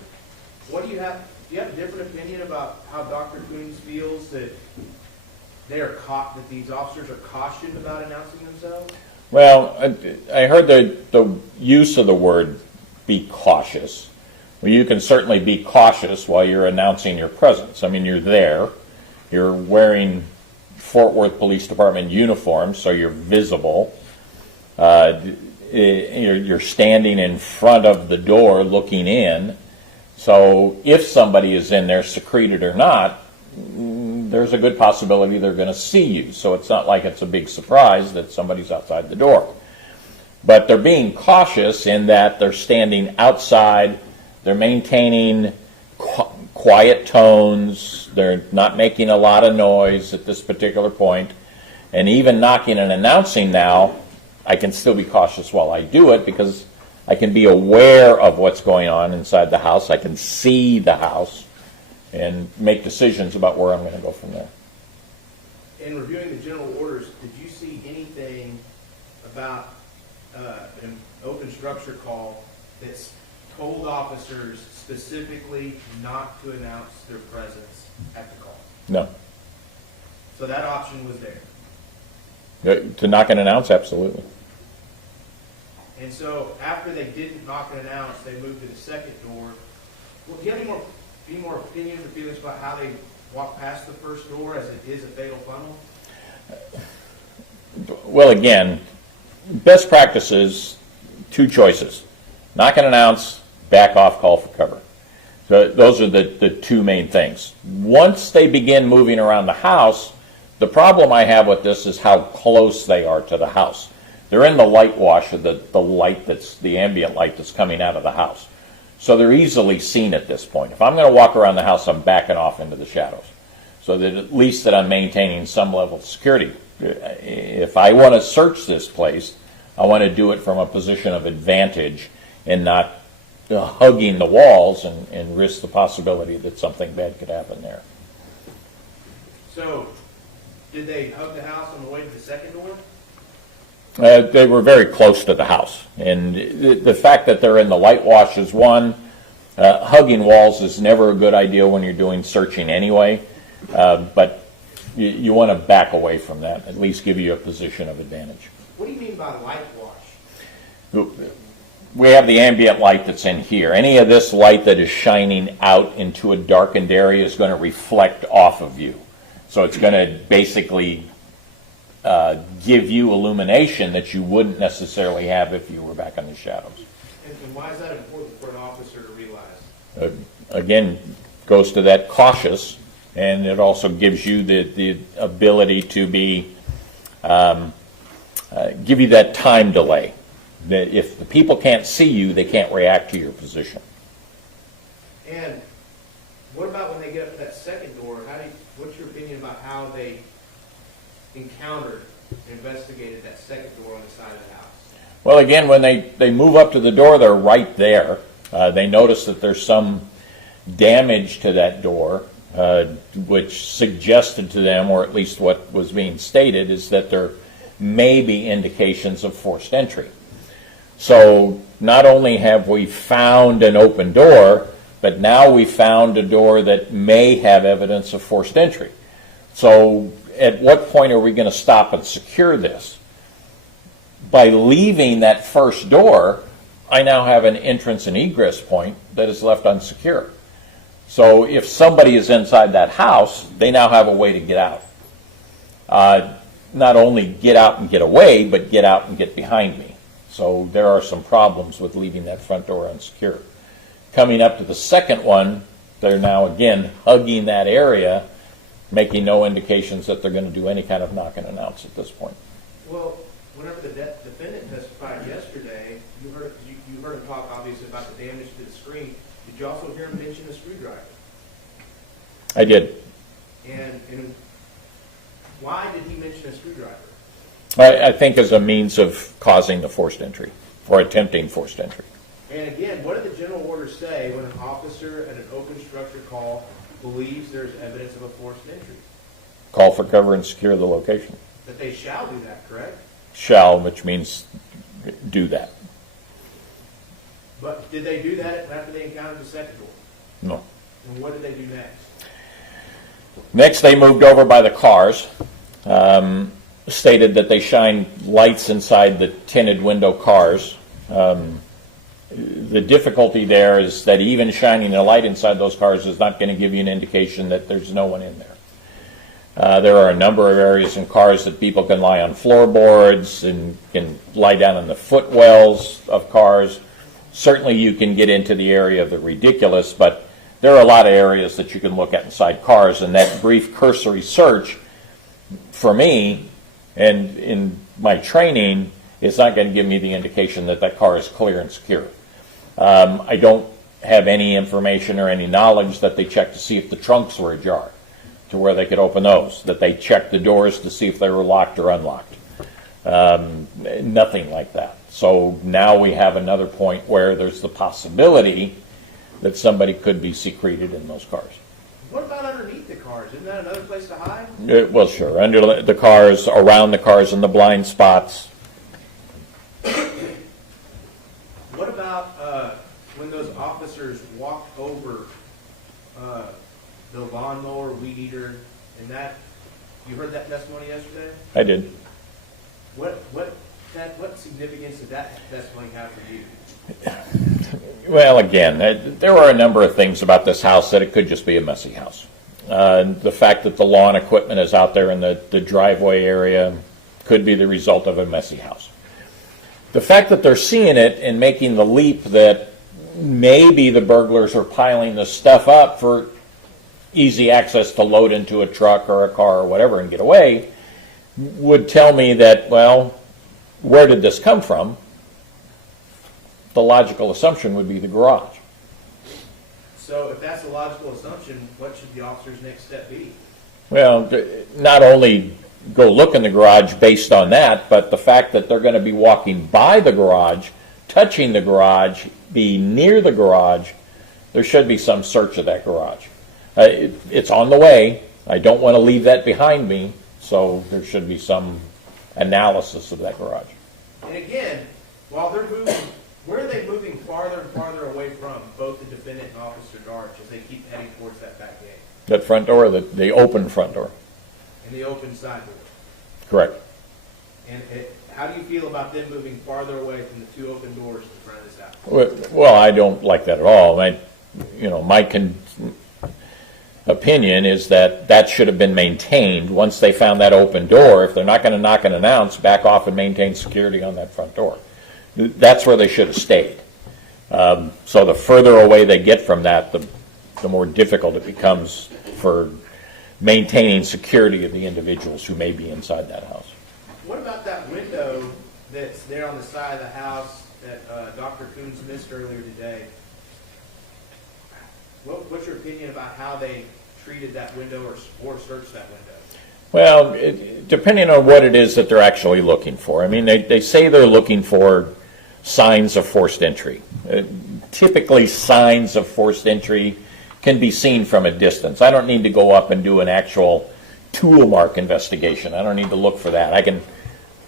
What do you have a different opinion about how Dr. Coons feels that that these officers are cautioned about announcing themselves? Well, I heard the use of the word be cautious. Well, you can certainly be cautious while you're announcing your presence. I mean, you're there. You're wearing Fort Worth Police Department uniform, so you're visible. You're standing in front of the door looking in. So if somebody is in there, secreted or not, there's a good possibility they're going to see you. So it's not like it's a big surprise that somebody's outside the door. But they're being cautious in that they're standing outside. They're maintaining quiet tones. They're not making a lot of noise at this particular point. And even knocking and announcing now, I can still be cautious while I do it because I can be aware of what's going on inside the house. I can see the house and make decisions about where I'm going to go from there. In reviewing the general orders, did you see anything about an open structure call that's told officers specifically not to announce their presence at the call? No. So that option was there. To knock and announce, absolutely. And so after they didn't knock and announce, they moved to the second door. Well, do you have any more opinions or feelings about how they walk past the first door as it is a fatal funnel? Well, again, best practices, two choices. Knock and announce, back off, call for cover. So those are the two main things. Once they begin moving around the house, the problem I have with this is how close they are to the house. They're in the light wash of the light that's the ambient light that's coming out of the house. So they're easily seen at this point. If I'm going to walk around the house, I'm backing off into the shadows so that at least that I'm maintaining some level of security. If I want to search this place, I want to do it from a position of advantage and not hugging the walls and risk the possibility that something bad could happen there. So did they hug the house on the way to the second door? They were very close to the house. And the fact that they're in the light wash is one. Hugging walls is never a good idea when you're doing searching anyway. But you want to back away from that, at least give you a position of advantage. What do you mean by light wash? We have the ambient light that's in here. Any of this light that is shining out into a darkened area is going to reflect off of you. So it's going to basically give you illumination that you wouldn't necessarily have if you were back in the shadows. And why is that important for an officer to realize? Again, goes to that cautious, and it also gives you the ability to be, give you that time delay. That if the people can't see you, they can't react to your position. And what about when they get up to that second door? What's your opinion about how they encountered and investigated that second door on the side of the house? Well, again, when they move up to the door, they're right there. They notice that there's some damage to that door, which suggested to them, or at least what was being stated, is that there may be indications of forced entry. So not only have we found an open door, but now we found a door that may have evidence of forced entry. So at what point are we going to stop and secure this? By leaving that first door, I now have an entrance and egress point that is left unsecure. So if somebody is inside that house, they now have a way to get out. Not only get out and get away, but get out and get behind me. So there are some problems with leaving that front door unsecure. Coming up to the second one, they're now again hugging that area, making no indications that they're going to do any kind of knock and announce at this point. Well, whenever the defendant testified yesterday, you heard him talk obviously about the damage to the screen. Did you also hear him mention a screwdriver? I did. And why did he mention a screwdriver? I think as a means of causing the forced entry, or attempting forced entry. And again, what did the general orders say when an officer at an open structure call believes there's evidence of a forced entry? call for cover and secure the location. That they shall do that, correct? Shall, which means do that. But did they do that after they encountered the second door? No. And what did they do next? Next, they moved over by the cars, stated that they shine lights inside the tinted window cars. The difficulty there is that even shining a light inside those cars is not going to give you an indication that there's no one in there. There are a number of areas in cars that people can lie on floorboards and can lie down in the footwells of cars. Certainly you can get into the area of the ridiculous, but there are a lot of areas that you can look at inside cars, and that brief cursory search, for me, and in my training, is not going to give me the indication that that car is clear and secure. I don't have any information or any knowledge that they checked to see if the trunks were ajar, to where they could open those, that they checked the doors to see if they were locked or unlocked. Nothing like that. So now we have another point where there's the possibility that somebody could be secreted in those cars. What about underneath the cars? Isn't that another place to hide? Well, sure. Under the cars, around the cars, in the blind spots. What about when those officers walked over the lawnmower, weed eater, and that? You heard that testimony yesterday? I did. What significance did that testimony have for you? Well, again, there are a number of things about this house that it could just be a messy house. The fact that the lawn equipment is out there in the driveway area could be the result of a messy house. The fact that they're seeing it and making the leap that maybe the burglars are piling this stuff up for easy access to load into a truck or a car or whatever and get away would tell me that, well, where did this come from? The logical assumption would be the garage. So if that's a logical assumption, what should the officer's next step be? Well, not only go look in the garage based on that, but the fact that they're going to be walking by the garage, touching the garage, be near the garage, there should be some search of that garage. It's on the way. I don't want to leave that behind me, so there should be some analysis of that garage. And again, while they're moving, where are they moving farther and farther away from, both the defendant and Officer Darch, as they keep heading towards that back gate? That front door, the open front door. And the open side door? Correct. And how do you feel about them moving farther away from the two open doors in front of this house? Well, I don't like that at all. My opinion is that should have been maintained once they found that open door. If they're not going to knock and announce, back off and maintain security on that front door. That's where they should have stayed. So the further away they get from that, the more difficult it becomes for maintaining security of the individuals who may be inside that house. What about that window that's there on the side of the house that Dr. Coons missed earlier today? What's your opinion about how they treated that window or searched that window? Well, depending on what it is that they're actually looking for. I mean, they say they're looking for signs of forced entry. Typically, signs of forced entry can be seen from a distance. I don't need to go up and do an actual tool mark investigation. I don't need to look for that.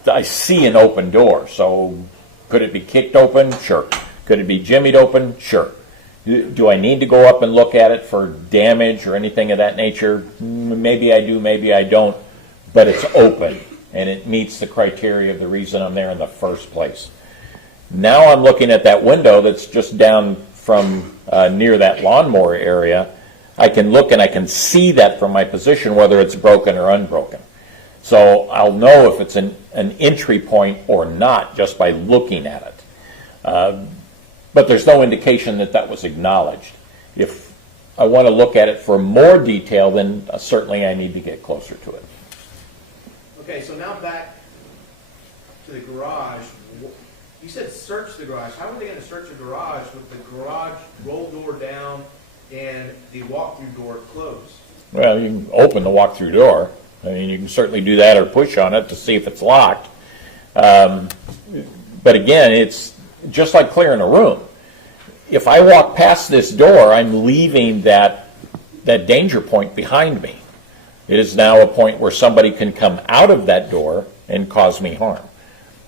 I see an open door, so could it be kicked open? Sure. Could it be jimmied open? Sure. Do I need to go up and look at it for damage or anything of that nature? Maybe I do, maybe I don't, but it's open and it meets the criteria of the reason I'm there in the first place. Now I'm looking at that window that's just down from near that lawnmower area. I can look and I can see that from my position, whether it's broken or unbroken. So I'll know if it's an entry point or not just by looking at it. But there's no indication that that was acknowledged. If I want to look at it for more detail, then certainly I need to get closer to it. Okay, so now back to the garage. You said search the garage. How are they going to search the garage with the garage roll door down and the walk-through door closed? Well, you can open the walk-through door. I mean, you can certainly do that or push on it to see if it's locked. But again, it's just like clearing a room. If I walk past this door, I'm leaving that danger point behind me. It is now a point where somebody can come out of that door and cause me harm.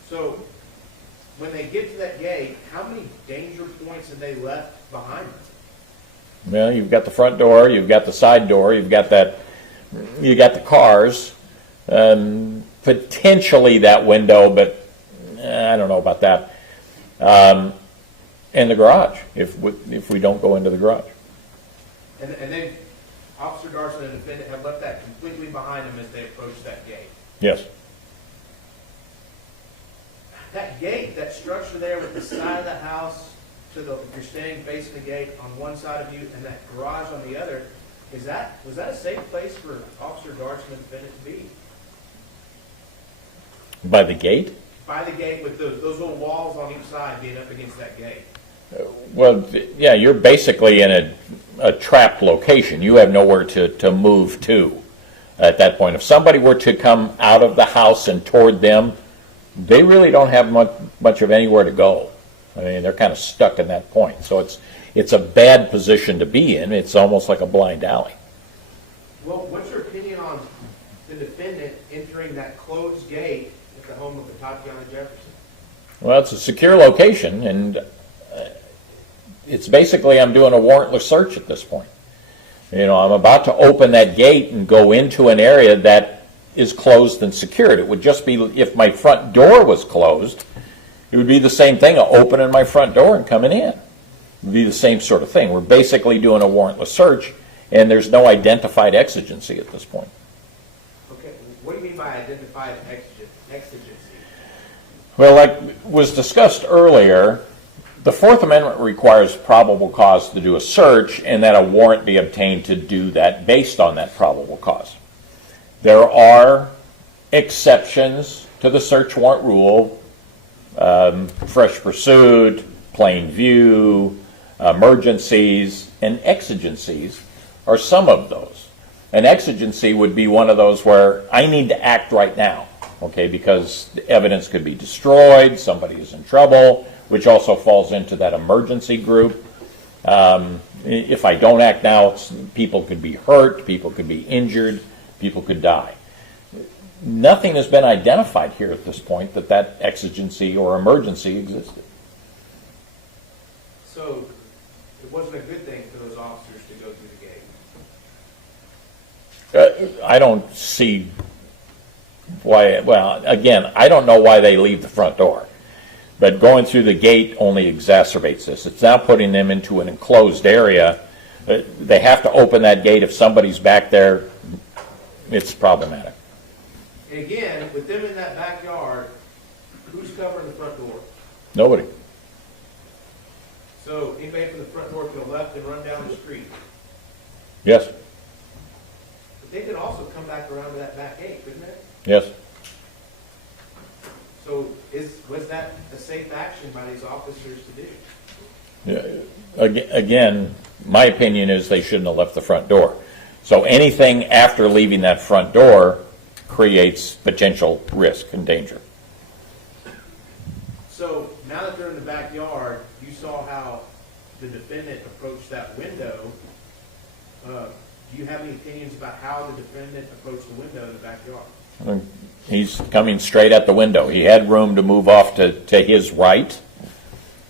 So, when they get to that gate, how many danger points have they left behind them? Well, you've got the front door, you've got the side door, you got the cars, potentially that window, but I don't know about that. And the garage, if we don't go into the garage. And then Officer Darson and the defendant have left that completely behind them as they approach that gate. Yes. That gate, that structure there with the side of the house if you're standing facing the gate on one side of you and that garage on the other, was that a safe place for Officer Darson and the defendant to be? By the gate? By the gate with those little walls on each side being up against that gate. Well, yeah, you're basically in a trapped location. You have nowhere to move to at that point. If somebody were to come out of the house and toward them, they really don't have much of anywhere to go. I mean, they're kind of stuck in that point. So it's a bad position to be in. It's almost like a blind alley. Well, what's your opinion on the defendant entering that closed gate at the home of Atatiana Jefferson? Well, it's a secure location, and it's basically I'm doing a warrantless search at this point. You know, I'm about to open that gate and go into an area that is closed and secured. It would just be, if my front door was closed, it would be the same thing, opening my front door and coming in. It would be the same sort of thing. We're basically doing a warrantless search, and there's no identified exigency at this point. Okay, what do you mean by identified exigency? Well, like was discussed earlier, the Fourth Amendment requires probable cause to do a search and that a warrant be obtained to do that based on that probable cause. There are exceptions to the search warrant rule, fresh pursuit, plain view, emergencies, and exigencies are some of those. An exigency would be one of those where I need to act right now, okay, because the evidence could be destroyed, somebody is in trouble, which also falls into that emergency group. If I don't act now, people could be hurt, people could be injured, people could die. Nothing has been identified here at this point that exigency or emergency existed. So it wasn't a good thing for those officers to go through the gate? I don't see why. Well, again, I don't know why they leave the front door. But going through the gate only exacerbates this. It's now putting them into an enclosed area. They have to open that gate. If somebody's back there, it's problematic. And again, with them in that backyard, who's covering the front door? Nobody. So anybody from the front door could have left and run down the street. Yes. But they could also come back around to that back gate, couldn't they? Yes. So was that a safe action by these officers to do? Yeah. Again, my opinion is they shouldn't have left the front door. So anything after leaving that front door creates potential risk and danger. So now that they're in the backyard, you saw how the defendant approached that window. Do you have any opinions about how the defendant approached the window in the backyard? He's coming straight at the window. He had room to move off to his right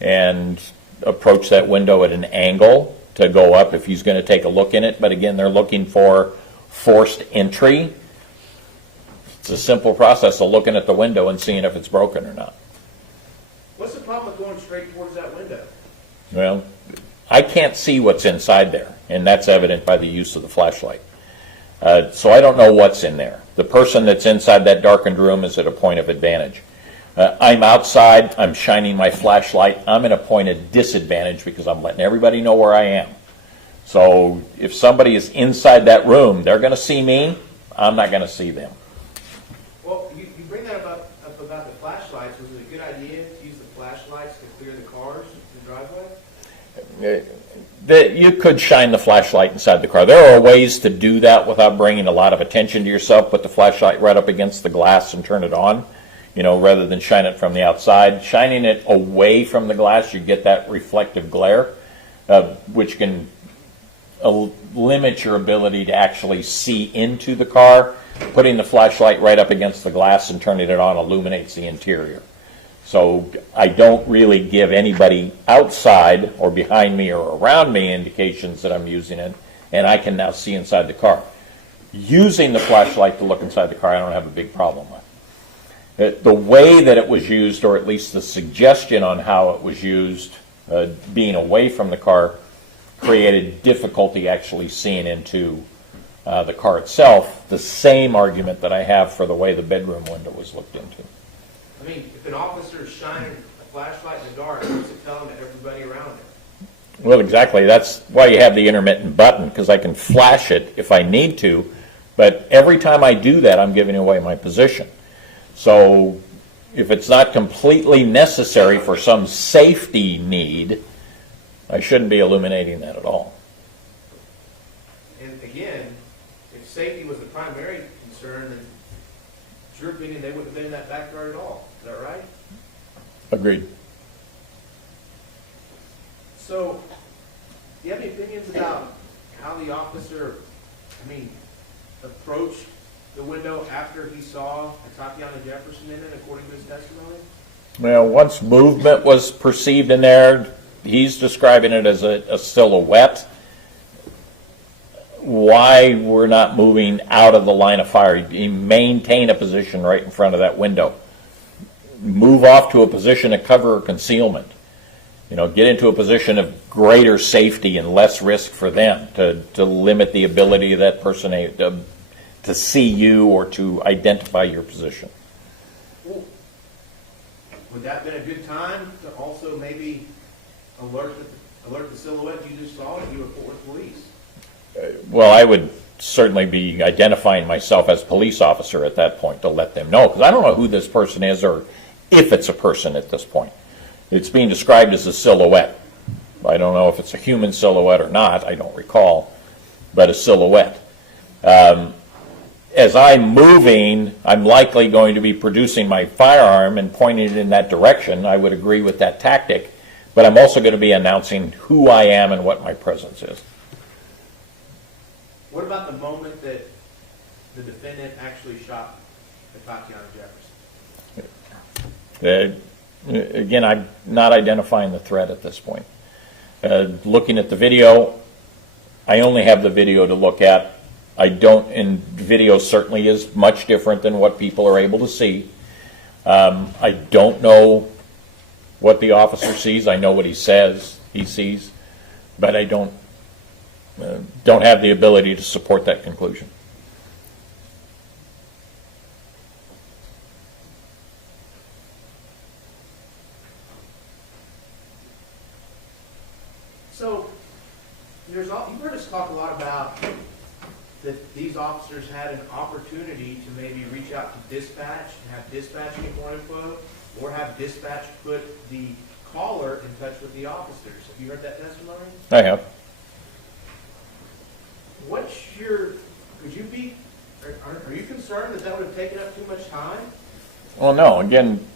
and approach that window at an angle to go up if he's going to take a look in it. But again, they're looking for forced entry. It's a simple process of looking at the window and seeing if it's broken or not. What's the problem with going straight towards that window? Well, I can't see what's inside there, and that's evident by the use of the flashlight. So I don't know what's in there. The person that's inside that darkened room is at a point of advantage. I'm outside, I'm shining my flashlight, I'm at a point of disadvantage because I'm letting everybody know where I am. So if somebody is inside that room, they're going to see me, I'm not going to see them. Well, you bring that up about the flashlights. Was it a good idea to use the flashlights to clear the cars in the driveway? You could shine the flashlight inside the car. There are ways to do that without bringing a lot of attention to yourself. Put the flashlight right up against the glass and turn it on, rather than shine it from the outside. Shining it away from the glass, you get that reflective glare, which can limits your ability to actually see into the car. Putting the flashlight right up against the glass and turning it on illuminates the interior. So I don't really give anybody outside or behind me or around me indications that I'm using it, and I can now see inside the car. Using the flashlight to look inside the car, I don't have a big problem with. The way that it was used, or at least the suggestion on how it was used, being away from the car, created difficulty actually seeing into the car itself, the same argument that I have for the way the bedroom window was looked into. I mean, if an officer is shining a flashlight in the dark, what's it telling to everybody around him? Well, exactly. That's why you have the intermittent button, because I can flash it if I need to, but every time I do that, I'm giving away my position. So if it's not completely necessary for some safety need, I shouldn't be illuminating that at all. And again, if safety was the primary concern, then it's your opinion they wouldn't have been in that backyard at all. Is that right? Agreed. So, do you have any opinions about how the officer, approached the window after he saw Atatiana Jefferson in it, according to his testimony? Well, once movement was perceived in there, he's describing it as a silhouette. Why we're not moving out of the line of fire? You maintain a position right in front of that window. Move off to a position of cover or concealment. Get into a position of greater safety and less risk for them to limit the ability of that person to see you or to identify your position. Well, would that have been a good time to also maybe alert the silhouette you just saw if you report with police? Well, I would certainly be identifying myself as police officer at that point to let them know, because I don't know who this person is or if it's a person at this point. It's being described as a silhouette. I don't know if it's a human silhouette or not, I don't recall, but a silhouette. As I'm moving, I'm likely going to be producing my firearm and pointing it in that direction. I would agree with that tactic, but I'm also going to be announcing who I am and what my presence is. What about the moment that the defendant actually shot Atatiana Jefferson? Again, I'm not identifying the threat at this point. Looking at the video, I only have the video to look at. And video certainly is much different than what people are able to see. I don't know what the officer sees. I know what he says he sees, but I don't have the ability to support that conclusion. So, you've heard us talk a lot about that these officers had an opportunity to maybe reach out to dispatch and have dispatch get more info, or have dispatch put the caller in touch with the officers. Have you heard that testimony? I have. Are you concerned that would have taken up too much time? Well, no. Again,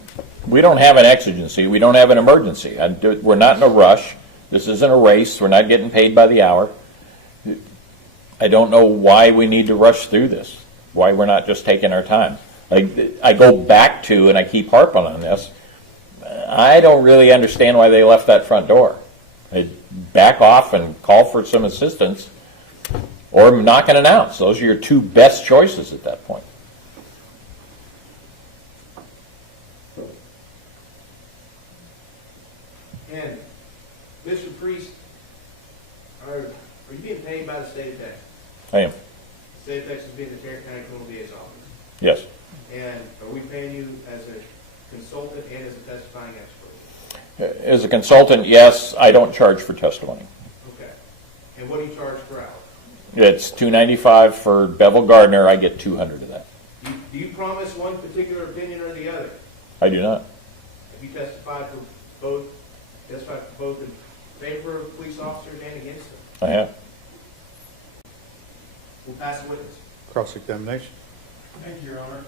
we don't have an exigency. We don't have an emergency. We're not in a rush. This isn't a race. We're not getting paid by the hour. I don't know why we need to rush through this, why we're not just taking our time. I go back to, and I keep harping on this, I don't really understand why they left that front door. They back off and call for some assistance, or knock and announce. Those are your two best choices at that point. And Mr. Priest, are you being paid by the state of Texas? I am. The state of Texas being the Tarrant County Criminal DA's office. Yes. And are we paying you as a consultant and as a testifying expert? As a consultant, yes. I don't charge for testimony. Okay. And what do you charge per hour? It's $295 for Bevel Gardner. I get $200 of that. Do you promise one particular opinion or the other? I do not. Have you testified for both in favor of police officers and against them? I have. We'll pass the witness. Cross-examination. Thank you, Your Honor.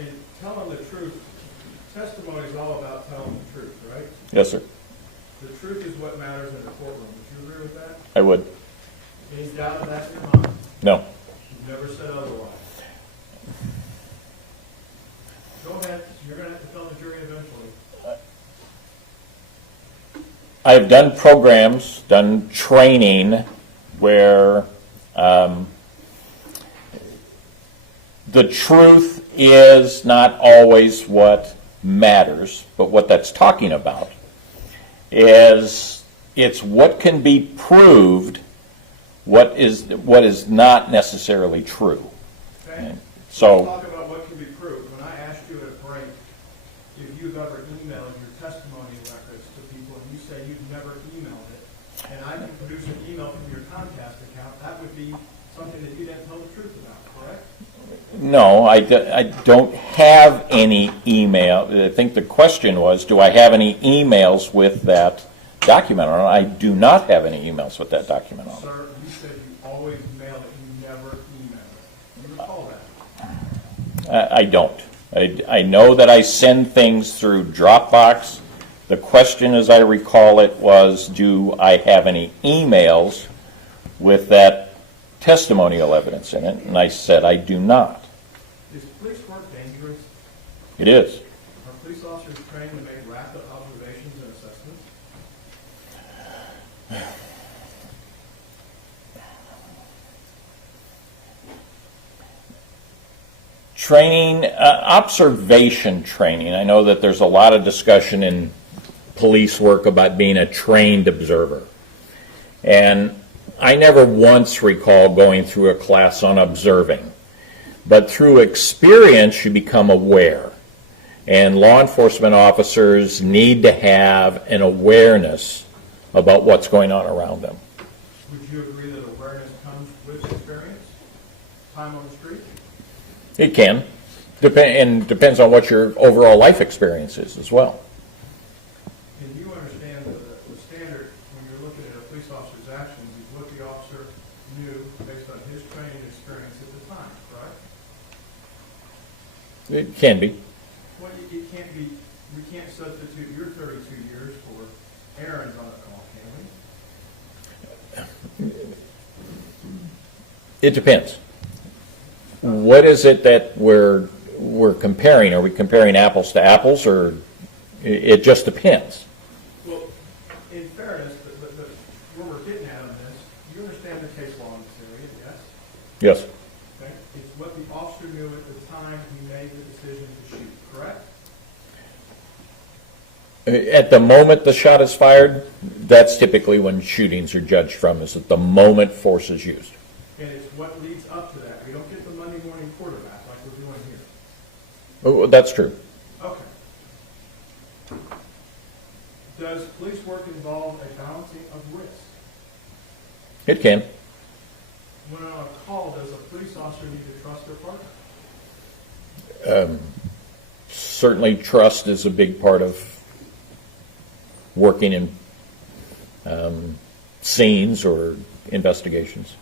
In telling the truth, testimony is all about telling the truth, right? Yes, sir. The truth is what matters in the courtroom. Would you agree with that? I would. Any doubt of that in your mind? No. You've never said otherwise. Go ahead. You're going to have to tell the jury eventually. I have done programs, done training where the truth is not always what matters, but what that's talking about is it's what can be proved, what is not necessarily true. Okay? So Talk about what can be proved. When I asked you at a break if you've ever emailed your testimony records to people, and you say you've never emailed it, and I can produce an email from your Comcast account, that would be something that you didn't tell the truth about, correct? no, I don't have any email. I think the question was, do I have any emails with that document on it? I do not have any emails with that document on it. Sir, you said you always mail it, you never email it. You recall that? I don't. I know that I send things through Dropbox. The question, as I recall it, was, do I have any emails with that testimonial evidence in it? And I said I do not. Is police work dangerous? It is. Are police officers trained to make rapid observations and assessments? Training, observation training. I know that there's a lot of discussion in police work about being a trained observer. And I never once recall going through a class on observing. But through experience, you become aware. And law enforcement officers need to have an awareness about what's going on around them. Would you agree that awareness comes with experience? Time on the street? It can. And depends on what your overall life experience is as well. And you understand the standard when you're looking at a police officer's actions is what the officer knew based on his training and experience at the time, correct? It can be. Well, it can't be, we can't substitute your 32 years for Aaron's on the call, can we? It depends. What is it that we're comparing? Are we comparing apples to apples, or it just depends? Well, in fairness, but where we're getting at on this, you understand the case law in this area, yes? Yes. Okay? It's what the officer knew at the time he made the decision to shoot, correct? At the moment the shot is fired, that's typically when shootings are judged from, is at the moment force is used. And it's what leads up to that. We don't get the Monday morning quarterback like we're doing here. Oh, that's true. Okay. Does police work involve a balancing of risk? It can. When on a call, does a police officer need to trust their partner? Certainly trust is a big part of working in scenes or investigations.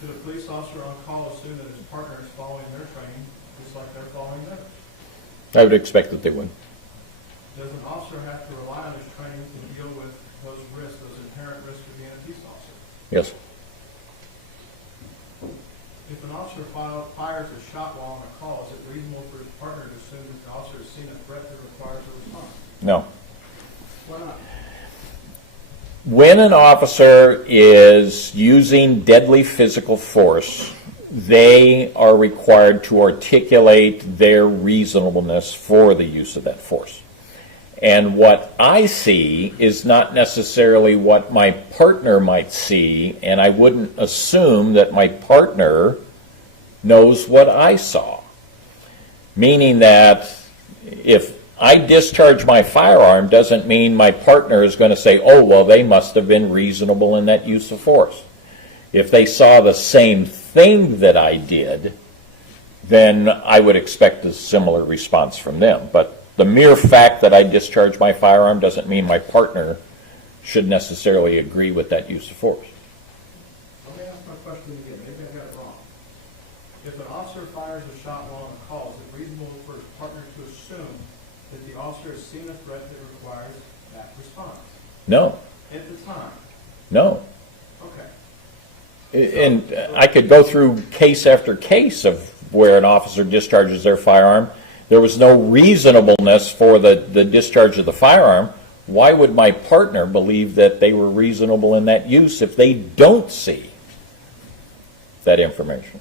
Should a police officer on call assume that his partner is following their training just like they're following theirs? I would expect that they would. Does an officer have to rely on his training to deal with those risks, those inherent risks of being a police officer? Yes. If an officer fires a shot while on a call, is it reasonable for his partner to assume that the officer has seen a threat that requires a response? No. Why not? When an officer is using deadly physical force, they are required to articulate their reasonableness for the use of that force. And what I see is not necessarily what my partner might see, and I wouldn't assume that my partner knows what I saw. Meaning that if I discharge my firearm doesn't mean my partner is going to say, oh, well, they must have been reasonable in that use of force. If they saw the same thing that I did, then I would expect a similar response from them. But the mere fact that I discharge my firearm doesn't mean my partner should necessarily agree with that use of force. Let me ask my question again. Maybe I got it wrong. If an officer fires a shot while on a call, is it reasonable for his partner to assume that the officer has seen a threat that requires that response? No, At the time? no. Okay. And I could go through case after case of where an officer discharges their firearm. There was no reasonableness for the discharge of the firearm. Why would my partner believe that they were reasonable in that use if they don't see that information?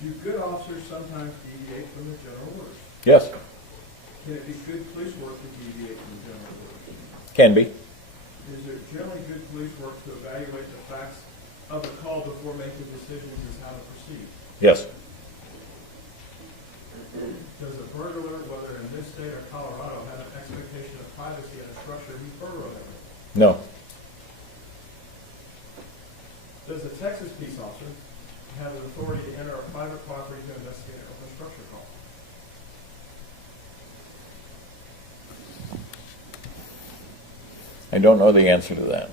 Do good officers sometimes deviate from the general orders? Yes, Can it be good police work to deviate from the general orders? can be. Is it generally good police work to evaluate the facts of the call before making decisions as how to proceed? Yes. Does a burglar, whether in this state or Colorado, have an expectation of privacy in a structure he's burglaring? No. Does a Texas peace officer have the authority to enter a private property to investigate an open structure call? I don't know the answer to that.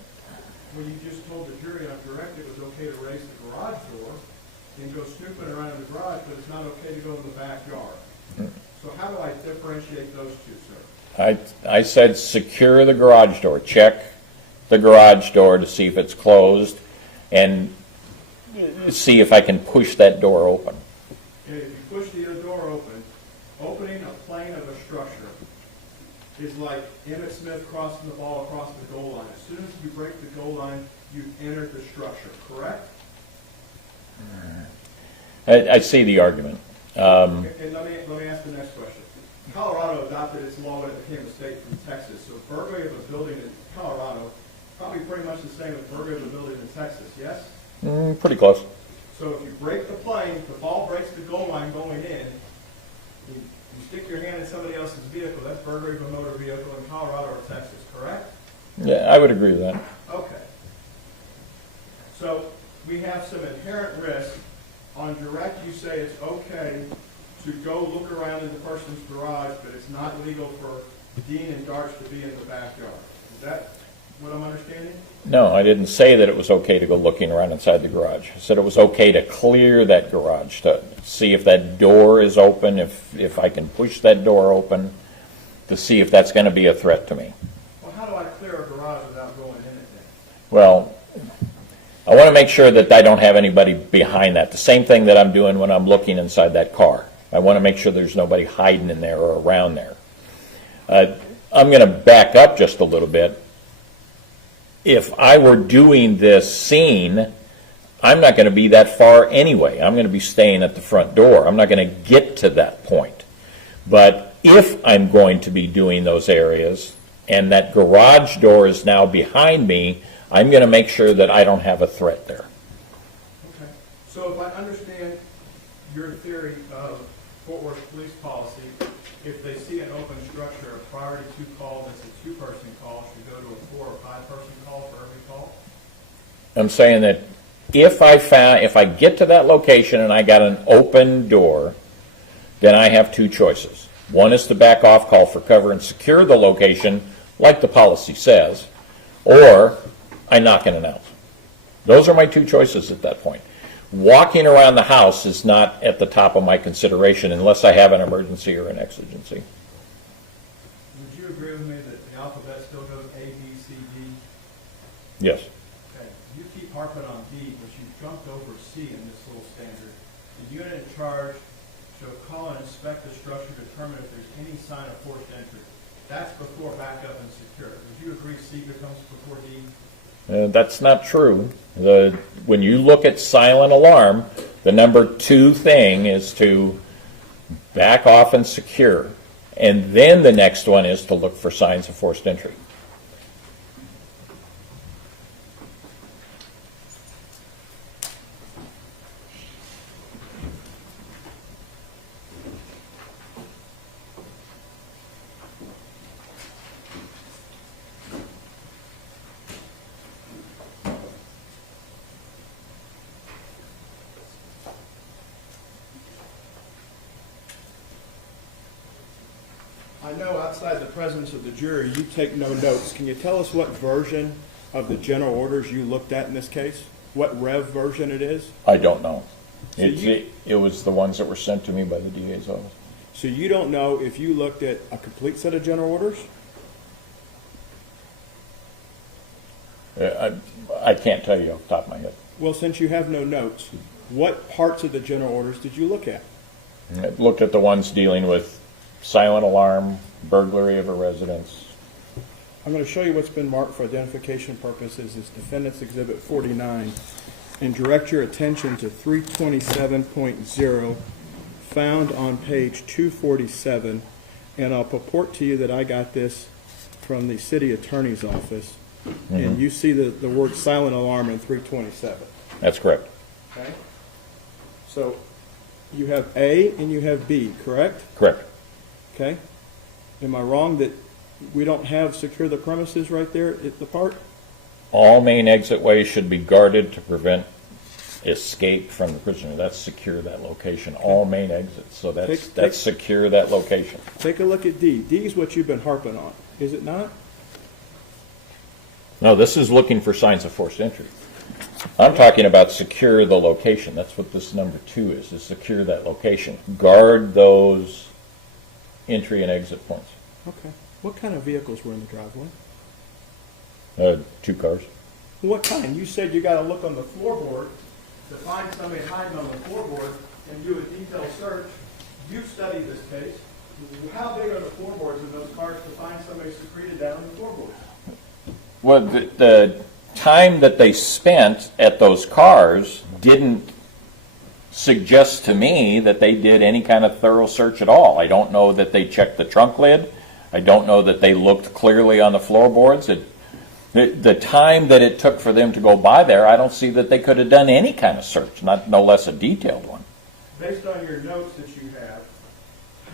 Well, you just told the jury on direct it was okay to raise the garage door and go snooping around in the garage, but it's not okay to go in the backyard. So how do I differentiate those two, sir? I said secure the garage door. Check the garage door to see if it's closed and see if I can push that door open. And if you push the door open, opening a plane of a structure is like Emmitt Smith crossing the ball across the goal line. As soon as you break the goal line, you've entered the structure, correct? I see the argument. And let me ask the next question. Colorado adopted its law when it became a state from Texas. So burglary of a building in Colorado, probably pretty much the same as burglary of a building in Texas, yes? Pretty close. So if you break the plane, the ball breaks the goal line going in, you stick your hand in somebody else's vehicle, that's burglary of a motor vehicle in Colorado or Texas, correct? Yeah, I would agree with that. Okay. So we have some inherent risk. On direct, you say it's okay to go look around in the person's garage, but it's not legal for Dean and Darts to be in the backyard. Is that what I'm understanding? No, I didn't say that it was okay to go looking around inside the garage. I said it was okay to clear that garage, to see if that door is open, if I can push that door open, to see if that's going to be a threat to me. Well, how do I clear a garage without going in it then? Well, I want to make sure that I don't have anybody behind that. The same thing that I'm doing when I'm looking inside that car. I want to make sure there's nobody hiding in there or around there. I'm going to back up just a little bit. If I were doing this scene, I'm not going to be that far anyway. I'm going to be staying at the front door. I'm not going to get to that point. But if I'm going to be doing those areas and that garage door is now behind me, I'm going to make sure that I don't have a threat there. Okay. So if I understand your theory of Fort Worth police policy, if they see an open structure, a priority to call that's a two-person call should go to a 4 or 5-person call for every call? I'm saying that if I get to that location and I got an open door, then I have two choices. One is to back off, call for cover, and secure the location like the policy says, or I knock and announce. Those are my two choices at that point. Walking around the house is not at the top of my consideration unless I have an emergency or an exigency. Would you agree with me that the alphabet still goes A, B, C, D? Yes. Okay. You keep harping on D, but you jumped over C in this little standard. The unit in charge shall call and inspect the structure to determine if there's any sign of forced entry. That's before backup and secure. Would you agree C becomes before D? That's not true. When you look at silent alarm, the number 2 thing is to back off and secure. And then the next one is to look for signs of forced entry. I know outside the presence of the jury, you take no notes. Can you tell us what version of the general orders you looked at in this case? What rev version it is? I don't know. So you- It was the ones that were sent to me by the DA's office. So you don't know if you looked at a complete set of general orders? I can't tell you off the top of my head. Well, since you have no notes, what parts of the general orders did you look at? I looked at the ones dealing with silent alarm, burglary of a residence. I'm going to show you what's been marked for identification purposes as Defendant's Exhibit 49, and direct your attention to 327.0, found on page 247, and I'll purport to you that I got this from the city attorney's office, and you see the word silent alarm in 327. That's correct. Okay? So you have A and you have B, correct? Correct. Okay? Am I wrong that we don't have secure the premises right there at the park? All main exit ways should be guarded to prevent escape from the prisoner. That's secure that location. All main exits. So that's secure that location. Take a look at D. D is what you've been harping on, is it not? No, this is looking for signs of forced entry. I'm talking about secure the location. That's what this number 2 is secure that location. Guard those entry and exit points. Okay. What kind of vehicles were in the driveway? 2 cars. What kind? You said you got to look on the floorboard to find somebody hiding on the floorboard and do a detailed search. You've studied this case. How big are the floorboards in those cars to find somebody secreted down on the floorboard? Well, the time that they spent at those cars didn't suggest to me that they did any kind of thorough search at all. I don't know that they checked the trunk lid. I don't know that they looked clearly on the floorboards. The time that it took for them to go by there, I don't see that they could have done any kind of search, no less a detailed one. Based on your notes that you have,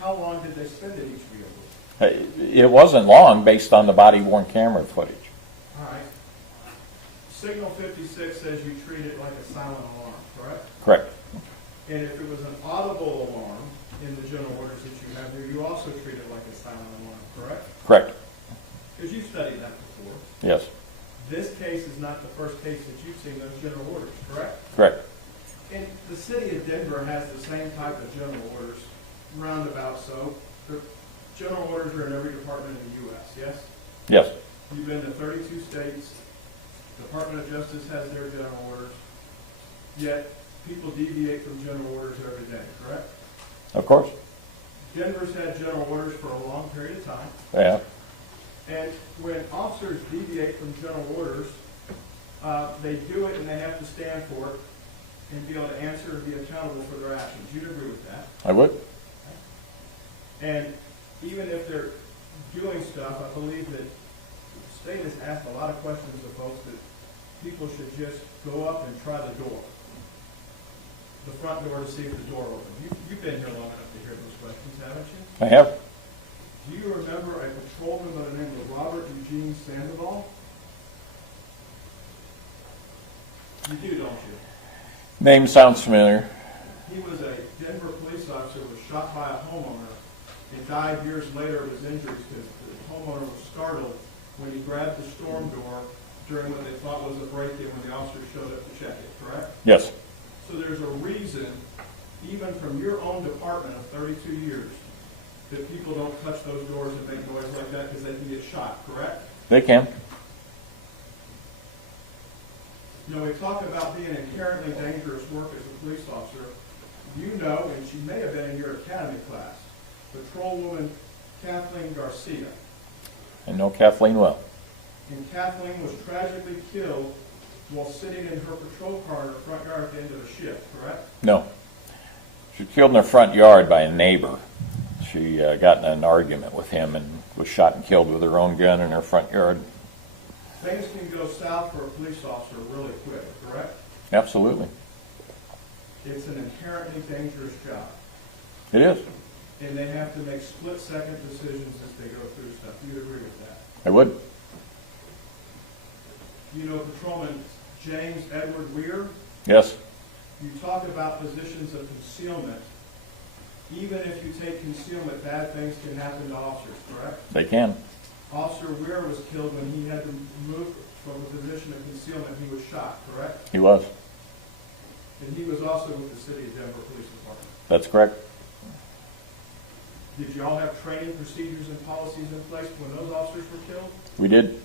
how long did they spend at each vehicle? It wasn't long based on the body-worn camera footage. All right. Signal 56 says you treat it like a silent alarm, correct? Correct. And if it was an audible alarm in the general orders that you have here, you also treat it like a silent alarm, correct? Correct. Because you've studied that before. Yes. This case is not the first case that you've seen those general orders, correct? Correct. And the city of Denver has the same type of general orders, roundabout so. The general orders are in every department in the U.S., yes? Yes. You've been to 32 states. Department of Justice has their general orders. Yet, people deviate from general orders every day, correct? Of course. Denver's had general orders for a long period of time. Yeah. And when officers deviate from general orders, they do it and they have to stand for it and be able to answer and be accountable for their actions. You'd agree with that? I would. And even if they're doing stuff, I believe that the state has asked a lot of questions of folks that people should just go up and try the door, the front door, to see if the door opens. You've been here long enough to hear those questions, haven't you? I have. Do you remember a patrolman by the name of Robert Eugene Sandoval? You do, don't you? Name sounds familiar. He was a Denver police officer who was shot by a homeowner and died years later of his injuries because the homeowner was startled when he grabbed the storm door during what they thought was a break-in when the officers showed up to check it, correct? Yes. So there's a reason, even from your own department of 32 years, that people don't touch those doors and make noise like that because they can get shot, correct? They can. You know, we talk about being inherently dangerous work as a police officer. You know, and she may have been in your academy class, patrolwoman Kathleen Garcia. I know Kathleen well. And Kathleen was tragically killed while sitting in her patrol car in her front yard at the end of a shift, correct? No. She was killed in her front yard by a neighbor. She got in an argument with him and was shot and killed with her own gun in her front yard. Things can go south for a police officer really quick, correct? Absolutely. It's an inherently dangerous job. It is. And they have to make split-second decisions as they go through stuff. Do you agree with that? I would. You know Patrolman James Edward Weir? Yes. You talk about positions of concealment. Even if you take concealment, bad things can happen to officers, correct? They can. Officer Weir was killed when he had to move from a position of concealment. He was shot, correct? He was. And he was also with the City of Denver Police Department. That's correct. Did you all have training procedures and policies in place when those officers were killed? We did.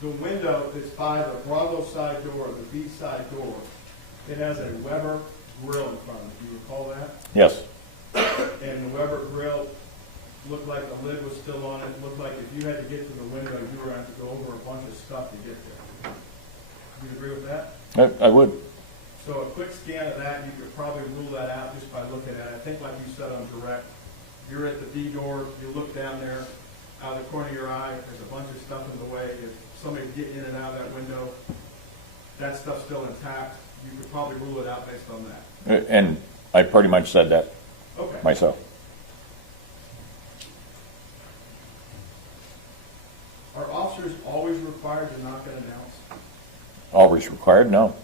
the window that's by the Bravo side door, the B side door, it has a Weber grill in front of it. Do you recall that? Yes. And the Weber grill looked like the lid was still on it. It looked like if you had to get to the window, you were going to have to go over a bunch of stuff to get there. Do you agree with that? I would. So a quick scan of that, you could probably rule that out just by looking at it. I think like you said on direct, you're at the B door, you look down there, out of the corner of your eye, there's a bunch of stuff in the way. If somebody get in and out of that window, that stuff's still intact. You could probably rule it out based on that. And I pretty much said that Okay. myself. Are officers always required to knock and announce? Always required? No.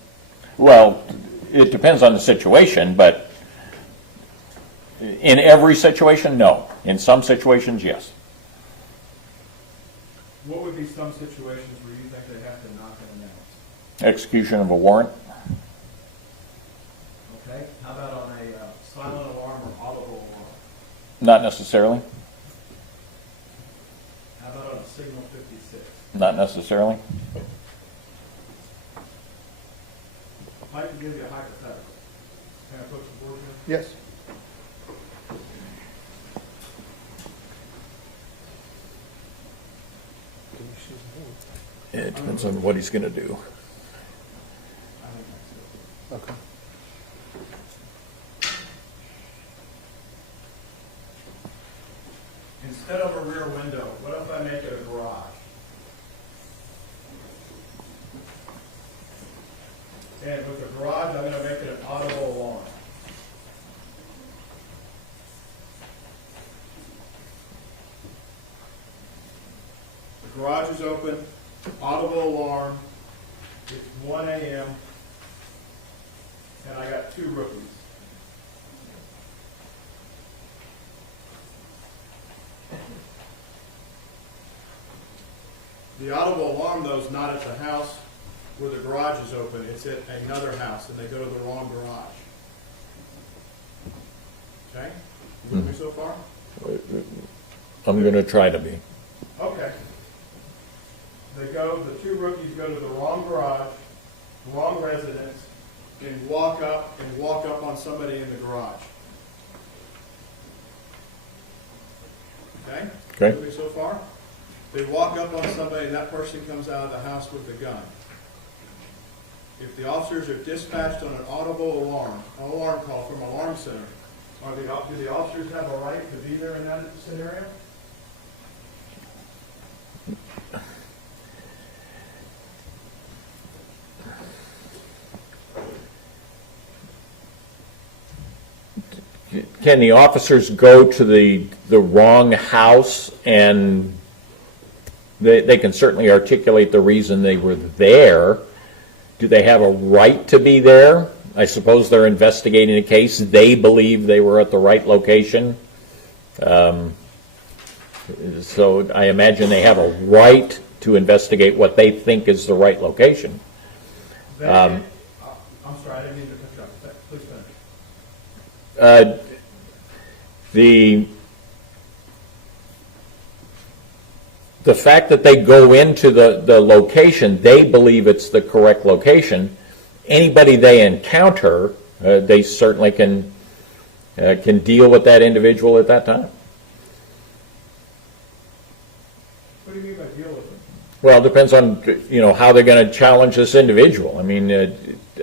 Well, it depends on the situation, but in every situation, no. In some situations, yes. What would be some situations where you think they have to knock and announce? Execution of a warrant? Okay. How about on a silent alarm or audible alarm? Not necessarily. How about on a signal 56? Not necessarily. If I could give you a hypothetical, can I put some words in? Yes. It depends on what he's going to do. I think that's it. Okay. Instead of a rear window, what if I make it a garage? And with the garage, I'm going to make it an audible alarm. The garage is open, audible alarm, it's 1 a.m., and I got 2 rookies. The audible alarm, though, is not at the house where the garage is open. It's at another house, and they go to the wrong garage. Okay? You with me so far? I'm going to try to be. Okay. The 2 rookies go to the wrong garage, wrong residence, and walk up on somebody in the garage. Okay? Okay. With me so far? They walk up on somebody and that person comes out of the house with a gun. If the officers are dispatched on an audible alarm, an alarm call from Alarm Center, do the officers have a right to be there in that scenario? Can the officers go to the wrong house and they can certainly articulate the reason they were there? Do they have a right to be there? I suppose they're investigating a case. They believe they were at the right location. So I imagine they have a right to investigate what they think is the right location. I'm sorry, I didn't mean to cut you off. Please finish. The fact that they go into the location, they believe it's the correct location. Anybody they encounter, they certainly can deal with that individual at that time. What do you mean by deal with them? Well, it depends on how they're going to challenge this individual. I mean,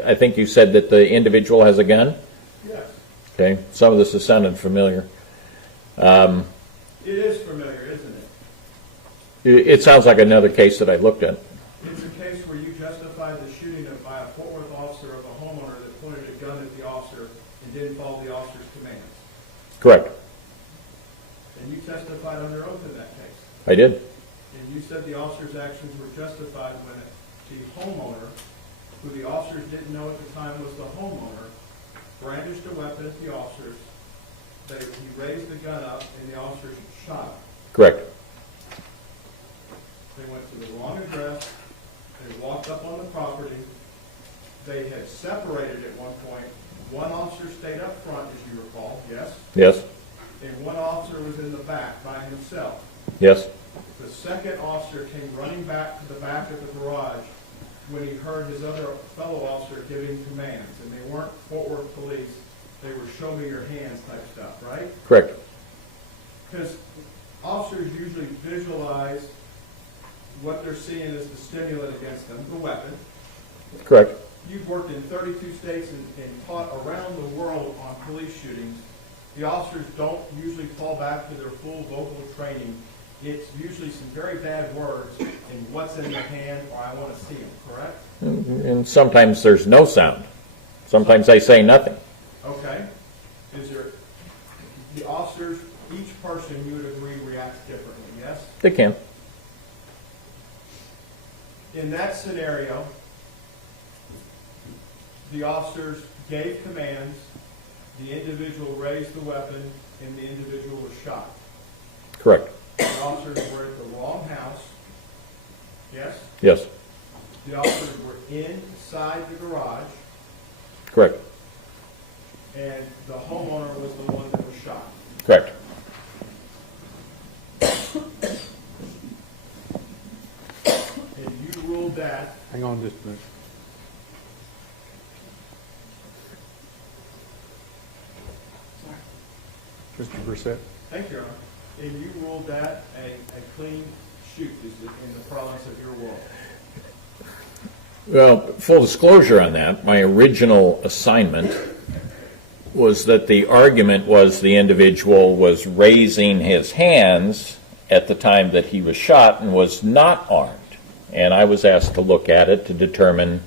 I think you said that the individual has a gun. Yes. Okay, some of this has sounded familiar. It is familiar, isn't it? It sounds like another case that I looked at. It's a case where you justified the shooting by a Fort Worth officer of a homeowner that pointed a gun at the officer and didn't follow the officer's commands. Correct. And you testified under oath in that case. I did. And you said the officer's actions were justified when the homeowner, who the officers didn't know at the time was the homeowner, brandished a weapon at the officers, that he raised the gun up, and the officers shot him. Correct. They went to the wrong address, they walked up on the property, they had separated at one point. One officer stayed up front, as you recall, yes? Yes. And one officer was in the back by himself. Yes. The second officer came running back to the back of the garage when he heard his other fellow officer giving commands, and they weren't Fort Worth police, they were show me your hands type stuff, right? Correct. Because officers usually visualize what they're seeing as the stimulant against them, the weapon. Correct. You've worked in 32 states and taught around the world on police shootings. The officers don't usually fall back to their full vocal training. It's usually some very bad words and what's in the hand, or I want to see them, correct? And sometimes there's no sound. Sometimes they say nothing. Okay. Is there, the officers, each person you would agree reacts differently, yes? They can. In that scenario, the officers gave commands, the individual raised the weapon, and the individual was shot. Correct. The officers were at the wrong house, yes? Yes. The officers were inside the garage, Correct. and the homeowner was the one that was shot. Correct. And you ruled that, Hang on just a minute. Mr. Brissett? thank you, Your Honor, and you ruled that a clean shoot is in the province of your world. Well, full disclosure on that, my original assignment was that the argument was the individual was raising his hands at the time that he was shot and was not armed. And I was asked to look at it to determine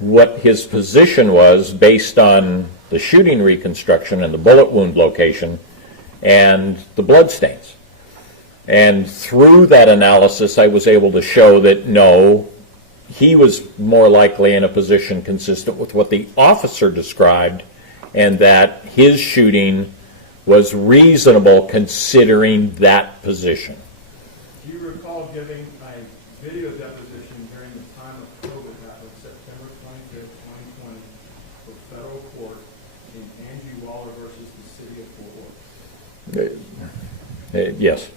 what his position was based on the shooting reconstruction and the bullet wound location and the blood stains. And through that analysis, I was able to show that no, he was more likely in a position consistent with what the officer described, and that his shooting was reasonable considering that position. Do you recall giving a video deposition during the time of COVID, that was September 25th, 2020, for federal court in Angie Waller versus the city of Fort Worth? Yes.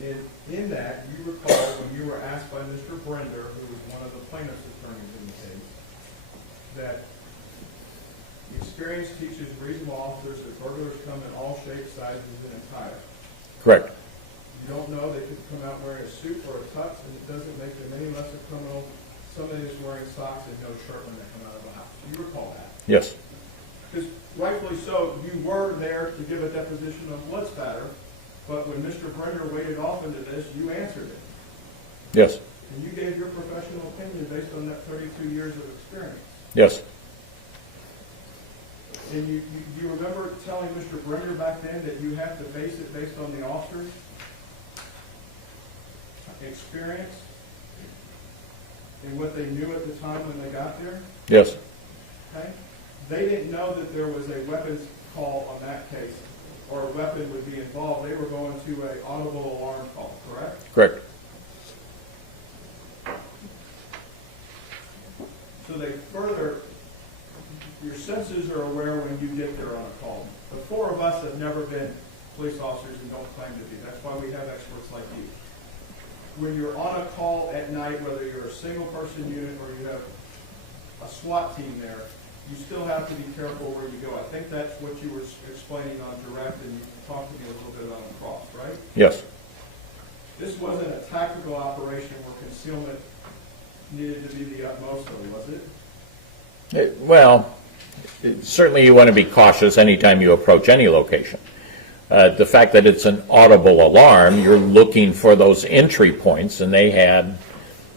In that, you recall when you were asked by Mr. Brender, who was one of the plaintiff's attorneys in the case, that experience teaches reasonable officers that burglars come in all shapes, sizes, and attire. Correct. You don't know they could come out wearing a suit or a tux, and it doesn't make them any less a criminal. Somebody is wearing socks and no shirt when they come out of the house. Do you recall that? Yes. Because rightfully so, you were there to give a deposition of blood spatter, but when Mr. Brender waded off into this, you answered it. Yes. And you gave your professional opinion based on that 32 years of experience. Yes. And you remember telling Mr. Brender back then that you have to base it based on the officer's experience and what they knew at the time when they got there? Yes. Okay? They didn't know that there was a weapons call on that case, or a weapon would be involved. They were going to an audible alarm call, correct? Correct. So they further, your senses are aware when you get there on a call. The four of us have never been police officers and don't claim to be. That's why we have experts like you. When you're on a call at night, whether you're a single person unit or you have a SWAT team there, you still have to be careful where you go. I think that's what you were explaining on direct, and you talked to me a little bit on the cross, right? Yes. This wasn't a tactical operation where concealment needed to be the utmost, was it? Well, certainly you want to be cautious anytime you approach any location. The fact that it's an audible alarm, you're looking for those entry points, and they had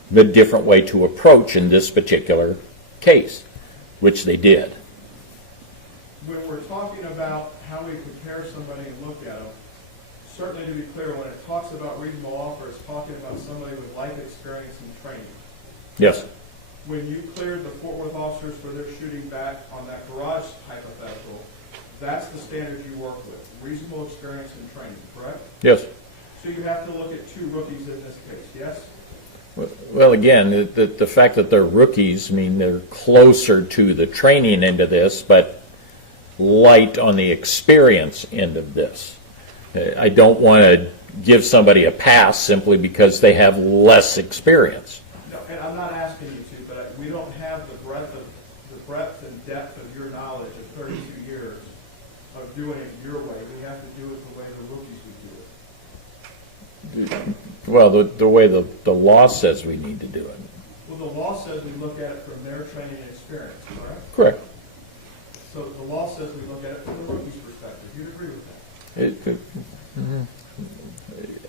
the different way to approach in this particular case, which they did. When we're talking about how we prepare somebody and look at them, certainly to be clear, when it talks about reasonable offer, it's talking about somebody with life experience and training. Yes. When you cleared the Fort Worth officers for their shooting back on that garage hypothetical, that's the standard you work with, reasonable experience and training, correct? Yes. So you have to look at two rookies in this case, yes? Well, again, the fact that they're rookies, I mean, they're closer to the training end of this, but light on the experience end of this. I don't want to give somebody a pass simply because they have less experience. No, and I'm not asking you to, but we don't have the breadth and depth of your knowledge of 32 years of doing it your way. We have to do it the way the rookies would do it. Well, the way the law says we need to do it. Well, the law says we look at it from their training and experience, correct? Correct. So the law says we look at it from the rookie's perspective. You'd agree with that?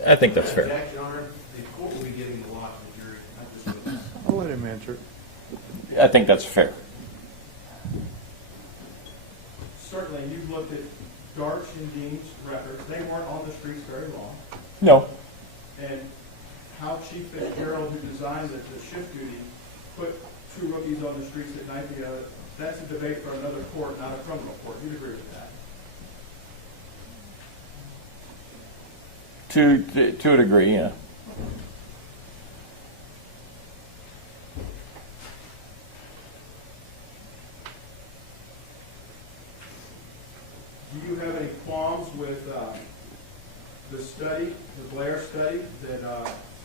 I think that's fair. Jack, Your Honor, the court will be getting the law to the jury, not just the I'll let him answer. I think that's fair. Certainly, you've looked at Darch and Dean's records. They weren't on the streets very long. No. And how Chief Fitzgerald, who designed the shift duty, put two rookies on the streets at night, that's a debate for another court, not a criminal court. You'd agree with that? To a degree, yeah. Do you have any qualms with the study, the Blair study that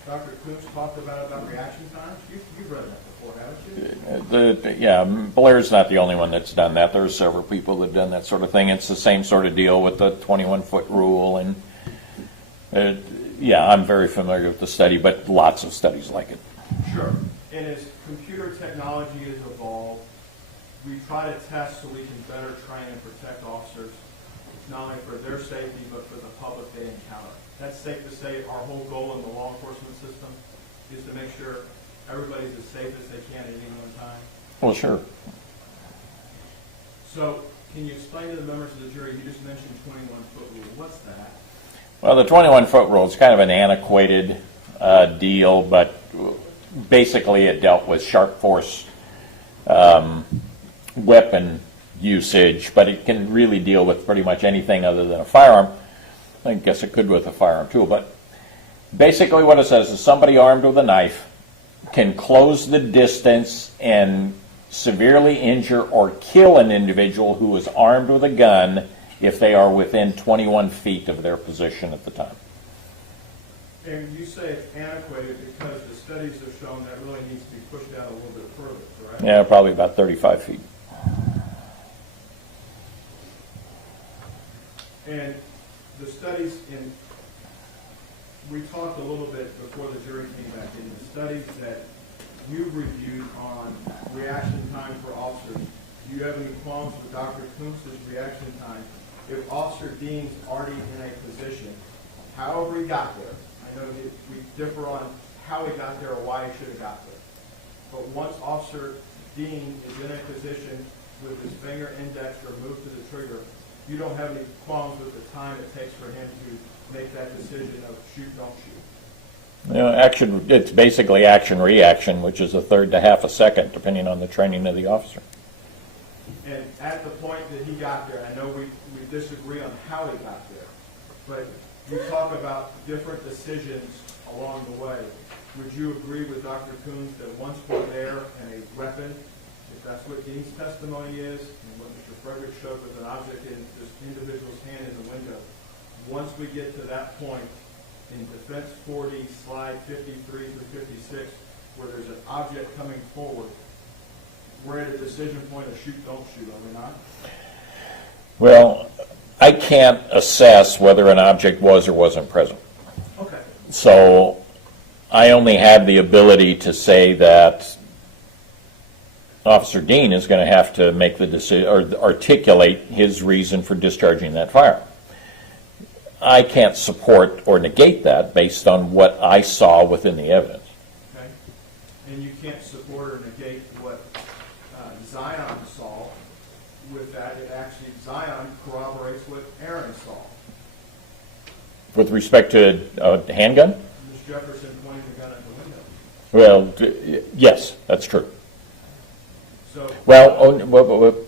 Dr. Coombs talked about reaction times? You've read that before, haven't you? Yeah, Blair's not the only one that's done that. There are several people that have done that sort of thing. It's the same sort of deal with the 21-foot rule. And yeah, I'm very familiar with the study, but lots of studies like it. Sure. And as computer technology has evolved, we try to test so we can better train and protect officers, not only for their safety, but for the public they encounter. That's safe to say our whole goal in the law enforcement system is to make sure everybody's as safe as they can at any one time. Well, sure. So can you explain to the members of the jury, you just mentioned 21-foot rule. What's that? Well, the 21-foot rule is kind of an antiquated deal, but basically it dealt with sharp force weapon usage, but it can really deal with pretty much anything other than a firearm. I guess it could with a firearm too, but basically what it says is somebody armed with a knife can close the distance and severely injure or kill an individual who is armed with a gun if they are within 21 feet of their position at the time. And you say it's antiquated because the studies have shown that really needs to be pushed out a little bit further, correct? Yeah, probably about 35 feet. And the studies we talked a little bit before the jury came back in, the studies that you've reviewed on reaction time for officers, do you have any qualms with Dr. Coombs' reaction time? If Officer Dean's already in a position, however he got there, I know that we differ on how he got there or why he should have got there, but once Officer Dean is in a position with his finger index removed to the trigger, you don't have any qualms with the time it takes for him to make that decision of shoot, don't shoot? You know, it's basically action-reaction, which is a third to half a second, depending on the training of the officer. And at the point that he got there, I know we disagree on how he got there, but you talk about different decisions along the way. Would you agree with Dr. Coombs that once we're there and a weapon, if that's what Dean's testimony is, and what Mr. Frederick showed with an object in this individual's hand in the window, once we get to that point in Defense 40, slide 53 through 56, where there's an object coming forward, we're at a decision point of shoot, don't shoot, are we not? Well, I can't assess whether an object was or wasn't present. Okay. So I only have the ability to say that Officer Dean is going to have to make the decision or articulate his reason for discharging that firearm. I can't support or negate that based on what I saw within the evidence. Okay. And you can't support or negate what Zion saw with that. It actually, Zion corroborates what Aaron saw. With respect to a handgun? Ms. Jefferson pointing the gun at the window. Well, yes, that's true. So, Well,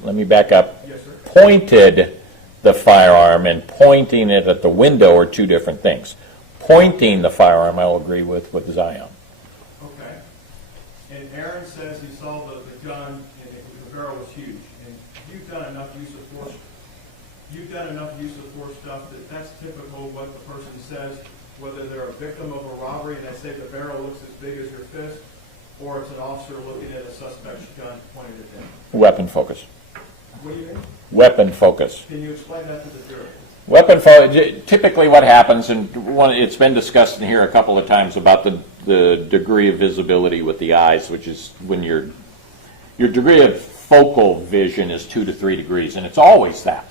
let me back up. yes, sir. Pointed the firearm and pointing it at the window are two different things. Pointing the firearm, I will agree with Zion. Okay. And Aaron says he saw the gun and the barrel was huge. And you've done enough use of force you've done enough use of force stuff that that's typical of what the person says, whether they're a victim of a robbery and they say the barrel looks as big as your fist, or it's an officer looking at a suspect's gun pointed at them. Weapon focus. What do you mean? Weapon focus. Can you explain that to the jury? Weapon focus, typically what happens, and it's been discussed in here a couple of times about the degree of visibility with the eyes, which is when your degree of focal vision is 2 to 3 degrees, and it's always that.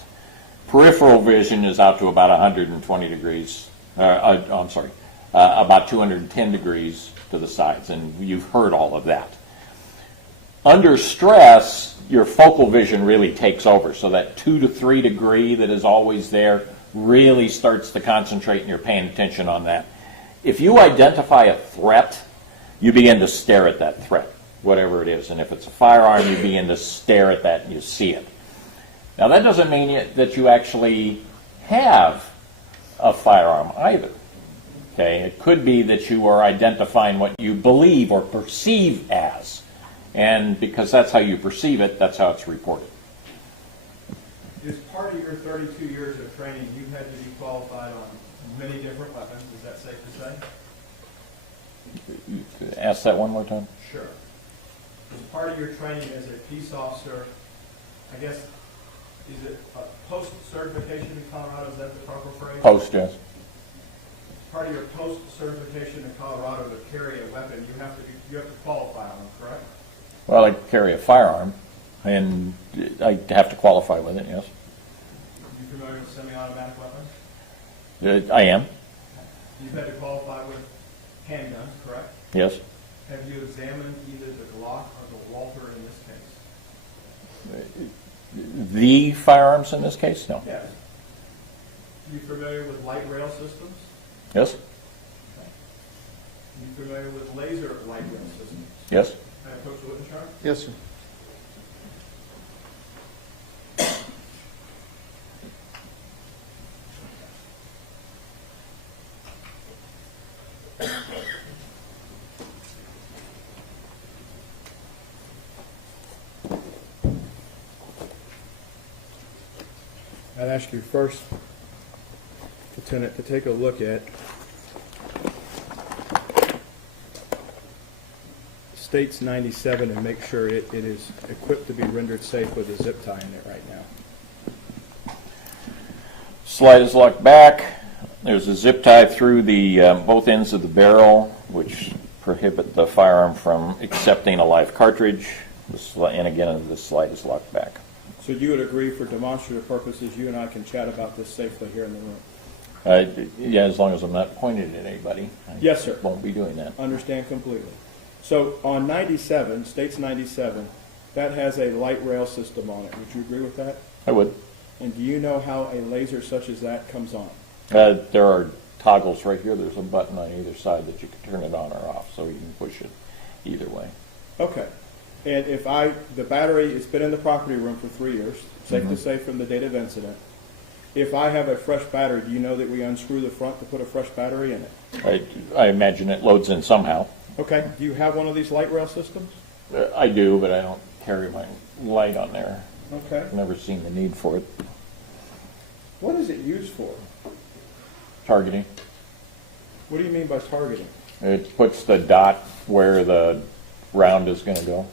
Peripheral vision is out to about 120 degrees, about 210 degrees to the sides, and you've heard all of that. Under stress, your focal vision really takes over, so that 2 to 3 degree that is always there really starts to concentrate and you're paying attention on that. If you identify a threat, you begin to stare at that threat, whatever it is, and if it's a firearm, you begin to stare at that and you see it. Now that doesn't mean that you actually have a firearm either. Okay, it could be that you are identifying what you believe or perceive as. And because that's how you perceive it, that's how it's reported. Is part of your 32 years of training, you've had to be qualified on many different weapons, is that safe to say? Ask that one more time. Sure. As part of your training as a peace officer, I guess, is it a post-certification in Colorado, is that the proper phrase? Post, yes. Part of your post-certification in Colorado to carry a weapon, you have to qualify on it, correct? Well, I carry a firearm, and I have to qualify with it, yes. You familiar with semi-automatic weapons? I am, You've had to qualify with handguns, correct? yes. Have you examined either the Glock or the Walther in this case? The firearms in this case? No. Yes. You familiar with light rail systems? Yes? You familiar with laser light rail systems? Yes? Coach Wittenshire? Yes, sir. I'd ask you first, Lieutenant, to take a look at States 97 and make sure it is equipped to be rendered safe with a zip tie in it right now. Slide is locked back. There's a zip tie through the both ends of the barrel, which prohibit the firearm from accepting a live cartridge. And again, the slide is locked back. So you would agree, for demonstrative purposes, you and I can chat about this safely here in the room? Yeah, as long as I'm not pointing at anybody. Yes, sir. Won't be doing that. Understand completely. So on 97, States 97, that has a light rail system on it. Would you agree with that? I would. And do you know how a laser such as that comes on? There are toggles right here. There's a button on either side that you can turn it on or off, so you can push it either way. Okay. And if the battery, it's been in the property room for 3 years, safe to say from the date of incident. If I have a fresh battery, do you know that we unscrew the front to put a fresh battery in it? I imagine it loads in somehow. Okay. Do you have one of these light rail systems? I do, but I don't carry my light on there. Okay. I've never seen the need for it. What is it used for? Targeting. What do you mean by targeting? It puts the dot where the round is going to go.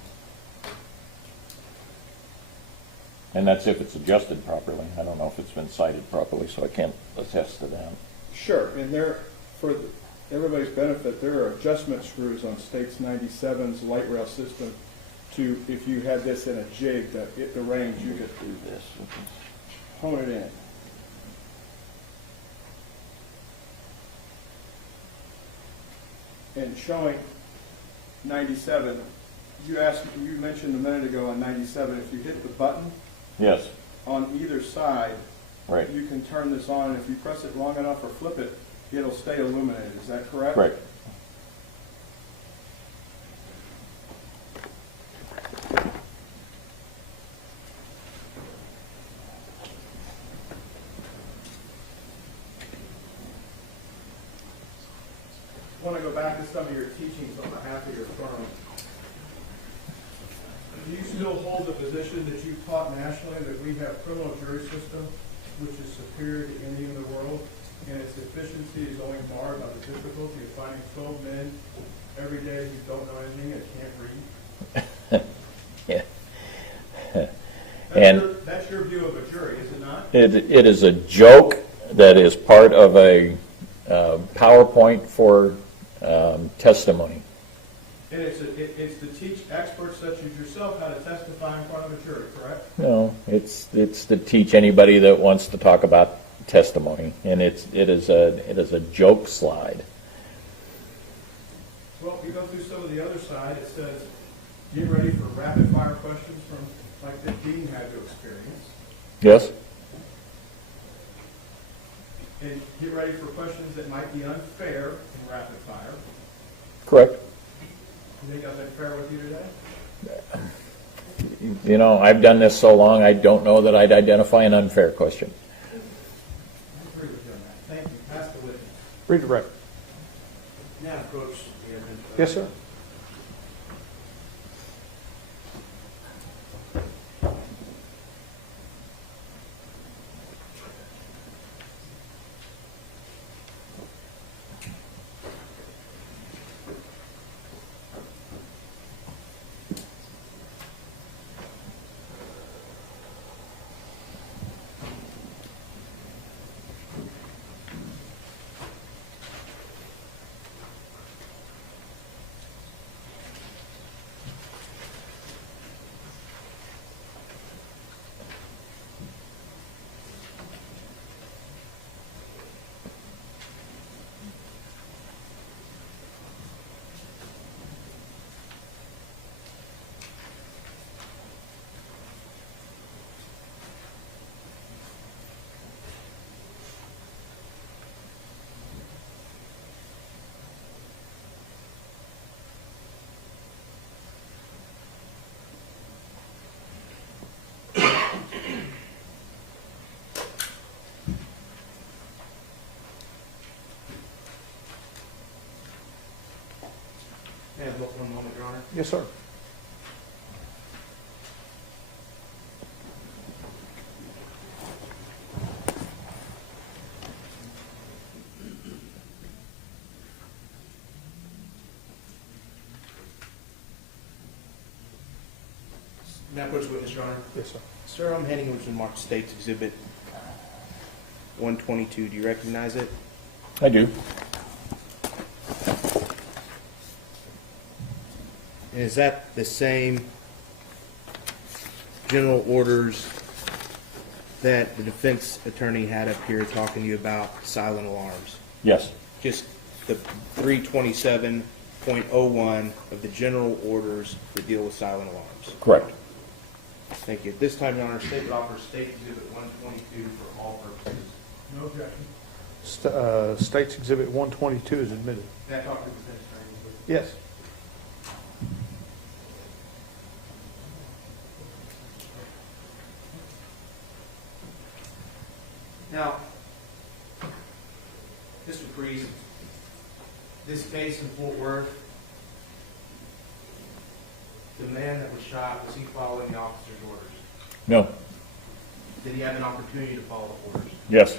And that's if it's adjusted properly. I don't know if it's been sighted properly, so I can't attest to that. Sure. And for everybody's benefit, there are adjustment screws on States 97's light rail system to, if you had this in a jig, that at the range you could Do this. hone it in. And showing 97, you mentioned a minute ago on 97, if you hit the button Yes. on either side, Right. you can turn this on, and if you press it long enough or flip it, it'll stay illuminated. Is that correct? Right. I want to go back to some of your teachings on behalf of your firm. Do you still hold the position that you taught nationally that we have criminal jury system which is superior to any in the world, and its efficiency is only marred by the difficulty of finding 12 men every day who don't know anything and can't read. Yeah. And That's your view of a jury, is it not? it is a joke that is part of a PowerPoint for testimony. And it's to teach experts such as yourself how to testify in front of a jury, correct? No, it's to teach anybody that wants to talk about testimony, and it is a joke slide. Well, if you go through some of the other side, it says, get ready for rapid fire questions from like that Dean had to experience. Yes? And get ready for questions that might be unfair in rapid fire. Correct. You think I've been fair with you today? You know, I've done this so long, I don't know that I'd identify an unfair question. I agree with you on that. Thank you. Pass the witness. Redirect. Now approach the evidence. Yes, sir. May I have one moment, Your Honor? Yes, sir. Now approach the witness, Your Honor. Yes, sir. Sir, I'm handing over some marked States Exhibit 122. Do you recognize it? I do. And is that the same general orders that the defense attorney had up here talking to you about silent alarms? Yes. Just the 327.01 of the general orders that deal with silent alarms. Correct. Thank you. At this time, Your Honor, State would offer State Exhibit 122 for all purposes. No objection. State's Exhibit 122 is admitted. Can I talk to the defense attorney, please? Yes. Now, Mr. Priest, this case in Fort Worth, the man that was shot, was he following the officer's orders? No. Did he have an opportunity to follow the orders? Yes.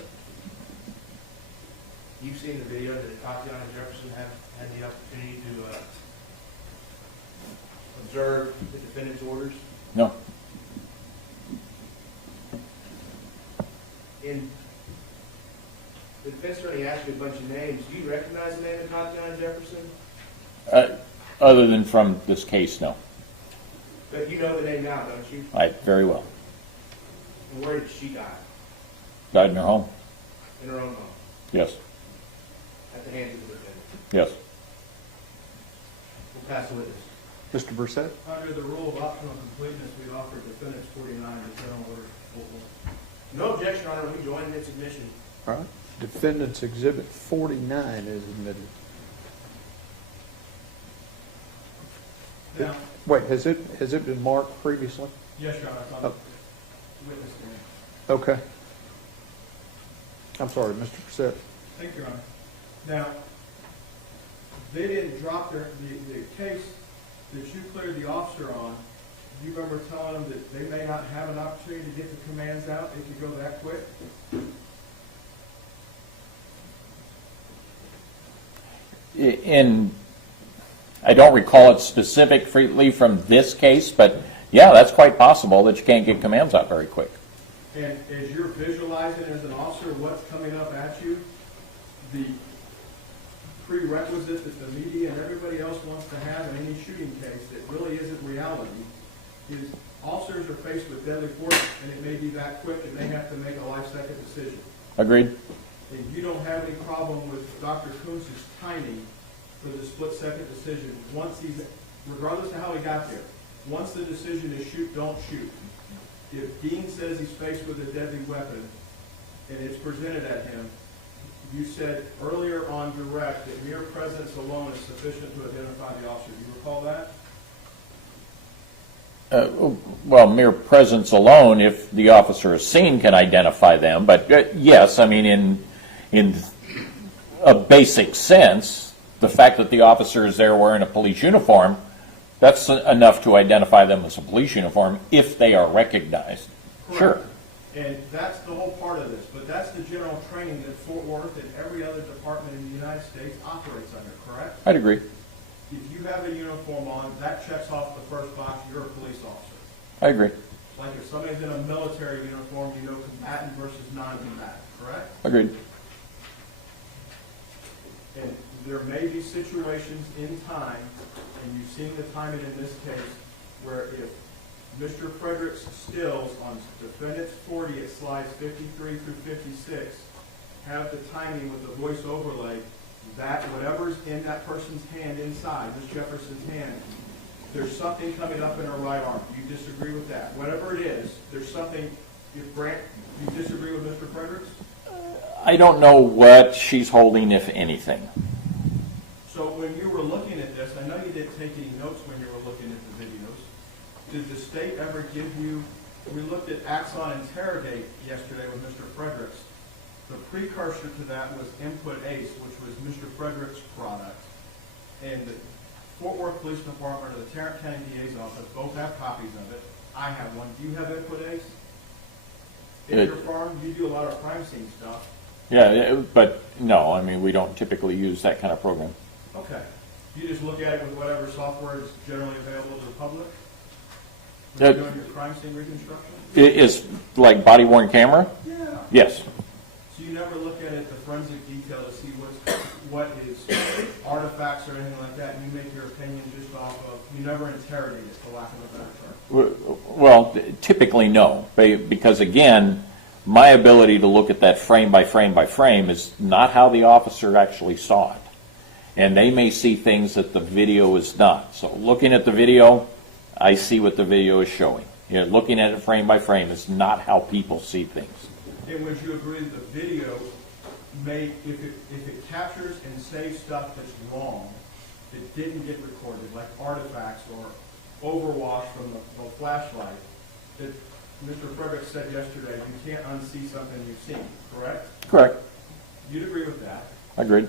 You've seen the video that Atatiana Jefferson had the opportunity to observe the defendant's orders? No. And the defense attorney asked you a bunch of names. Do you recognize the name of Atatiana Jefferson? Other than from this case, no. But you know the name now, don't you? Very well. And where did she die? Died in her home. In her own home, Yes. at the hands of the defendant. Yes. We'll pass the witness. Mr. Brissett? Under the rule of optional completeness, we offer defendants 49 as general order. No objection, Your Honor. We join in its admission. All right. Defendant's Exhibit 49 is admitted. Now, Wait, has it been marked previously? yes, Your Honor, it's on Oh. the witness stand. Okay. I'm sorry, Mr. Brissett. Thank you, Your Honor. Now, they didn't drop the case that you cleared the officer on. you remember telling them that they may not have an opportunity to get the commands out if you go that quick? I don't recall it specifically from this case, but yeah, that's quite possible that you can't get commands out very quick. And as you're visualizing as an officer what's coming up at you, the prerequisite that the media and everybody else wants to have in any shooting case that really isn't reality is officers are faced with deadly force, and it may be that quick, and they have to make a life-second decision. Agreed? And you don't have any problem with Dr. Kuntz's timing for the split-second decision once he's, regardless of how he got there, once the decision is shoot, don't shoot. If Dean says he's faced with a deadly weapon and it's presented at him, you said earlier on direct that mere presence alone is sufficient to identify the officer. Do you recall that? Well, mere presence alone, if the officer is seen, can identify them. But yes, I mean, in a basic sense, the fact that the officer is there wearing a police uniform, that's enough to identify them as a police uniform if they are recognized. Correct. Sure. And that's the whole part of this. But that's the general training that Fort Worth and every other department in the United States operates under, correct? I'd agree. If you have a uniform on, that checks off the first box, you're a police officer. I agree. Like if somebody's in a military uniform, you know combatant versus non-combatant, correct? Agreed. And there may be situations in time, and you've seen the timing in this case, where if Mr. Frederick's stills on defendant's 40 at slides 53 through 56 have the timing with the voice overlay, that whatever's in that person's hand inside, Ms. Jefferson's hand, there's something coming up in her right arm. You disagree with that? Whatever it is, there's something, if Grant, you disagree with Mr. Fredericks? I don't know what she's holding, if anything. So when you were looking at this, I know you didn't take any notes when you were looking at the videos. Did the state ever give you, we looked at Axon Interrogate yesterday with Mr. Fredericks. The precursor to that was Input Ace, which was Mr. Frederick's product. And the Fort Worth Police Department or the Tarrant County DA's office both have copies of it. I have one. Do you have Input Ace? In your farm, you do a lot of crime scene stuff. Yeah, but no, I mean, we don't typically use that kind of program. Okay. You just look at it with whatever software is generally available to the public? When you're doing your crime scene reconstruction? It is like body-worn camera? Yeah. Yes. So you never look at it, the forensic detail, to see what is artifacts or anything like that, and you make your opinion just off of, you never interrogate it, for lack of a better term. Well, typically no, because again, my ability to look at that frame by frame by frame is not how the officer actually saw it. And they may see things that the video is not. So looking at the video, I see what the video is showing. You know, looking at it frame by frame is not how people see things. And would you agree that the video may, if it captures and saves stuff that's wrong, that didn't get recorded, like artifacts or overwash from the flashlight, that Mr. Frederick said yesterday, you can't unsee something you've seen, correct? Correct. You'd agree with that? Agreed.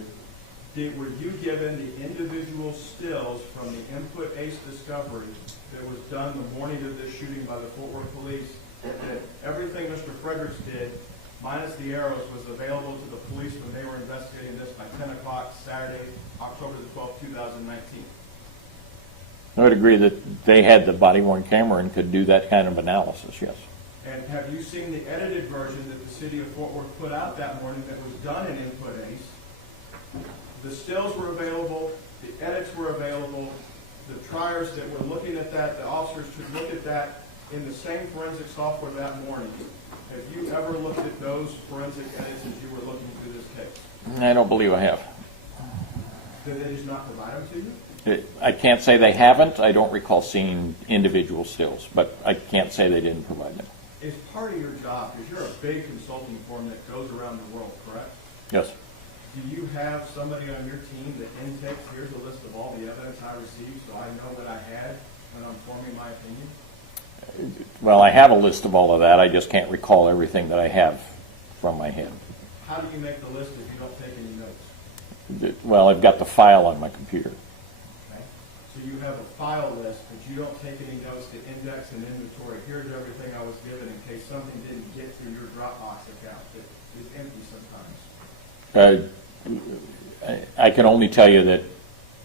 Were you given the individual stills from the Input Ace discovery that was done the morning of this shooting by the Fort Worth police, that everything Mr. Fredericks did, minus the arrows, was available to the police when they were investigating this by 10 o'clock Saturday, October the 12th, 2019? I would agree that they had the body-worn camera and could do that kind of analysis, yes. And have you seen the edited version that the city of Fort Worth put out that morning that was done in Input Ace? The stills were available, the edits were available, the triers that were looking at that, the officers could look at that in the same forensic software that morning. Have you ever looked at those forensic edits as you were looking through this case? I don't believe I have. Did they just not provide them to you? I can't say they haven't. I don't recall seeing individual stills, but I can't say they didn't provide them. It's part of your job, because you're a big consulting firm that goes around the world, correct? Yes. Do you have somebody on your team that intakes, here's a list of all the evidence I received so I know what I had when I'm forming my opinion? Well, I have a list of all of that. I just can't recall everything that I have from my head. How do you make the list if you don't take any notes? Well, I've got the file on my computer. Okay. So you have a file list, but you don't take any notes to index and inventory. Here's everything I was given in case something didn't get to your Dropbox account that is empty sometimes. I can only tell you that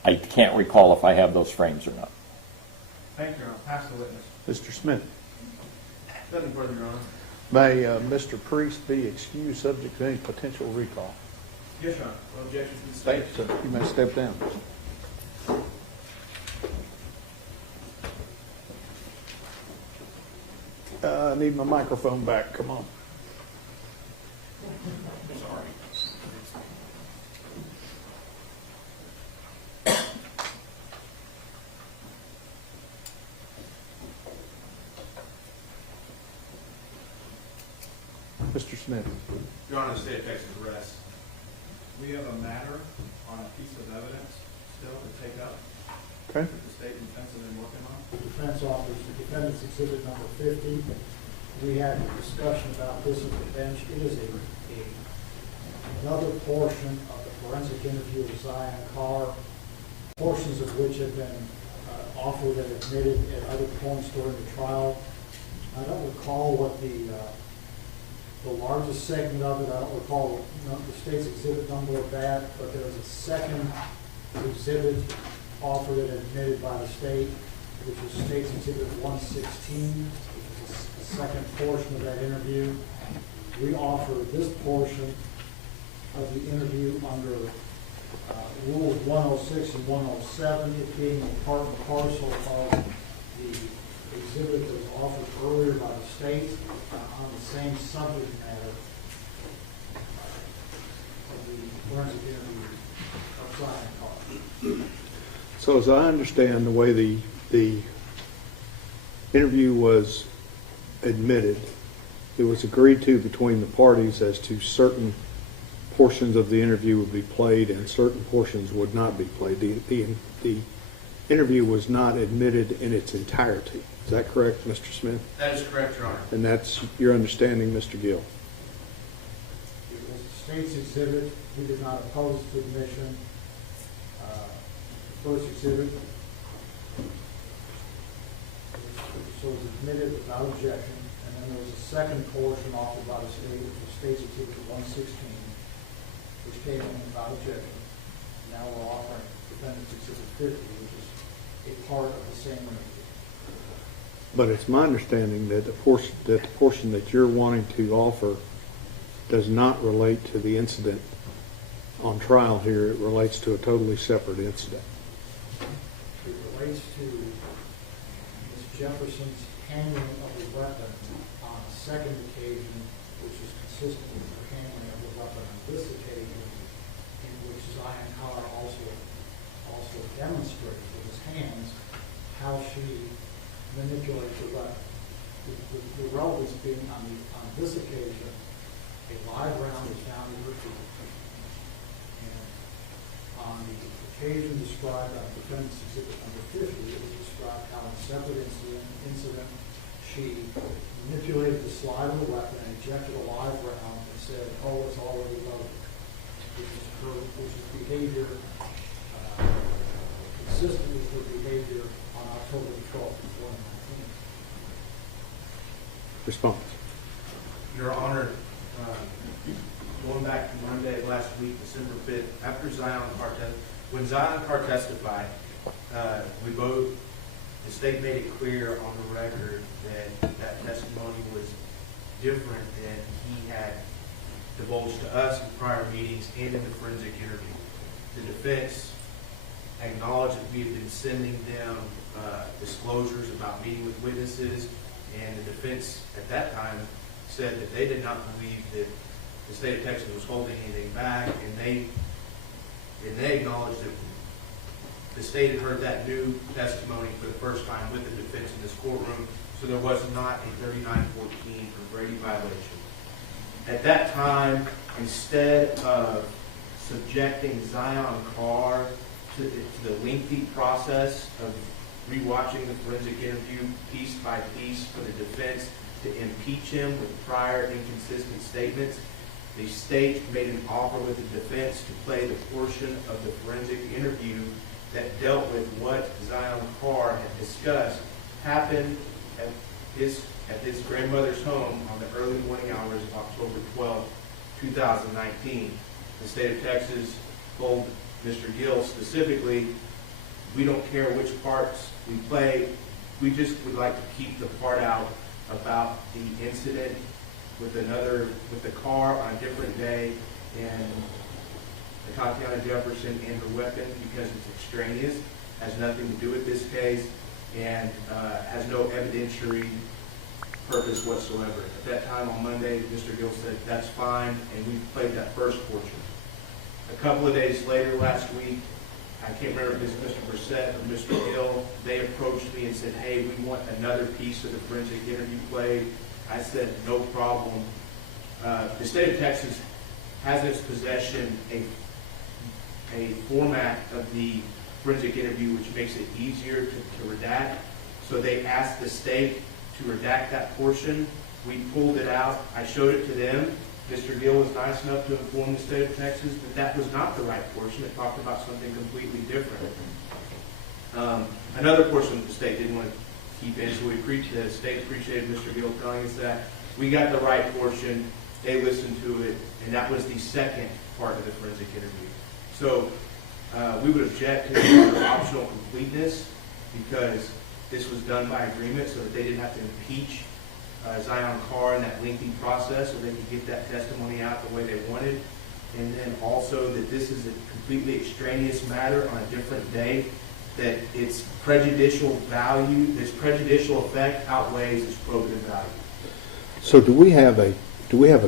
I can't recall if I have those frames or not. Thank you, Your Honor. Pass the witness. Mr. Smith. Nothing further, Your Honor. May Mr. Priest be excused subject to any potential recall? Yes, Your Honor. No objection to the Thank state. you, sir. You may step down. I need my microphone back. Come on. Sorry. Mr. Smith. Your Honor, the state of Texas arrests. We have a matter on a piece of evidence still to take up Okay. that the state and defense have been working on. Defense officer, defendant's exhibit number 50. We had a discussion about this at the bench. It is another portion of the forensic interview of Zion Carr, portions of which have been offered and admitted at other points during the trial. I don't recall what the largest segment of it, I don't recall the state's exhibit number of that, but there was a second exhibit offered and admitted by the state, which was state's exhibit 116, which is the second portion of that interview. We offer this portion of the interview under Rules 106 and 107, it being a part and parcel of the exhibit that was offered earlier by the state on the same subject matter of the forensic interview of Zion Carr. So as I understand the way the interview was admitted, it was agreed to between the parties as to certain portions of the interview would be played and certain portions would not be played. The interview was not admitted in its entirety. Is that correct, Mr. Smith? That is correct, Your Honor. And that's your understanding, Mr. Gill? It was the state's exhibit. We did not oppose its admission. The first exhibit was admitted without objection, and then there was a second portion offered by the state, which was state's exhibit 116, which came in without objection. Now we're offering defendant's exhibit 50, which is a part of the same interview. But it's my understanding that the portion that you're wanting to offer does not relate to the incident on trial here. It relates to a totally separate incident. It relates to Ms. Jefferson's handling of the weapon on a second occasion, which is consistent with her handling of the weapon on this occasion, in which Zion Carr also demonstrated with his hands how she manipulates the weapon. The relevance being on this occasion, a live round was found in her feet. And on the occasion described on defendant's exhibit number 50, it was described how in a separate incident she manipulated the slide of the weapon and ejected a live round and said, "Oh, it's already loaded," which is behavior consistent with her behavior on October 12th, 2019. Response. Your Honor, going back to Monday of last week, December 5th, after when Zion Carr testified, the state made it clear on the record that testimony was different than he had divulged to us in prior meetings and in the forensic interview. The defense acknowledged that we had been sending them disclosures about meeting with witnesses, and the defense at that time said that they did not believe that the state of Texas was holding anything back, and they acknowledged that the state had heard that new testimony for the first time with the defense in this courtroom, so there was not a 3914 for Brady violation. At that time, instead of subjecting Zion Carr to the lengthy process of rewatching the forensic interview piece by piece for the defense to impeach him with prior inconsistent statements, the state made an offer with the defense to play the portion of the forensic interview that dealt with what Zion Carr had discussed happened at his grandmother's home on the early morning hours of October 12, 2019. The state of Texas told Mr. Gill specifically, we don't care which parts we play, we just would like to keep the part out about the incident with the car on a different day and Atatiana Jefferson and her weapon, because it's extraneous, has nothing to do with this case, and has no evidentiary purpose whatsoever. At that time on Monday, Mr. Gill said, that's fine, and we played that first portion. A couple of days later, last week, I can't remember if it was Mr. Brissett or Mr. Gill, they approached me and said, hey, we want another piece of the forensic interview played. I said, no problem. The state of Texas has in its possession a format of the forensic interview which makes it easier to redact. So they asked the state to redact that portion. We pulled it out. I showed it to them. Mr. Gill was nice enough to inform the state of Texas that that was not the right portion. It talked about something completely different. Another portion that the state didn't want to keep in, so the state appreciated Mr. Gill telling us that. We got the right portion. They listened to it, and that was the second part of the forensic interview. So we would object to the optional completeness because this was done by agreement so that they didn't have to impeach Zion Carr in that lengthy process so they could get that testimony out the way they wanted. And then also that this is a completely extraneous matter on a different day, that its prejudicial value, its prejudicial effect outweighs its probative value. So do we have a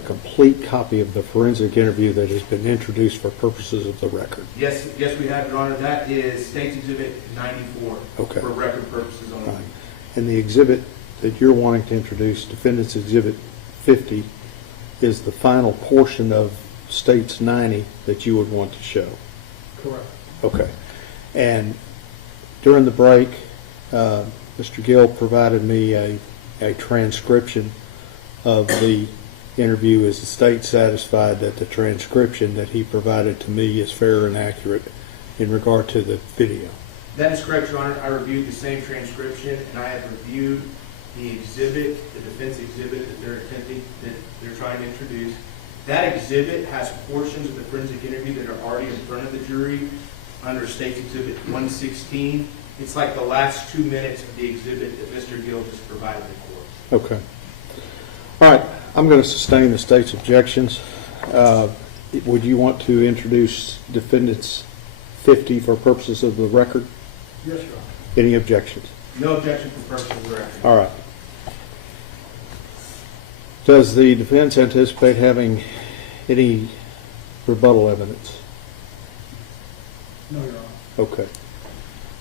complete copy of the forensic interview that has been introduced for purposes of the record? Yes, we have, Your Honor. That is State's Exhibit 94 Okay. for record purposes only. Right. And the exhibit that you're wanting to introduce, Defendant's Exhibit 50, is the final portion of State's 90 that you would want to show? Correct. Okay. And during the break, Mr. Gill provided me a transcription of the interview. Is the state satisfied that the transcription that he provided to me is fair and accurate in regard to the video? That is correct, Your Honor. I reviewed the same transcription, and I have reviewed the exhibit, the defense exhibit that they're trying to introduce. That exhibit has portions of the forensic interview that are already in front of the jury under State's Exhibit 116. It's like the last 2 minutes of the exhibit that Mr. Gill just provided the court. Okay. All right. I'm going to sustain the state's objections. Would you want to introduce Defendant's 50 for purposes of the record? Yes, Your Honor. Any objections? No objection for purpose of the record. All right. Does the defense anticipate having any rebuttal evidence? No, Your Honor. Okay.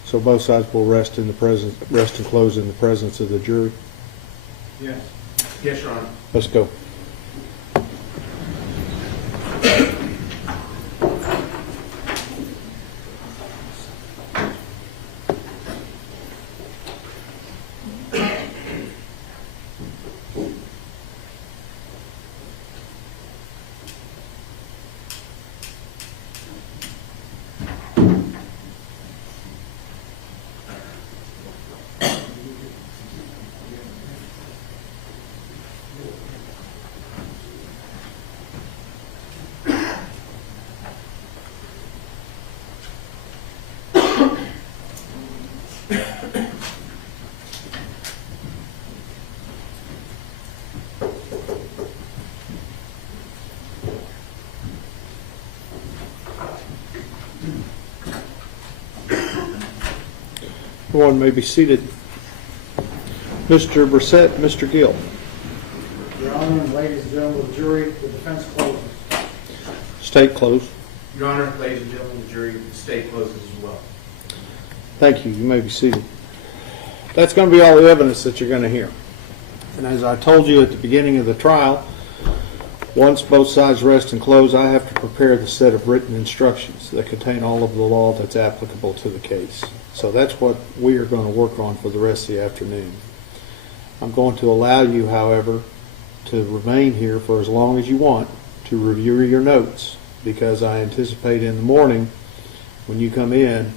So both sides will rest and close in the presence of the jury? Yes. Yes, Your Honor. Let's go. Everyone may be seated. Mr. Brissett, Mr. Gill. Your Honor, and ladies and gentlemen of the jury, the defense closes. State closed. Your Honor, ladies and gentlemen of the jury, the state closes as well. Thank you. You may be seated. That's going to be all the evidence that you're going to hear. And as I told you at the beginning of the trial, once both sides rest and close, I have to prepare the set of written instructions that contain all of the law that's applicable to the case. So that's what we are going to work on for the rest of the afternoon. I'm going to allow you, however, to remain here for as long as you want to review your notes, because I anticipate in the morning when you come in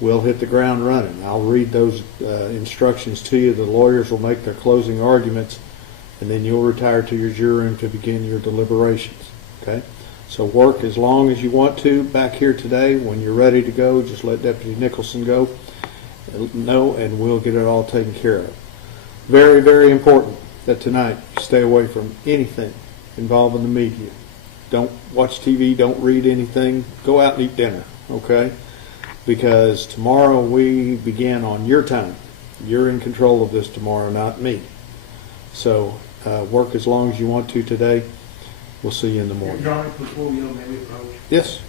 we'll hit the ground running. I'll read those instructions to you. The lawyers will make their closing arguments, and then you'll retire to your jury room to begin your deliberations. Okay? So work as long as you want to back here today. When you're ready to go, just let Deputy Nicholson know, and we'll get it all taken care of. Very, very important that tonight you stay away from anything involving the media. Don't watch TV, don't read anything. Go out and eat dinner, okay? Because tomorrow we begin on your time. You're in control of this tomorrow, not me. So work as long as you want to today. We'll see you in the morning. Your Honor, before we approach, Yes?